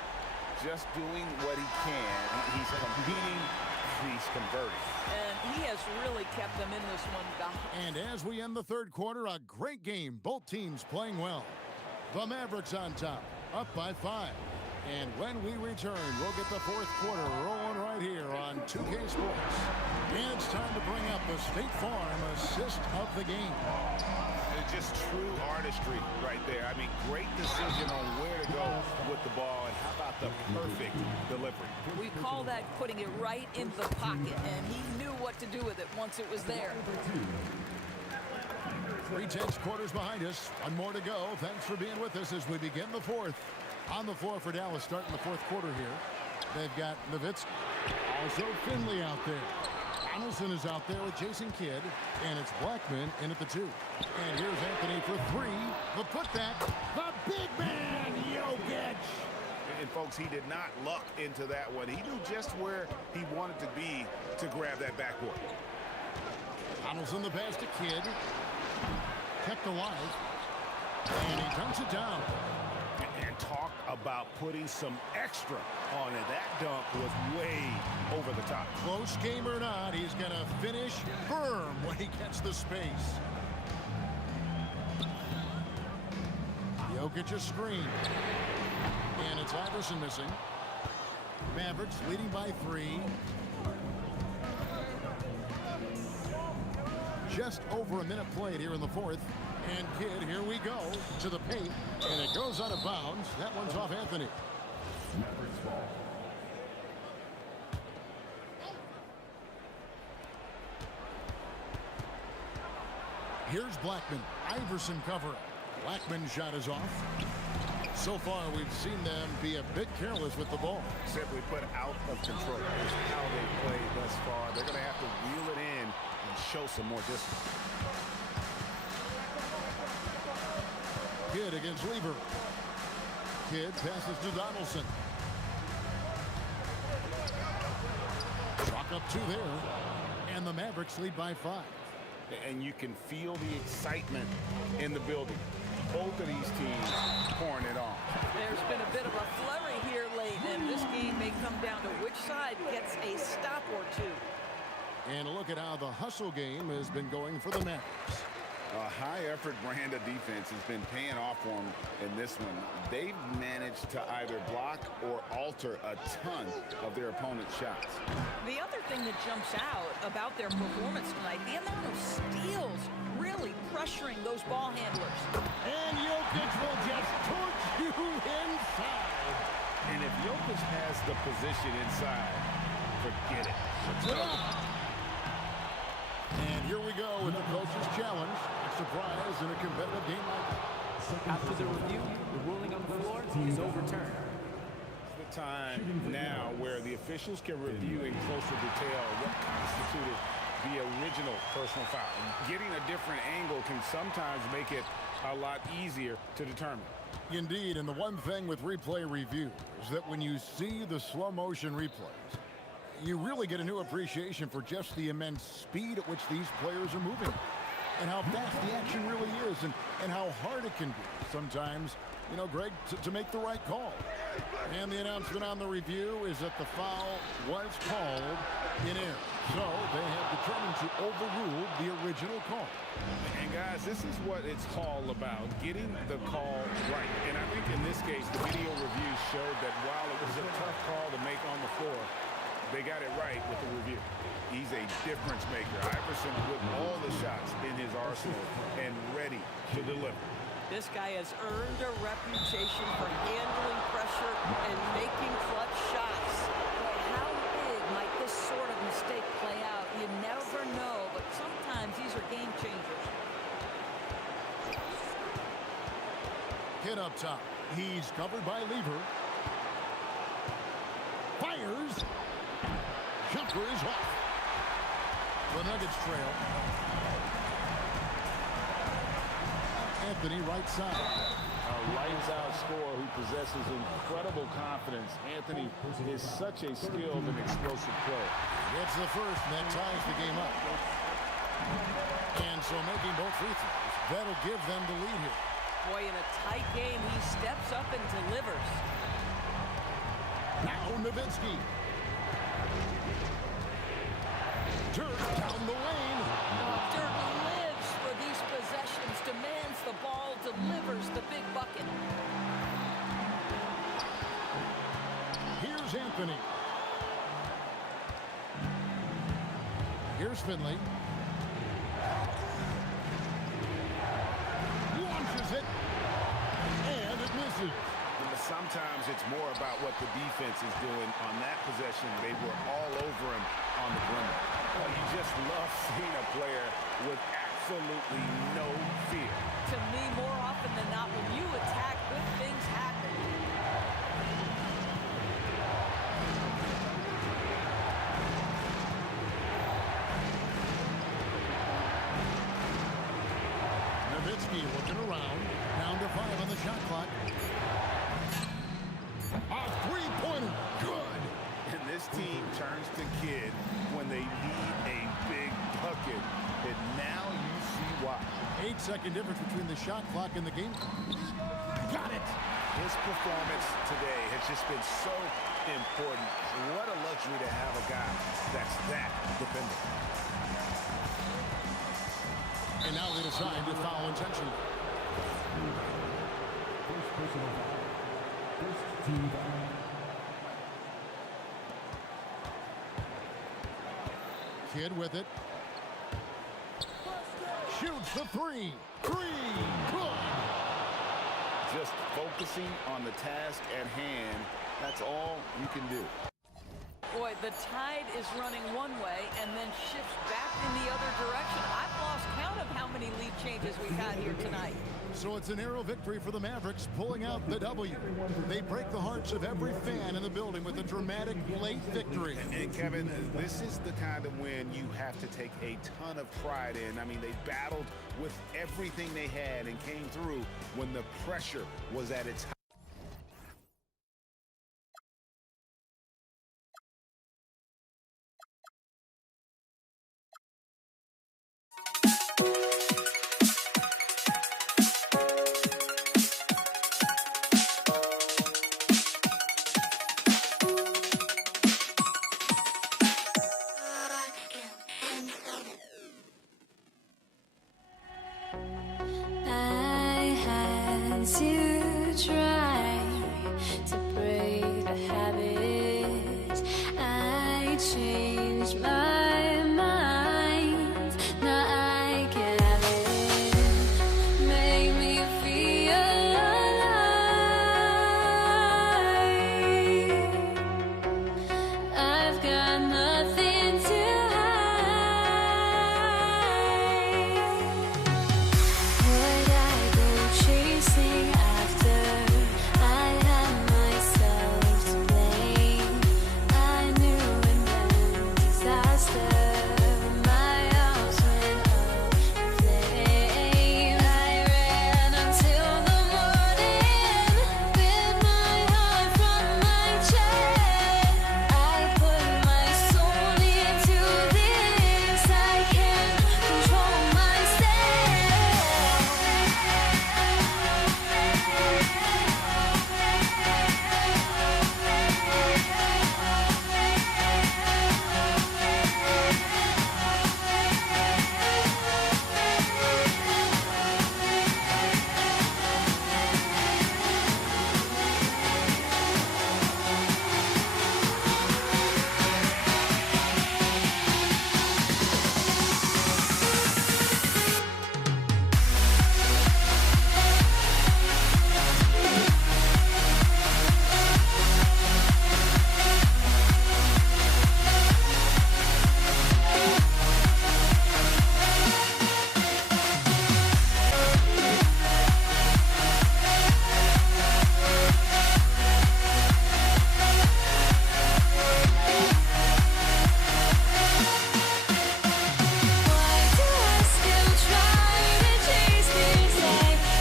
Just doing what he can. He's competing, he's converting. And he has really kept them in this one, guys. And as we end the 3rd quarter, a great game. Both teams playing well. The Mavericks on top, up by 5. And when we return, we'll get the 4th quarter rolling right here on 2K Sports. And it's time to bring up the State Farm assist of the game. Just true artistry right there. I mean, great decision on where to go with the ball, and how about the perfect delivery? We call that putting it right in the pocket, and he knew what to do with it once it was there. 3/10 quarters behind us. One more to go. Thanks for being with us as we begin the 4th. On the floor for Dallas starting the 4th quarter here. They've got Nowitzki. Also Finley out there. Donaldson is out there with Jason Kidd, and it's Blackman in at the 2. And here's Anthony for 3. The putback, the big man, Jokic. And folks, he did not luck into that one. He knew just where he wanted to be to grab that backboard. Donaldson the pass to Kidd. Kept alive. And he dunks it down. talk about putting some extra on it. That dunk was way over the top. Close game or not, he's going to finish firm when he gets the space. Jokic a screen. And it's Iverson missing. Mavericks leading by 3. Just over a minute played here in the fourth. And Kidd, here we go to the paint. And it goes out of bounds. That one's off Anthony. Here's Blackman. Iverson cover. Blackman's shot is off. So far, we've seen them be a bit careless with the ball. Simply put, out of control is how they've played thus far. They're going to have to reel it in and show some more discipline. Kidd against Lever. Kidd passes to Donaldson. Clock up 2 there. And the Mavericks lead by 5. And you can feel the excitement in the building. Both of these teams pouring it on. There's been a bit of a flurry here late, and this game may come down to which side gets a stop or 2. And look at how the hustle game has been going for the Mavericks. A high-effort brand of defense has been paying off for them in this one. They've managed to either block or alter a ton of their opponent's shots. The other thing that jumps out about their performance tonight, the amount of steals really pressuring those ball handlers. And Jokic will just torch you inside. And if Jokic has the position inside, forget it. And here we go with the coach's challenge. A surprise in a competitive game like that. After the review, the ruling on the floor is overturned. It's the time now where the officials can review in closer detail what constituted the original personal foul. Getting a different angle can sometimes make it a lot easier to determine. Indeed, and the one thing with replay review is that when you see the slow motion replays, you really get a new appreciation for just the immense speed at which these players are moving and how fast the action really is and how hard it can be sometimes, you know, Greg, to make the right call. And the announcement on the review is that the foul was called in air. So they have determined to overrule the original call. And guys, this is what it's all about, getting the call right. And I think in this case, the video review showed that while it was a tough call to make on the floor, they got it right with the review. He's a difference maker. Iverson with all the shots in his arsenal and ready to deliver. This guy has earned a reputation for handling pressure and making clutch shots. Boy, how big might this sort of mistake play out? You never know, but sometimes these are game changers. Kidd up top. He's covered by Lever. Fires. Jumper is off. The Nuggets trail. Anthony right side. A lights-out scorer who possesses incredible confidence. Anthony is such a skilled and explosive player. It's the first, and that ties the game up. And so making both free throws, that'll give them the lead here. Boy, in a tight game, he steps up and delivers. Now Nowitzki. Dirk down the lane. Dirk lives for these possessions, demands the ball, delivers the big bucket. Here's Anthony. Here's Finley. Launches it. And it misses. Sometimes it's more about what the defense is doing. On that possession, they were all over him on the perimeter. Well, you just love seeing a player with absolutely no fear. To me, more often than not, when you attack, good things happen. Nowitzki looking around. Down to 5 on the shot clock. A three-pointer. Good. And this team turns to Kidd when they need a big bucket. And now you see why. 8-second difference between the shot clock and the game. Got it. His performance today has just been so important. What a luxury to have a guy that's that dependable. And now they decide to foul intention. First personal foul. First team foul. Kidd with it. Shoots the three. Good. Just focusing on the task at hand, that's all you can do. Boy, the tide is running one way and then shifts back in the other direction. I've lost count of how many lead changes we've had here tonight. So it's a narrow victory for the Mavericks, pulling out the W. They break the hearts of every fan in the building with a dramatic late victory. And Kevin, this is the kind of win you have to take a ton of pride in. I mean, they battled with everything they had and came through when the pressure was at its height. I had to try to break a habit. I changed my mind. Now I can have it. Make me feel alive. I've got nothing to would I go chasing after? I had myself to blame. I knew it meant disaster. My arms went up in flames. I ran until the morning with my heart from my chest. I put my soul into this. I can't control myself. Why do I still try to chase this? I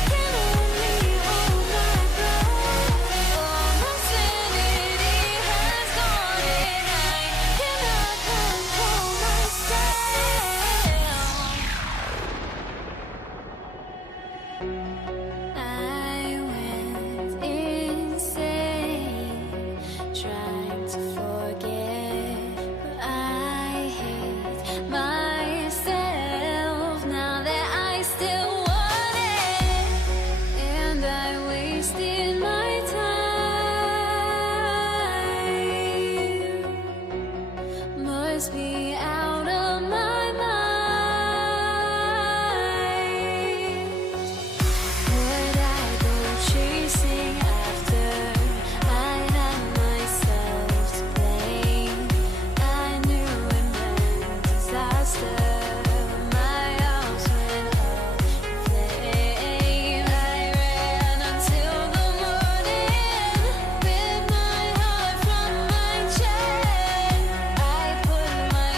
can only hold my breath. All my sanity has gone and I cannot control myself. I went insane trying to forget, but I hate myself now that I still want it, and I wasted my time. Must be out of my mind. Would I go chasing after? I had myself to blame. I knew it meant disaster. My arms went up in flames. I ran until the morning with my heart from my chest. I put my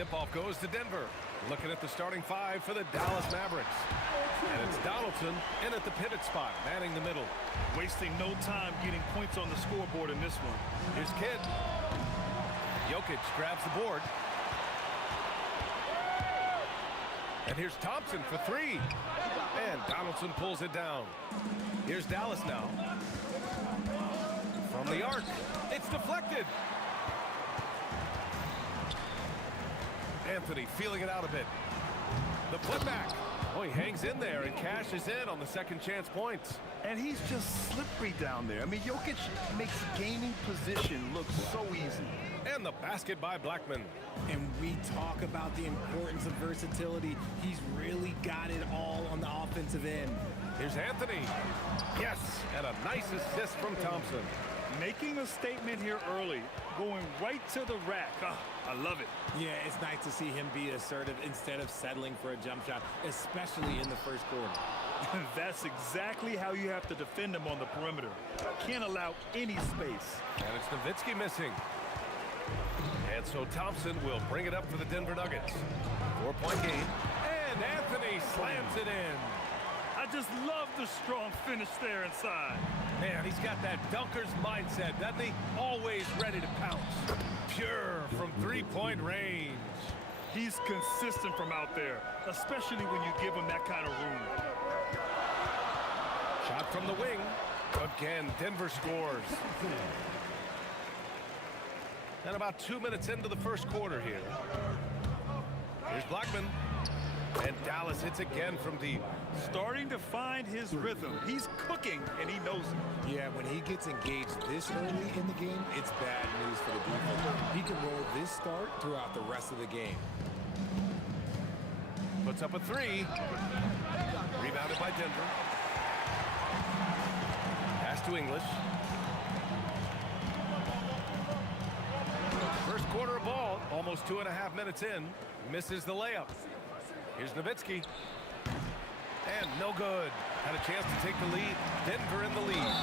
tip-off goes to Denver. Looking at the starting five for the Dallas Mavericks. And it's Donaldson in at the pivot spot, manning the middle. Wasting no time getting points on the scoreboard in this one. Here's Kidd. Jokic grabs the board. And here's Thompson for three. And Donaldson pulls it down. Here's Dallas now. From the arc. It's deflected. Anthony feeling it out a bit. The putback. Oh, he hangs in there and cashes in on the second chance points. And he's just slippery down there. I mean, Jokic makes gaining position look so easy. And the basket by Blackman. And we talk about the importance of versatility. He's really got it all on the offensive end. Here's Anthony. Yes, and a nice assist from Thompson. Making a statement here early, going right to the rack. Oh, I love it. Yeah, it's nice to see him be assertive instead of settling for a jump shot, especially in the first quarter. That's exactly how you have to defend him on the perimeter. Can't allow any space. And it's Nowitzki missing. And so Thompson will bring it up for the Denver Nuggets. 4-point game. And Anthony slams it in. I just love the strong finish there inside. Man, he's got that dunker's mindset, doesn't he? Always ready to pounce. Pure from three-point range. He's consistent from out there, especially when you give him that kind of room. Shot from the wing. Again, Denver scores. And about 2 minutes into the first quarter here. Here's Blackman. And Dallas hits again from deep. Starting to find his rhythm. He's cooking, and he knows it. Yeah, when he gets engaged this early in the game, it's bad news for the defense. He can roll this start throughout the rest of the game. Puts up a three. Rebounded by Denver. Pass to English. First quarter of ball, almost 2.5 minutes in. Misses the layup. Here's Nowitzki. And no good. Had a chance to take the lead. Denver in the lead.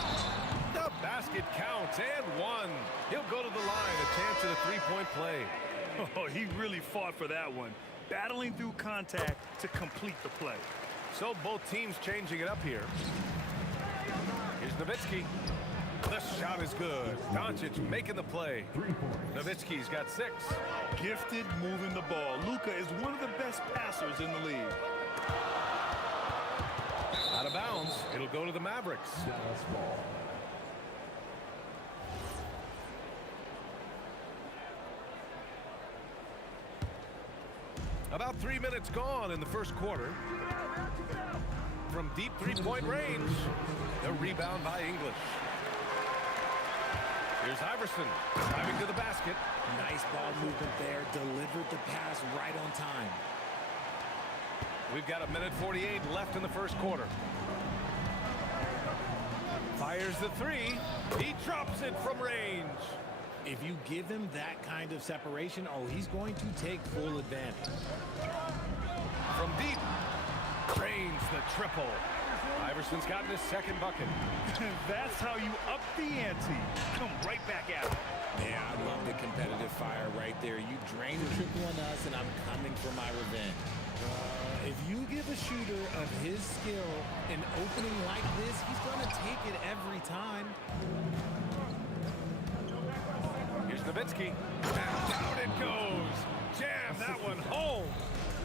The basket counts and one. He'll go to the line. A chance at a three-point play. Oh, he really fought for that one. Battling through contact to complete the play. So both teams changing it up here. Here's Nowitzki. The shot is good. Doncic making the play. Nowitzki's got 6. Gifted moving the ball. Luka is one of the best passers in the league. Out of bounds. It'll go to the Mavericks. About 3 minutes gone in the first quarter. From deep three-point range. The rebound by English. Here's Iverson driving to the basket. Nice ball movement there. Delivered the pass right on time. We've got 1:48 left in the first quarter. Fires the three. He drops it from range. If you give him that kind of separation, oh, he's going to take full advantage. From deep. Drains the triple. Iverson's gotten his second bucket. That's how you up the ante. Come right back at it. Yeah, I love the competitive fire right there. You drain the triple on us, and I'm coming for my revenge. If you give a shooter of his skill an opening like this, he's going to take it every time. Here's Nowitzki. And down it goes. Jam that one home.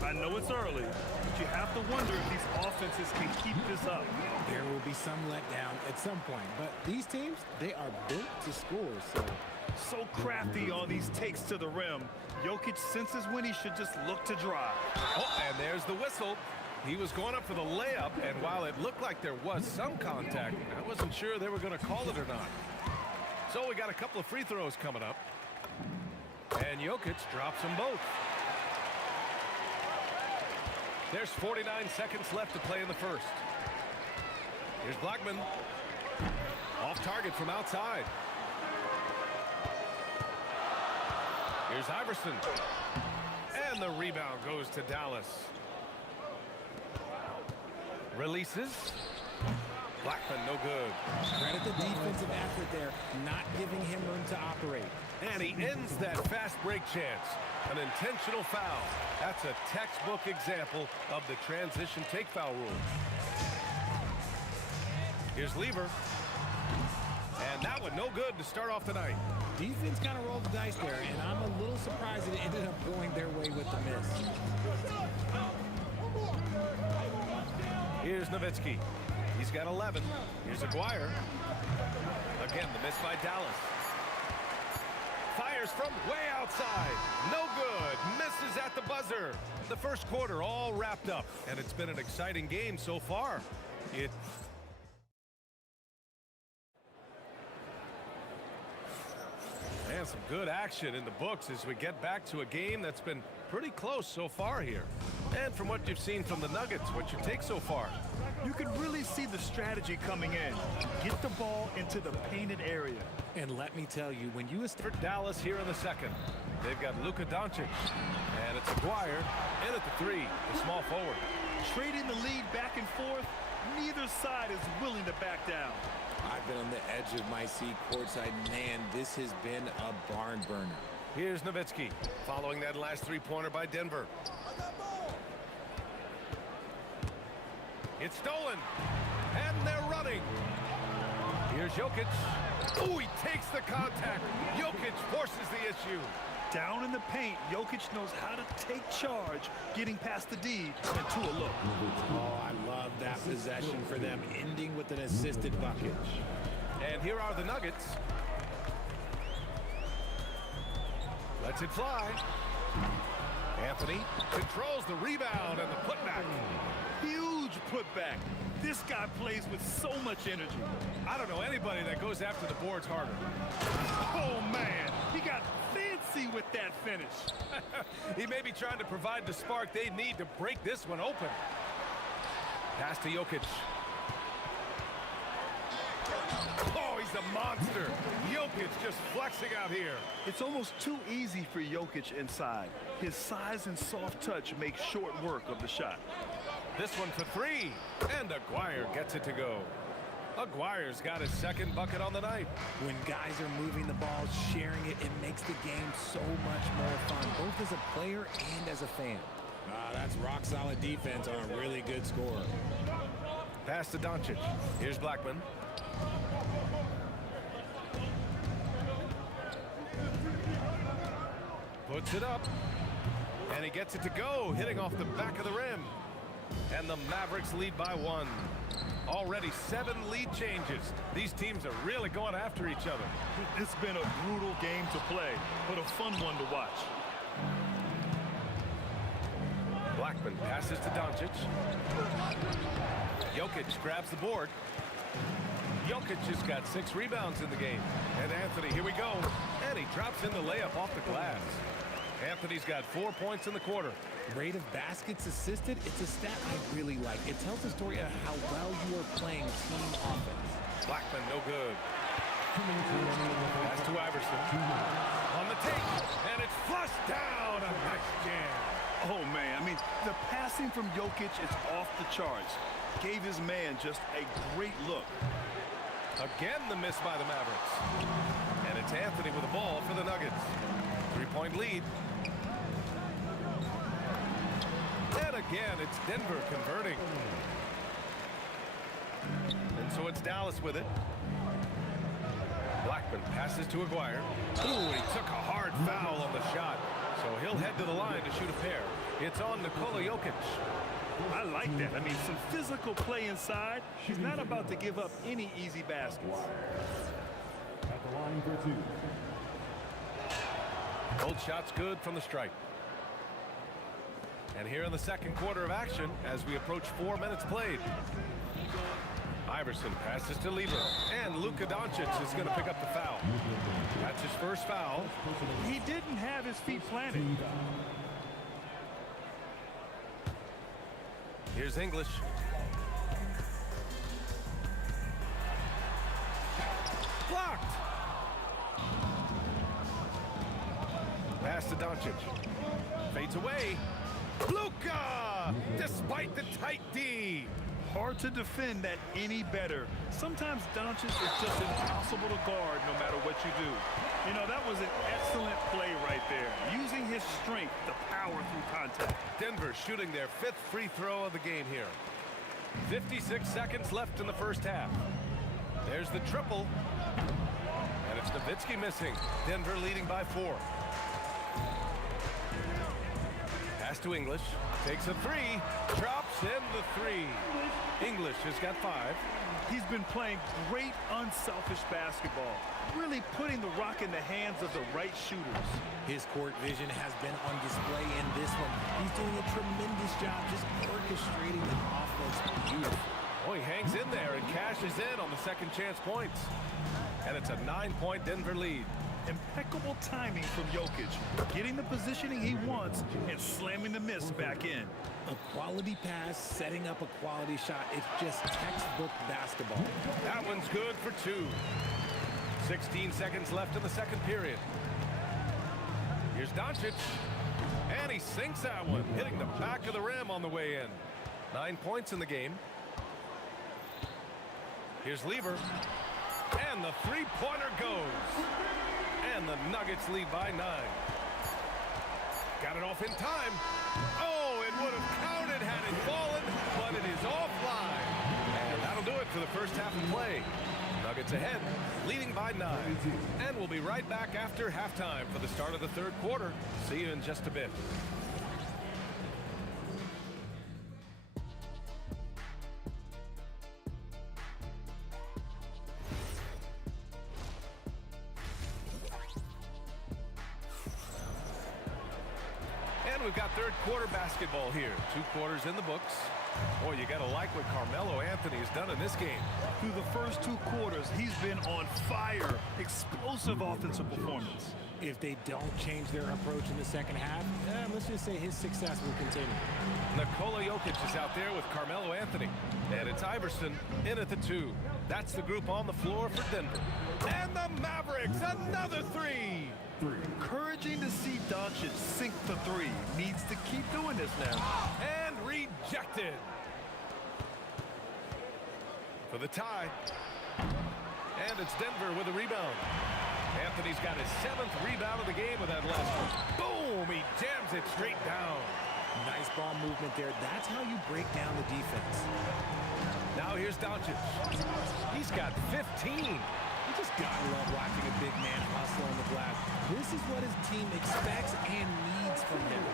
I know it's early, but you have to wonder if these offenses can keep this up. There will be some letdown at some point, but these teams, they are built to score. So crafty on these takes to the rim. Jokic senses when he should just look to drive. Oh, and there's the whistle. He was going up for the layup, and while it looked like there was some contact, I wasn't sure they were going to call it or not. So we got a couple of free throws coming up. And Jokic drops them both. There's 49 seconds left to play in the first. Here's Blackman. Off target from outside. Here's Iverson. And the rebound goes to Dallas. Releases. Blackman, no good. Credit the defensive effort there, not giving him room to operate. And he ends that fast break chance. An intentional foul. That's a textbook example of the transition take foul rule. Here's Lever. And that one no good to start off the night. Defense kind of rolled the dice there, and I'm a little surprised that it ended up going their way with the miss. Here's Nowitzki. He's got 11. Here's Aguirre. Again, the miss by Dallas. Fires from way outside. No good. Misses at the buzzer. The first quarter all wrapped up, and it's been an exciting game so far. And some good action in the books as we get back to a game that's been pretty close so far here. And from what you've seen from the Nuggets, what's your take so far? You can really see the strategy coming in. Get the ball into the painted area. And let me tell you, when you for Dallas here in the second, they've got Luka Doncic. And it's Aguirre in at the three, the small forward. Trading the lead back and forth, neither side is willing to back down. I've been on the edge of my seat courtside. Man, this has been a barn burner. Here's Nowitzki following that last three-pointer by Denver. It's stolen, and they're running. Here's Jokic. Oh, he takes the contact. Jokic forces the issue. Down in the paint, Jokic knows how to take charge, getting past the D and to a look. Oh, I love that possession for them, ending with an assisted bucket. And here are the Nuggets. Lets it fly. Anthony controls the rebound and the putback. Huge putback. This guy plays with so much energy. I don't know anybody that goes after the boards harder. Oh, man. He got fancy with that finish. He may be trying to provide the spark they need to break this one open. Pass to Jokic. Oh, he's a monster. Jokic just flexing out here. It's almost too easy for Jokic inside. His size and soft touch make short work of the shot. This one for three, and Aguirre gets it to go. Aguirre's got his second bucket on the night. When guys are moving the ball, sharing it, it makes the game so much more fun, both as a player and as a fan. That's rock-solid defense on a really good score. Pass to Doncic. Here's Blackman. Puts it up, and he gets it to go, hitting off the back of the rim. And the Mavericks lead by one. Already 7 lead changes. These teams are really going after each other. It's been a brutal game to play, but a fun one to watch. Blackman passes to Doncic. Jokic grabs the board. Jokic has got 6 rebounds in the game. And Anthony, here we go. And he drops in the layup off the glass. Anthony's got 4 points in the quarter. Rate of baskets assisted, it's a stat I really like. It tells the story of how well you are playing team offense. Blackman, no good. Pass to Iverson. On the take, and it's flushed down. A nice jam. Oh, man. I mean, the passing from Jokic is off the charts. Gave his man just a great look. Again, the miss by the Mavericks. And it's Anthony with the ball for the Nuggets. 3-point lead. And again, it's Denver converting. And so it's Dallas with it. Blackman passes to Aguirre. Ooh, he took a hard foul on the shot. So he'll head to the line to shoot a pair. It's on Nikola Jokic. I like that. I mean, some physical play inside. He's not about to give up any easy baskets. At the line for 2. Both shots good from the stripe. And here in the second quarter of action, as we approach 4 minutes played. Iverson passes to Lever, and Luka Doncic is going to pick up the foul. That's his first foul. He didn't have his feet planted. Here's English. Blocked. Pass to Doncic. Fades away. Luka! Despite the tight D. hard to defend that any better. Sometimes Doncic is just impossible to guard no matter what you do. You know, that was an excellent play right there, using his strength to power through contact. Denver shooting their 5th free throw of the game here. 56 seconds left in the first half. There's the triple. And it's Nowitzki missing. Denver leading by 4. Pass to English. Takes a 3. Drops in the 3. English has got 5. He's been playing great unselfish basketball, really putting the rock in the hands of the right shooters. His court vision has been on display in this one. He's doing a tremendous job just orchestrating the offense beautifully. Oh, he hangs in there and cashes in on the second chance points. And it's a 9-point Denver lead. Impeccable timing from Jokic, getting the positioning he wants and slamming the miss back in. A quality pass, setting up a quality shot. It's just textbook basketball. That one's good for 2. 16 seconds left in the second period. Here's Doncic. And he sinks that one, hitting the back of the rim on the way in. 9 points in the game. Here's Lever. And the three-pointer goes. And the Nuggets lead by 9. Got it off in time. Oh, it would have counted had it fallen, but it is offline. And that'll do it for the first half of play. Nuggets ahead, leading by 9. And we'll be right back after halftime for the start of the third quarter. See you in just a bit. We've got third quarter basketball here. 2 quarters in the books. Boy, you got to like what Carmelo Anthony has done in this game. Through the first 2 quarters, he's been on fire. Explosive offensive performance. If they don't change their approach in the second half, let's just say his success will continue. Nikola Jokic is out there with Carmelo Anthony. And it's Iverson in at the 2. That's the group on the floor for Denver. And the Mavericks, another 3. Encouraging to see Doncic sink the 3. Needs to keep doing this now. And rejected. For the tie. And it's Denver with a rebound. Anthony's got his 7th rebound of the game with that last one. Boom! He jams it straight down. Nice ball movement there. That's how you break down the defense. Now here's Doncic. He's got 15. You just gotta love watching a big man hustle on the glass. This is what his team expects and needs from him.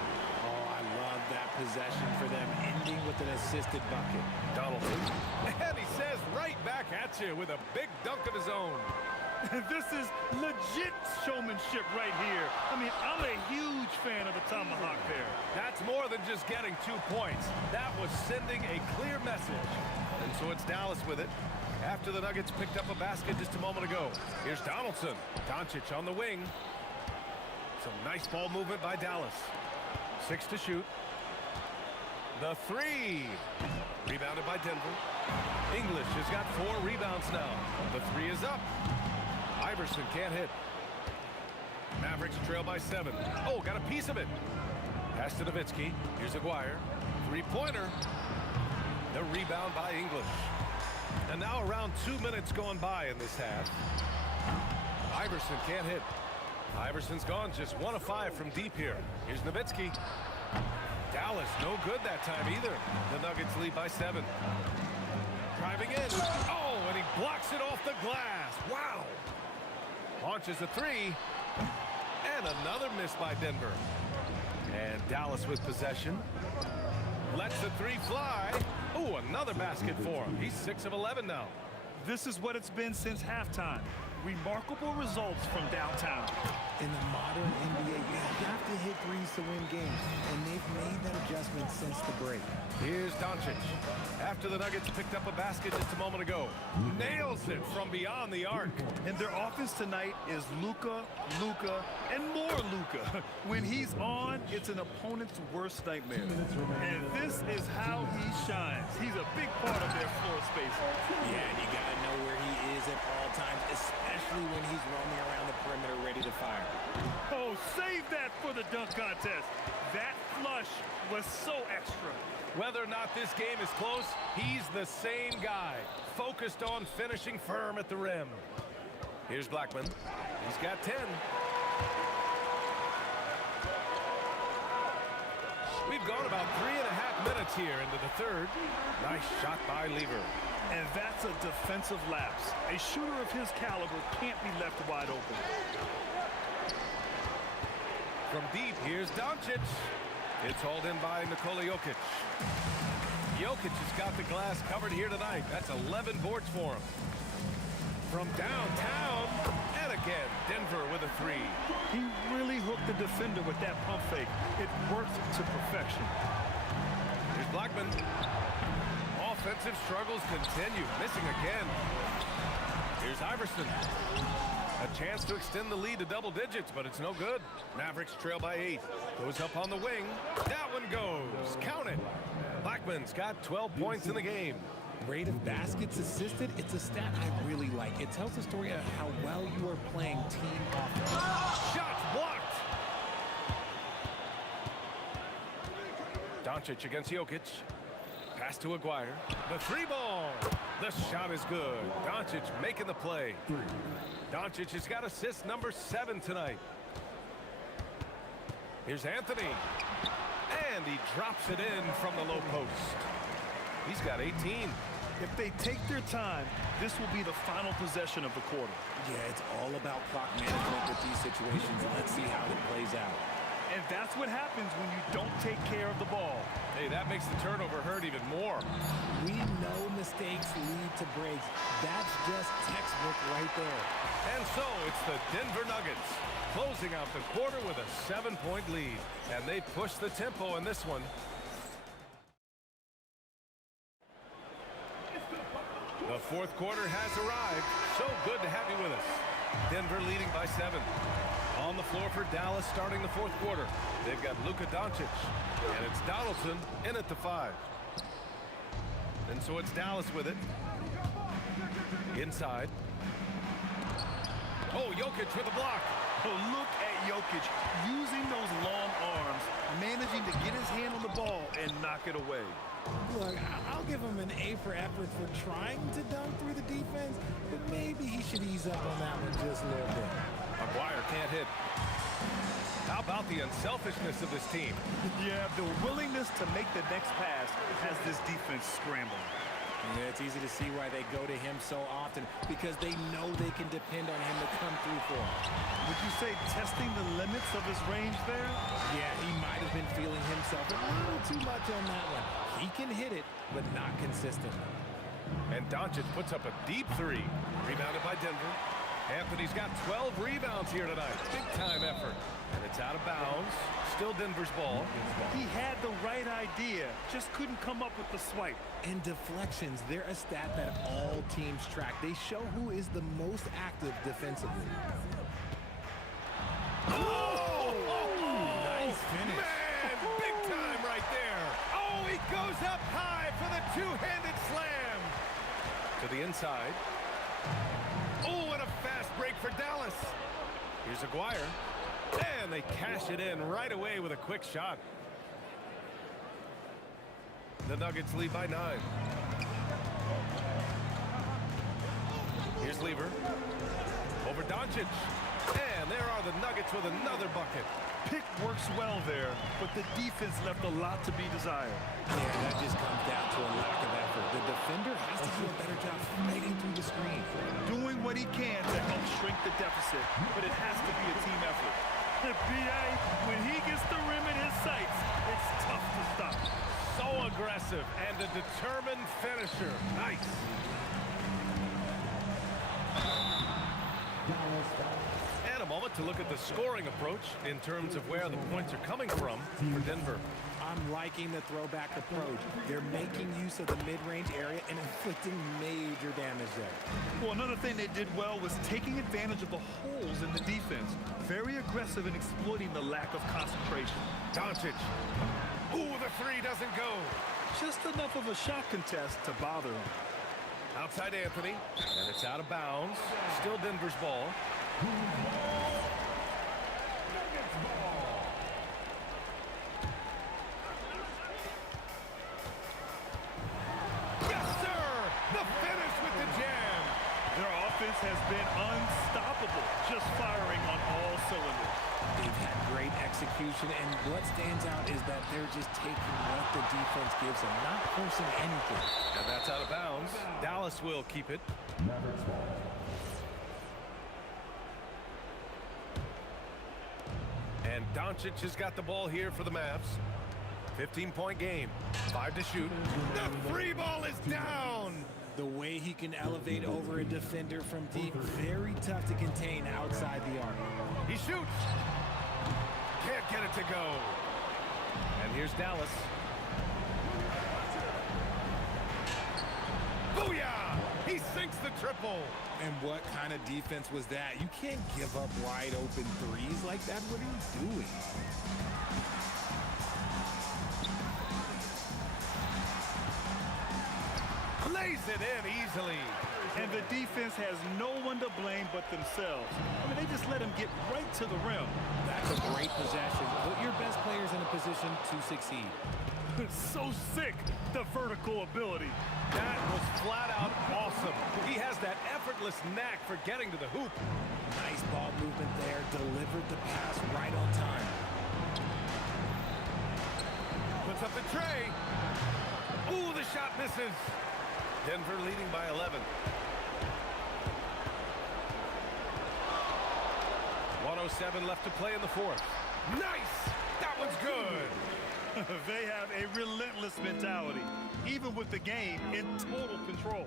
Oh, I love that possession for them, ending with an assisted bucket. Donaldson. And he says right back at you with a big dunk of his own. This is legit showmanship right here. I mean, I'm a huge fan of the tomahawk there. That's more than just getting 2 points. That was sending a clear message. And so it's Dallas with it. After the Nuggets picked up a basket just a moment ago. Here's Donaldson. Doncic on the wing. Some nice ball movement by Dallas. 6 to shoot. The 3. Rebounded by Denver. English has got 4 rebounds now. The 3 is up. Iverson can't hit. Mavericks trail by 7. Oh, got a piece of it. Pass to Nowitzki. Here's Aguirre. 3-pointer. The rebound by English. And now around 2 minutes gone by in this half. Iverson can't hit. Iverson's gone just 1 of 5 from deep here. Here's Nowitzki. Dallas no good that time either. The Nuggets lead by 7. Driving in. Oh, and he blocks it off the glass. Wow. Launches a 3. And another miss by Denver. And Dallas with possession. Lets the 3 fly. Oh, another basket for him. He's 6 of 11 now. This is what it's been since halftime. Remarkable results from downtown. In the modern NBA, you have to hit threes to win games, and they've made that adjustment since the break. Here's Doncic. After the Nuggets picked up a basket just a moment ago. Nails it from beyond the arc. And their offense tonight is Luka, and more Luka. When he's on, it's an opponent's worst nightmare. And this is how he shines. He's a big part of their floor space. Yeah, you got to know where he is at all times, especially when he's roaming around the perimeter ready to fire. Oh, save that for the dunk contest. That flush was so extra. Whether or not this game is close, he's the same guy, focused on finishing firm at the rim. Here's Blackman. He's got 10. We've gone about 3.5 minutes here into the third. Nice shot by Lever. And that's a defensive lapse. A shooter of his caliber can't be left wide open. From deep, here's Doncic. It's hauled in by Nikola Jokic. Jokic has got the glass covered here tonight. That's 11 boards for him. From downtown, and again, Denver with a three. He really hooked the defender with that pump fake. It worked to perfection. Here's Blackman. Offensive struggles continue, missing again. Here's Iverson. A chance to extend the lead to double digits, but it's no good. Mavericks trail by 8. Goes up on the wing. That one goes. Count it. Blackman's got 12 points in the game. Rate of baskets assisted, it's a stat I really like. It tells the story of how well you are playing team offense. Shots blocked. Doncic against Jokic. Pass to Aguirre. The three ball. The shot is good. Doncic making the play. Doncic has got assist number 7 tonight. Here's Anthony. And he drops it in from the low post. He's got 18. If they take their time, this will be the final possession of the quarter. Yeah, it's all about clock management with these situations. Let's see how it plays out. And that's what happens when you don't take care of the ball. Hey, that makes the turnover hurt even more. We know mistakes lead to breaks. That's just textbook right there. And so it's the Denver Nuggets closing out the quarter with a 7-point lead. And they push the tempo in this one. The fourth quarter has arrived. So good to have you with us. Denver leading by 7. On the floor for Dallas starting the fourth quarter. They've got Luka Doncic. And it's Donaldson in at the 5. And so it's Dallas with it. Inside. Oh, Jokic with a block. Oh, look at Jokic using those long arms, managing to get his hand on the ball and knock it away. Look, I'll give him an A for effort for trying to dunk through the defense, but maybe he should ease up on that one just a little bit. Aguirre can't hit. How about the unselfishness of this team? Yeah, the willingness to make the next pass has this defense scrambling. Yeah, it's easy to see why they go to him so often, because they know they can depend on him to come through for them. Would you say testing the limits of his range there? Yeah, he might have been feeling himself a little too much on that one. He can hit it, but not consistently. And Doncic puts up a deep 3. Rebounded by Denver. Anthony's got 12 rebounds here tonight. Big-time effort. And it's out of bounds. Still Denver's ball. He had the right idea, just couldn't come up with the swipe. And deflections, they're a stat that all teams track. They show who is the most active defensively. Oh! Nice finish. Man, big time right there. Oh, he goes up high for the two-handed slam. To the inside. Oh, and a fast break for Dallas. Here's Aguirre. And they cash it in right away with a quick shot. The Nuggets lead by 9. Here's Lever. Over Doncic. And there are the Nuggets with another bucket. Pick works well there, but the defense left a lot to be desired. Yeah, that just comes down to a lack of effort. The defender has to do a better job fighting through the screen. Doing what he can to help shrink the deficit, but it has to be a team effort. The BA, when he gets the rim in his sights, it's tough to stop. So aggressive and a determined finisher. Nice. And a moment to look at the scoring approach in terms of where the points are coming from for Denver. I'm liking the throwback approach. They're making use of the mid-range area and inflicting major damage there. Well, another thing they did well was taking advantage of the holes in the defense. Very aggressive in exploiting the lack of concentration. Doncic. Ooh, the 3 doesn't go. Just enough of a shot contest to bother him. Outside Anthony, and it's out of bounds. Still Denver's ball. defense has been unstoppable, just firing on all cylinders. They've had great execution, and what stands out is that they're just taking what the defense gives them, not forcing anything. And that's out of bounds. Dallas will keep it. And Doncic has got the ball here for the Mavs. 15-point game. 5 to shoot. The free ball is down. The way he can elevate over a defender from deep, very tough to contain outside the arc. He shoots. Can't get it to go. And here's Dallas. Booyah! He sinks the triple. And what kind of defense was that? You can't give up wide open threes like that. What are you doing? Lays it in easily. And the defense has no one to blame but themselves. I mean, they just let him get right to the rim. That's a great possession. Put your best players in a position to succeed. It's so sick, the vertical ability. That was flat out awesome. He has that effortless knack for getting to the hoop. Nice ball movement there. Delivered the pass right on time. Puts up the tray. Ooh, the shot misses. Denver leading by 11. 1:07 left to play in the fourth. Nice! That one's good. They have a relentless mentality, even with the game in total control.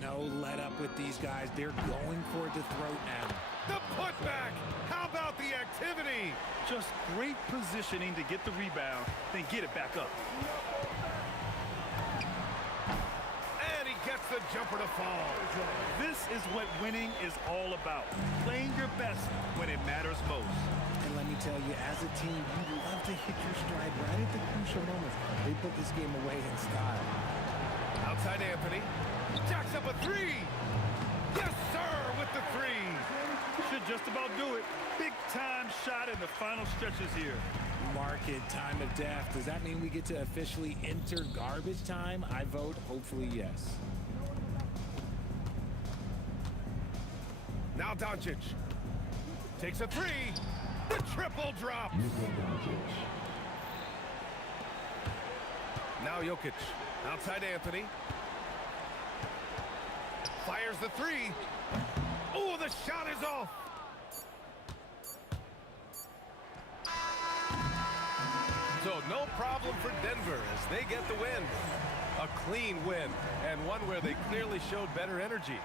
No let up with these guys. They're going for it to throat now. The putback! How about the activity? Just great positioning to get the rebound, then get it back up. And he gets the jumper to fall. This is what winning is all about. Playing your best when it matters most. And let me tell you, as a team, you love to hit your stride right at the crucial moments. They put this game away in style. Outside Anthony. Jacks up a three. Yes, sir, with the three. Should just about do it. Big time shot in the final stretches here. Mark it, time of death. Does that mean we get to officially enter garbage time? I vote hopefully yes. Now Doncic takes a three. The triple drops. Now Jokic. Outside Anthony. Fires the three. Oh, the shot is off. So no problem for Denver as they get the win. A clean win, and one where they clearly showed better energy.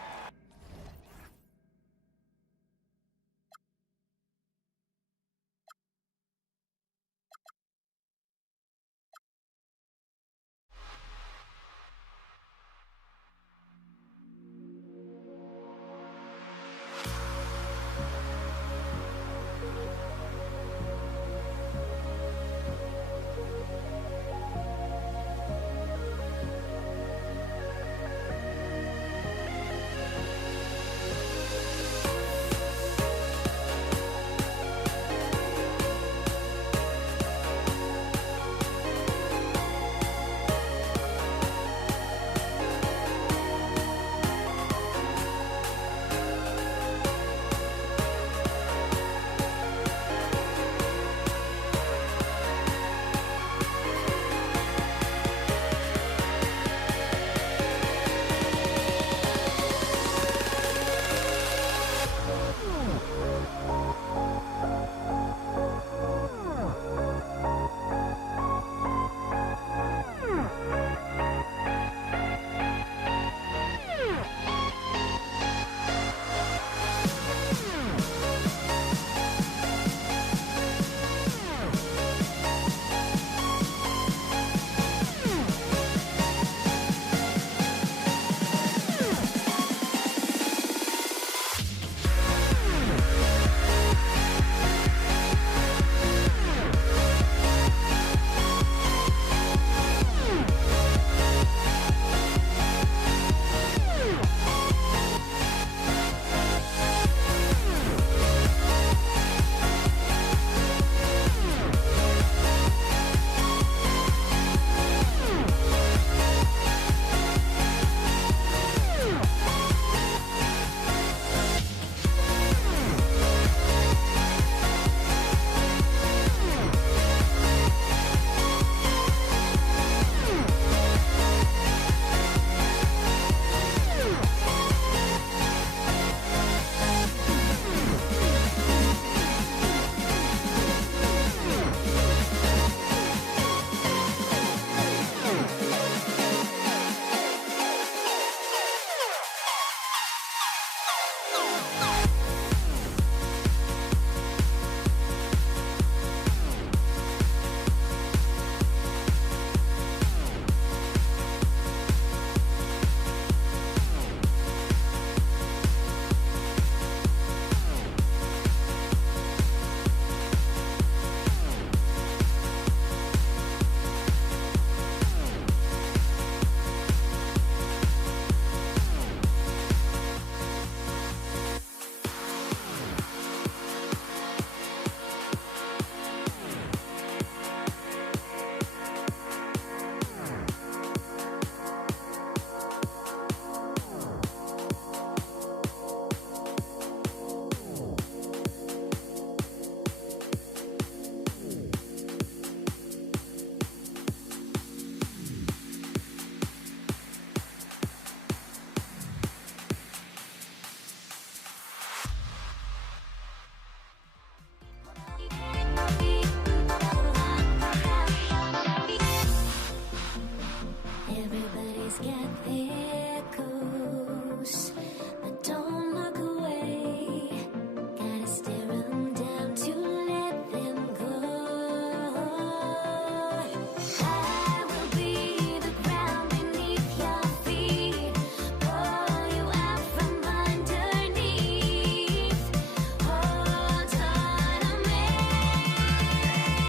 get thicker.